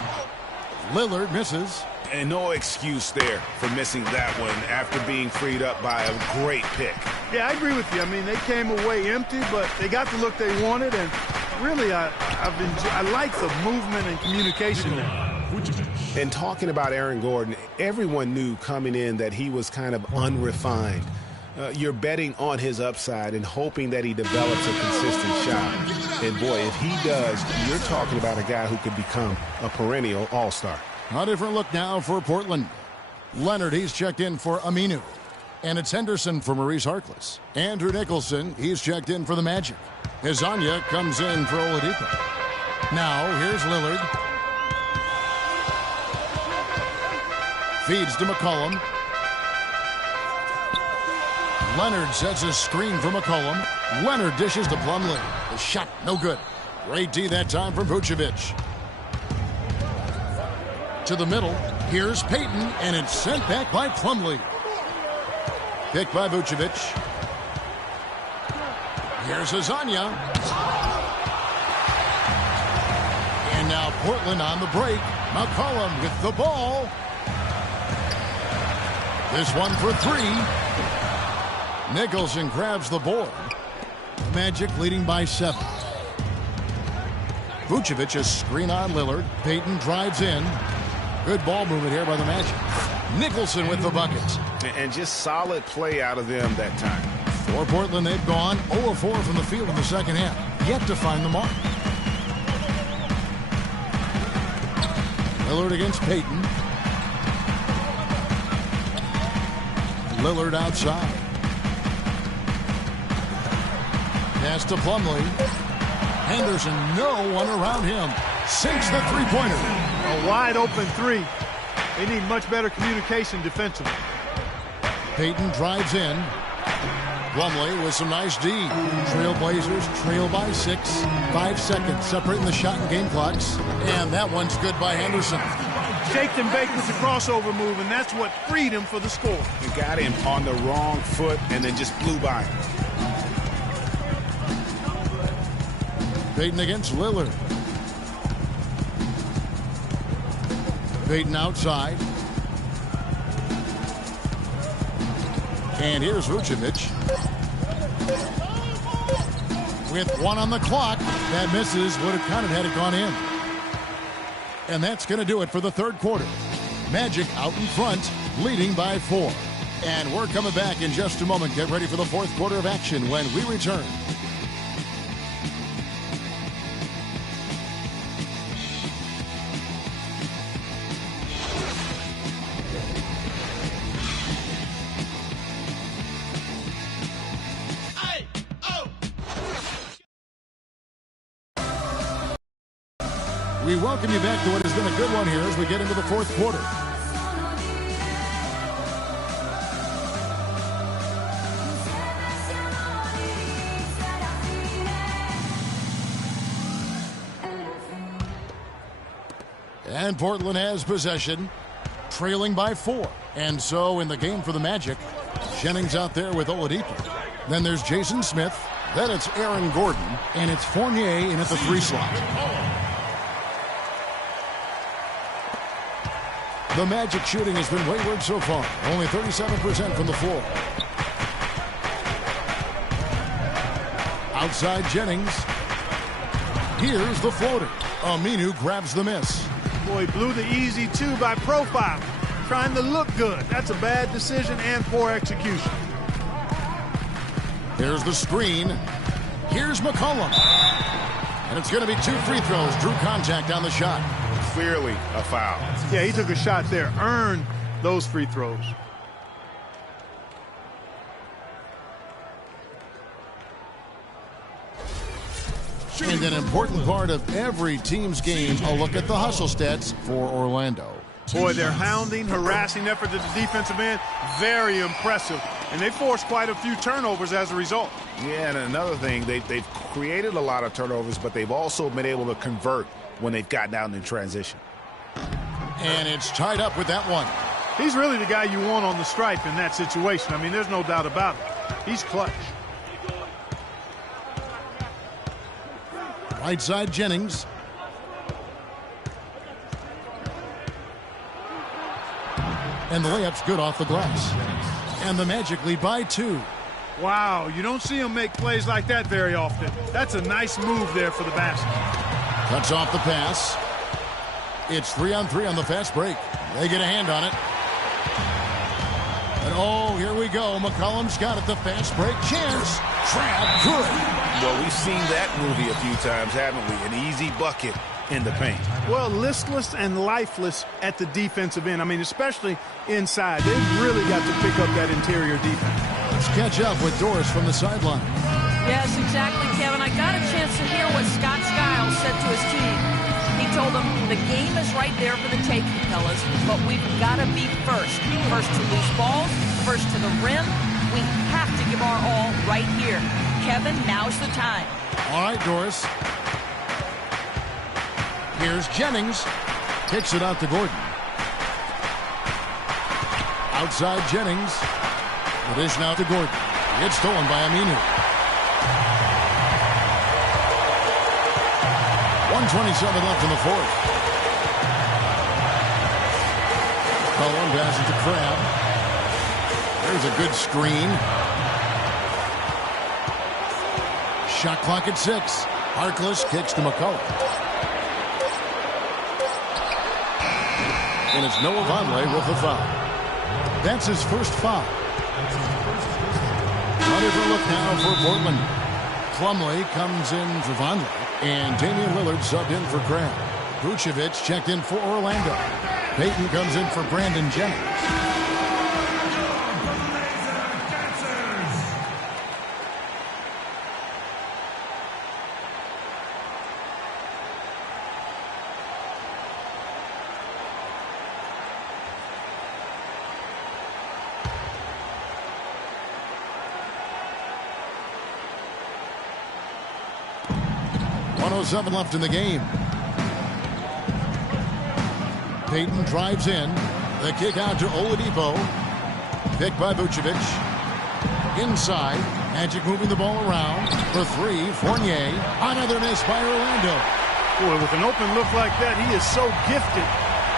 Lillard misses. And no excuse there for missing that one after being freed up by a great pick. Yeah, I agree with you. I mean, they came away empty, but they got the look they wanted. And really, I like the movement and communication there. And talking about Aaron Gordon, everyone knew coming in that he was kind of unrefined. You're betting on his upside and hoping that he develops a consistent shot. And, boy, if he does, you're talking about a guy who could become a perennial all-star. A different look now for Portland. Leonard, he's checked in for Aminu. And it's Henderson for Maurice Harkless. Andrew Nicholson, he's checked in for the Magic. Hezonja comes in for Oladipo. Now, here's Lillard. Feeds to McCollum. Leonard sets a screen for McCollum. Leonard dishes to Plumlee. The shot, no good. Great D that time from Vucevic. To the middle. Here's Payton, and it's sent back by Plumlee. Picked by Vucevic. Here's Hezonja. And now Portland on the break. McCollum with the ball. This one for 3. Nicholson grabs the board. Magic leading by 7. Vucevic a screen on Lillard. Payton drives in. Good ball movement here by the Magic. Nicholson with the buckets. And just solid play out of them that time. For Portland, they've gone 0-4 from the field in the second half. Yet to find the mark. Lillard against Payton. Lillard outside. Pass to Plumlee. Henderson, no one around him. Sinks the three-pointer. A wide open three. They need much better communication defensively. Payton drives in. Plumlee with some nice D. Trailblazers trail by 6. 5 seconds separating the shot and game clocks. And that one's good by Henderson. Shaked and baked with the crossover move, and that's what freed him for the score. He got him on the wrong foot and then just flew by him. Payton against Lillard. Payton outside. And here's Vucevic. With 1 on the clock. That misses. Would have counted had it gone in. And that's going to do it for the third quarter. Magic out in front, leading by 4. And we're coming back in just a moment. Get ready for the fourth quarter of action when we return. We welcome you back to what has been a good one here as we get into the fourth quarter. And Portland has possession, trailing by 4. And so in the game for the Magic, Jennings out there with Oladipo. Then there's Jason Smith. Then it's Aaron Gordon. And it's Fournier in at the 3 slot. The Magic shooting has been wayward so far. Only 37% from the floor. Outside Jennings. Here's the floater. Aminu grabs the miss. Boy, blew the easy 2 by profile. Trying to look good. That's a bad decision and poor execution. Here's the screen. Here's McCollum. And it's going to be 2 free throws. Drew contact on the shot. Clearly a foul. Yeah, he took a shot there. Earned those free throws. And an important part of every team's game, a look at the hustle stats for Orlando. Boy, their hounding, harassing effort at the defensive end, very impressive. And they forced quite a few turnovers as a result. Yeah, and another thing, they've created a lot of turnovers, but they've also been able to convert when they've gotten out in transition. And it's tied up with that one. He's really the guy you want on the stripe in that situation. I mean, there's no doubt about it. He's clutch. Right side Jennings. And the layup's good off the glass. And the Magic lead by 2. Wow, you don't see him make plays like that very often. That's a nice move there for the basket. Cuts off the pass. It's 3-on-3 on the fast break. They get a hand on it. And oh, here we go. McCollum's got it. The fast break chance. Trap good. Well, we've seen that movie a few times, haven't we? An easy bucket in the paint. Well, listless and lifeless at the defensive end. I mean, especially inside. They've really got to pick up that interior defense. Let's catch up with Doris from the sideline. Yes, exactly, Kevin. I got a chance to hear what Scott Skiles said to his team. He told them the game is right there for the taking, fellas, but we've got to be first. First to loose balls, first to the rim. We have to give our all right here. Kevin, now's the time. All right, Doris. Here's Jennings. Kicks it out to Gordon. Outside Jennings. The dish now to Gordon. It's stolen by Aminu. 1:27 left in the fourth. Cullen passes to Crabbe. There's a good screen. Shot clock at 6. Harkless kicks to McCullough. And it's Noah Vonleh with the foul. That's his first foul. Ready for a look now for Portland. Plumlee comes in for Vonleh, and Damian Lillard subbed in for Graham. Vucevic checked in for Orlando. Payton comes in for Brandon Jennings. .107 left in the game. Payton drives in. The kick out to Oladipo. Picked by Vucevic. Inside. Magic moving the ball around. For three, Fournier. Another miss by Orlando. Boy, with an open look like that, he is so gifted.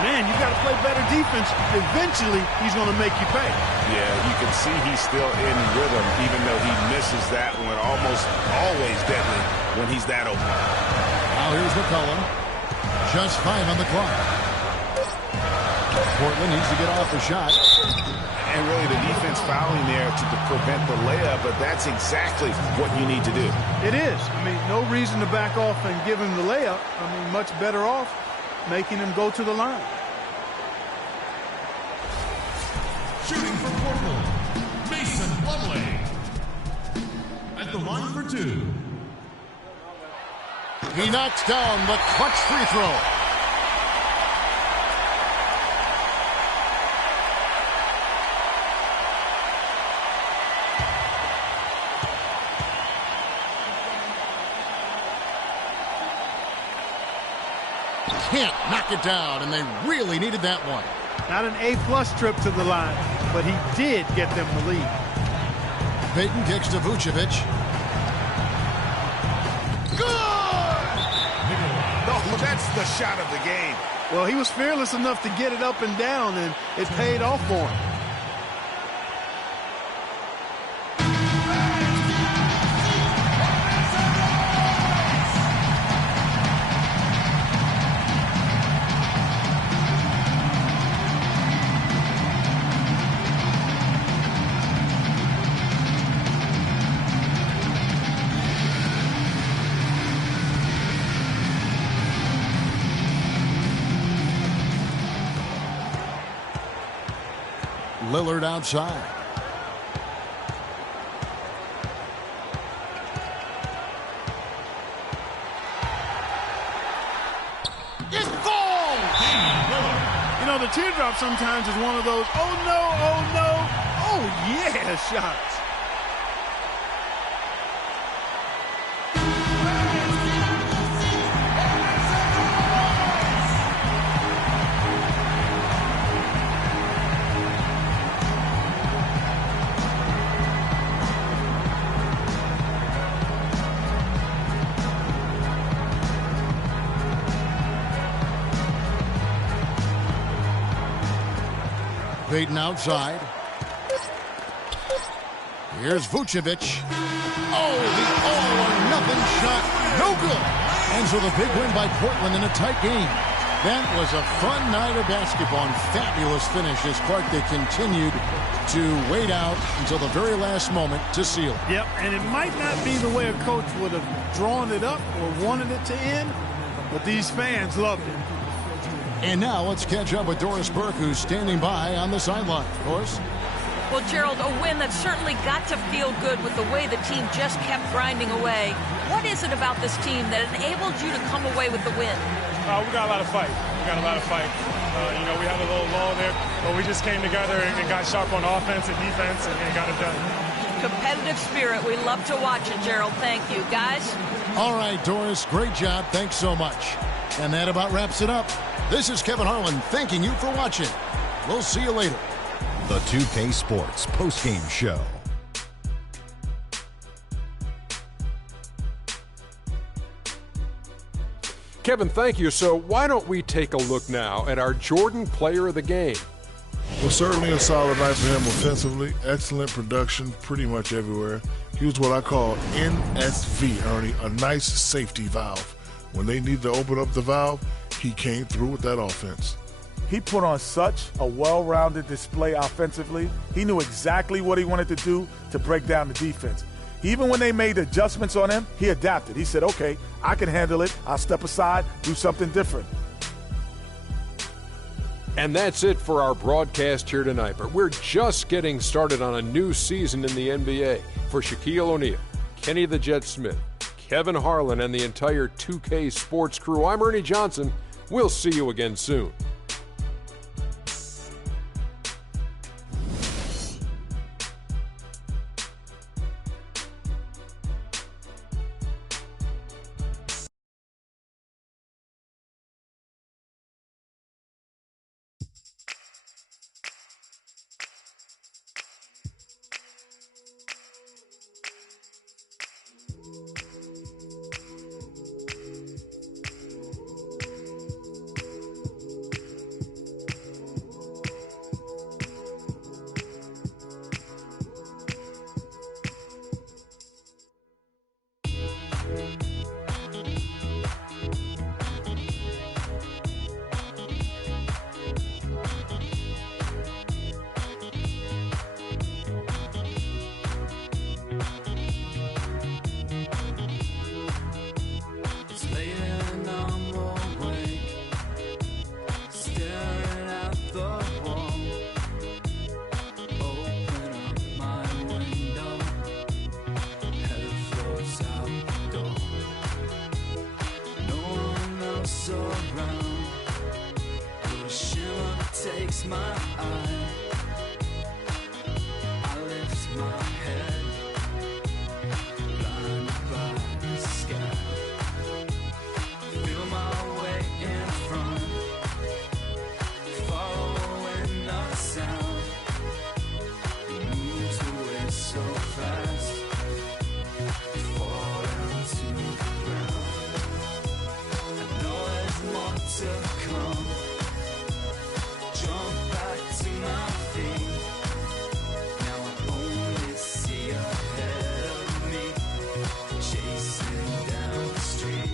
Man, you got to play better defense. Eventually, he's going to make you pay. Yeah, you can see he's still in rhythm, even though he misses that one. Almost always deadly when he's that open. Now here's McCollum. Just 5 on the clock. Portland needs to get off the shot. And really the defense fouling there to prevent the layup, but that's exactly what you need to do. It is. I mean, no reason to back off and give him the layup. I mean, much better off making him go to the line. Shooting for Portland, Mason Plumlee. At the line for two. He knocks down the clutch free throw. Can't knock it down, and they really needed that one. Not an A-plus trip to the line, but he did get them the lead. Payton kicks to Vucevic. Good! No, that's the shot of the game. Well, he was fearless enough to get it up and down, and it paid off for him. Lillard outside. It falls! You know, the teardrop sometimes is one of those, oh no, oh yeah shots. Payton outside. Here's Vucevic. Oh, the all-or-nothing shot. No good. And so the big win by Portland in a tight game. That was a fun night of basketball and fabulous finish as Clark, they continued to wait out until the very last moment to seal it. Yep, and it might not be the way a coach would have drawn it up or wanted it to end, but these fans loved it. And now let's catch up with Doris Burke, who's standing by on the sideline. Doris? Well, Gerald, a win that certainly got to feel good with the way the team just kept grinding away. What is it about this team that enabled you to come away with the win? We got a lot of fight. You know, we had a little lull there, but we just came together and got sharp on offense and defense and got it done. Competitive spirit. We love to watch it, Gerald. Thank you. Guys? All right, Doris. Great job. Thanks so much. And that about wraps it up. This is Kevin Harlan thanking you for watching. We'll see you later. The 2K Sports postgame show. Kevin, thank you. So why don't we take a look now at our Jordan Player of the Game? Well, certainly a solid night for him offensively. Excellent production pretty much everywhere. He was what I call NSV, Ernie, a nice safety valve. When they need to open up the valve, he came through with that offense. He put on such a well-rounded display offensively. He knew exactly what he wanted to do to break down the defense. Even when they made adjustments on him, he adapted. He said, okay, I can handle it. I'll step aside, do something different. And that's it for our broadcast here tonight. But we're just getting started on a new season in the NBA. For Shaquille O'Neal, Kenny the Jet Smith, Kevin Harlan, and the entire 2K Sports crew, I'm Ernie Johnson. We'll see you again soon. Takes my eye, I lift my head, blinded by the sky. Feel my way in front, following the sound. It moves away so fast, fall down to the ground. I know there's more to come. Jump back to my feet. Now I only see ahead of me, chasing down the street.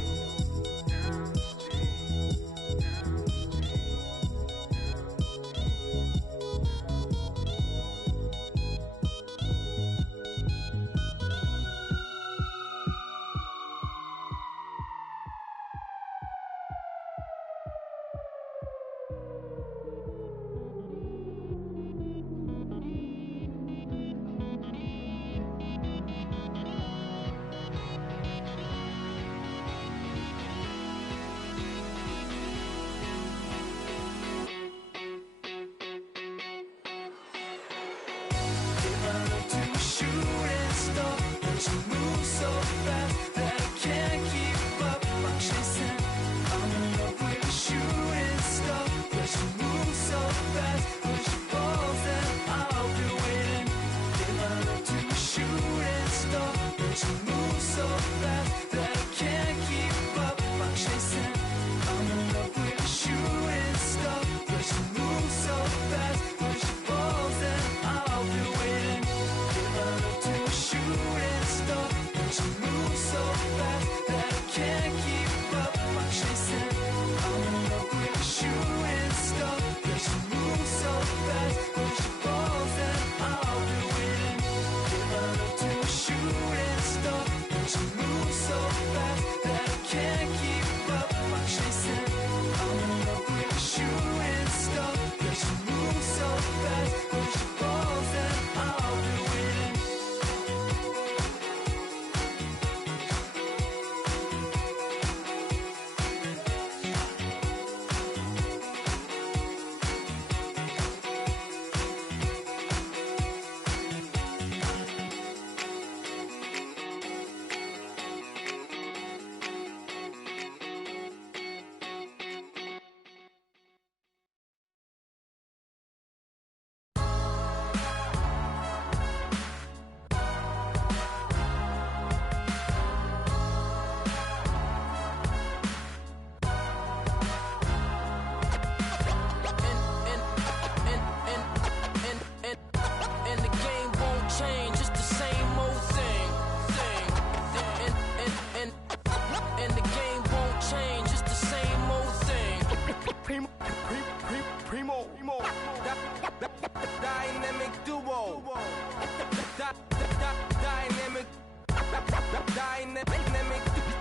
dynamic duo. Dynamic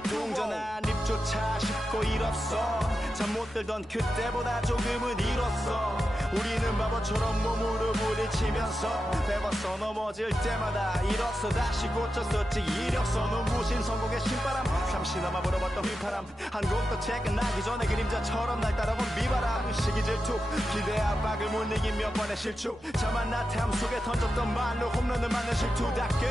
동전한 입조차 쉽고 일 없어 잠 못 들던 그때보다 조금은 일었어 우리는 바보처럼 몸으로 부딪히면서 배웠어 넘어질 때마다 일었어 다시 고쳤었지 이력서 눈부신 성공의 신바람 잠시나마 불어봤던 휘파람 한 곡도 퇴근하기 전에 그림자처럼 날 따라온 비바람 시기 질투 기대 압박을 못 이긴 몇 번의 실축 자만 나태함 속에 던졌던 말로 홈런을 맞는 실투 다 끝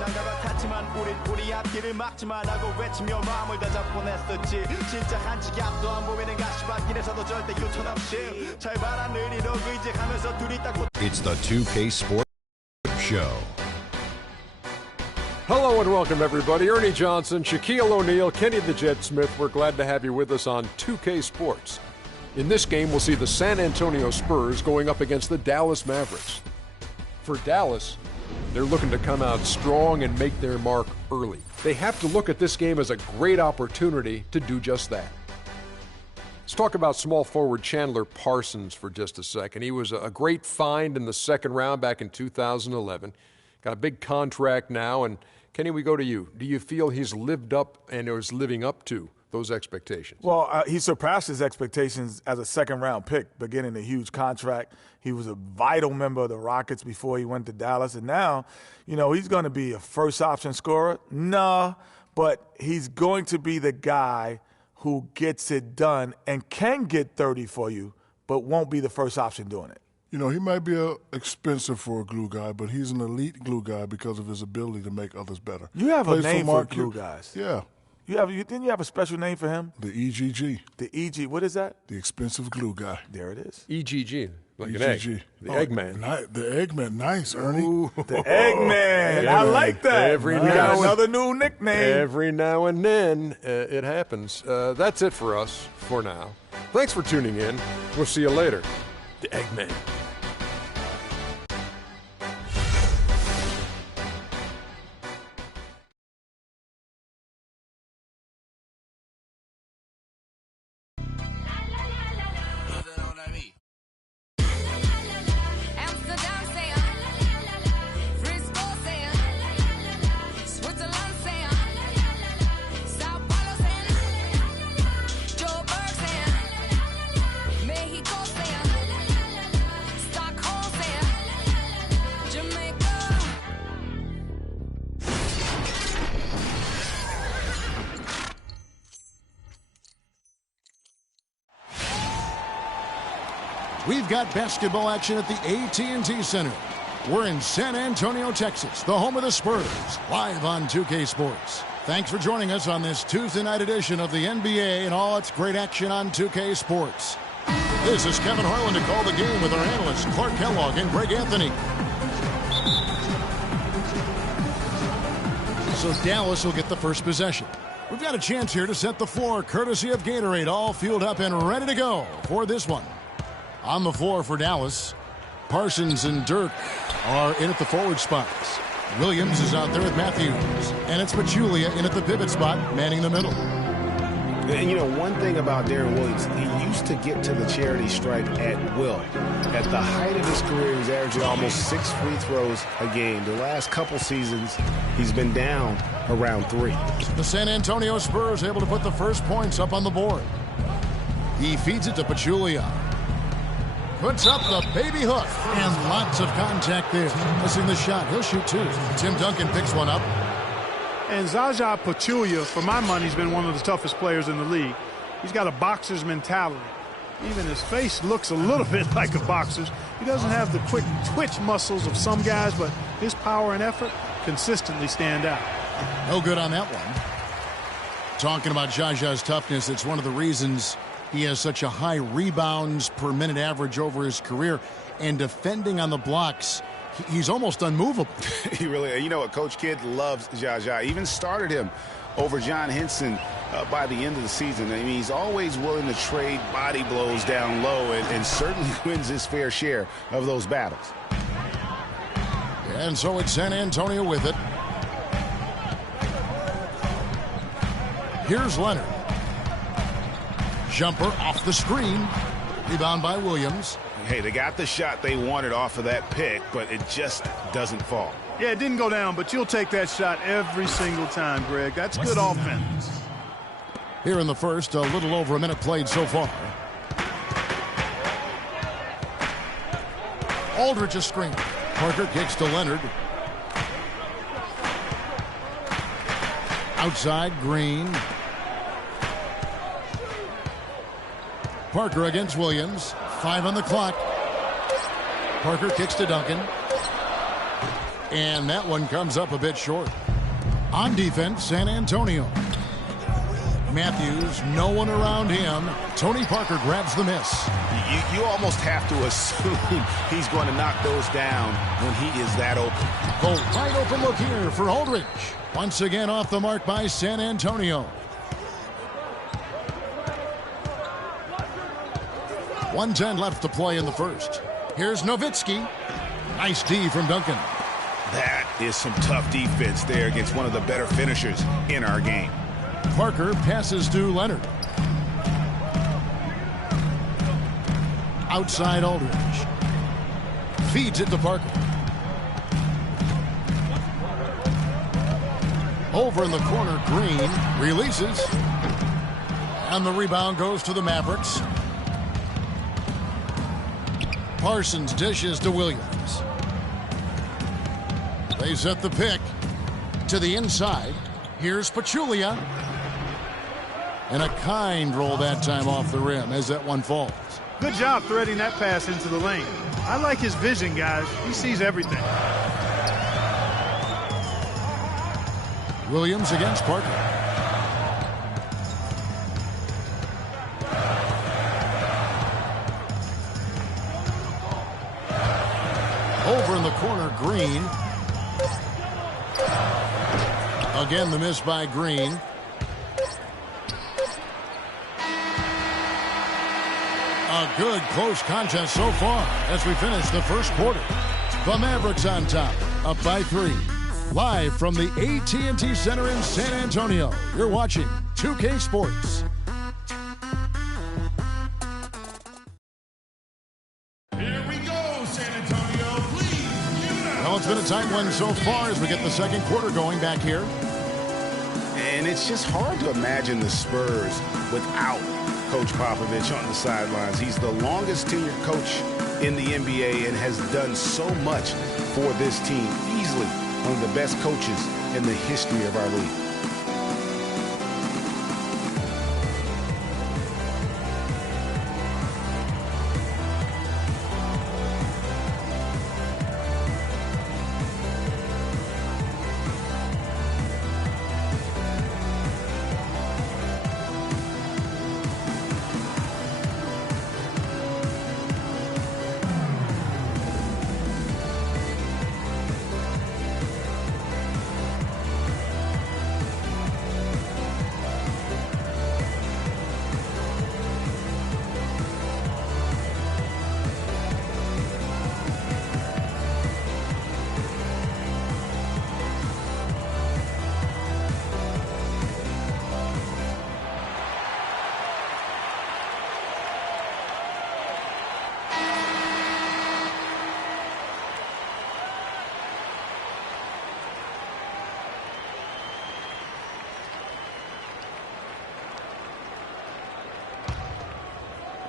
난가가 탔지만 우리 앞길을 막지 말라고 외치며 마음을 다잡곤 했었지 진짜 한치 앞도 안 보이는 가시밭길에서도 절대 유턴 없이 잘 바라느리로 의지하면서 둘이 딱 It's the 2K Sports Show. Hello and welcome, everybody. Ernie Johnson, Shaquille O'Neal, Kenny the Jet Smith. We're glad to have you with us on 2K Sports. In this game, we'll see the San Antonio Spurs going up against the Dallas Mavericks. For Dallas, they're looking to come out strong and make their mark early. They have to look at this game as a great opportunity to do just that. Let's talk about small forward Chandler Parsons for just a second. He was a great find in the second round back in 2011. Got a big contract now, and Kenny, we go to you. Do you feel he's lived up and is living up to those expectations? Well, he surpassed his expectations as a second-round pick, beginning a huge contract. He was a vital member of the Rockets before he went to Dallas, and now, he's going to be a first-option scorer. No, but he's going to be the guy who gets it done and can get 30 for you, but won't be the first option doing it. He might be expensive for a glue guy, but he's an elite glue guy because of his ability to make others better. You have a name for glue guys. Yeah. Didn't you have a special name for him? The EGG. The EG, what is that? The expensive glue guy. There it is. EGG, like EGG. an egg. The Eggman. The Eggman, nice, Ernie. Ooh, the Eggman. I like that. Another new nickname. Every now and then it happens. That's it for us for now. Thanks for tuning in. We'll see you later. The Eggman. We've got basketball action at the AT&T Center. We're in San Antonio, Texas, the home of the Spurs, live on 2K Sports. Thanks for joining us on this Tuesday night edition of the NBA and all its great action on 2K Sports. This is Kevin Harlan to call the game with our analysts Clark Kellogg and Greg Anthony. So Dallas will get the first possession. We've got a chance here to set the floor, courtesy of Gatorade, all fueled up and ready to go for this one. On the floor for Dallas, Parsons and Dirk are in at the forward spots. Williams is out there with Matthews, and it's Pachulia in at the pivot spot, manning the middle. And one thing about Darren Williams, he used to get to the charity stripe at will. At the height of his career, he's averaging almost 6 free throws a game. The last couple seasons, he's been down around 3. The San Antonio Spurs able to put the first points up on the board. He feeds it to Pachulia. Puts up the baby hook, and lots of contact there. Missing the shot. He'll shoot 2. Tim Duncan picks one up. And Zaza Pachulia, for my money, has been one of the toughest players in the league. He's got a boxer's mentality. Even his face looks a little bit like a boxer's. He doesn't have the quick twitch muscles of some guys, but his power and effort consistently stand out. No good on that one. Talking about Zaza's toughness, it's one of the reasons he has such a high rebounds per minute average over his career, and defending on the blocks, he's almost unmovable. He really, you know what, Coach Kidd loves Zaza. Even started him over John Henson by the end of the season. I mean, he's always willing to trade body blows down low and certainly wins his fair share of those battles. And so it's San Antonio with it. Here's Leonard. Jumper off the screen. Rebound by Williams. Hey, they got the shot they wanted off of that pick, but it just doesn't fall. Yeah, it didn't go down, but you'll take that shot every single time, Greg. That's good offense. Here in the first, a little over a minute played so far. Aldridge is screened. Parker kicks to Leonard. Outside, Green. Parker against Williams. 5 on the clock. Parker kicks to Duncan. And that one comes up a bit short. On defense, San Antonio. Matthews, no one around him. Tony Parker grabs the miss. You almost have to assume he's going to knock those down when he is that open. The wide open look here for Aldridge. Once again off the mark by San Antonio. 1:10 left to play in the first. Here's Nowitzki. Nice D from Duncan. That is some tough defense there against one of the better finishers in our game. Parker passes to Leonard. Outside Aldridge. Feeds it to Parker. Over in the corner, Green releases. And the rebound goes to the Mavericks. Parsons dishes to Williams. They set the pick to the inside. Here's Pachulia. And a kind roll that time off the rim as that one falls. Good job threading that pass into the lane. I like his vision, guys. He sees everything. Williams against Parker. Over in the corner, Green. Again, the miss by Green. A good close contest so far as we finish the first quarter. The Mavericks on top, up by 3. Live from the AT&T Center in San Antonio, you're watching 2K Sports. Here we go, San Antonio. Please. Well, it's been a tight one so far as we get the second quarter going back here. And it's just hard to imagine the Spurs without Coach Popovich on the sidelines. He's the longest tenured coach in the NBA and has done so much for this team. Easily one of the best coaches in the history of our league.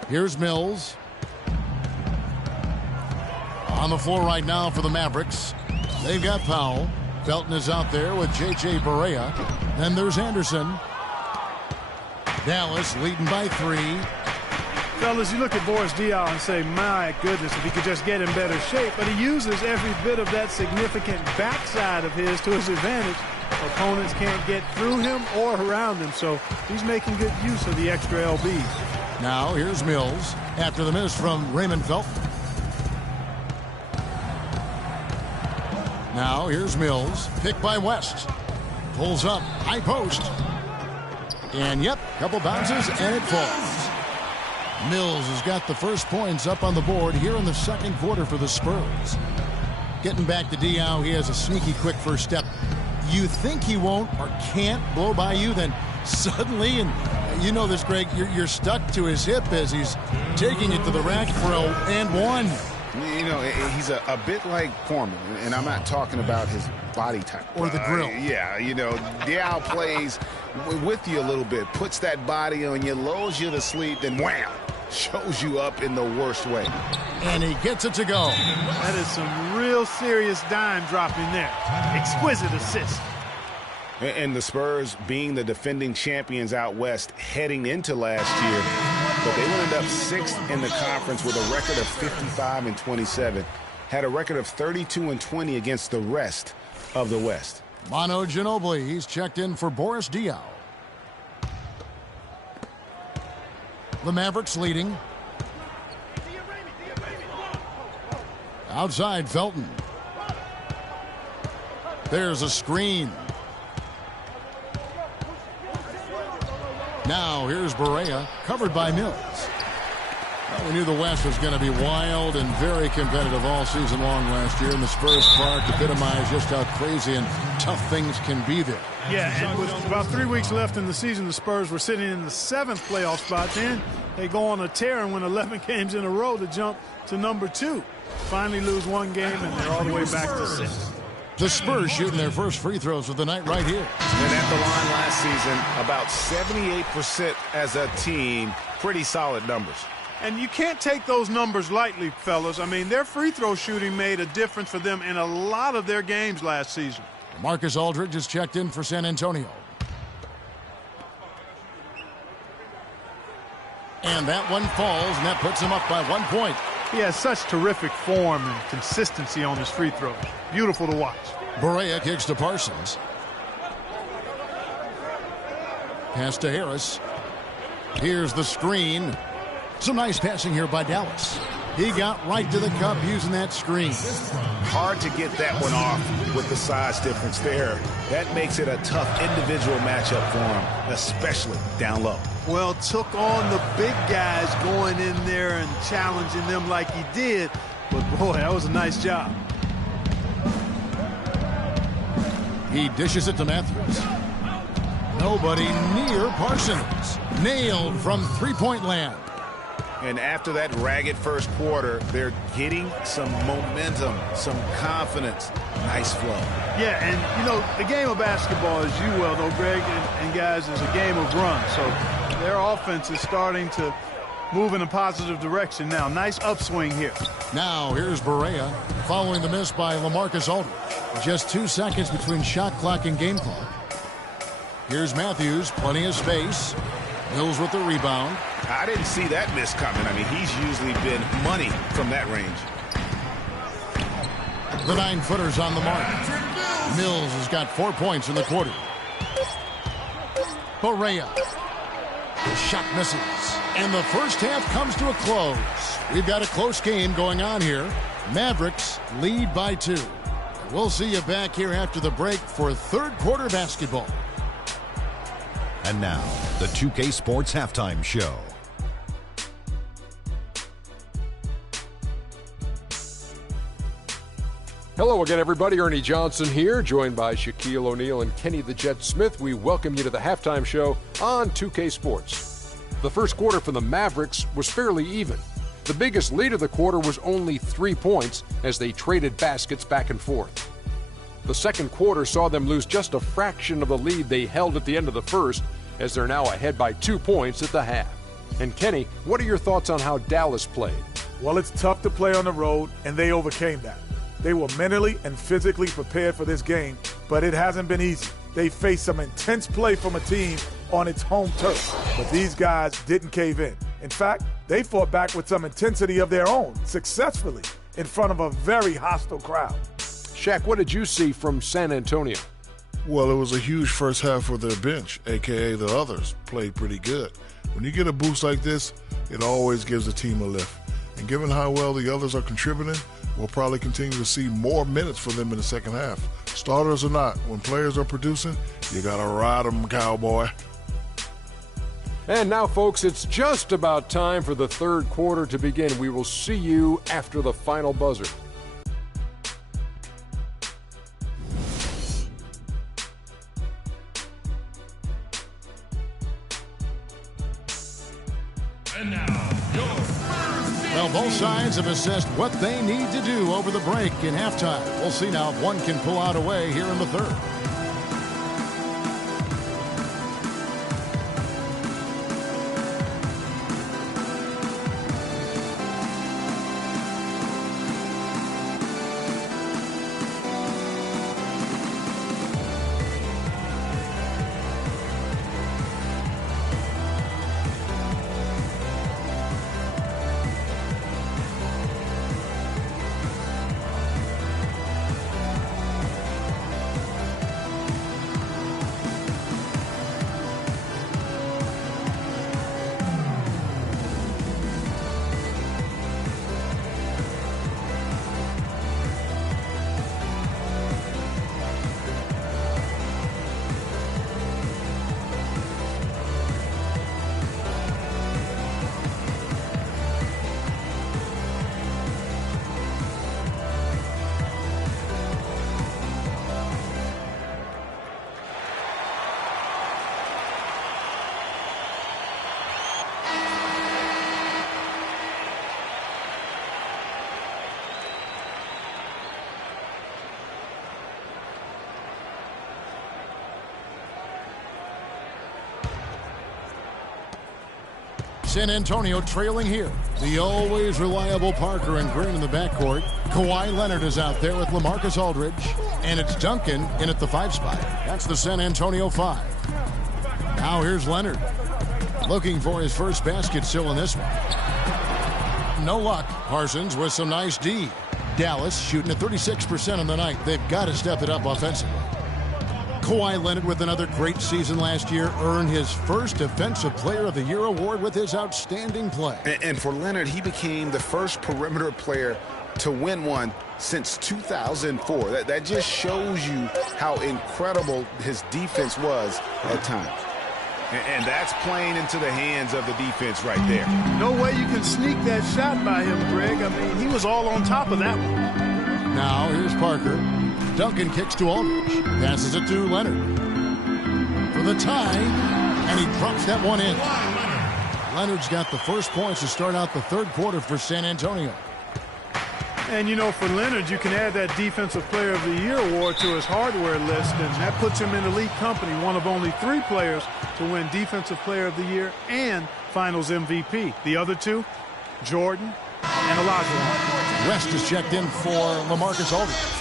Here's Mills. On the floor right now for the Mavericks. They've got Powell. Felton is out there with J.J. Barea. Then there's Anderson. Dallas leading by 3. Fellas, you look at Boris Diaw and say, my goodness, if he could just get in better shape. But he uses every bit of that significant backside of his to his advantage. Opponents can't get through him or around him, so he's making good use of the extra LBs. Now here's Mills after the miss from Raymond Felton. Now here's Mills, picked by West. Pulls up, high post. And yep, couple bounces and it falls. Mills has got the first points up on the board here in the second quarter for the Spurs. Getting back to Diaw, he has a sneaky quick first step. You think he won't or can't blow by you, then suddenly, and You know this, Greg. You're stuck to his hip as he's taking it to the rack for a and one. You know, he's a bit like Foreman, and I'm not talking about his body type. Or the grill. Yeah, you know, Diao plays with you a little bit, puts that body on you, lulls you to sleep, then wham, shows you up in the worst way. And he gets it to go. That is some real serious dime dropping there. Exquisite assist. And the Spurs, being the defending champions out west heading into last year, but they would end up 6th in the conference with a record of 55-27, had a record of 32-20 against the rest of the West. Manu Ginobili, he's checked in for Boris Diaw. The Mavericks leading. Outside, Felton. There's a screen. Now here's Barea, covered by Mills. Well, we knew the West was going to be wild and very competitive all season long last year, and the Spurs Park epitomized just how crazy and tough things can be there. Yeah, and with about 3 weeks left in the season, the Spurs were sitting in the 7th playoff spot. Then they go on a tear and win 11 games in a row to jump to number 2. Finally lose one game, and they're all the way back to 6. The Spurs shooting their first free throws of the night right here. And at the line last season, about 78% as a team. Pretty solid numbers. And you can't take those numbers lightly, fellas. I mean, their free throw shooting made a difference for them in a lot of their games last season. Marcus Aldridge is checked in for San Antonio. And that one falls, and that puts him up by 1 point. He has such terrific form and consistency on his free throws. Beautiful to watch. Barea kicks to Parsons. Pass to Harris. Here's the screen. Some nice passing here by Dallas. He got right to the cup using that screen. Hard to get that one off with the size difference there. That makes it a tough individual matchup for him, especially down low. Well, took on the big guys going in there and challenging them like he did. But, boy, that was a nice job. He dishes it to Matthews. Nobody near Parsons. Nailed from three-point land. And after that ragged first quarter, they're getting some momentum, some confidence. Nice flow. Yeah, and, you know, the game of basketball, as you well know, Greg and guys, is a game of runs. So their offense is starting to move in a positive direction now. Nice upswing here. Now here's Barea following the miss by LaMarcus Aldridge. Just 2 seconds between shot clock and game clock. Here's Matthews, plenty of space. Mills with the rebound. I didn't see that miss coming. I mean, he's usually been money from that range. The 9-footer's on the mark. Mills has got 4 points in the quarter. Barea. The shot misses. And the first half comes to a close. We've got a close game going on here. Mavericks lead by 2. We'll see you back here after the break for third quarter basketball. And now, the 2K Sports Halftime Show. Hello again, everybody. Ernie Johnson here, joined by Shaquille O'Neal and Kenny the Jet Smith. We welcome you to the Halftime Show on 2K Sports. The first quarter for the Mavericks was fairly even. The biggest lead of the quarter was only 3 points as they traded baskets back and forth. The second quarter saw them lose just a fraction of the lead they held at the end of the first, as they're now ahead by 2 points at the half. And Kenny, what are your thoughts on how Dallas played? Well, it's tough to play on the road, and they overcame that. They were mentally and physically prepared for this game, but it hasn't been easy. They faced some intense play from a team on its home turf, but these guys didn't cave in. In fact, they fought back with some intensity of their own, successfully, in front of a very hostile crowd. Shaq, what did you see from San Antonio? Well, it was a huge first half for their bench, a.k.a. the others, played pretty good. When you get a boost like this, it always gives the team a lift. And given how well the others are contributing, we'll probably continue to see more minutes for them in the second half. Starters or not, when players are producing, you got to ride them, cowboy. And now, folks, it's just about time for the third quarter to begin. We will see you after the final buzzer. And now, your Spurs. Well, both sides have assessed what they need to do over the break in halftime. We'll see now if one can pull out a way here in the third. San Antonio trailing here. The always reliable Parker and Green in the backcourt. Kawhi Leonard is out there with LaMarcus Aldridge. And it's Duncan in at the 5 spot. That's the San Antonio 5. Now here's Leonard. Looking for his first basket still in this one. No luck. Parsons with some nice D. Dallas shooting at 36% on the night. They've got to step it up offensively. Kawhi Leonard with another great season last year earned his first Defensive Player of the Year award with his outstanding play. And for Leonard, he became the first perimeter player to win one since 2004. That just shows you how incredible his defense was at times. And that's playing into the hands of the defense right there. No way you can sneak that shot by him, Greg. I mean, he was all on top of that one. Now here's Parker. Duncan kicks to Aldridge. Passes it to Leonard. For the tie. And he drops that one in. Leonard's got the first points to start out the third quarter for San Antonio. And, you know, for Leonard, you can add that Defensive Player of the Year award to his hardware list, and that puts him in elite company, one of only 3 players to win Defensive Player of the Year and Finals MVP. The other 2, Jordan and Olajuwon. West is checked in for LaMarcus Aldridge.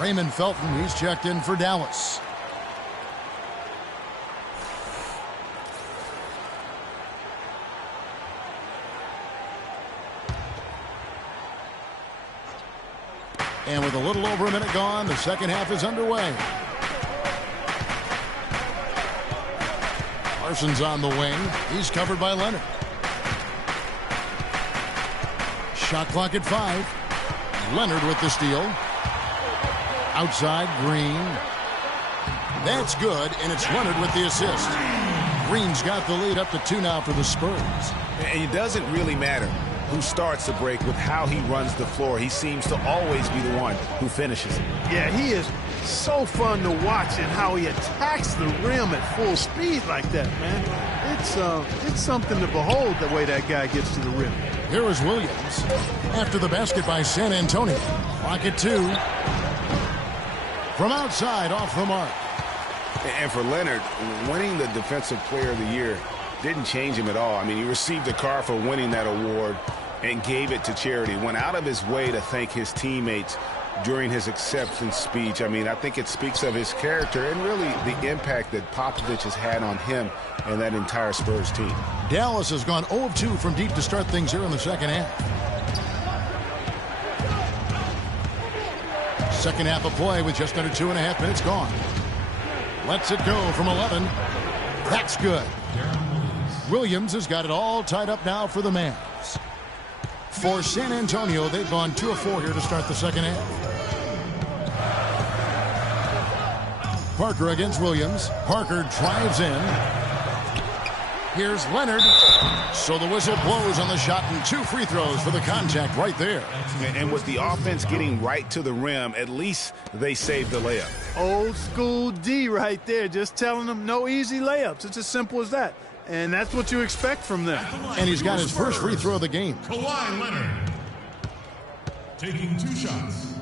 Raymond Felton, he's checked in for Dallas. And with a little over a minute gone, the second half is underway. Parsons on the wing. He's covered by Leonard. Shot clock at 5. Leonard with the steal. Outside, Green. That's good, and it's Leonard with the assist. Green's got the lead up to 2 now for the Spurs. And it doesn't really matter who starts the break with how he runs the floor. He seems to always be the one who finishes it. Yeah, he is so fun to watch and how he attacks the rim at full speed like that, man. It's something to behold the way that guy gets to the rim. Here is Williams after the basket by San Antonio. Clock at 2. From outside, off the mark. And for Leonard, winning the Defensive Player of the Year didn't change him at all. I mean, he received a car for winning that award and gave it to charity. Went out of his way to thank his teammates during his acceptance speech. I mean, I think it speaks of his character and really the impact that Popovich has had on him and that entire Spurs team. Dallas has gone 0 of 2 from deep to start things here in the second half. Second half of play with just under 2.5 minutes gone. Lets it go from 11. That's good. Williams has got it all tied up now for the Mavs. For San Antonio, they've gone 2 of 4 here to start the second half. Parker against Williams. Parker drives in. Here's Leonard. So the whistle blows on the shot and 2 free throws for the contact right there. And with the offense getting right to the rim, at least they saved the layup. Old school D right there, just telling them no easy layups. It's as simple as that. and that's what you expect from them. And he's got his first free throw of the game. Kawhi Leonard taking 2 shots.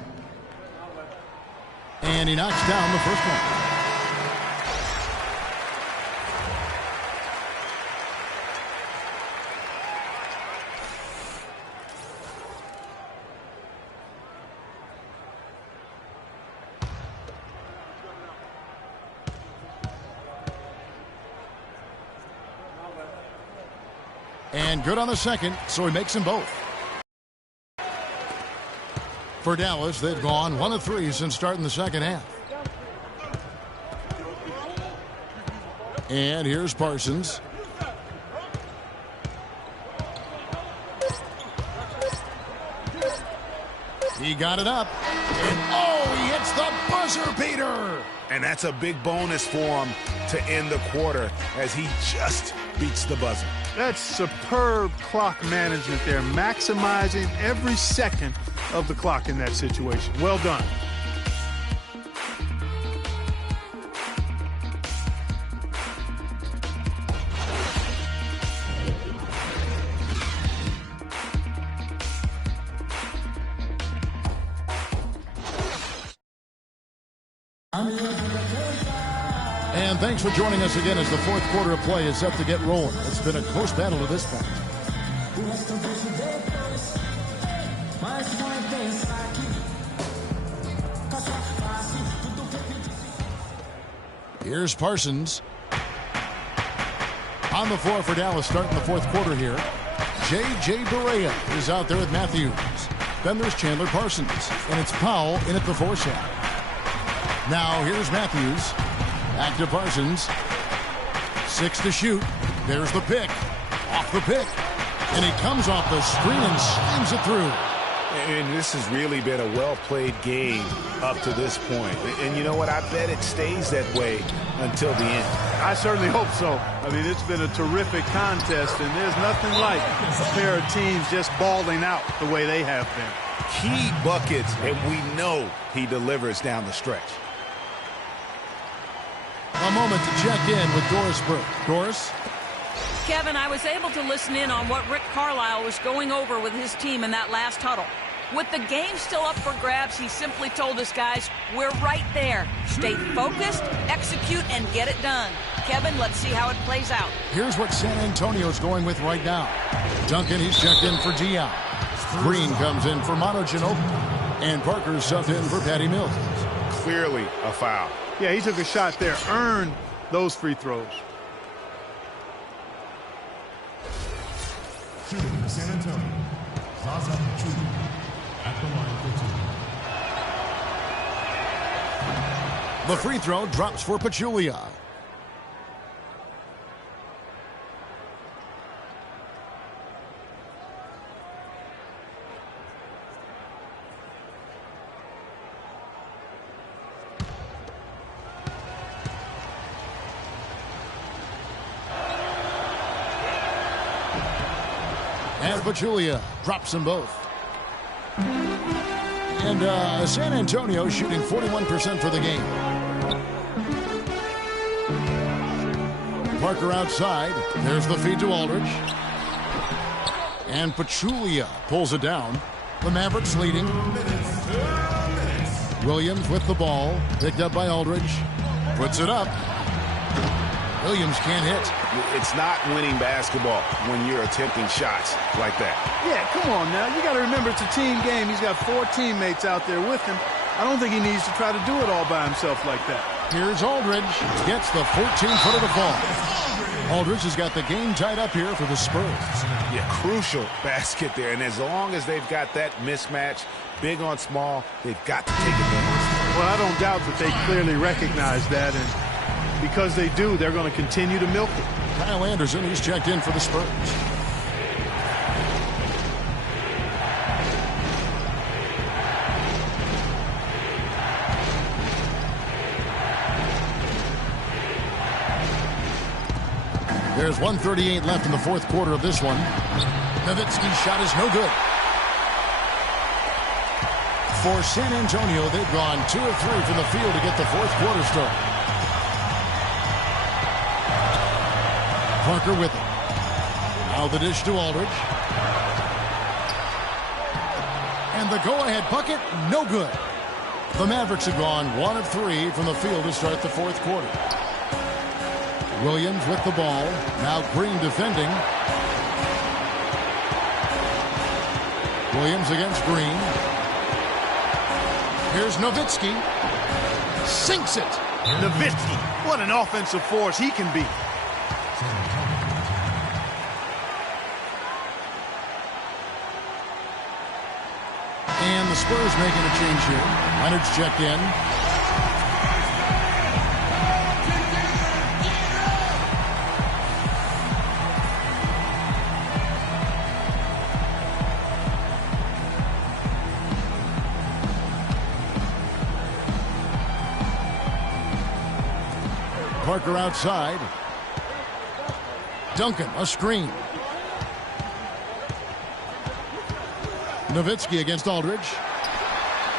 And he knocks down the first one. And good on the second, so he makes them both. For Dallas, they've gone 1 of 3 since starting the second half. And here's Parsons. He got it up. And he hits the buzzer beater. And that's a big bonus for him to end the quarter as he just beats the buzzer. That's superb clock management there, maximizing every second of the clock in that situation. Well done. And thanks for joining us again as the fourth quarter of play is set to get rolling. It's been a close battle to this point. Here's Parsons. On the floor for Dallas starting the fourth quarter here. J.J. Barea is out there with Matthews. Then there's Chandler Parsons. And it's Powell in at the 4 shot. Now here's Matthews. Back to Parsons. 6 to shoot. There's the pick. Off the pick. And he comes off the screen and slams it through. And this has really been a well-played game up to this point. And you know what? I bet it stays that way until the end. I certainly hope so. I mean, it's been a terrific contest, and there's nothing like a pair of teams just balling out the way they have been. Key buckets, and we know he delivers down the stretch. A moment to check in with Doris Burke. Doris? Kevin, I was able to listen in on what Rick Carlisle was going over with his team in that last huddle. With the game still up for grabs, he simply told us, guys, we're right there. Stay focused, execute, and get it done. Kevin, let's see how it plays out. Here's what San Antonio's going with right now. Duncan, he's checked in for Dion. Green comes in for Manu Ginobili. And Parker's subbed in for Patty Mills. Clearly a foul. Yeah, he took a shot there. Earned those free throws. Shooting for San Antonio. Zaza Pachulia at the line for 2. The free throw drops for Pachulia. And Pachulia drops them both. And San Antonio shooting 41% for the game. Parker outside. There's the feed to Aldridge. And Pachulia pulls it down. The Mavericks leading. Williams with the ball. Picked up by Aldridge. Puts it up. Williams can't hit. It's not winning basketball when you're attempting shots like that. Yeah, come on now. You got to remember it's a team game. He's got 4 teammates out there with him. I don't think he needs to try to do it all by himself like that. Here's Aldridge. Gets the 14-footer to fall. Aldridge has got the game tied up here for the Spurs. Yeah, crucial basket there. And as long as they've got that mismatch, big on small, they've got to take advantage. Well, I don't doubt that they clearly recognize that. And because they do, they're going to continue to milk it. Kyle Anderson, he's checked in for the Spurs. There's 1:38 left in the fourth quarter of this one. Nowitzki's shot is no good. For San Antonio, they've gone 2 of 3 from the field to get the fourth quarter started. Parker with it. Now the dish to Aldridge. And the go-ahead bucket, no good. The Mavericks have gone 1 of 3 from the field to start the fourth quarter. Williams with the ball. Now Green defending. Williams against Green. Here's Nowitzki. Sinks it. Nowitzki, what an offensive force he can be. And the Spurs making a change here. Leonard's checked in. Parker outside. Duncan, a screen. Nowitzki against Aldridge.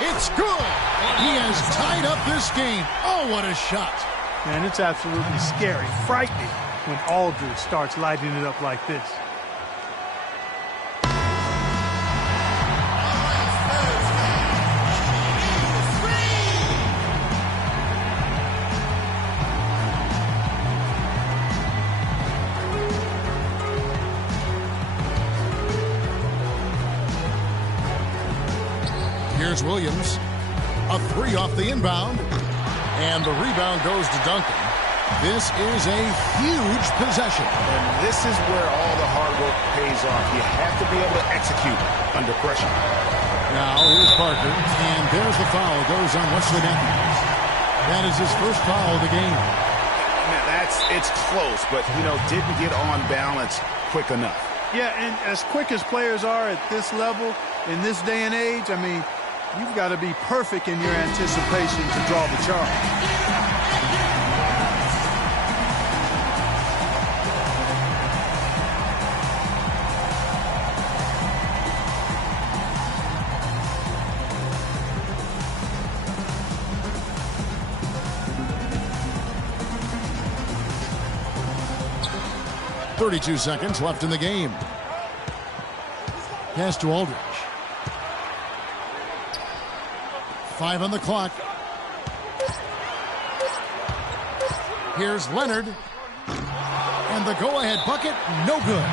It's good. He has tied up this game. Oh, what a shot. Man, it's absolutely scary, frightening when Aldridge starts lighting it up like this. Here's Williams. A 3 off the inbound. And the rebound goes to Duncan. This is a huge possession. And this is where all the hard work pays off. You have to be able to execute under pressure. Now here's Parker. And there's the foul. It goes on Wesley Matthews. That is his first foul of the game. Now it's close, but, didn't get on balance quick enough. Yeah, and as quick as players are at this level, in this day and age, I mean, you've got to be perfect in your anticipation to draw the charge. .32 seconds left in the game. Pass to Aldridge. 5 on the clock. Here's Leonard. And the go-ahead bucket, no good.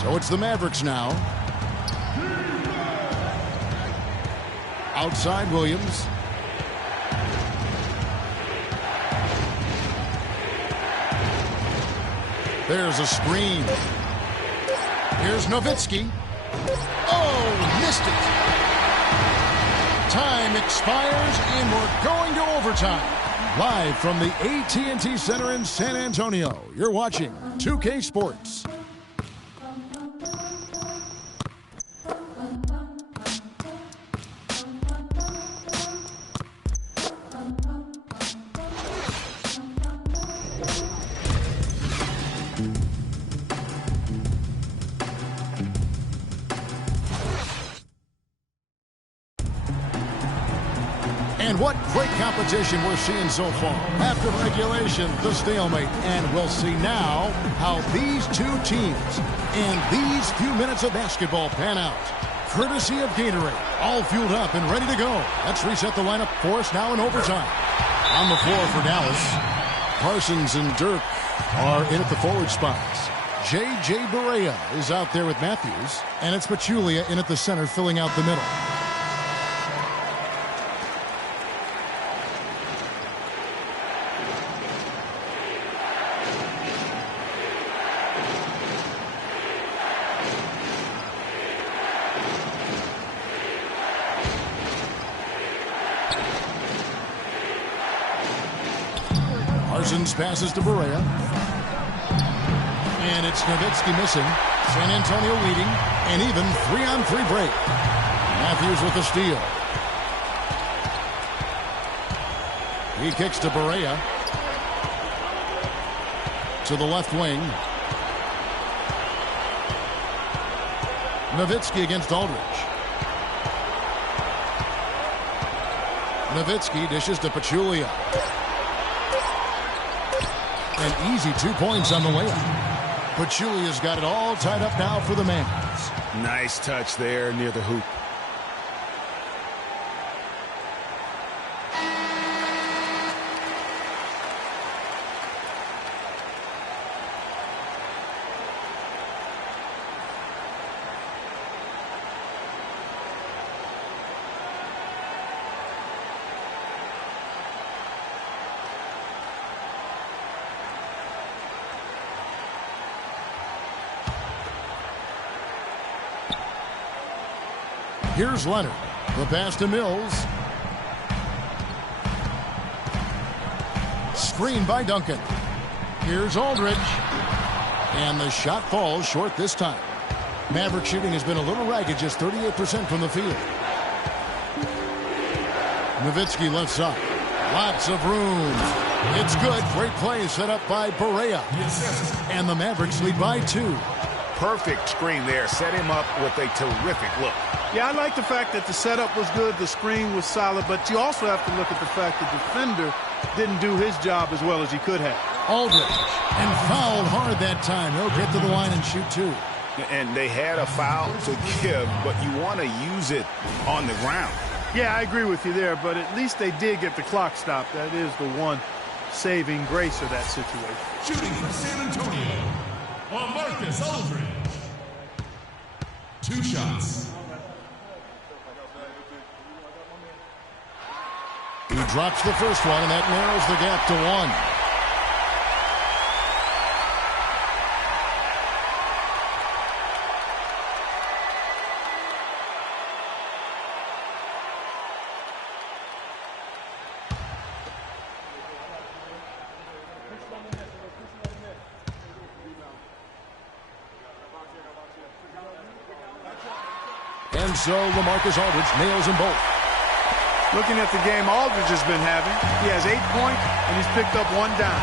So it's the Mavericks now. Outside Williams. There's a screen. Here's Nowitzki. Oh, missed it. Time expires and we're going to overtime. Live from the AT&T Center in San Antonio, you're watching 2K Sports. And what great competition we're seeing so far. After regulation, the stalemate. And we'll see now how these two teams and these few minutes of basketball pan out. Courtesy of Gatorade. All fueled up and ready to go. Let's reset the lineup for us now in overtime. On the floor for Dallas, Parsons and Dirk are in at the forward spots. J.J. Barea is out there with Matthews. And it's Pachulia in at the center filling out the middle. Parsons passes to Barea. And it's Nowitzki missing. San Antonio leading. An even 3-on-3 break. Matthews with the steal. He kicks to Barea. To the left wing. Nowitzki against Aldridge. Nowitzki dishes to Pachulia. An easy 2 points on the way up. Pachulia's got it all tied up now for the Mavs. Nice touch there near the hoop. Here's Leonard. The pass to Mills. Screen by Duncan. Here's Aldridge. And the shot falls short this time. Maverick shooting has been a little ragged, just 38% from the field. Nowitzki left side. Lots of room. It's good. Great play set up by Barea. And the Mavericks lead by 2. Perfect screen there. Set him up with a terrific look. Yeah, I like the fact that the setup was good, the screen was solid, but you also have to look at the fact the defender didn't do his job as well as he could have. Aldridge, and fouled hard that time. He'll get to the line and shoot 2. And they had a foul to give, but you want to use it on the ground. Yeah, I agree with you there, but at least they did get the clock stopped. That is the one saving grace of that situation. Shooting for San Antonio, Marcus Aldridge. 2 shots. He drops the first one, and that narrows the gap to 1. And so LaMarcus Aldridge nails them both. Looking at the game Aldridge has been having, he has 8 points, and he's picked up 1 dime.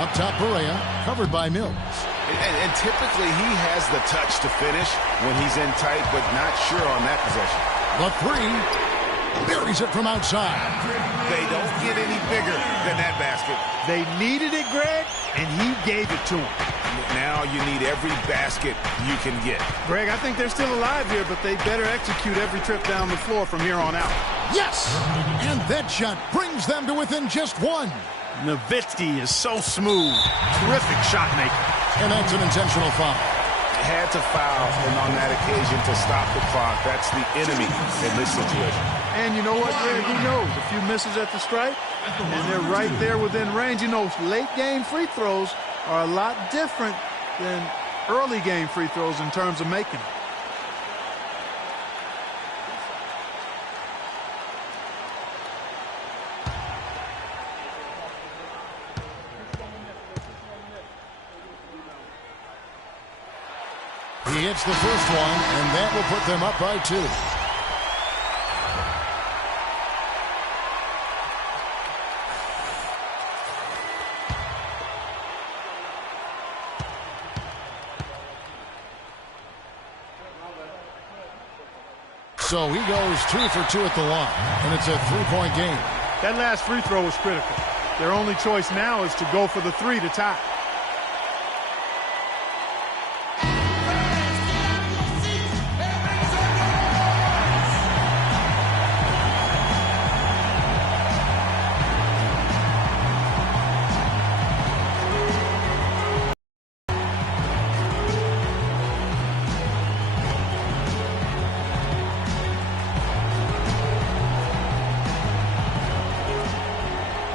Up top, Barea, covered by Mills. And typically he has the touch to finish when he's in tight, but not sure on that possession. The 3 buries it from outside. They don't get any bigger than that basket. They needed it, Greg, and he gave it to them. Now you need every basket you can get. Greg, I think they're still alive here, but they better execute every trip down the floor from here on out. Yes! And that shot brings them to within just 1. Nowitzki is so smooth. Terrific shot maker. And that's an intentional foul. Had to foul, and on that occasion to stop the clock. That's the enemy in this situation. And you know what, Greg? He knows a few misses at the stripe, and they're right there within range. You know, late game free throws are a lot different than early game free throws in terms of making them. He hits the first one, and that will put them up by 2. So he goes 2 for 2 at the line, and it's a 3-point game. That last free throw was critical. Their only choice now is to go for the 3 to tie.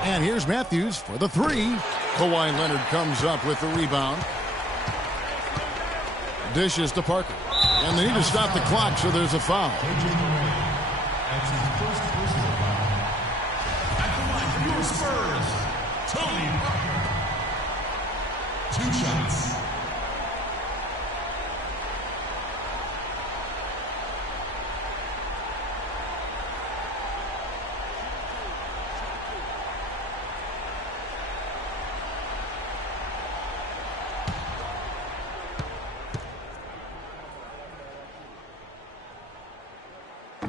And here's Matthews for the 3. Kawhi Leonard comes up with the rebound. Dishes to Parker. And they need to stop the clock, so there's a foul. That's his first personal foul. At the line for your Spurs, Tony Tony Parker. 2 shots.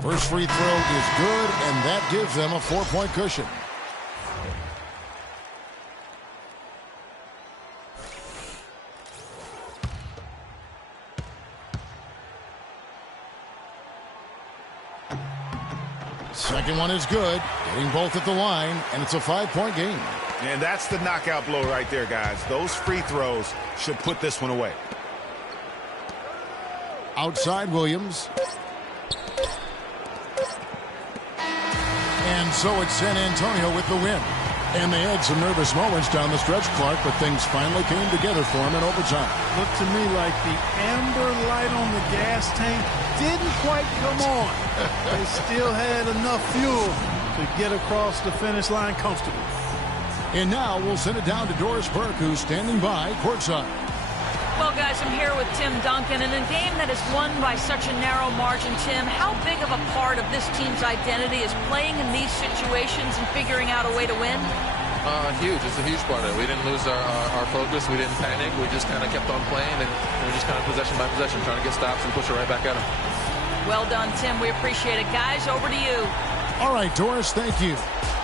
First free throw is good, and that gives them a 4-point cushion. Second one is good, getting both at the line, and it's a 5-point game. And that's the knockout blow right there, guys. Those free throws should put this one away. Outside Williams. And so it's San Antonio with the win. And they had some nervous moments down the stretch, Clark, but things finally came together for them in overtime. Looked to me like the amber light on the gas tank didn't quite come on. They still had enough fuel to get across the finish line comfortably. And now we'll send it down to Doris Burke, who's standing by courtside. Well, guys, I'm here with Tim Duncan. In a game that is won by such a narrow margin, Tim, how big of a part of this team's identity is playing in these situations and figuring out a way to win? Huge. It's a huge part of it. We didn't lose our focus. We didn't panic. We just kind of kept on playing, and we just kind of possession by possession, trying to get stops and push it right back at them. Well done, Tim. We appreciate it. Guys, over to you. All right, Doris, thank you.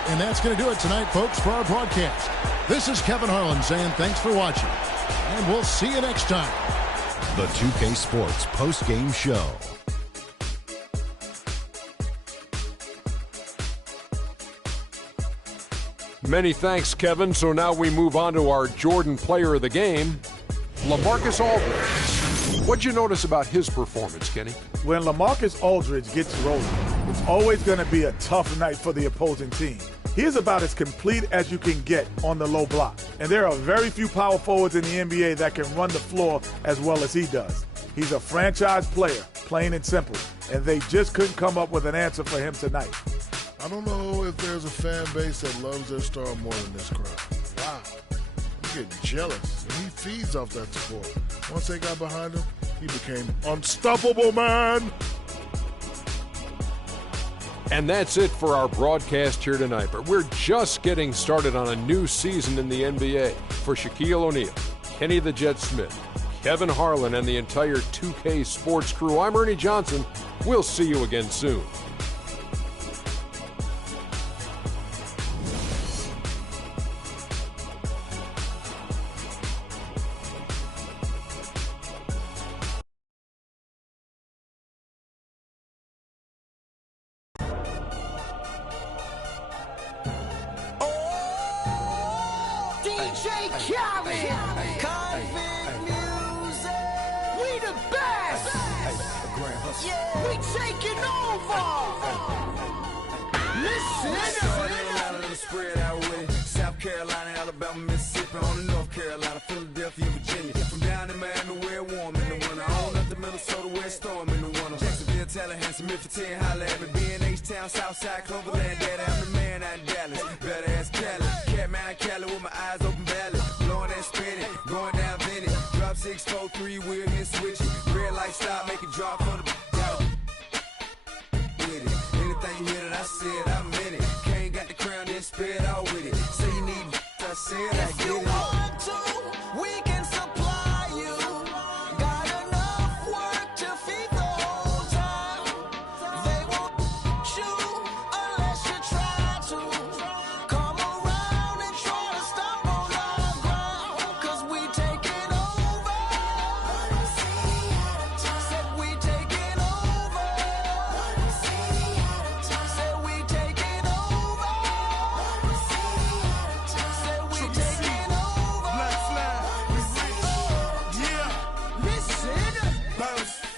And that's going to do it tonight, folks, for our broadcast. This is Kevin Harlan saying thanks for watching. And we'll see you next time. The 2K Sports post-game show. Many thanks, Kevin. So now we move on to our Jordan player of the game, LaMarcus Aldridge. What'd you notice about his performance, Kenny? When LaMarcus Aldridge gets rolling, it's always going to be a tough night for the opposing team. He is about as complete as you can get on the low block. And there are very few power forwards in the NBA that can run the floor as well as he does. He's a franchise player, plain and simple, and they just couldn't come up with an answer for him tonight. I don't know if there's a fan base that loves their star more than this crowd. Wow. I'm getting jealous, and he feeds off that support. Once they got behind him, he became unstoppable, man. And that's it for our broadcast here tonight. But we're just getting started on a new season in the NBA. For Shaquille O'Neal, Kenny the Jet Smith, Kevin Harlan, and the entire 2K Sports crew, I'm Ernie Johnson. We'll see you again soon.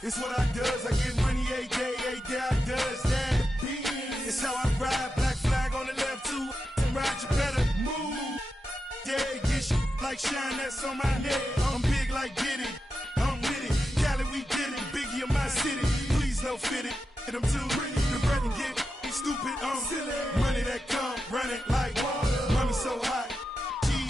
It's what I does. I get money a day I does that. It's how I ride. Black flag on the left too. Ride, you better move. Yeah, get shit like shine that's on my head. I'm big like Diddy. I'm with it. Cali, we did it. Biggie in my city. Please no fit it. Hit them too. The bread and get stupid. Silly. Money that come, run it like water. Money so hot. She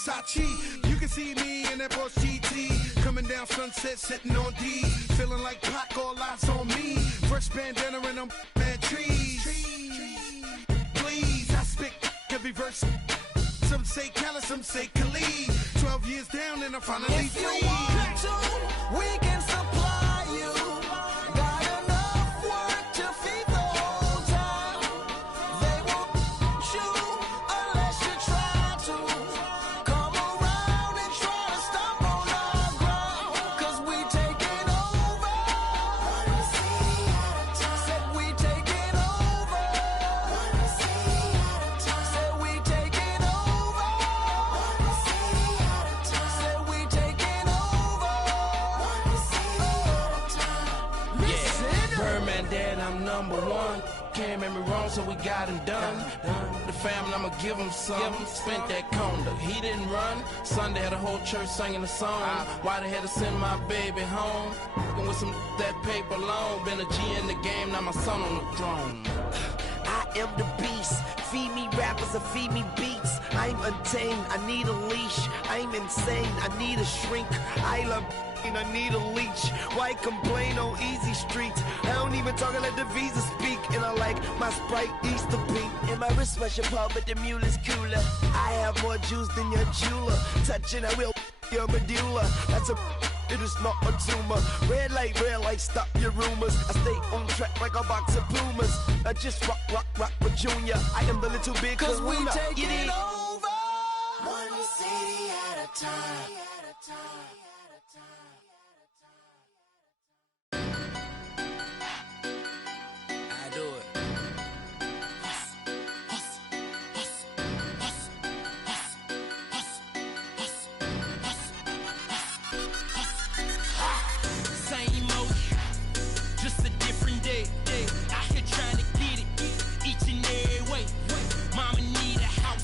Versace. You can see me in that Porsche GT. Coming down Sunset, sitting on D. Feeling like Pac, all eyes on me. Fresh bandana and I'm bad trees. Please, I spit every verse. Some say Khaled, some say Khalid. 12 years down and I'm finally If free. you want to, we can supply you. Got enough work to feed the whole town. They won't you unless you try to. Come around and try to stop on our ground. 'Cause we taking over. Said we taking over. Said we taking over. Said we taking over. Yeah, Birdman dead, I'm number one. Can't make me wrong, so we got him done. The family, I'ma give him some. Spent that condo, he didn't run. Sunday had a whole church singing a song. Why they had to send my baby home? And with some that paper long, been a G in the game, now my son on the throne. I am the beast. Feed me rappers or feed me beats. I'm untamed. I need a leash. I'm insane. I need a shrink. I love and I need a leech. Why complain on easy streets? I don't even talk, I let the visa speak. And I like my Sprite Easter pink. And my wrist special pub, but the mule is cooler. I have more juice than your jeweler. Touching, I will your medulla. That's a it is not a tumor. Red light, stop your rumors. I stay on track like a box of Pumas. I just rock with Junior. I am the little big 'Cause we Kahuna. taking Get it? over. One city at a time. I do it. Same old, just a different day. Out here trying to get it each and every way. Mama need a house,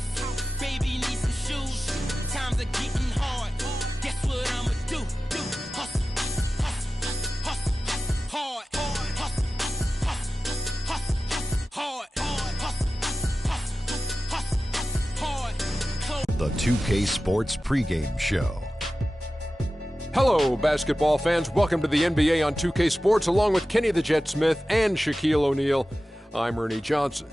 baby need some shoes. Times are getting hard. Guess what I'ma do? Hustle, hustle, hard, hustle, hard, hard. The 2K Sports pregame show. Hello, basketball fans. Welcome to the NBA on 2K Sports, along with Kenny the Jet Smith and Shaquille O'Neal. I'm Ernie Johnson.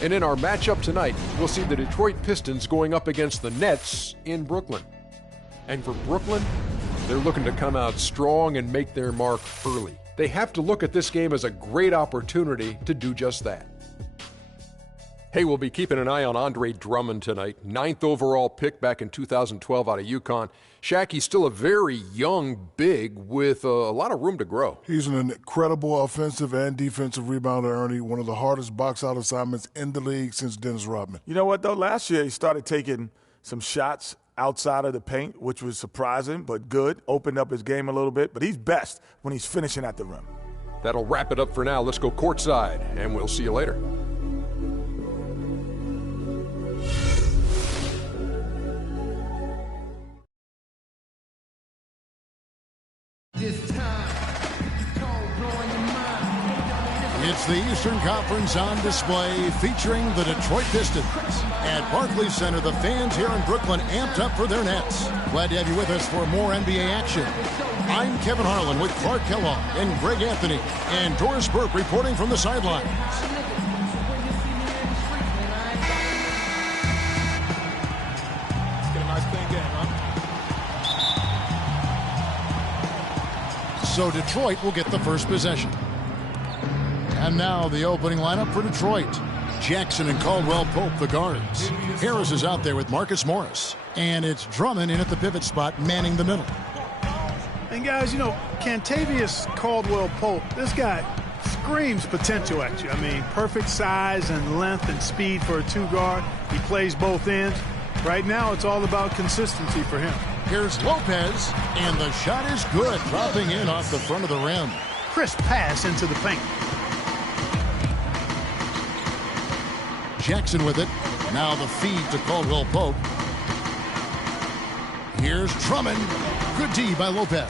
And in our matchup tonight, we'll see the Detroit Pistons going up against the Nets in Brooklyn. And for Brooklyn, they're looking to come out strong and make their mark early. They have to look at this game as a great opportunity to do just that. Hey, we'll be keeping an eye on Andre Drummond tonight. 9th overall pick back in 2012 out of UConn. Shaq, he's still a very young big with a lot of room to grow. He's an incredible offensive and defensive rebounder, Ernie. One of the hardest box-out assignments in the league since Dennis Rodman. You know what, though? Last year he started taking some shots outside of the paint, which was surprising but good. Opened up his game a little bit, but he's best when he's finishing at the rim. That'll wrap it up for now. Let's go courtside, and we'll see you later. It's the Eastern Conference on display featuring the Detroit Pistons. At Barclays Center, the fans here in Brooklyn amped up for their Nets. Glad to have you with us for more NBA action. I'm Kevin Harlan with Clark Kellogg and Greg Anthony and Doris Burke reporting from the sidelines. Get a nice clean game, huh? So Detroit will get the first possession. And now the opening lineup for Detroit. Jackson and Caldwell Pope, the guards. Harris is out there with Marcus Morris. And it's Drummond in at the pivot spot, manning the middle. And guys, you know, Kentavious Caldwell Pope, this guy screams potential at you. I mean, perfect size and length and speed for a two-guard. He plays both ends. Right now, it's all about consistency for him. Here's Lopez, and the shot is good, dropping in off the front of the rim. Crisp pass into the paint. Jackson with it. Now the feed to Caldwell Pope. Here's Drummond. Good D by Lopez.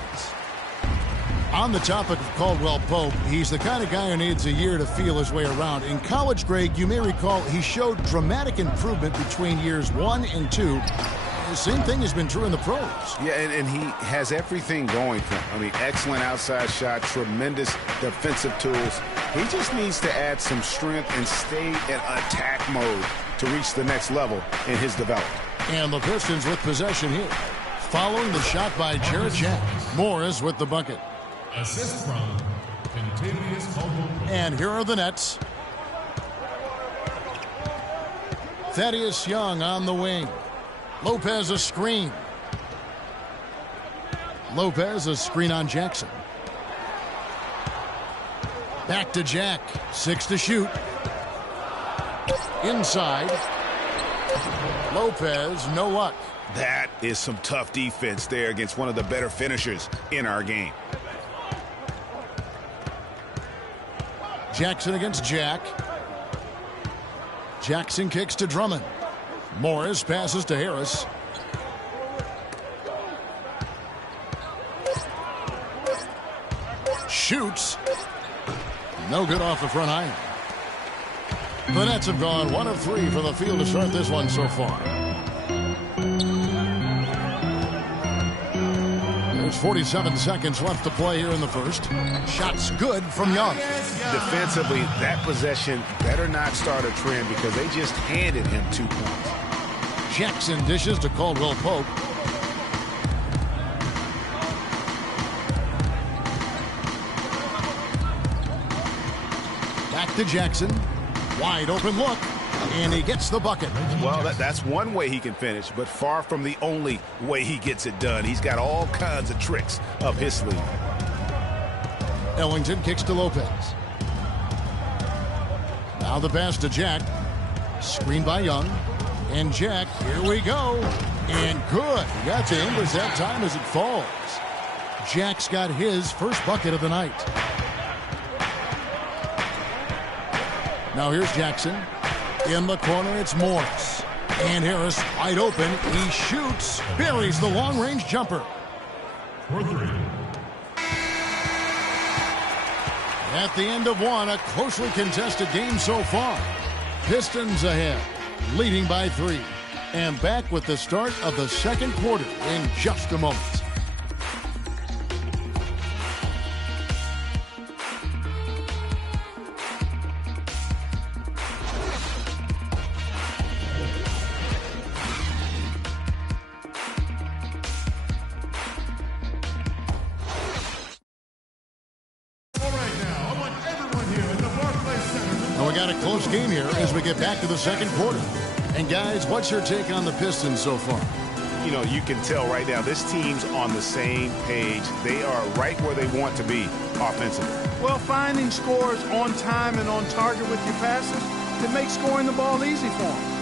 On the topic of Caldwell Pope, he's the kind of guy who needs a year to feel his way around. In college, Greg, you may recall he showed dramatic improvement between years 1 and 2. the same thing has been true in the pros. Yeah, and he has everything going for him. I mean, excellent outside shot, tremendous defensive tools. He just needs to add some strength and stay in attack mode to reach the next level in his development. And the Pistons with possession here. Following the shot by Jarrett Jack. Morris with the bucket. Assist from Kentavious Caldwell-Pope. And here are the Nets. Thaddeus Young on the wing. Lopez a screen. Lopez a screen on Jackson. Back to Jack. 6 to shoot. Inside. Lopez, no luck. That is some tough defense there against one of the better finishers in our game. Jackson against Jack. Jackson kicks to Drummond. Morris passes to Harris. Shoots. No good off the front iron. The Nets have gone 1 of 3 from the field to start this one so far. There's 47 seconds left to play here in the first. Shot's good from Young. Defensively, that possession better not start a trend because they just handed him 2 points. Jackson dishes to Caldwell-Pope. Back to Jackson. Wide open look. And he gets the bucket. Well, that's one way he can finish, but far from the only way he gets it done. He's got all kinds of tricks up his sleeve. Ellington kicks to Lopez. Now the pass to Jack. Screened by Young. And Jack, here we go. And good. He got to Ingles that time as it falls. Jack's got his first bucket of the night. Now here's Jackson. In the corner, it's Morris. And Harris wide open. He shoots. Buries the long-range jumper. For 3. At the end of one, a closely contested game so far. Pistons ahead, leading by 3. And back with the start of the second quarter in just a moment. Game here as we get back to the second quarter. And guys, what's your take on the Pistons so far? You know, you can tell right now this team's on the same page. They are right where they want to be offensively. Well, finding scores on time and on target with your passes can make scoring the ball easy for them.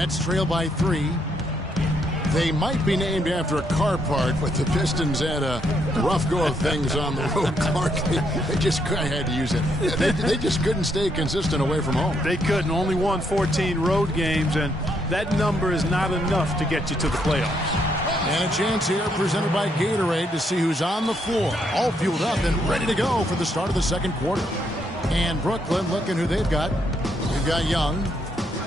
Nets trail by 3. They might be named after a car part, but the Pistons had a rough go of things on the road, Clark. I had to use it. They just couldn't stay consistent away from home. They couldn't. Only won 14 road games, and that number is not enough to get you to the playoffs. And a chance here presented by Gatorade to see who's on the floor, all fueled up and ready to go for the start of the second quarter. And Brooklyn looking who they've got. They've got Young.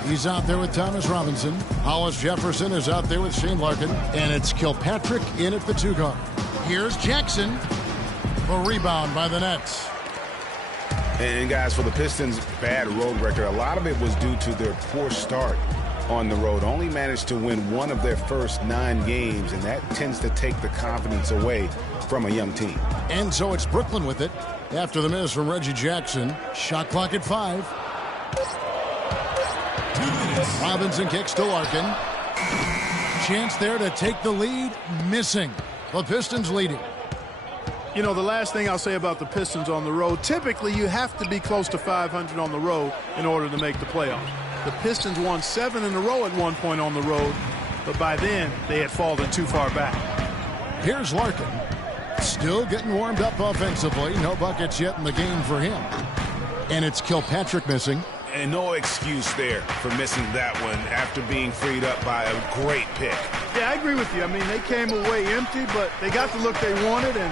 He's out there with Thomas Robinson. Hollis Jefferson is out there with Shane Larkin. And it's Kilpatrick in at the 2 guard. Here's Jackson. A rebound by the Nets. And guys, for the Pistons' bad road record, a lot of it was due to their poor start on the road. Only managed to win one of their first 9 games, and that tends to take the confidence away from a young team. And so it's Brooklyn with it after the miss from Reggie Jackson. Shot clock at 5. Robinson kicks to Larkin. Chance there to take the lead. Missing. The Pistons leading. You know, the last thing I'll say about the Pistons on the road, typically you have to be close to 500 on the road in order to make the playoffs. The Pistons won 7 in a row at one point on the road, but by then they had fallen too far back. Here's Larkin. Still getting warmed up offensively. No buckets yet in the game for him. And it's Kilpatrick missing. And no excuse there for missing that one after being freed up by a great pick. Yeah, I agree with you. I mean, they came away empty, but they got the look they wanted, and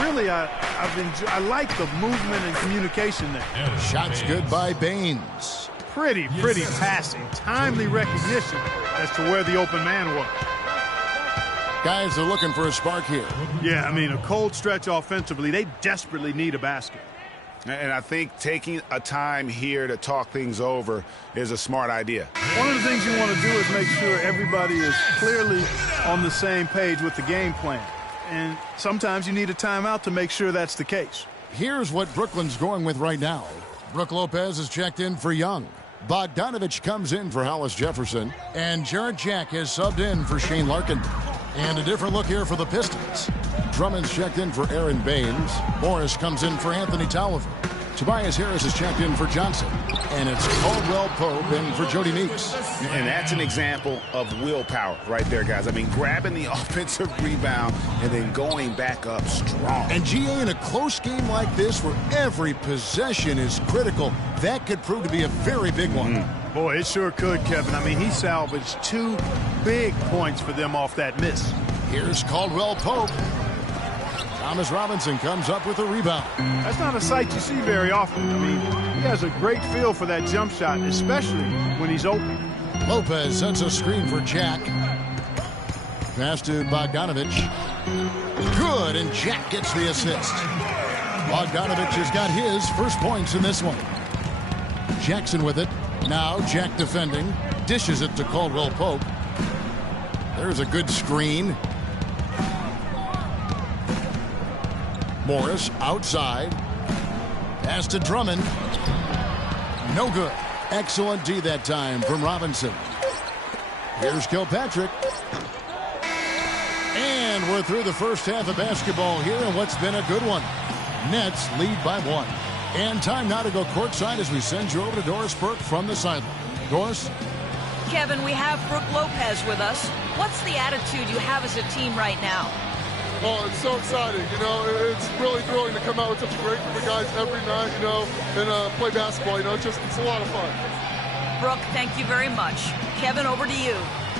really, I like the movement and communication there. Shots good by Baines. Pretty passing. Timely recognition as to where the open man was. Guys are looking for a spark here. Yeah, I mean, a cold stretch offensively. They desperately need a basket. And I think taking a time here to talk things over is a smart idea. One of the things you want to do is make sure everybody is clearly on the same page with the game plan. And sometimes you need a timeout to make sure that's the case. Here's what Brooklyn's going with right now. Brook Lopez is checked in for Young. Bogdanovich comes in for Hollis Jefferson. And Jarrett Jack is subbed in for Shane Larkin. And a different look here for the Pistons. Drummond's checked in for Aaron Baines. Morris comes in for Anthony Tolliver. Tobias Harris is checked in for Johnson. And it's Caldwell Pope in for Jody Meeks. And that's an example of willpower right there, guys. I mean, grabbing the offensive rebound and then going back up strong. And GA, in a close game like this where every possession is critical, that could prove to be a very big one. Boy, it sure could, Kevin. I mean, he salvaged 2 big points for them off that miss. Here's Caldwell Pope. Thomas Robinson comes up with a rebound. That's not a sight you see very often. I mean, he has a great feel for that jump shot, especially when he's open. Lopez sets a screen for Jack. Pass to Bogdanovich. Good, and Jack gets the assist. Bogdanovich has got his first points in this one. Jackson with it. Now Jack defending. Dishes it to Caldwell Pope. There's a good screen. Morris outside. Pass to Drummond. No good. Excellent D that time from Robinson. Here's Kilpatrick. And we're through the first half of basketball here in what's been a good one. Nets lead by 1. And time now to go courtside as we send you over to Doris Burke from the sideline. Doris? Kevin, we have Brook Lopez with us. What's the attitude you have as a team right now? Oh, it's so exciting. You know, it's really thrilling to come out with such a great group of guys every night, you know, and play basketball. You know, it's a lot of fun. Brooke, thank you very much. Kevin, over to you.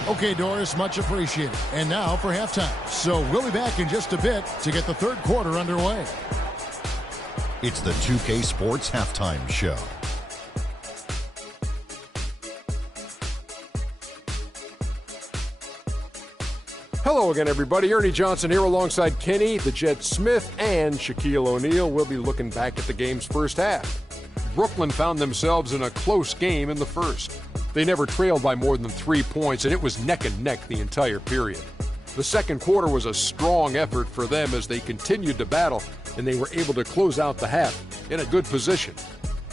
Okay, Doris, much appreciated. And now for halftime. So we'll be back in just a bit to get the third quarter underway. It's the 2K Sports Halftime Show. Hello again, everybody. Ernie Johnson here alongside Kenny, the Jet Smith, and Shaquille O'Neal. We'll be looking back at the game's first half. Brooklyn found themselves in a close game in the first. They never trailed by more than 3 points, and it was neck and neck the entire period. The second quarter was a strong effort for them as they continued to battle, and they were able to close out the half in a good position.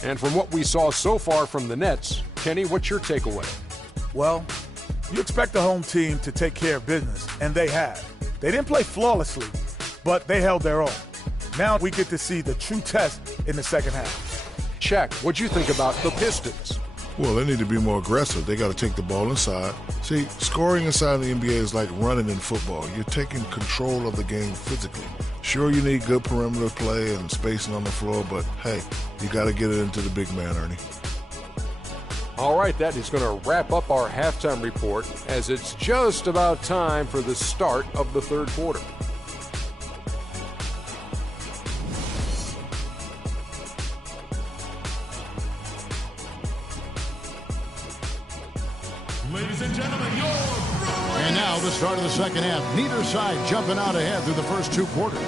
And from what we saw so far from the Nets, Kenny, what's your takeaway? Well, you expect the home team to take care of business, and they have. They didn't play flawlessly, but they held their own. Now we get to see the true test in the second half. Shaq, what'd you think about the Pistons? Well, they need to be more aggressive. They got to take the ball inside. See, scoring inside the NBA is like running in football. You're taking control of the game physically. Sure, you need good perimeter play and spacing on the floor, but hey, you got to get it into the big man, Ernie. All right, that is going to wrap up our halftime report as it's just about time for the start of the third quarter. Ladies and gentlemen, And now the start of the second half. Neither side jumping out ahead through the first 2 quarters.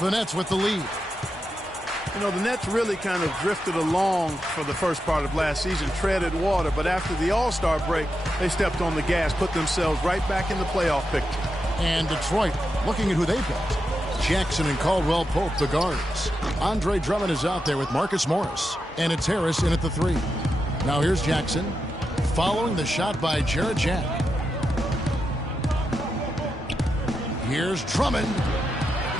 The Nets with the lead. You know, the Nets really kind of drifted along for the first part of last season, treaded water, but after the All-Star break, they stepped on the gas, put themselves right back in the playoff picture. And Detroit, looking at who they've got. Jackson and Caldwell Pope, the guards. Andre Drummond is out there with Marcus Morris. And it's Harris in at the 3. Now here's Jackson, following the shot by Jarrett Jack. Here's Drummond.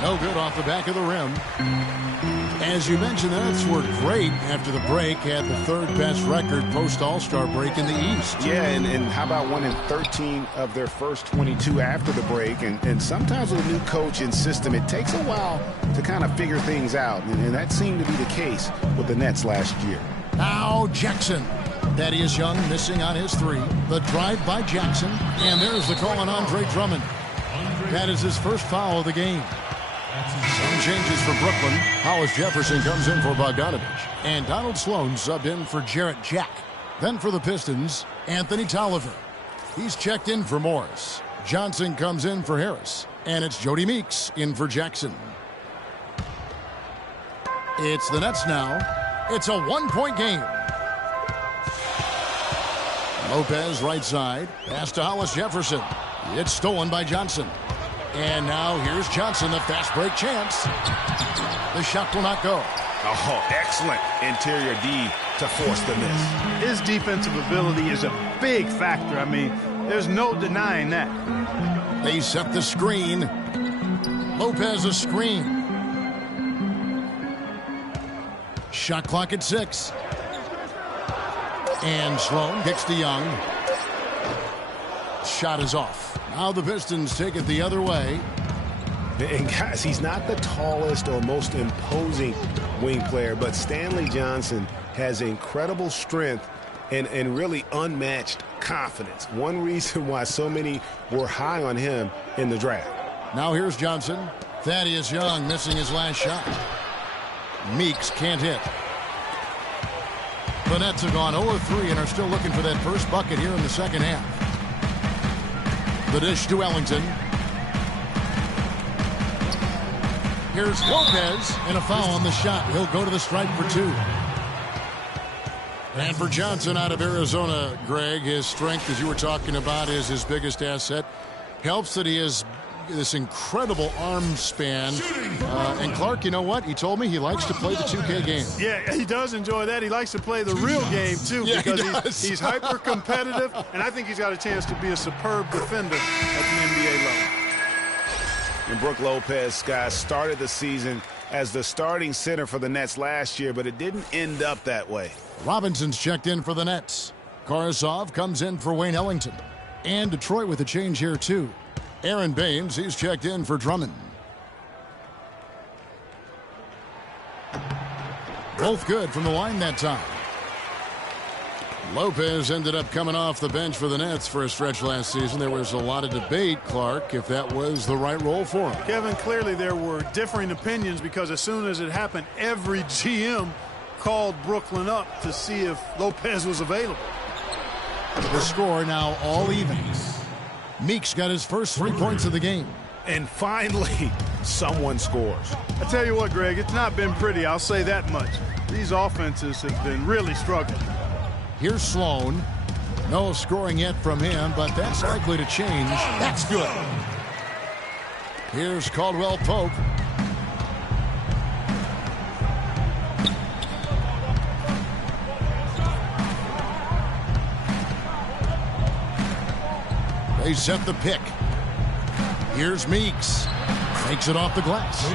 No good off the back of the rim. As you mentioned, the Nets were great after the break, had the 3rd best record post-All-Star break in the East. Yeah, and how about winning 13 of their first 22 after the break? And sometimes with a new coach and system, it takes a while to kind of figure things out. And that seemed to be the case with the Nets last year. Now Jackson. Thaddeus Young missing on his 3. The drive by Jackson. And there's the call on Andre Drummond. That is his first foul of the game. Some changes for Brooklyn. Hollis Jefferson comes in for Bogdanovich. And Donald Sloan subbed in for Jarrett Jack. Then for the Pistons, Anthony Tolliver. He's checked in for Morris. Johnson comes in for Harris. And it's Jody Meeks in for Jackson. It's the Nets now. It's a 1-point game. Lopez right side. Pass to Hollis Jefferson. It's stolen by Johnson. And now here's Johnson, the fast break chance. The shot will not go. Oh, excellent interior D to force the miss. His defensive ability is a big factor. I mean, there's no denying that. They set the screen. Lopez a screen. Shot clock at 6. And Sloan kicks to Young. Shot is off. Now the Pistons take it the other way. And guys, he's not the tallest or most imposing wing player, but Stanley Johnson has incredible strength and really unmatched confidence. One reason why so many were high on him in the draft. Now here's Johnson. Thaddeus Young missing his last shot. Meeks can't hit. The Nets have gone 0-3 and are still looking for that first bucket here in the second half. The dish to Ellington. Here's Lopez, and a foul on the shot. He'll go to the stripe for 2. And for Johnson out of Arizona, Greg, his strength, as you were talking about, is his biggest asset. Helps that he has this incredible arm span. And Clark, you know what? He told me he likes to play the 2K game. Yeah, he does enjoy that. He likes to play the real game, too, yeah, because he's hyper-competitive, and I think he's got a chance to be a superb defender at the NBA level. And Brook Lopez, guys, started the season as the starting center for the Nets last year, but it didn't end up that way. Robinson's checked in for the Nets. Karasov comes in for Wayne Ellington. And Detroit with a change here, too. Aaron Baines, he's checked in for Drummond. Both good from the line that time. Lopez ended up coming off the bench for the Nets for a stretch last season. There was a lot of debate, Clark, if that was the right role for him. Kevin, clearly there were differing opinions because as soon as it happened, every GM called Brooklyn up to see if Lopez was available. The score now all even. Meeks got his first 3 points of the game. And finally, someone scores. I tell you what, Greg, it's not been pretty. I'll say that much. These offenses have been really struggling. Here's Sloan. No scoring yet from him, but that's likely to change. That's good. Here's Caldwell Pope. They set the pick. Here's Meeks. Takes it off the glass.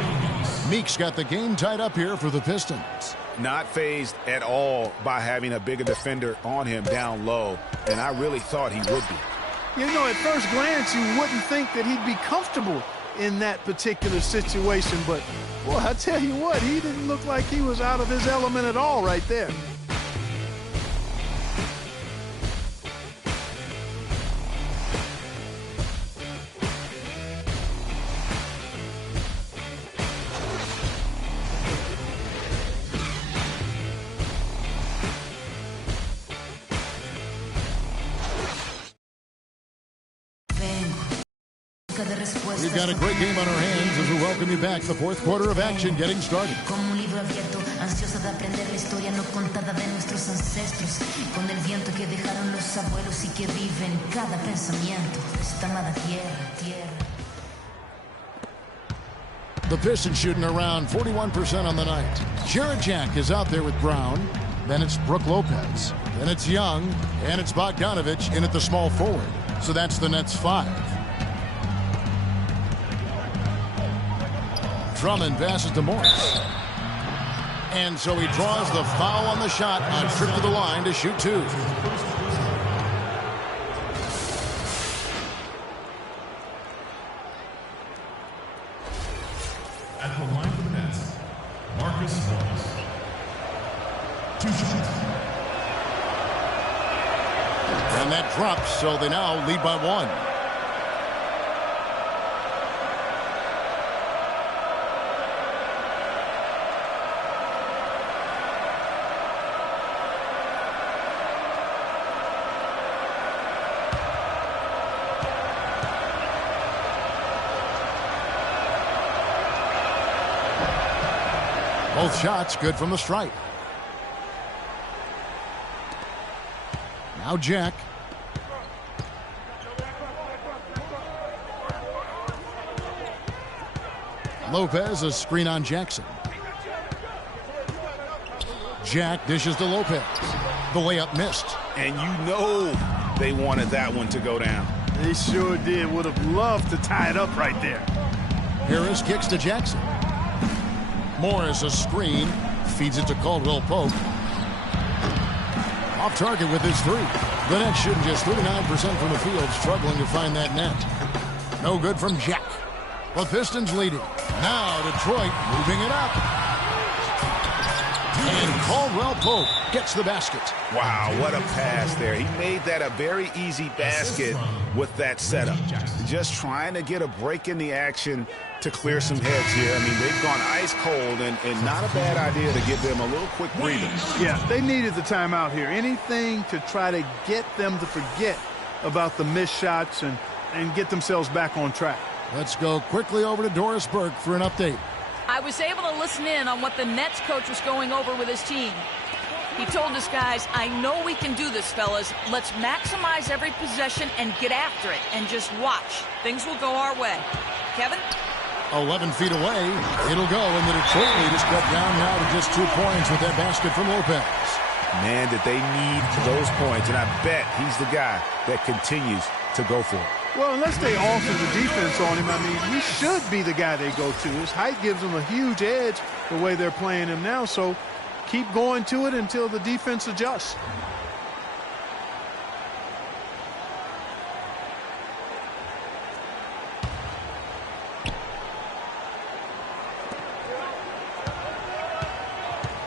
Meeks got the game tied up here for the Pistons. Not fazed at all by having a bigger defender on him down low, and I really thought he would be. You know, at first glance, you wouldn't think that he'd be comfortable in that particular situation, but, boy, I tell you what, he didn't look like he was out of his element at all right there. busca de respuestas. We've got a great game on our hands as we welcome you back. The fourth quarter of action getting started. Como un libro abierto, ansiosa de aprender la historia no contada de nuestros ancestros, con el viento que dejaron los abuelos y que vive en cada pensamiento de esta amada tierra. The Pistons shooting around 41% on the night. Jarrett Jack is out there with Brown. Then it's Brook Lopez. Then it's Young. And it's Bogdanovich in at the small forward. So that's the Nets 5. Drummond passes to Morris. And so he draws the foul on the shot on trip to the line to shoot 2. At the line for the Nets, Marcus Morris. 2 shots. And that drops, so they now lead by 1. Both shots good from the stripe. Now Jack. Lopez, a screen on Jackson. Jack dishes to Lopez. The layup missed. And you know they wanted that one to go down. They sure did. Would have loved to tie it up right there. Harris kicks to Jackson. Morris, a screen, feeds it to Caldwell Pope. Off target with his 3. The Nets shooting just 39% from the field, struggling to find that net. No good from Jack. The Pistons leading. Now Detroit moving it up. And Caldwell Pope gets the basket. Wow, what a pass there. He made that a very easy basket with that setup. Just trying to get a break in the action to clear some heads here. I mean, they've gone ice cold, and not a bad idea to give them a little quick breather. Yeah, they needed the timeout here. Anything to try to get them to forget about the missed shots and get themselves back on track. Let's go quickly over to Doris Burke for an update. I was able to listen in on what the Nets coach was going over with his team. He told us, guys, I know we can do this, fellas. Let's maximize every possession and get after it and just watch. Things will go our way. Kevin? 11 feet away. It'll go, and the Detroit lead is cut down now to just 2 points with that basket from Lopez. Man, did they need those points, and I bet he's the guy that continues to go for it. Well, unless they alter the defense on him, I mean, he should be the guy they go to. His height gives him a huge edge the way they're playing him now, so keep going to it until the defense adjusts.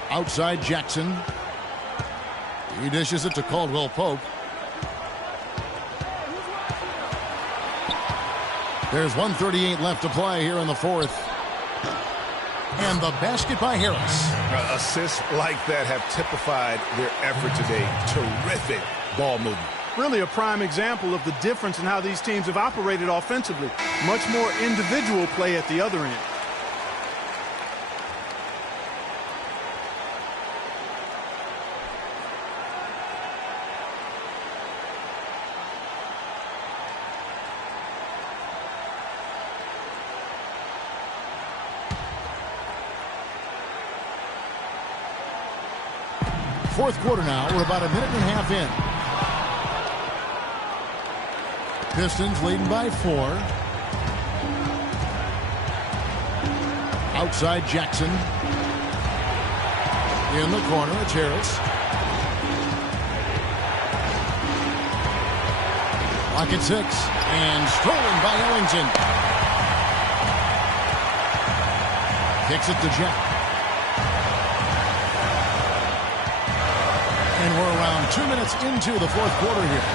Outside Jackson. He dishes it to Caldwell Pope. There's 1:38 left to play here in the fourth. And the basket by Harris. Assists like that have typified their effort today. Terrific ball movement. Really a prime example of the difference in how these teams have operated offensively. Much more individual play at the other end. Fourth quarter now. We're about a minute and a half in. Pistons leading by 4. Outside Jackson. In the corner, it's Harris. Clock at 6. And stolen by Ellington. Kicks it to Jack. And we're around 2 minutes into the fourth quarter here.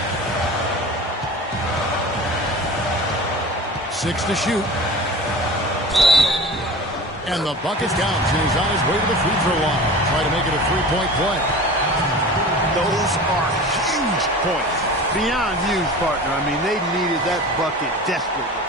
6 to shoot. And the bucket counts, and he's on his way to the free throw line. Try to make it a 3-point play. Those are huge points. Beyond huge, partner. I mean, they needed that bucket desperately.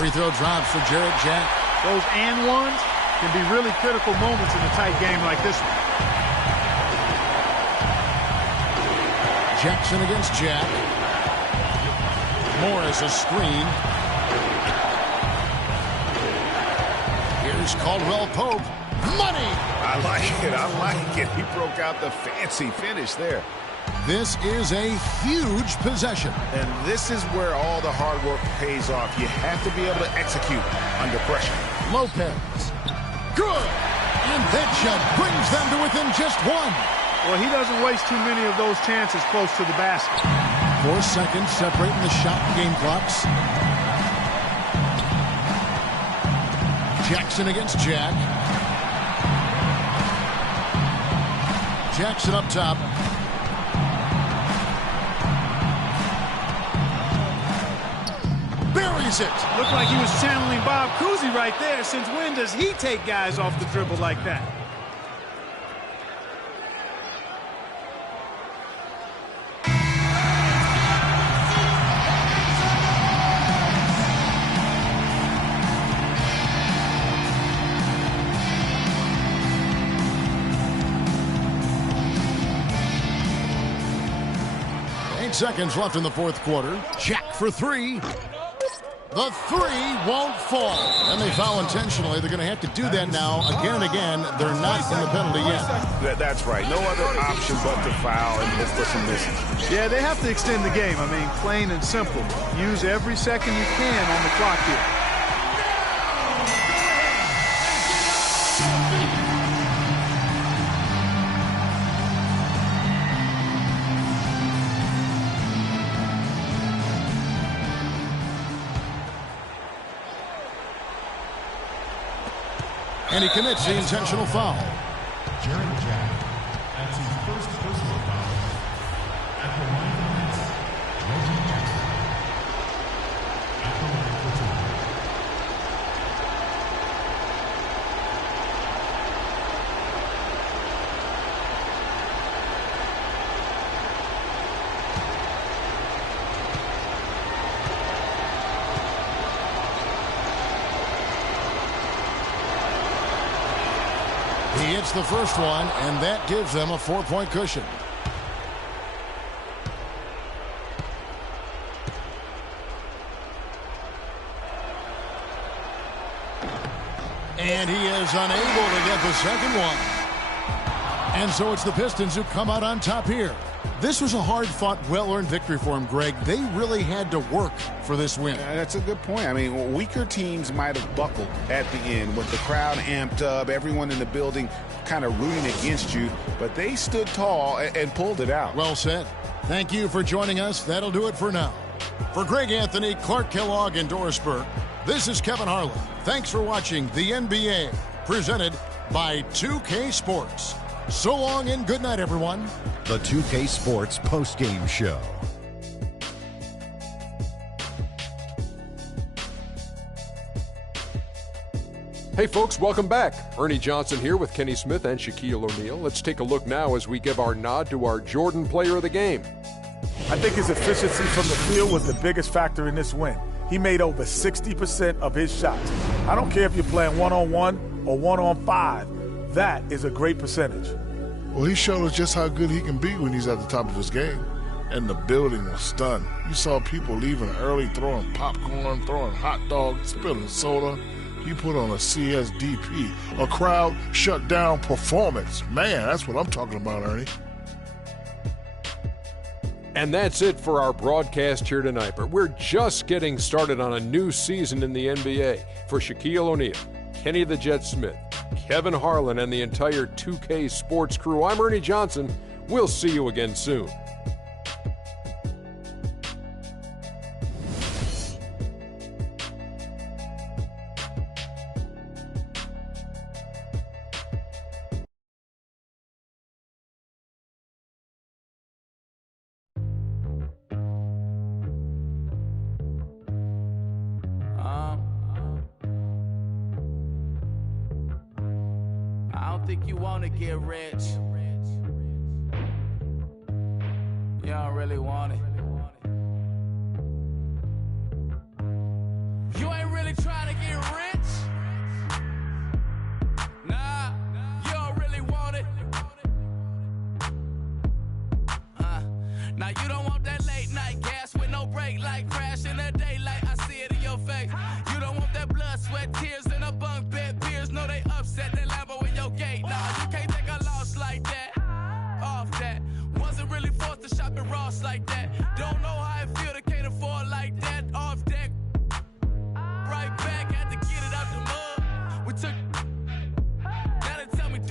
Free throw drops for Jarrett Jack. Those and ones can be really critical moments in a tight game like this one. Jackson against Jack. Morris a screen. Here's Caldwell Pope. Money! I like it. I like it. He broke out the fancy finish there. This is a huge possession. And this is where all the hard work pays off. You have to be able to execute under pressure. Lopez. Good! And that shot brings them to within just one. Well, he doesn't waste too many of those chances close to the basket. 4 seconds separating the shot and game clocks. Jackson against Jack. Jackson up top. Buries it. Looked like he was channeling Bob Cousy right there. Since when does he take guys off the dribble like that? Seconds left in the fourth quarter. Jack for three. The three won't fall. And they foul intentionally. They're going to have to do that now again and again. They're not in the penalty yet. That's right. No other option but to foul and look for some misses. Yeah, they have to extend the game. I mean, plain and simple. Use every second you can on the clock here. And he commits the intentional foul. Jarrett Jack adds his first personal foul at the line of nets. Reggie Jackson at the line for two. He hits the first one, and that gives them a 4-point cushion. And he is unable to get the second one. And so it's the Pistons who come out on top here. This was a hard-fought, well-earned victory for him, Greg. They really had to work for this win. That's a good point. I mean, weaker teams might have buckled at the end with the crowd amped up, everyone in the building kind of rooting against you, but they stood tall and pulled it out. Well said. Thank you for joining us. That'll do it for now. For Greg Anthony, Clark Kellogg, and Doris Burke, this is Kevin Harlan. Thanks for watching the NBA, presented by 2K Sports. So long and good night, everyone. The 2K Sports postgame show. Hey folks, welcome back. Ernie Johnson here with Kenny Smith and Shaquille O'Neal. Let's take a look now as we give our nod to our Jordan Player of the Game. I think his efficiency from the field was the biggest factor in this win. He made over 60% of his shots. I don't care if you're playing one-on-1 or one-on-5. That is a great percentage. Well, he showed us just how good he can be when he's at the top of his game. And the building was stunned. You saw people leaving early, throwing popcorn, throwing hot dogs, spilling soda. He put on a CSDP, a crowd shut down performance. Man, that's what I'm talking about, Ernie. And that's it for our broadcast here tonight. But we're just getting started on a new season in the NBA. For Shaquille O'Neal, Kenny the Jet Smith, Kevin Harlan, and the entire 2K Sports crew, I'm Ernie Johnson. We'll see you again soon. I don't think you wanna get rich. You don't really want it. You ain't really Now you don't want that late night gas with no break, like crash in the daylight. I see it in your face. You don't want that blood, sweat, tears in a bunk bed. Peers know they upset that Lambo in your gate. Nah, you can't take a loss like that. Off that. Wasn't really forced to shop at Ross like that. Don't know how it feel to